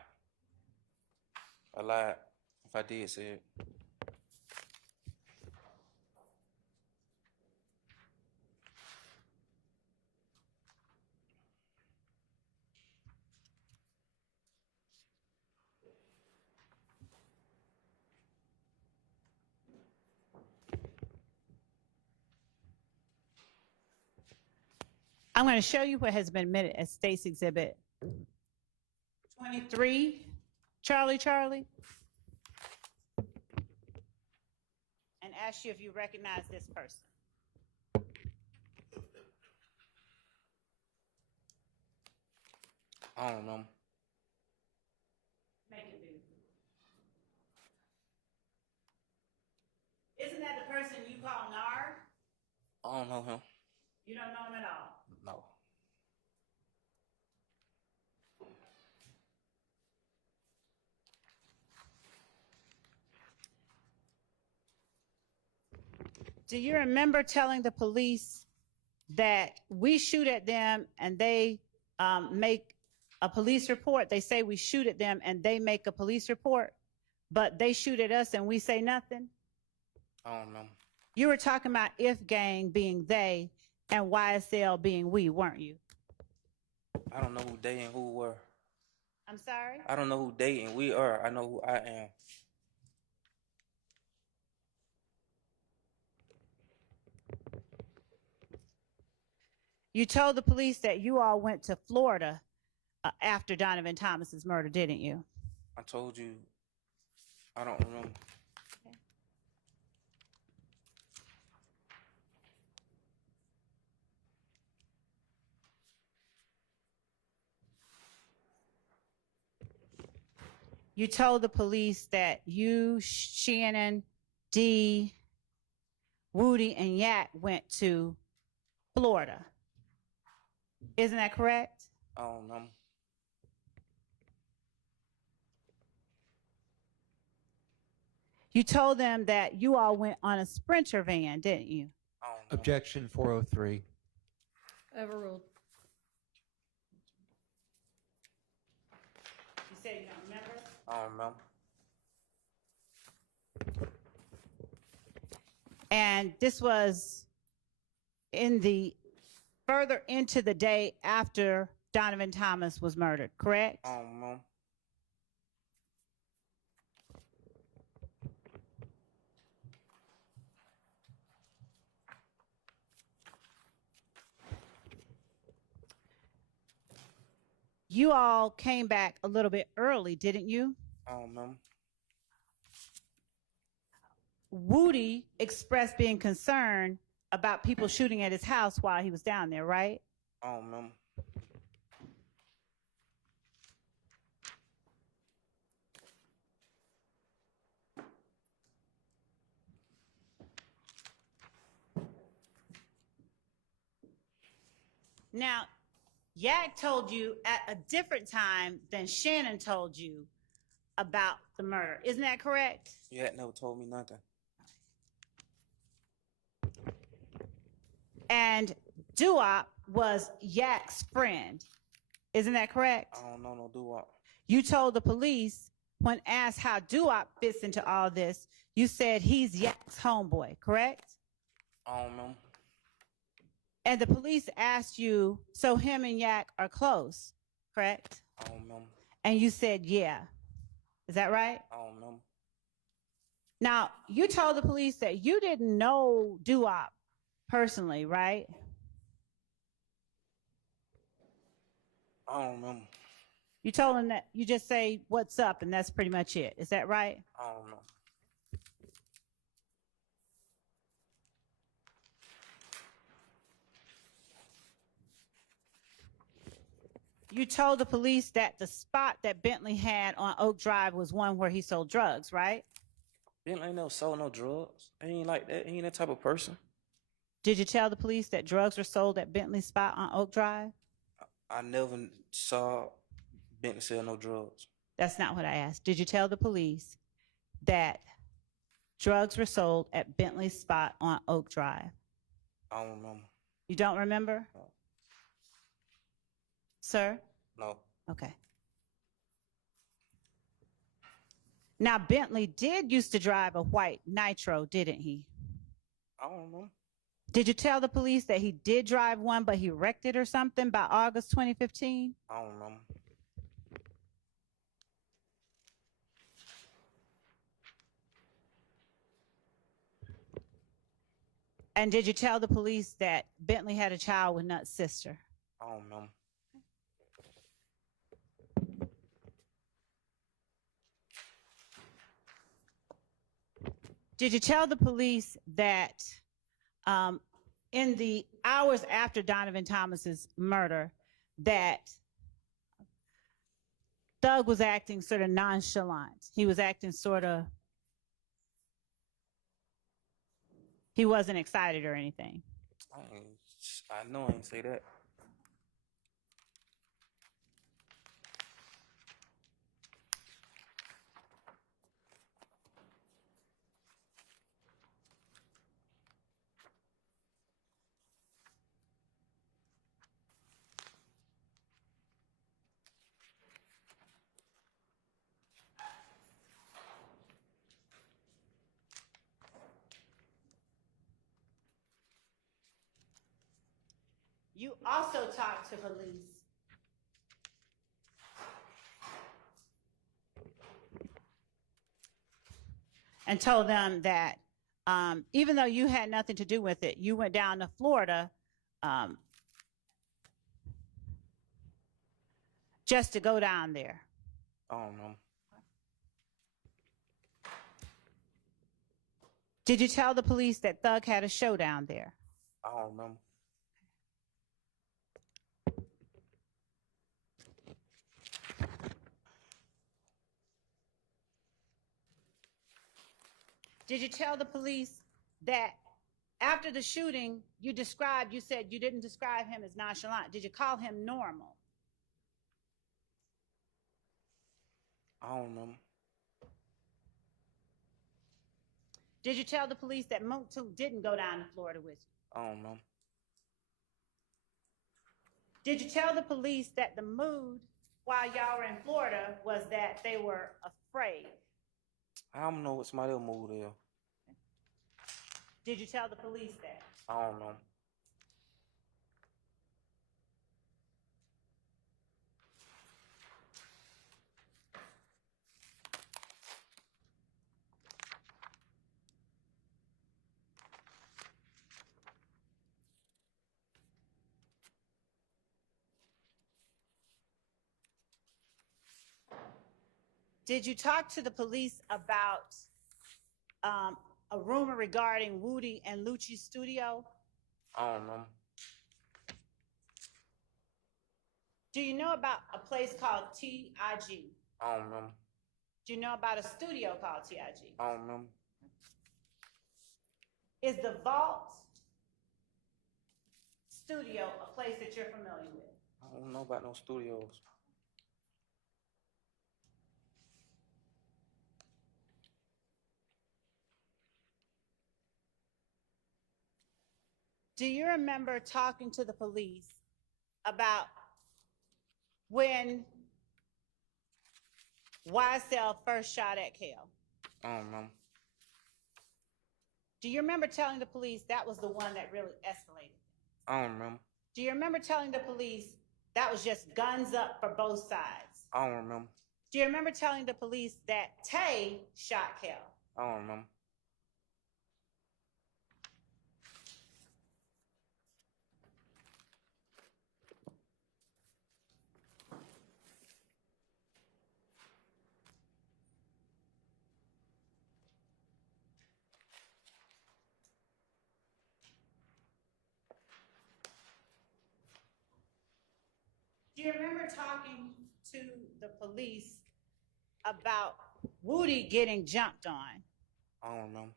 I lied if I did say it. I'm going to show you what has been admitted as State's Exhibit 23, Charlie, and ask you if you recognize this person. I don't know. Make it do. Isn't that the person you call Nard? I don't know him. You don't know him at all. No. Do you remember telling the police that we shoot at them and they make a police report? They say we shoot at them and they make a police report, but they shoot at us and we say nothing? I don't know. You were talking about If Gang being they and YSL being we, weren't you? I don't know who they and who were. I'm sorry? I don't know who they and we are. I know who I am. You told the police that you all went to Florida after Donovan Thomas's murder, didn't you? I told you. I don't remember. You told the police that you, Shannon, Dee, Woody, and Yak went to Florida. Isn't that correct? I don't know. You told them that you all went on a Sprinter van, didn't you? I don't know. Objection 403. Overruled. You said you don't remember? I don't remember. And this was in the further into the day after Donovan Thomas was murdered, correct? I don't know. You all came back a little bit early, didn't you? I don't remember. Woody expressed being concerned about people shooting at his house while he was down there, right? I don't remember. Now, Yak told you at a different time than Shannon told you about the murder. Isn't that correct? You had never told me nothing. And Duop was Yak's friend. Isn't that correct? I don't know no doo-wop. You told the police when asked how Duop fits into all this, you said he's Yak's homeboy, correct? I don't know. And the police asked you, so him and Yak are close, correct? I don't know. And you said, yeah. Is that right? I don't know. Now, you told the police that you didn't know Duop personally, right? I don't remember. You told him that you just say, what's up, and that's pretty much it. Is that right? I don't know. You told the police that the spot that Bentley had on Oak Drive was one where he sold drugs, right? Bentley ain't never sold no drugs. He ain't like that. He ain't that type of person. Did you tell the police that drugs were sold at Bentley's spot on Oak Drive? I never saw Bentley sell no drugs. That's not what I asked. Did you tell the police that drugs were sold at Bentley's spot on Oak Drive? I don't remember. You don't remember? No. Sir? No. Okay. Now, Bentley did used to drive a white Nitro, didn't he? I don't know. Did you tell the police that he did drive one, but he wrecked it or something by August 2015? I don't remember. And did you tell the police that Bentley had a child with Nutt's sister? I don't remember. Did you tell the police that in the hours after Donovan Thomas's murder that Thug was acting sort of nonchalant? He was acting sort of, he wasn't excited or anything. I know I ain't say that. You also talked to police and told them that even though you had nothing to do with it, you went down to Florida just to go down there. I don't know. Did you tell the police that Thug had a show down there? I don't remember. Did you tell the police that after the shooting, you said you didn't describe him as nonchalant. Did you call him normal? I don't remember. Did you tell the police that Motu didn't go down to Florida with you? I don't know. Did you tell the police that the mood while y'all were in Florida was that they were afraid? I don't know what somebody else moved there. Did you tell the police that? I don't know. Did you talk to the police about a rumor regarding Woody and Lucci's studio? I don't know. Do you know about a place called TIG? I don't know. Do you know about a studio called TIG? I don't remember. Is the vault studio a place that you're familiar with? I don't know about no studios. Do you remember talking to the police about when YSL first shot at Kel? I don't know. Do you remember telling the police that was the one that really escalated? I don't remember. Do you remember telling the police that was just guns up for both sides? I don't remember. Do you remember telling the police that Tay shot Kel? I don't remember. Do you remember talking to the police about Woody getting jumped on? I don't remember.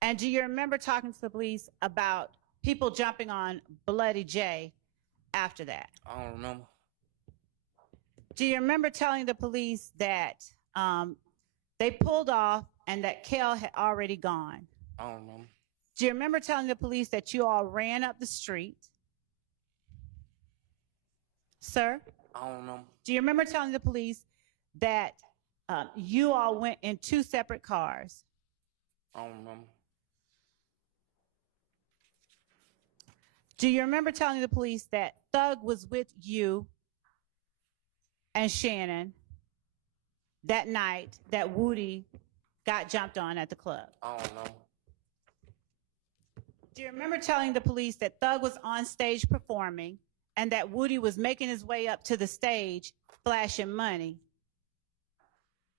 And do you remember talking to the police about people jumping on Bloody J after that? I don't remember. Do you remember telling the police that they pulled off and that Kel had already gone? I don't remember. Do you remember telling the police that you all ran up the street? Sir? I don't remember. Do you remember telling the police that you all went in two separate cars? I don't remember. Do you remember telling the police that Thug was with you and Shannon that night that Woody got jumped on at the club? I don't know. Do you remember telling the police that Thug was on stage performing and that Woody was making his way up to the stage flashing money?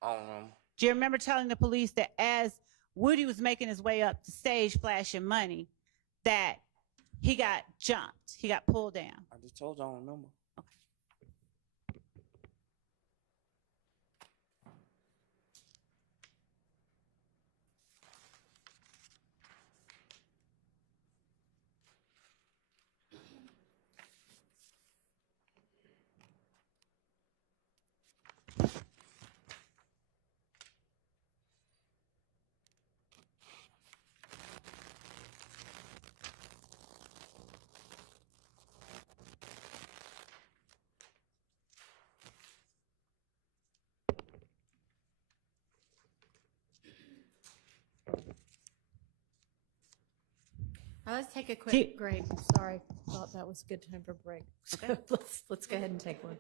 I don't remember. Do you remember telling the police that as Woody was making his way up the stage flashing money, that he got jumped, he got pulled down? I just told you I don't remember. Let's take a Do quick you- break. Sorry, thought that was a good time for a break. So let's go ahead and take one.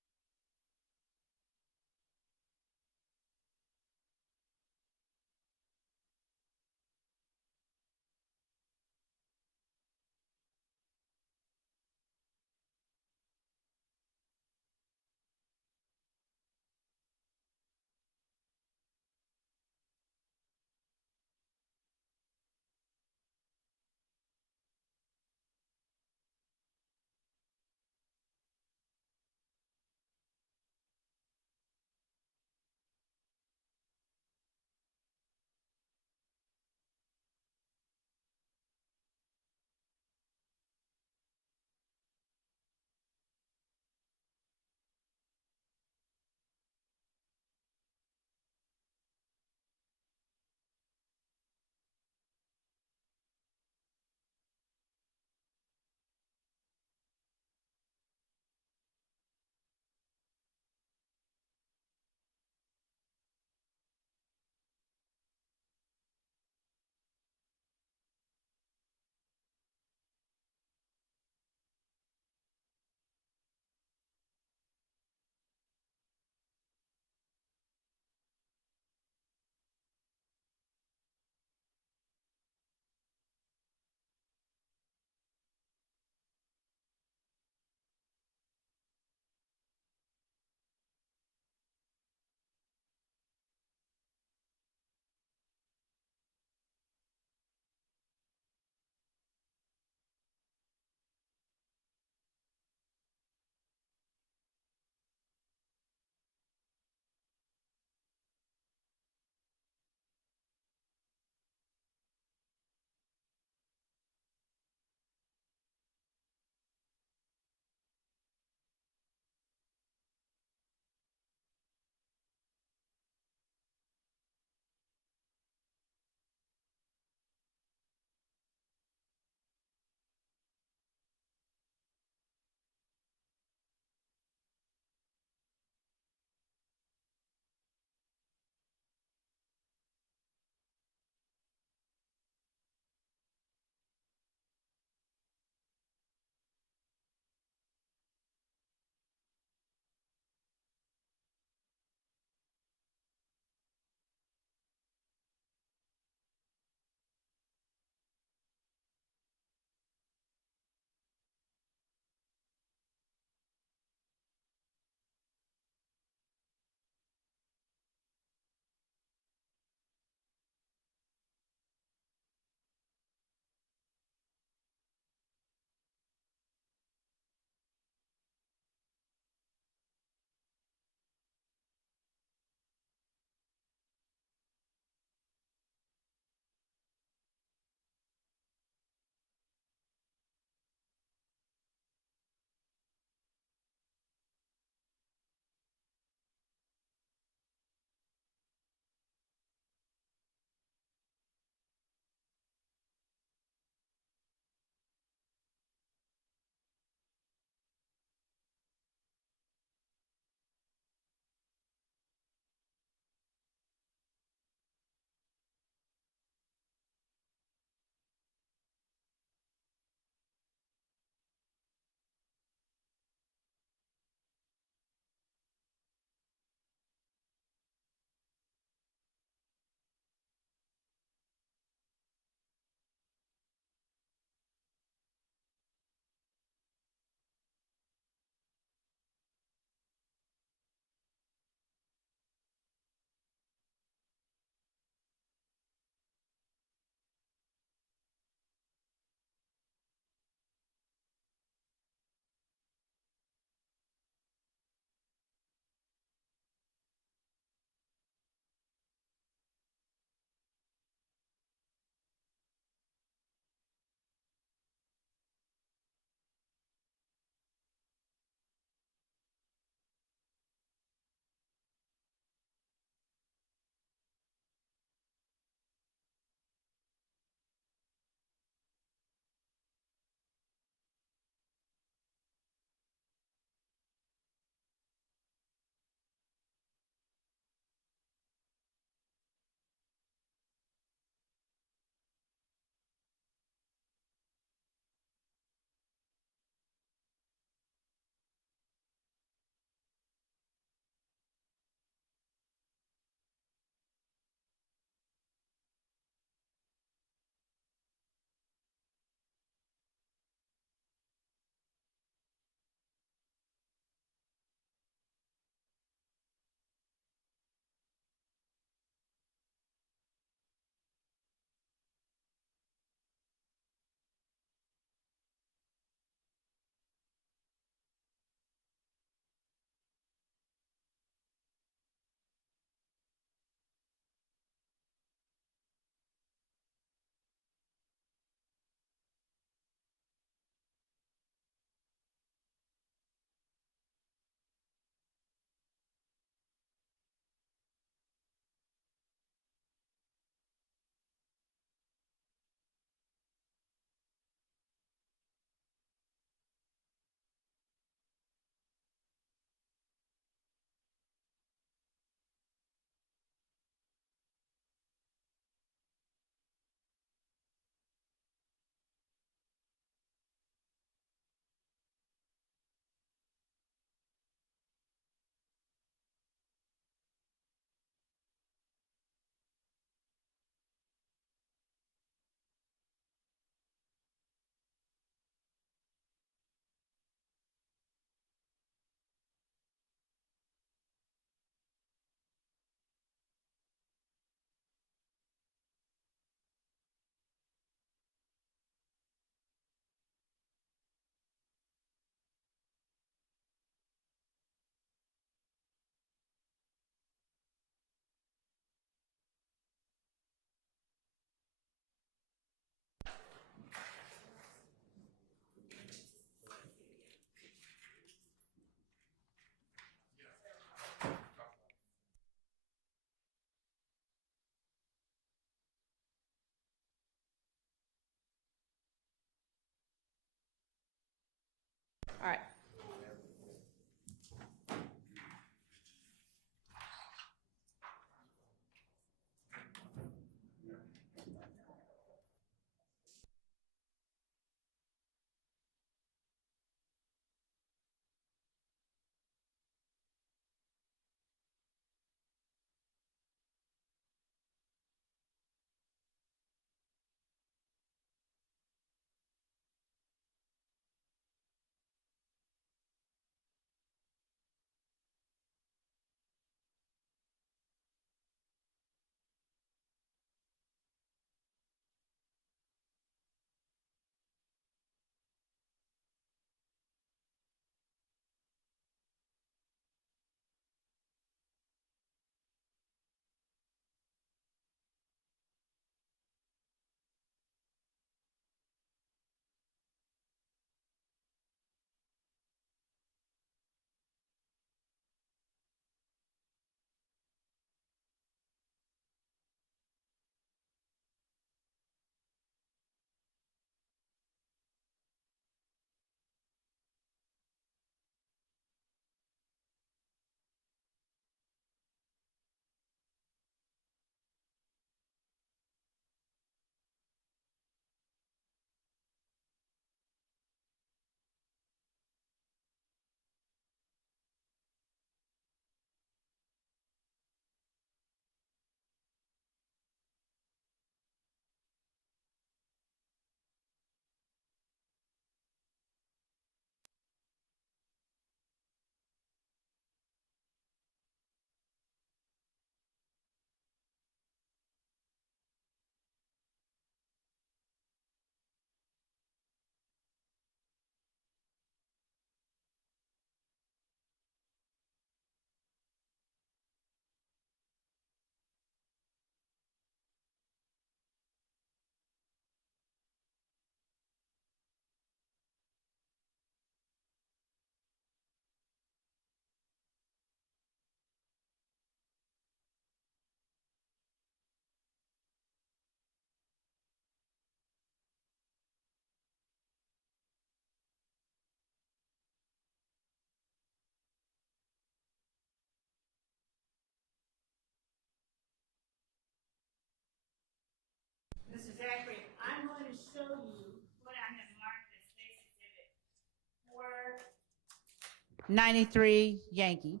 93 Yankee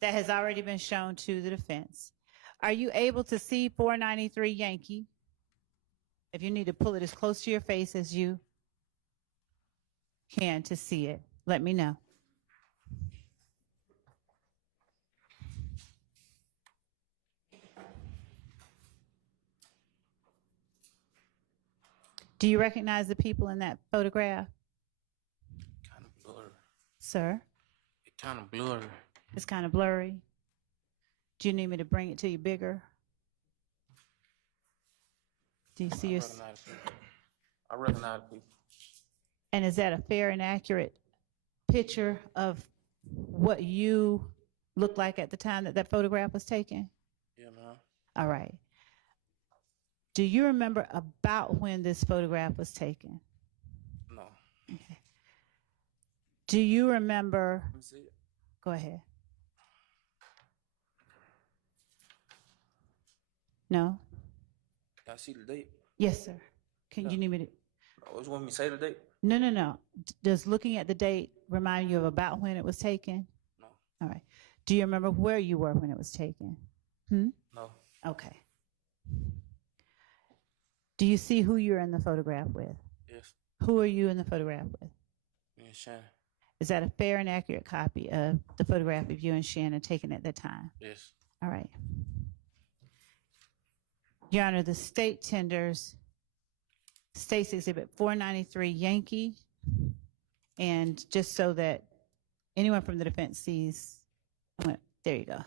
that has already been shown to the defense. Are you able to see 493 Yankee? If you need to pull it as close to your face as you can to see it, let me know. Do you recognize the people in that photograph, Kind of blurry. sir? It kind of blurry. It's kind of blurry. Do you need me to bring it to you bigger? Do you see I your? recognize people. I recognize people. And is that a fair and accurate picture of what you looked like at the time that that photograph was taken? Yeah, man. All right. Do you remember about when this photograph was taken? No. Do you remember? Let me see it. Go ahead. No? Y'all see the date? Yes, sir. Can No. you need me to? Always want me to say the date? No, no, no. Does looking at the date remind you of about when it was taken? No. All right. Do you remember where you were when it was taken? Hmm? No. Okay. Do you see who you're in the photograph with? Yes. Who are you in the photograph with? Me and Shannon. Is that a fair and accurate copy of the photograph of you and Shannon taken at that time? Yes. All right. Your Honor, the state tenders State's Exhibit 493 Yankee, and just so that anyone from the defense sees, there you go.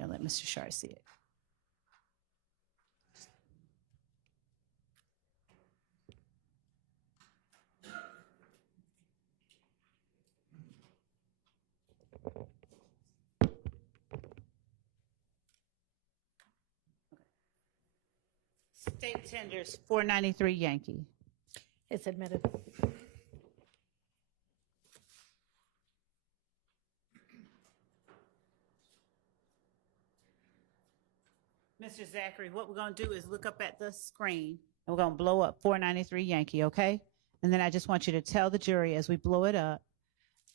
I'll let Mr. Sharp see it. State tenders 493 Yankee. It's admitted. Mr. Zachary, what we're going to do is look up at the screen, and we're going to blow up 493 Yankee, okay? And then I just want you to tell the jury as we blow it up,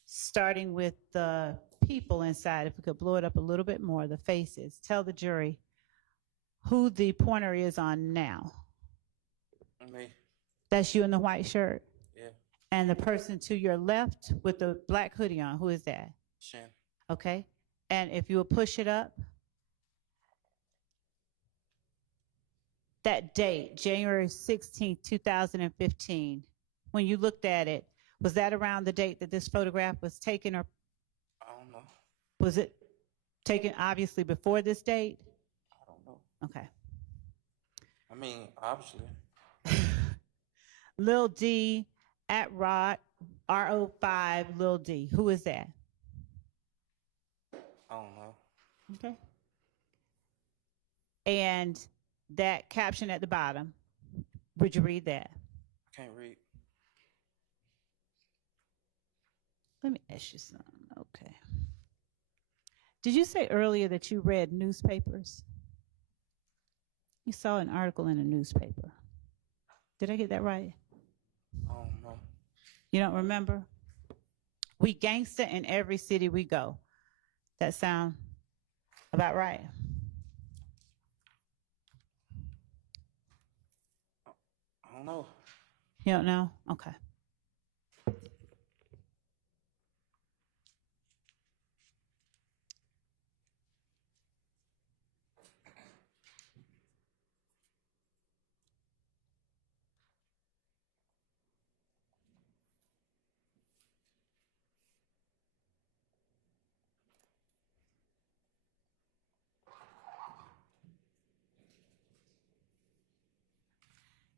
starting with the people inside, if we could blow it up a little bit more, the faces, tell the jury who the pointer is on now. Me. That's you in the white shirt. Yeah. And the person to your left with the black hoodie on, who is that? Shannon. Okay. And if you will push it up, that date, January 16th, 2015, when you looked at it, was that around the date that this photograph was taken, or I don't know. was it taken obviously before this date? I don't know. Okay. I mean, obviously. Lil D at RO5 Lil D. Who is that? I don't know. Okay. And that caption at the bottom, would you read that? I can't read. Let me ask you something. Okay. Did you say earlier that you read newspapers? You saw an article in a newspaper. Did I get that right? I don't know. You don't remember? We gangster in every city we go. That sound about right? I don't know. You don't know? Okay.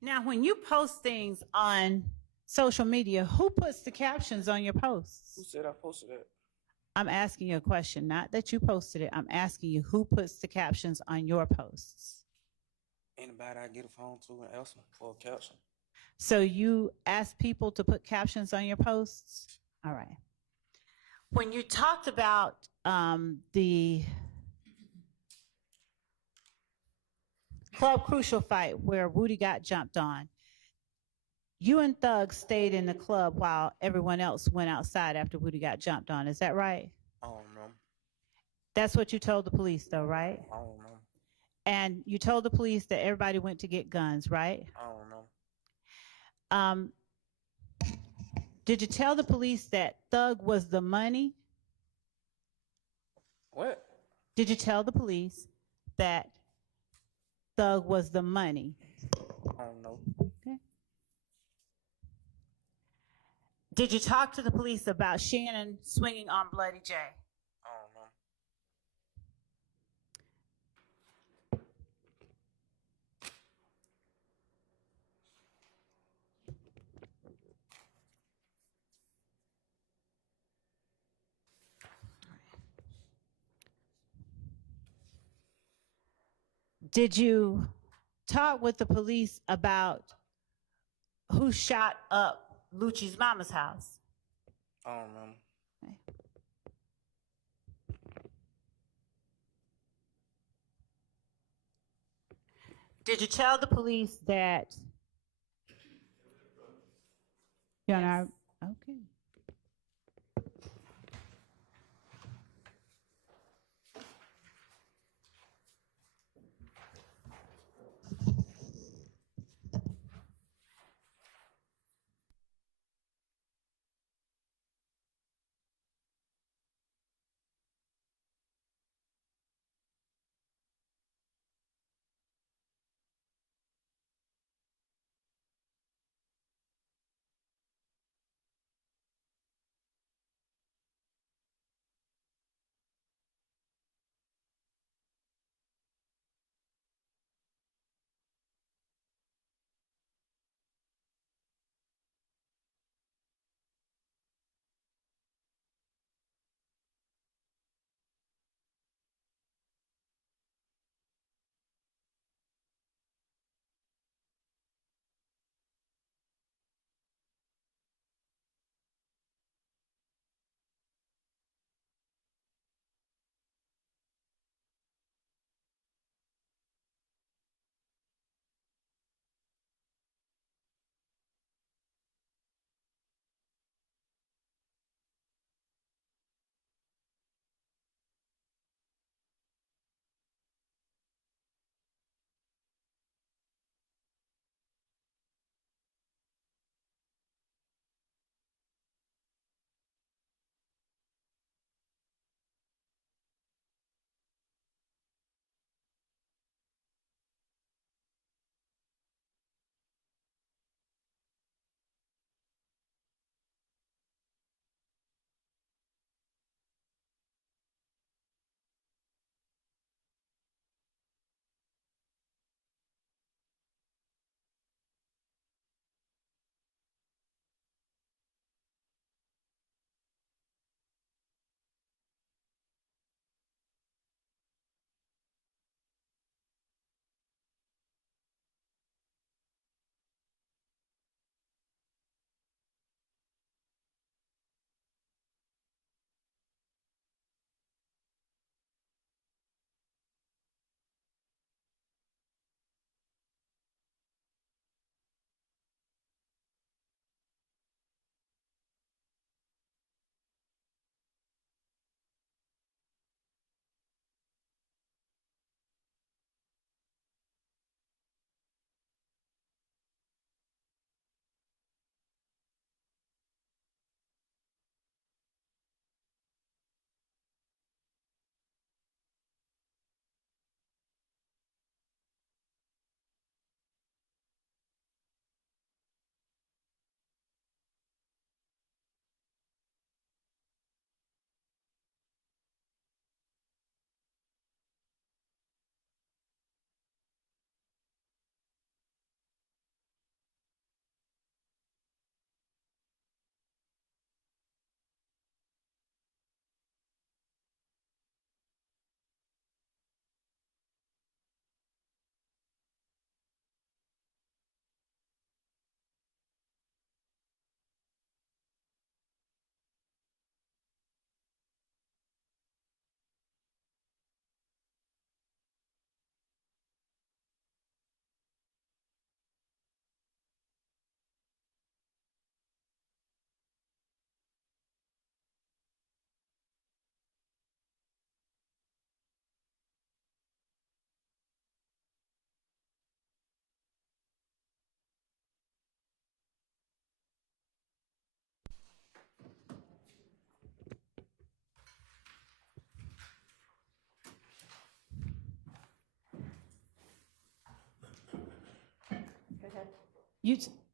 Now, when you post things on social media, who puts the captions on your Who posts? said I posted that? I'm asking you a question, not that you posted it. I'm asking you who puts the captions on your posts. Anybody I get a phone to and ask them for a caption. So you ask people to put captions on your posts? All right. When you talked about the Club Crucial fight where Woody got jumped on, You and Thug stayed in the club while everyone else went outside after Woody got jumped on. Is that right? I don't know. That's what you told the police, though, right? I don't know. And you told the police that everybody went to get guns, right? I don't know. Did you tell the police that Thug was the money? What? Did you tell the police that Thug was the money? I don't know. Okay. Did you talk to the police about Shannon swinging on Bloody J? I don't know. Did you talk with the police about who shot up Lucci's mama's house? I don't know. Okay. Did you tell the police that you're on our okay?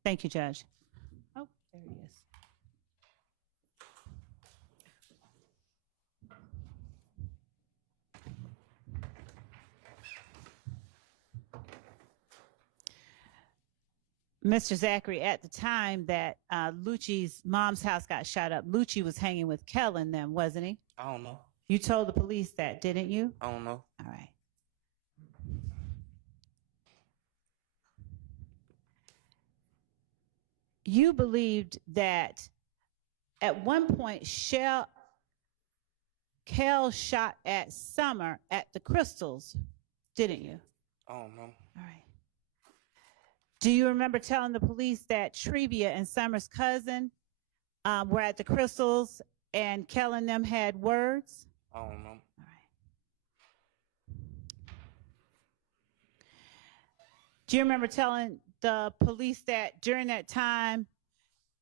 Thank you, Judge. Oh, there he is. Mr. Zachary, at the time that Lucci's mom's house got shot up, Lucci was hanging with Kellen then, wasn't he? I don't know. You told the police that, didn't you? I don't know. All right. You believed that at one point Kel shot at Summer at the Crystals, didn't you? I don't know. All right. Do you remember telling the police that Trevia and Summer's cousin were at the Crystals and Kel and them had words? I don't know. All right. Do you remember telling the police that during that time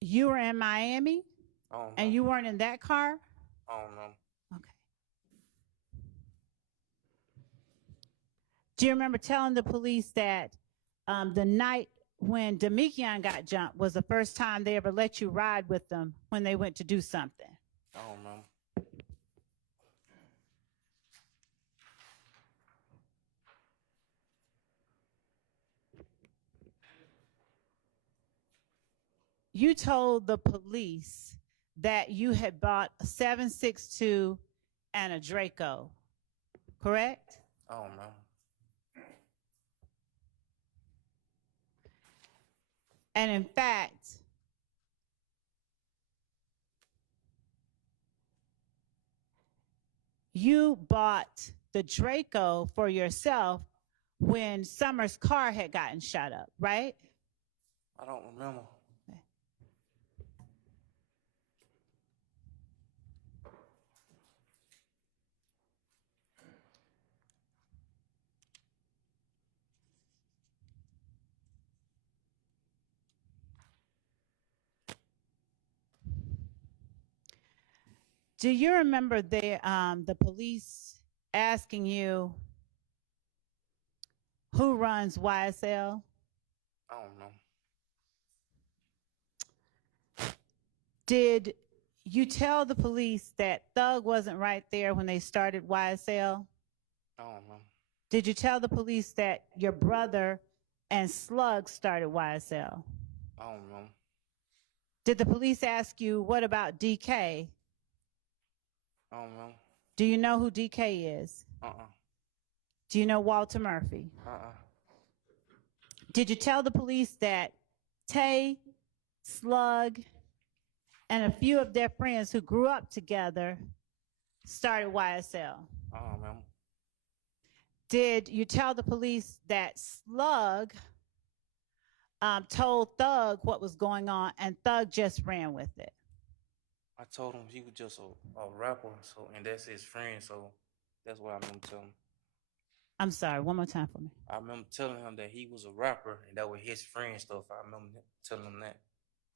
you were in Miami I don't know. and you weren't in that car? I don't know. Okay. Do you remember telling the police that the night when Demikian got jumped was the first time they ever let you ride with them when they went to do something? I don't know. You told the police that you had bought a 7.62 and a Draco, correct? I don't know. And in fact, you bought the Draco for yourself when Summer's car had gotten shot up, right? I don't remember. Do you remember the police asking you who runs YSL? I don't know. Did you tell the police that Thug wasn't right there when they started YSL? I don't know. Did you tell the police that your brother and Slug started YSL? I don't know. Did the police ask you, what about DK? I don't know. Do you know who DK is? Do you know Walter Murphy? Did you tell the police that Tay, Slug, and a few of their friends who grew up together started YSL? I don't remember. Did you tell the police that Slug told Thug what was going on and Thug just ran with it? I told him he was just a rapper, and that's his friend, so that's what I remember telling him. I'm sorry, one more time for me. I remember telling him that he was a rapper, and that was his friend stuff. I remember telling him that.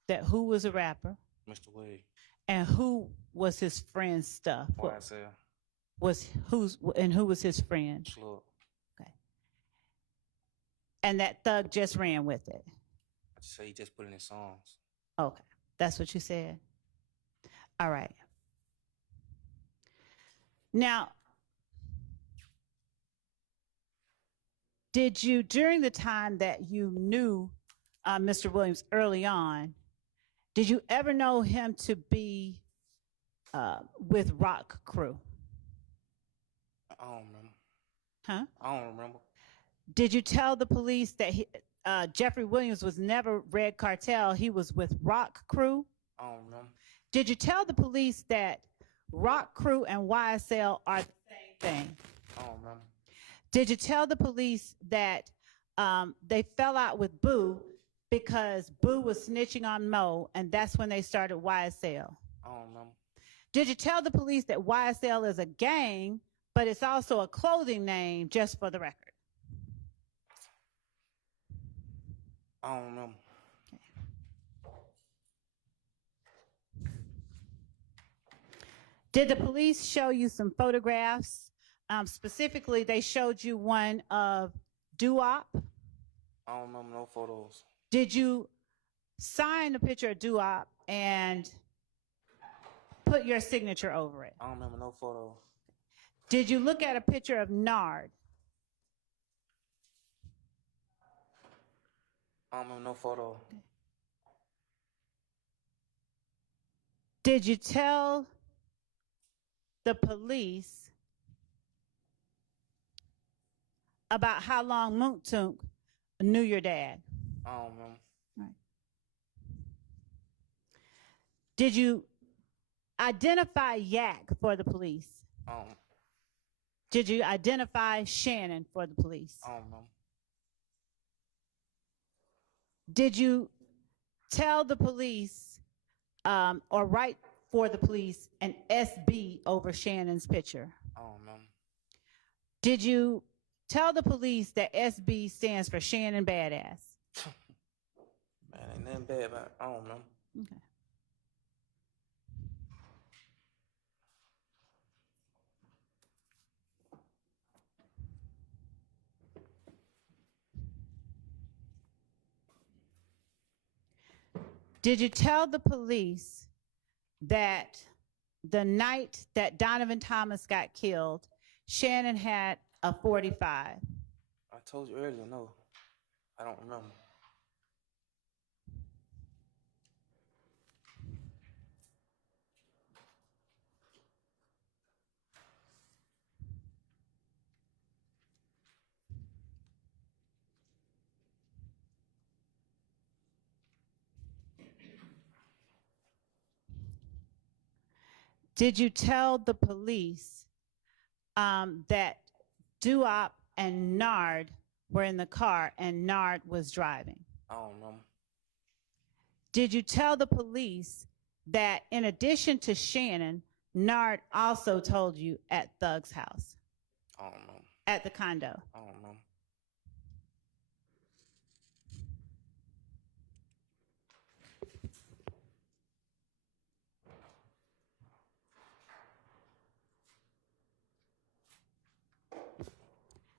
That who was a rapper? Mr. Williams. And who was his friend's stuff? YSL. Who was his friend? Slug. Okay. And that Thug just ran with it? I just say he just put in his songs. Okay, that's what you said? All right. Now, did you, during the time that you knew Mr. Williams early on, did you ever know him to be with Rock Crew? I don't remember. Huh? I don't remember. Did you tell the police that Jeffery Williams was never Red Cartel, he was with Rock Crew? I don't remember. Did you tell the police that Rock Crew and YSL are the same thing? I don't remember. Did you tell the police that they fell out with Boo because Boo was snitching on Mo, and that's when they started YSL? I don't remember. Did you tell the police that YSL is a gang, but it's also a clothing name, just for the record? I don't remember. Did the police show you some photographs? Specifically, they showed you one of Doo-Wop. I don't remember no photos. Did you sign the picture of Doo-Wop and put your signature over it? I don't remember no photo. Did you look at a picture of Nard? I don't remember no photo. Did you tell the police about how long Moontunk knew your dad? I don't remember. Right. Did you identify Yak for the police? I don't, Did you identify Shannon for the police? I don't remember. Did you tell the police or write for the police an SB over Shannon's picture? I don't remember. Did you tell the police that SB stands for Shannon Badass? Man, ain't nothing bad about it. I don't remember. Okay. Did you tell the police that the night that Donovan Thomas got killed, Shannon had a 45? I told you earlier, no. I don't remember. Did you tell the police that Doo-Wop and Nard were in the car and Nard was driving? I don't remember. Did you tell the police that in addition to Shannon, Nard also told you at Thug's house, I don't remember. at the condo? I don't remember.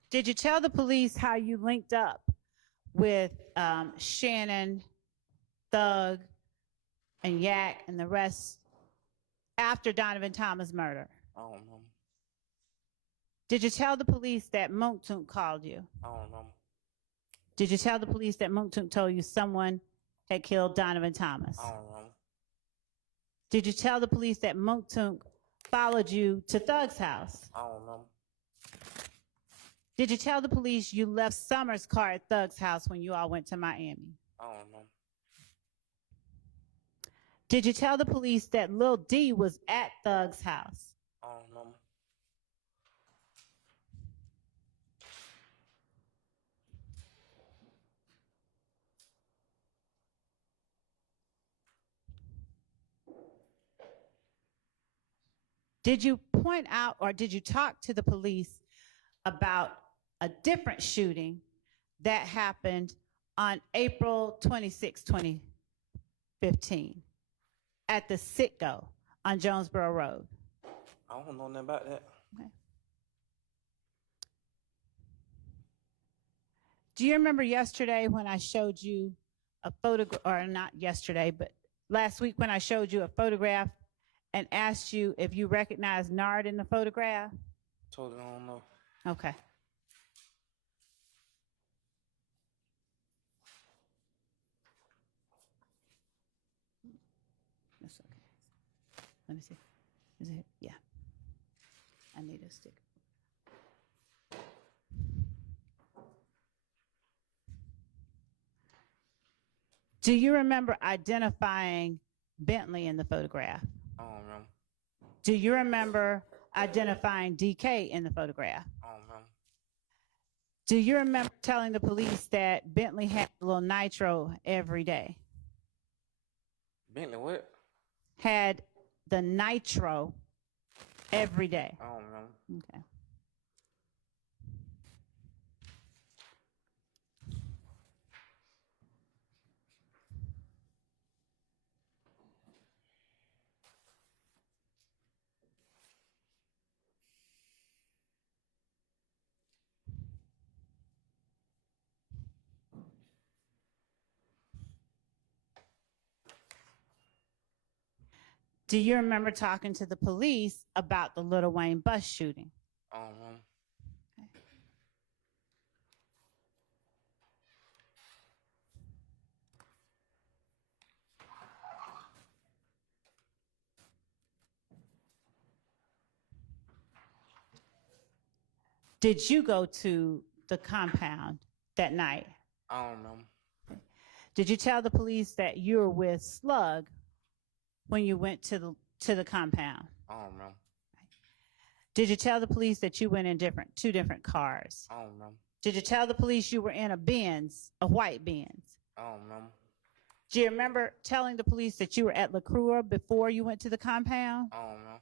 Did you tell the police how you linked up with Shannon, Thug, and Yak and the rest after Donovan Thomas' murder? I don't remember. Did you tell the police that Moontunk called you? I don't remember. Did you tell the police that Moontunk told you someone had killed Donovan Thomas? I don't remember. Did you tell the police that Moontunk followed you to Thug's house? I don't remember. Did you tell the police you left Summer's car at Thug's house when you all went to Miami? I don't remember. Did you tell the police that Lil D was at Thug's house? I don't remember. Did you point out or did you talk to the police about a different shooting that happened on April 26, 2015 at the Citgo on Jonesboro Road? I don't know nothing about that. Okay. Do you remember yesterday when I showed you a photograph, or not yesterday, but last week when I showed you a photograph and asked you if you recognized Nard in the photograph? Totally don't know. Okay. That's okay. Let me see. Is it? Yeah. I need a stick. Do you remember identifying Bentley in the photograph? I don't remember. Do you remember identifying DK in the photograph? I don't remember. Do you remember telling the police that Bentley had a little nitro every day? Bentley what? Had the nitro every day. I don't remember. Okay. Do you remember talking to the police about the Little Wayne bus shooting? I don't know. Did you go to the compound that night? I don't know. Did you tell the police that you were with Slug when you went to the compound? I don't know. Did you tell the police that you went in two different cars? I don't know. Did you tell the police you were in a Benz, a white Benz? I don't know. Do you remember telling the police that you were at LaCroix before you went to the compound? I don't know.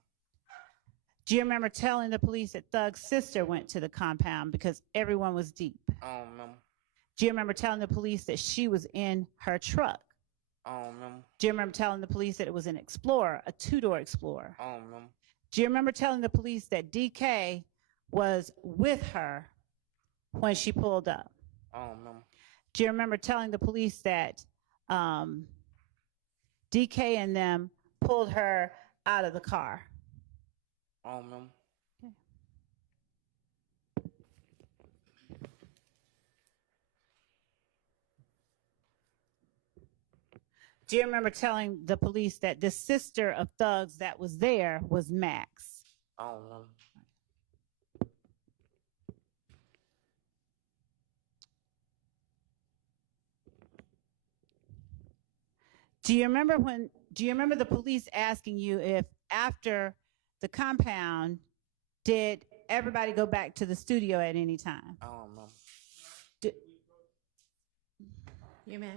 Do you remember telling the police that Thug's sister went to the compound because everyone was deep? I don't know. Do you remember telling the police that she was in her truck? I don't know. Do you remember telling the police that it was an Explorer, a two-door Explorer? I don't know. Do you remember telling the police that DK was with her when she pulled up? I don't know. Do you remember telling the police that DK and them pulled her out of the car? I don't know. Do you remember telling the police that the sister of Thugs that was there was Max? I don't know. Do you remember the police asking you if after the compound, did everybody go back to the studio at any time? I don't know. You may.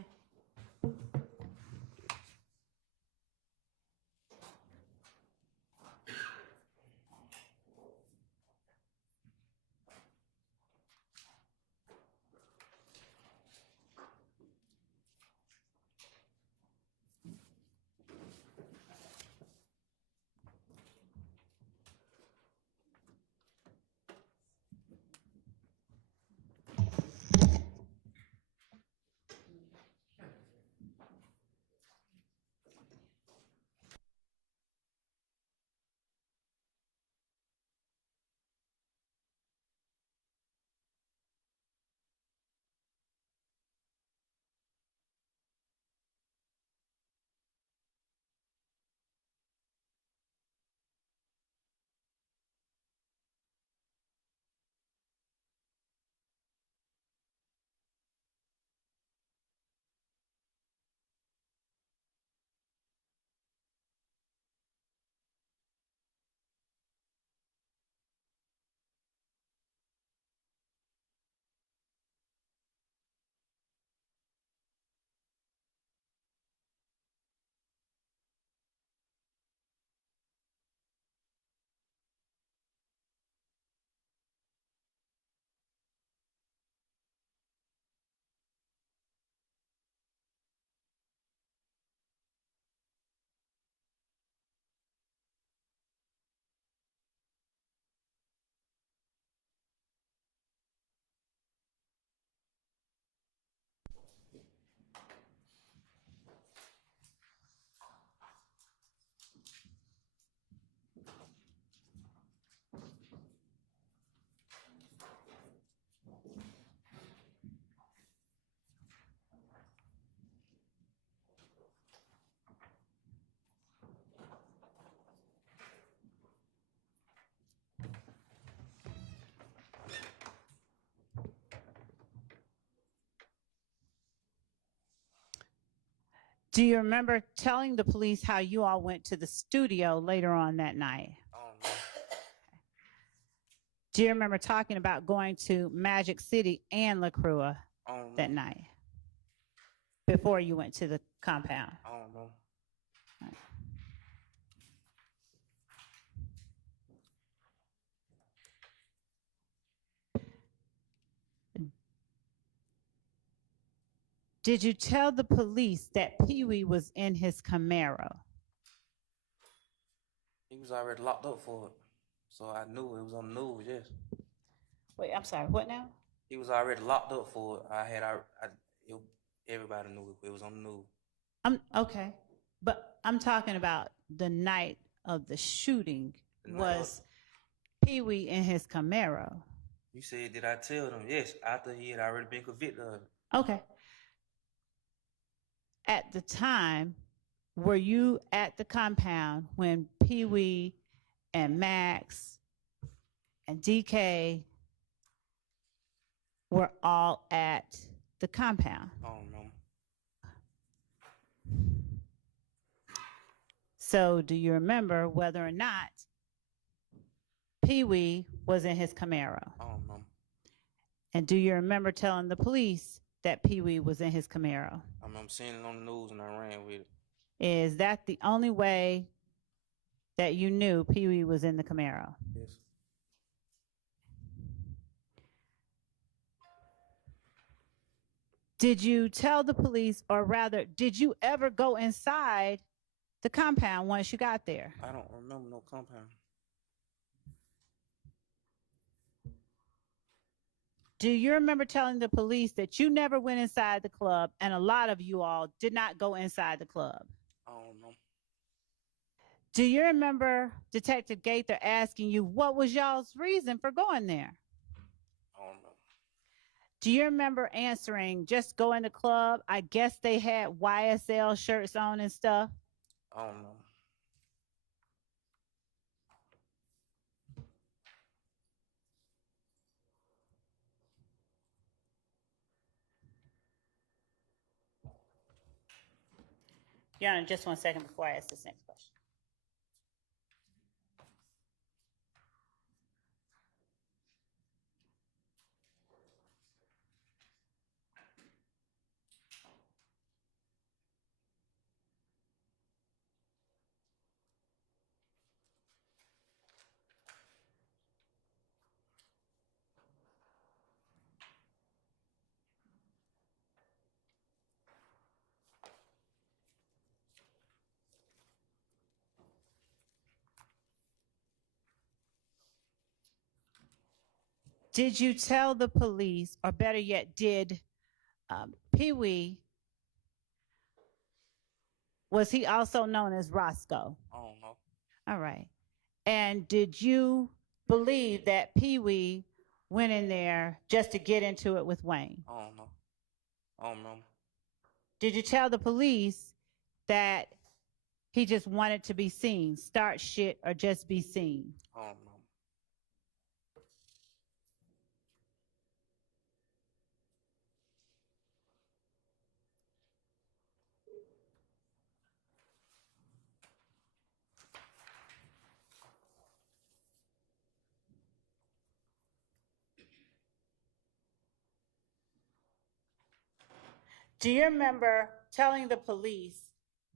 Do you remember telling the police how you all went to the studio later on that night? I don't know. Do you remember talking about going to Magic City and LaCroix I don't know. that night before you went to the compound? I don't know. Did you tell the police that Pee Wee was in his Camaro? He was already locked up for it, so I knew it was on the news. Yes, Wait, I'm sorry, what now? he was already locked up for it. Everybody knew it was on the news. Okay. But I'm talking about the night of the shooting. The night Was Pee Wee in his Camaro? You said, did I tell them? Yes, after he had already been convicted of it. Okay. At the time, were you at the compound when Pee Wee and Max and DK were all at the compound? I don't know. So do you remember whether or not Pee Wee was in his Camaro? I don't know. And do you remember telling the police that Pee Wee was in his Camaro? I remember seeing it on the news and I ran with it. Is that the only way that you knew Pee Wee was in the Camaro? Yes. Did you tell the police, or rather, did you ever go inside the compound once you got there? I don't remember no compound. Do you remember telling the police that you never went inside the club and a lot of you all did not go inside the club? I don't know. Do you remember Detective Gaither asking you what was y'all's reason for going there? I don't know. Do you remember answering, just go in the club? I guess they had YSL shirts on and stuff. I don't know. Your Honor, just 1 second before I ask this next question. Did you tell the police, or better yet, did Pee Wee, was he also known as Roscoe? I don't know. All right. And did you believe that Pee Wee went in there just to get into it with Wayne? I don't know. I don't know. Did you tell the police that he just wanted to be seen, start shit, or just be seen? I don't know. Do you remember telling the police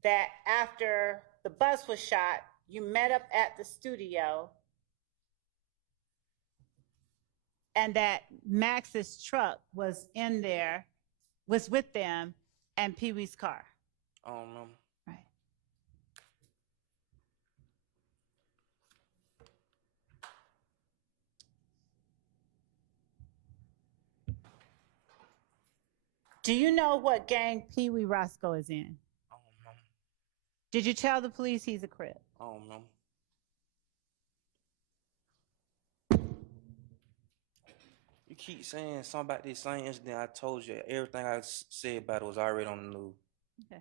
that after the bus was shot, you met up at the studio and that Max's truck was in there, was with them, and Pee Wee's car? I don't know. Right. Do you know what gang Pee Wee Roscoe is in? I don't know. Did you tell the police he's a Crip? I don't know. You keep saying something about this same incident. I told you everything I said about it was already on the news. Okay.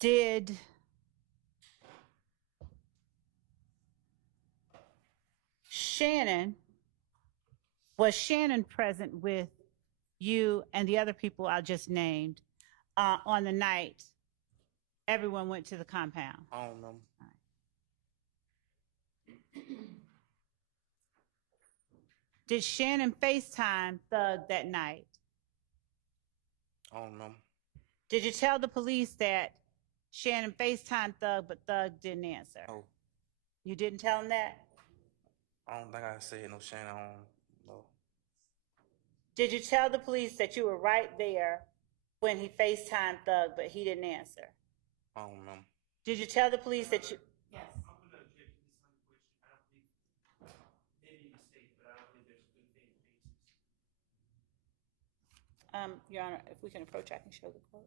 Did was Shannon present with you and the other people I just named on the night everyone went to the compound? I don't know. Did Shannon FaceTime Thug that night? I don't know. Did you tell the police that Shannon FaceTimed Thug, but Thug didn't answer? No. You didn't tell him that? I don't think I said no Shannon. I don't know. Did you tell the police that you were right there when he FaceTimed Thug, but he didn't answer? I don't know. Did you tell the police that you... Yes. I'm gonna object to this line of question. I don't Your Honor, if we can approach, I can show the court.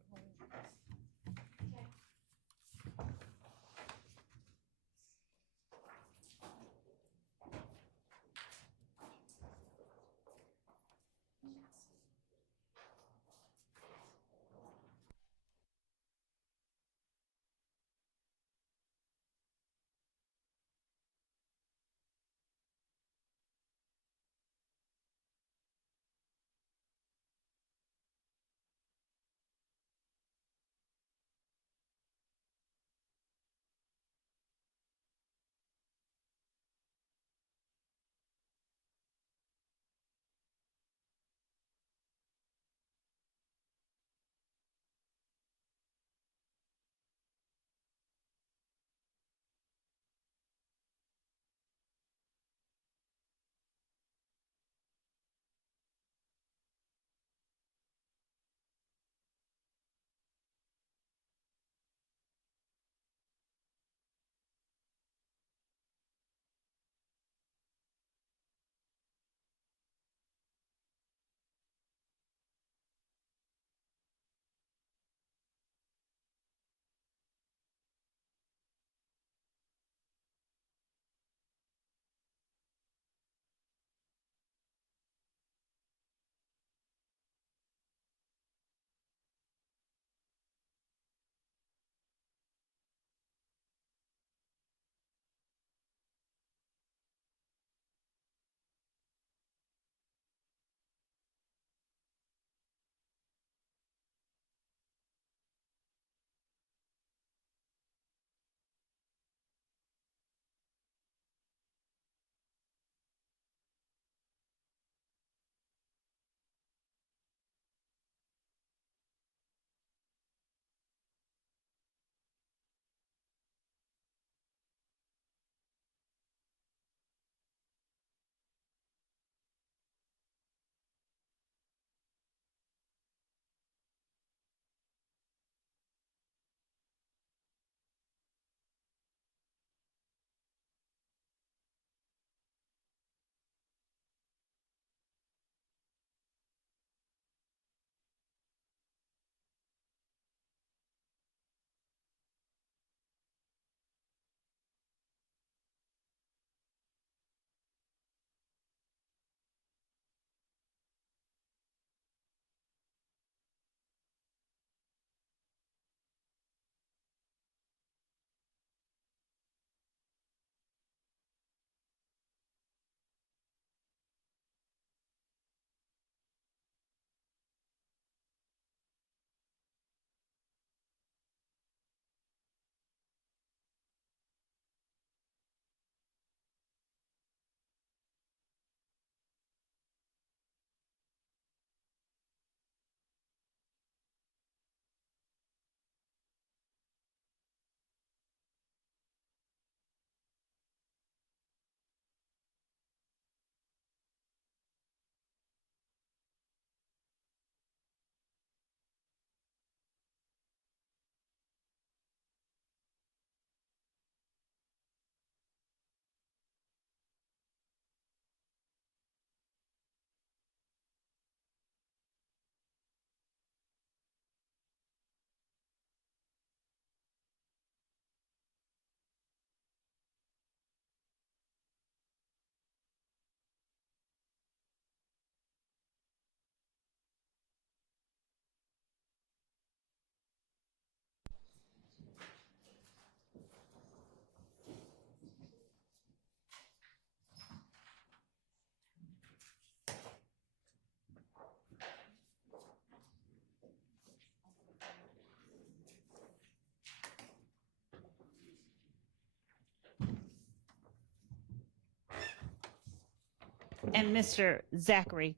And Mr. Zachary,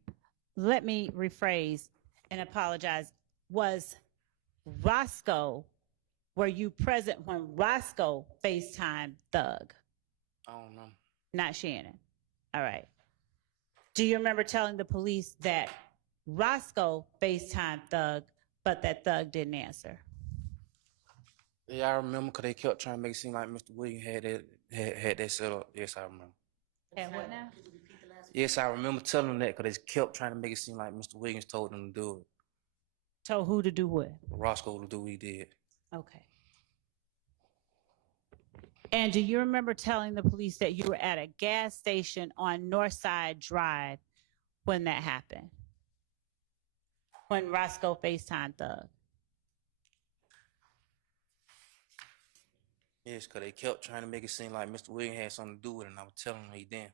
let me rephrase and apologize. Was Roscoe, were you present when Roscoe FaceTime Thug? I don't know. Not Shannon. All right. Do you remember telling the police that Roscoe FaceTime Thug, but that Thug didn't answer? Yeah, I remember because they kept trying to make it seem like Mr. Williams had that set up. Yes, I remember. And what now? Yes, I remember telling them that because they kept trying to make it seem like Mr. Williams told them to do it. Told who to do what? Roscoe to do what he did. Okay. And do you remember telling the police that you were at a gas station on Northside Drive when that happened? When Roscoe FaceTime Thug? Yes, because they kept trying to make it seem like Mr. Williams had something to do with it, and I was telling him he didn't.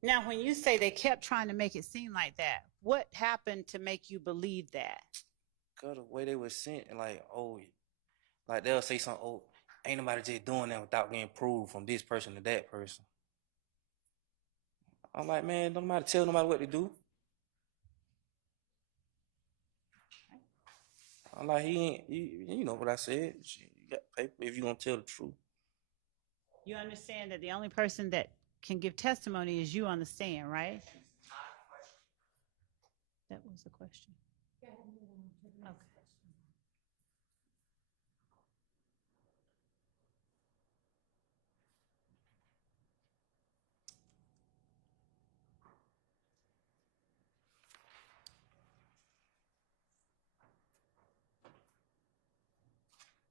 Now, when you say they kept trying to make it seem like that, what happened to make you believe that? Because the way they were sent, and like, oh, like they'll say something, oh, ain't nobody just doing that without getting proved from this person to that person. I'm like, man, don't nobody tell nobody what to do. I'm like, he ain't, you know what I said. You got paper if you gonna tell the truth. You understand that the only person that can give testimony is you on the stand, right? That was the question. Okay.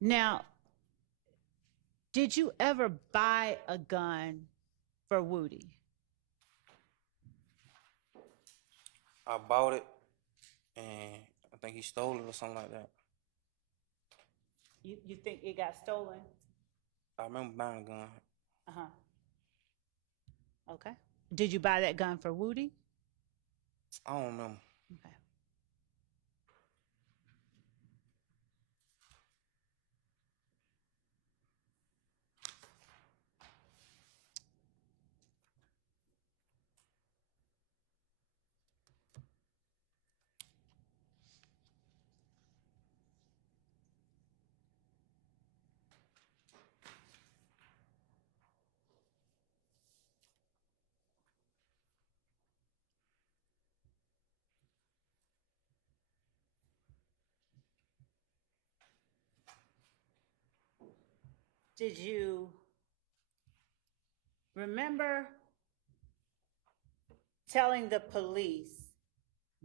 Now, did you ever buy a gun for Woody? I bought it, and I think he stole it or something like that. You think it got stolen? I remember buying a gun. Uh-huh. Okay. Did you buy that gun for Woody? I don't remember. Okay. Did you remember telling the police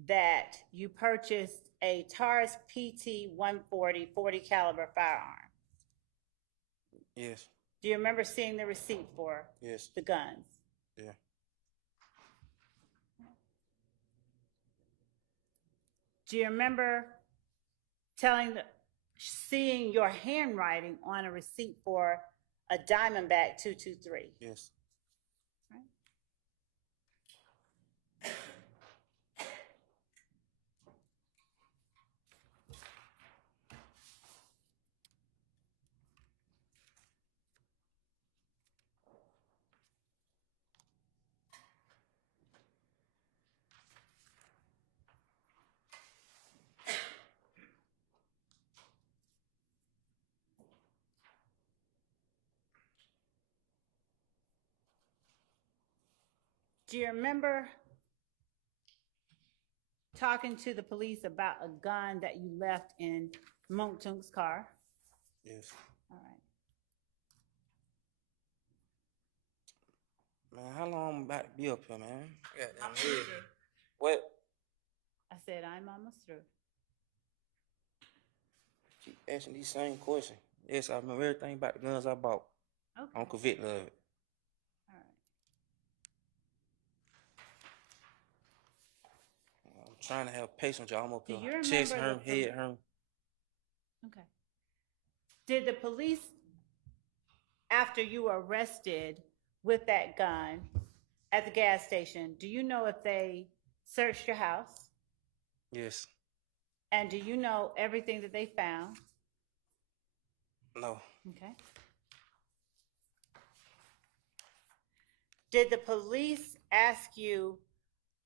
that you purchased a Taurus PT 140 40 caliber firearm? Yes. Do you remember seeing the receipt for Yes. the guns? Yeah. Do you remember seeing your handwriting on a receipt for a Diamondback 223? Yes. Right. Do you remember talking to the police about a gun that you left in Monktunk's car? Yes. All right. Man, how long I'm about to be up here, man? Goddamn head. What? I said, I'm almost through. Keep asking these same questions. Yes, I remember everything about the guns I bought. Okay. I'm convicted of it. All right. I'm trying to have patience, y'all. I'm up Do you here. remember Chest hurt, the head hurt. Okay. Did the police, after you were arrested with that gun at the gas station, do you know if they searched your house? Yes. And do you know everything that they found? No. Okay. Did the police ask you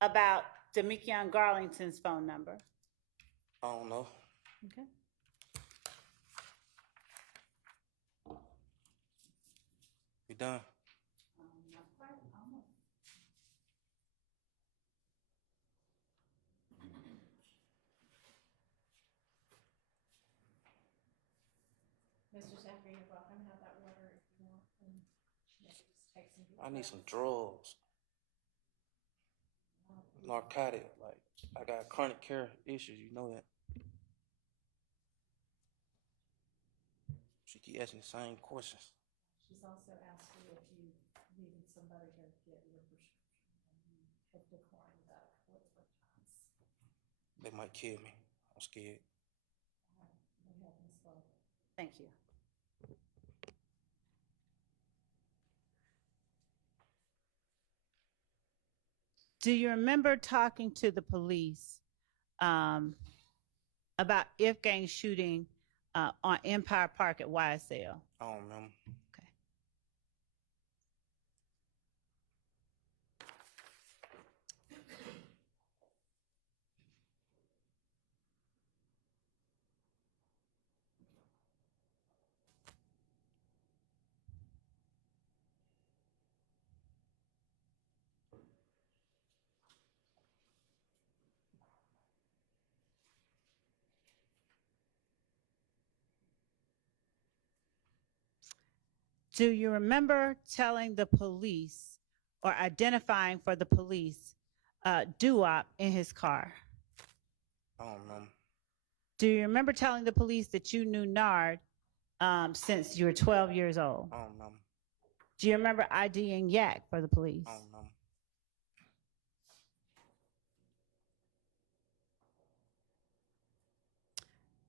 about Demekion Garlington's phone number? I don't know. Okay. You done? Not quite, almost. Mr. Jeffery, you're welcome. Have that water if you want. And just take some. I need some drugs. narcotic. Like, I got chronic care issues, you know that. She keep asking the same questions. She's also asked you if you needed somebody to get your prescription, and you have declined that 4 times. They might kill me. I'm scared. They have as well. Thank you. Do you remember talking to the police about if gang shooting on Empire Park at YSL? I don't remember. Okay. Do you remember telling the police or identifying for the police doo-wop in his car? I don't remember. Do you remember telling the police that you knew Nard since you were 12 years old? I don't remember. Do you remember IDing Yak for the police? I don't remember.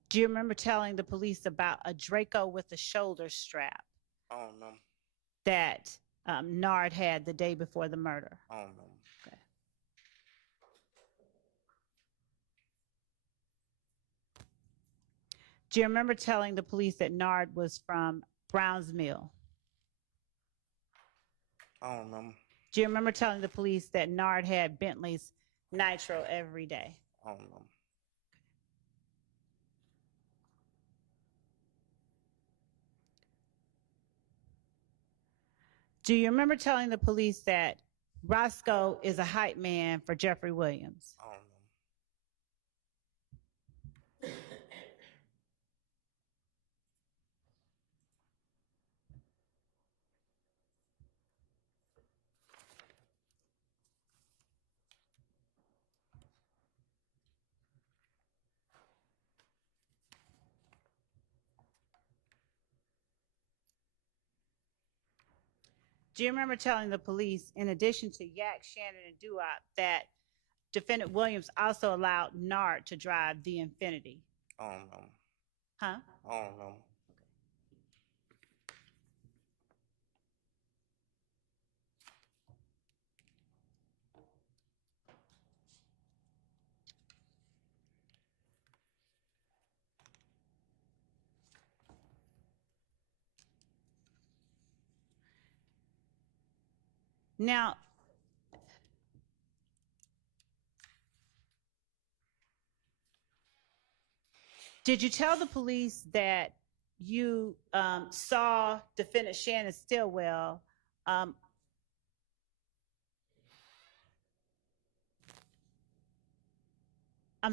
Do you remember telling the police about a Draco with a shoulder strap I don't remember. that Nard had the day before the murder? I don't remember. Okay. Do you remember telling the police that Nard was from Browns Mill? I don't remember. Do you remember telling the police that Nard had Bentley's Nitro every day? I don't remember. Do you remember telling the police that Roscoe is a hype man for Jeffery Williams? I don't remember. Do you remember telling the police, in addition to Yak, Shannon, and Doo-Wop, that defendant Williams also allowed Nard to drive the Infinity? I don't remember. Huh? I don't remember. Now, did you tell the police that you saw defendant Shannon Stillwell I'm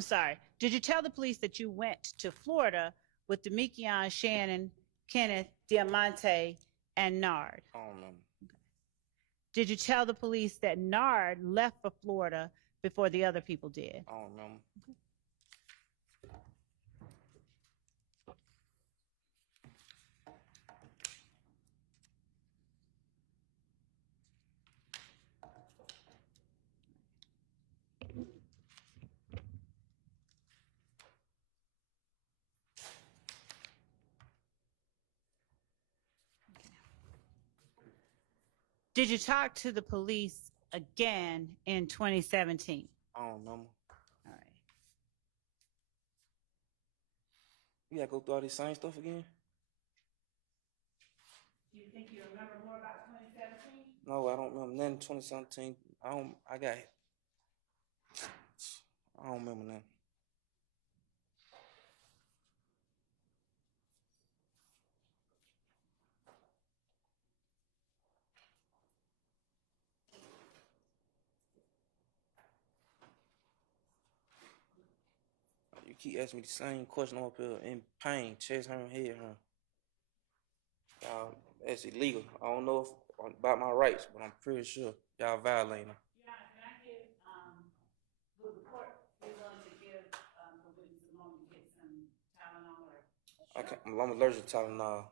sorry. Did you tell the police that you went to Florida with Demekion, Shannon, Kenneth, Diamante, and Nard? I don't remember. Did you tell the police that Nard left for Florida before the other people did? I don't remember. Did you talk to the police again in 2017? I don't remember. All right. We gotta go through all this same stuff again? Do you think you remember more about 2017? No, I don't remember nothing 2017. I don't remember nothing. You keep asking me the same question up here in pain, chest hurt, head hurt. Y'all, that's illegal. I don't know about my rights, but I'm pretty sure y'all violating them. Yeah, can I give I'm allergic to Tylenol.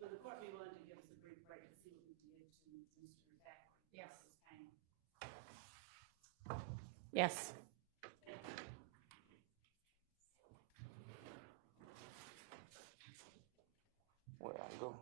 Would the court be willing to give us a brief break to see what we can give to Mr. Thackeray? Yes. Pain. Yes. Where I go?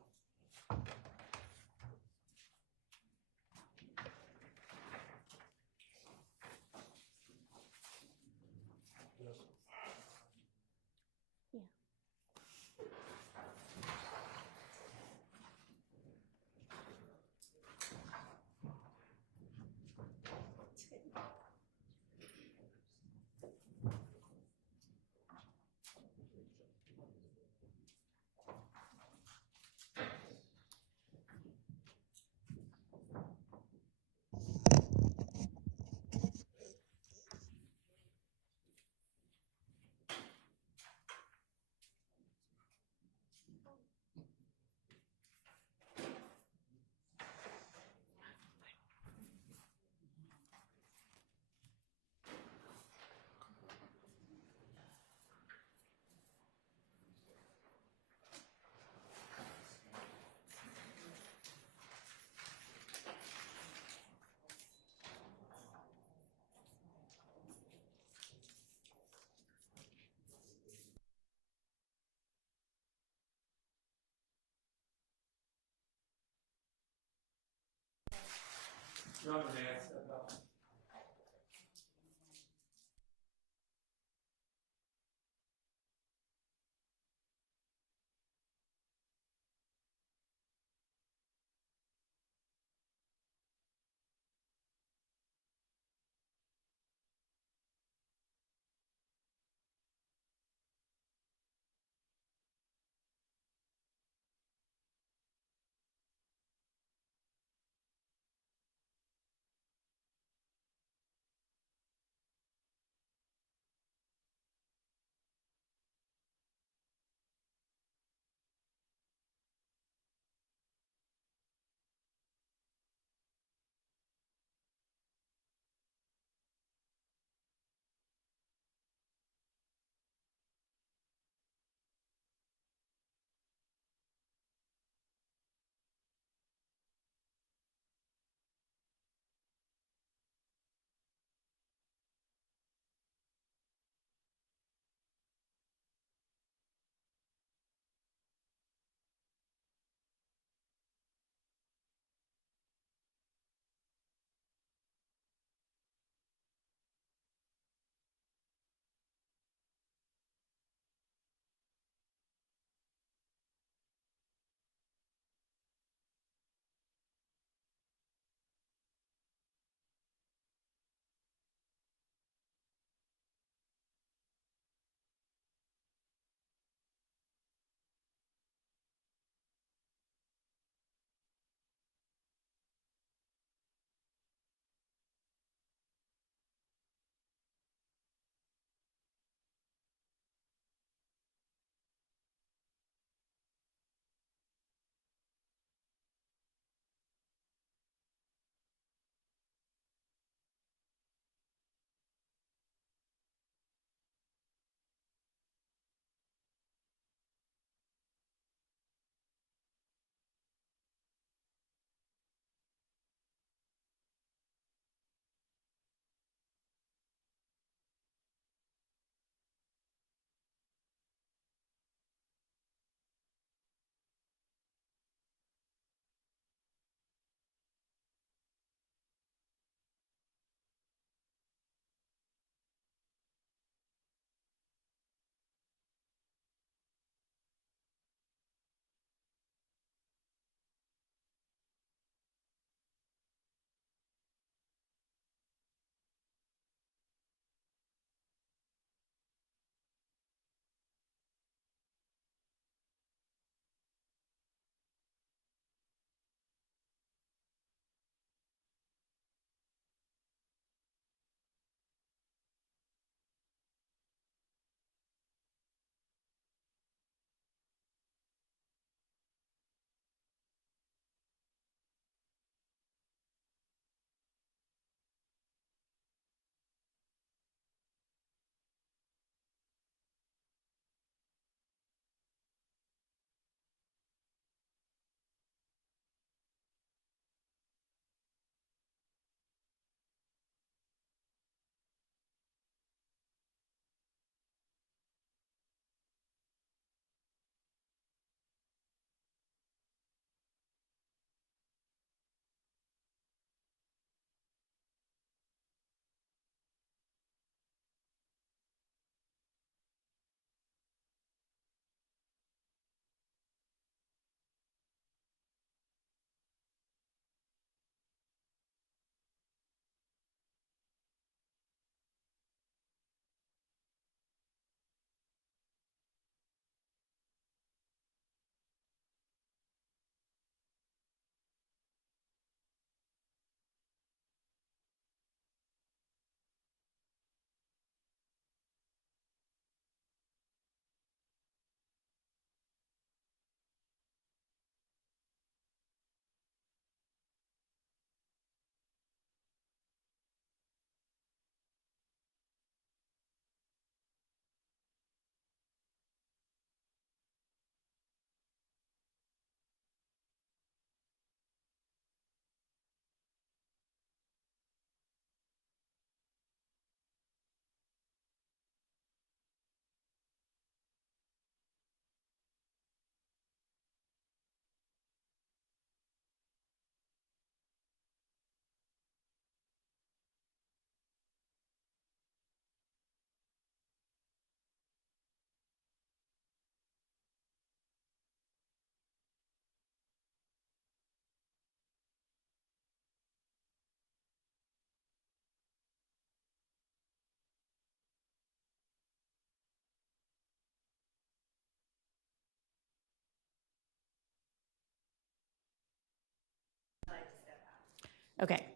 Okay.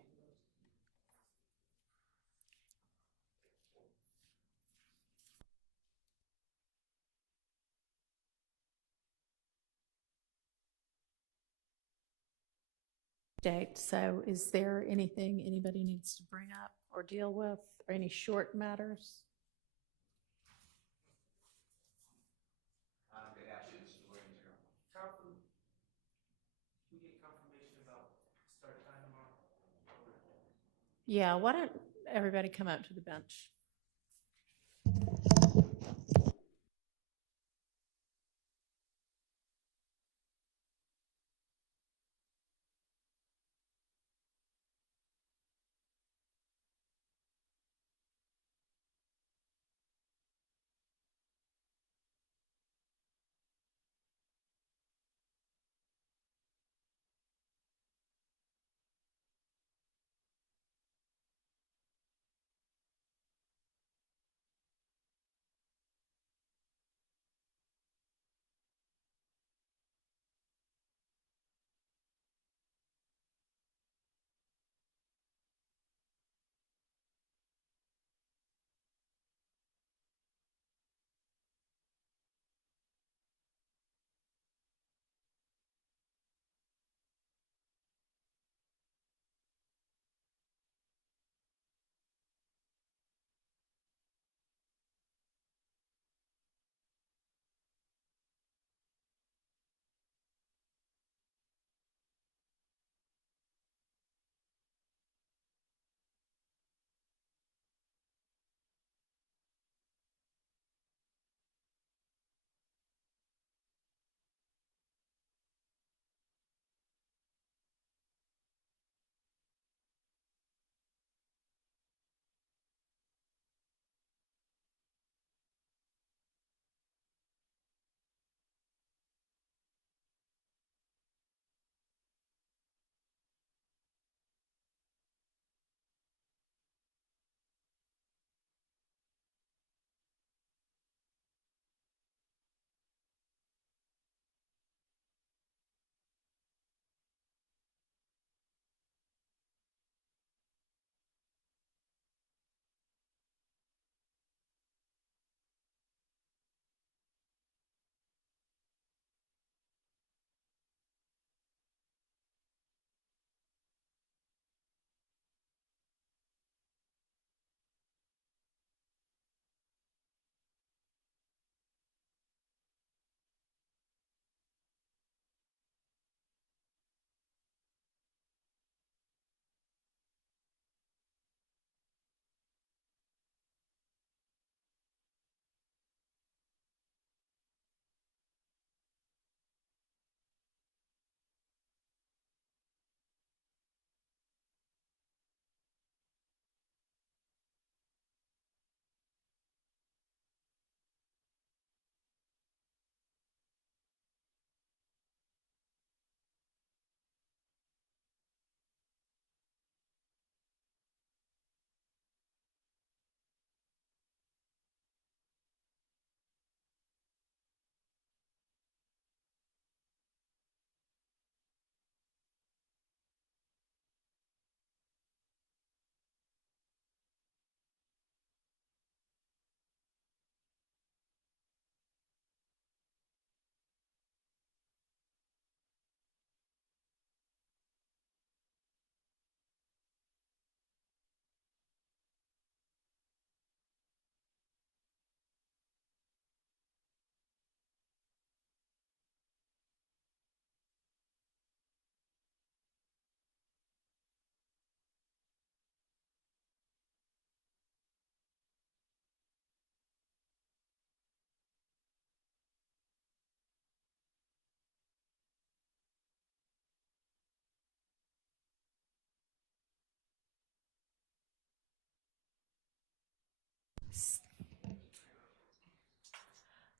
Date. So is there anything anybody needs to bring up or deal with, or any short matters? We get confirmation about start time tomorrow. Yeah, why don't everybody come up to the bench?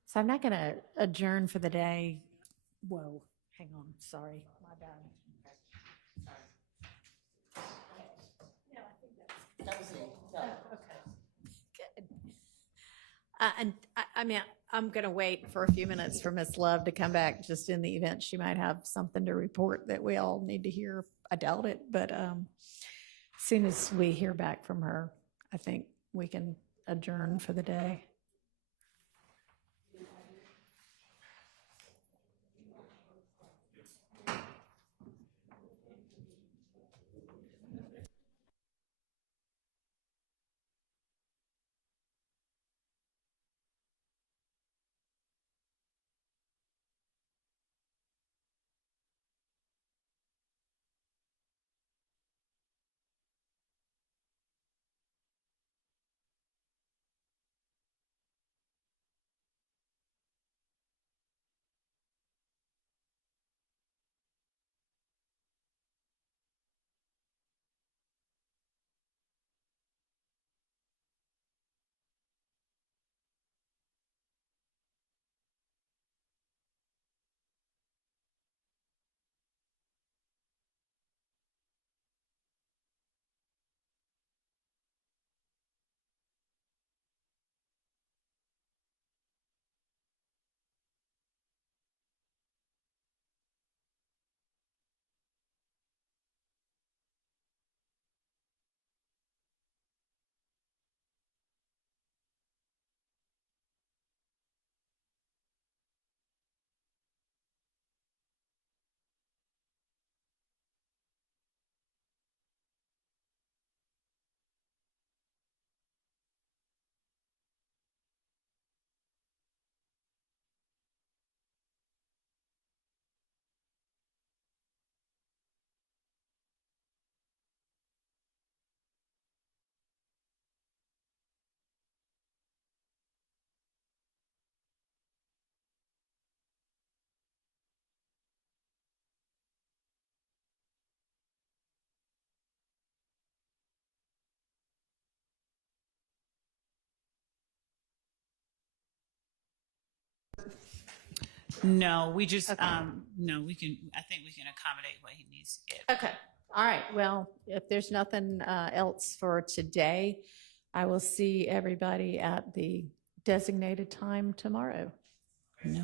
So I'm not going to adjourn for the day. Whoa, hang on. Sorry, my bad. That was it. No. Good. And I mean, I'm going to wait for a few minutes for Miss Love to come back, just in the event she might have something to report that we all need to hear. I doubt it, but as soon as we hear back from her, I think we can adjourn for the day. No, we just, no, we can, I think we can accommodate what he needs to get. Okay. All right. Well, if there's nothing else for today, I will see everybody at the designated time tomorrow. No.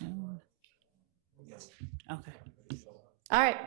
No. Okay. All right.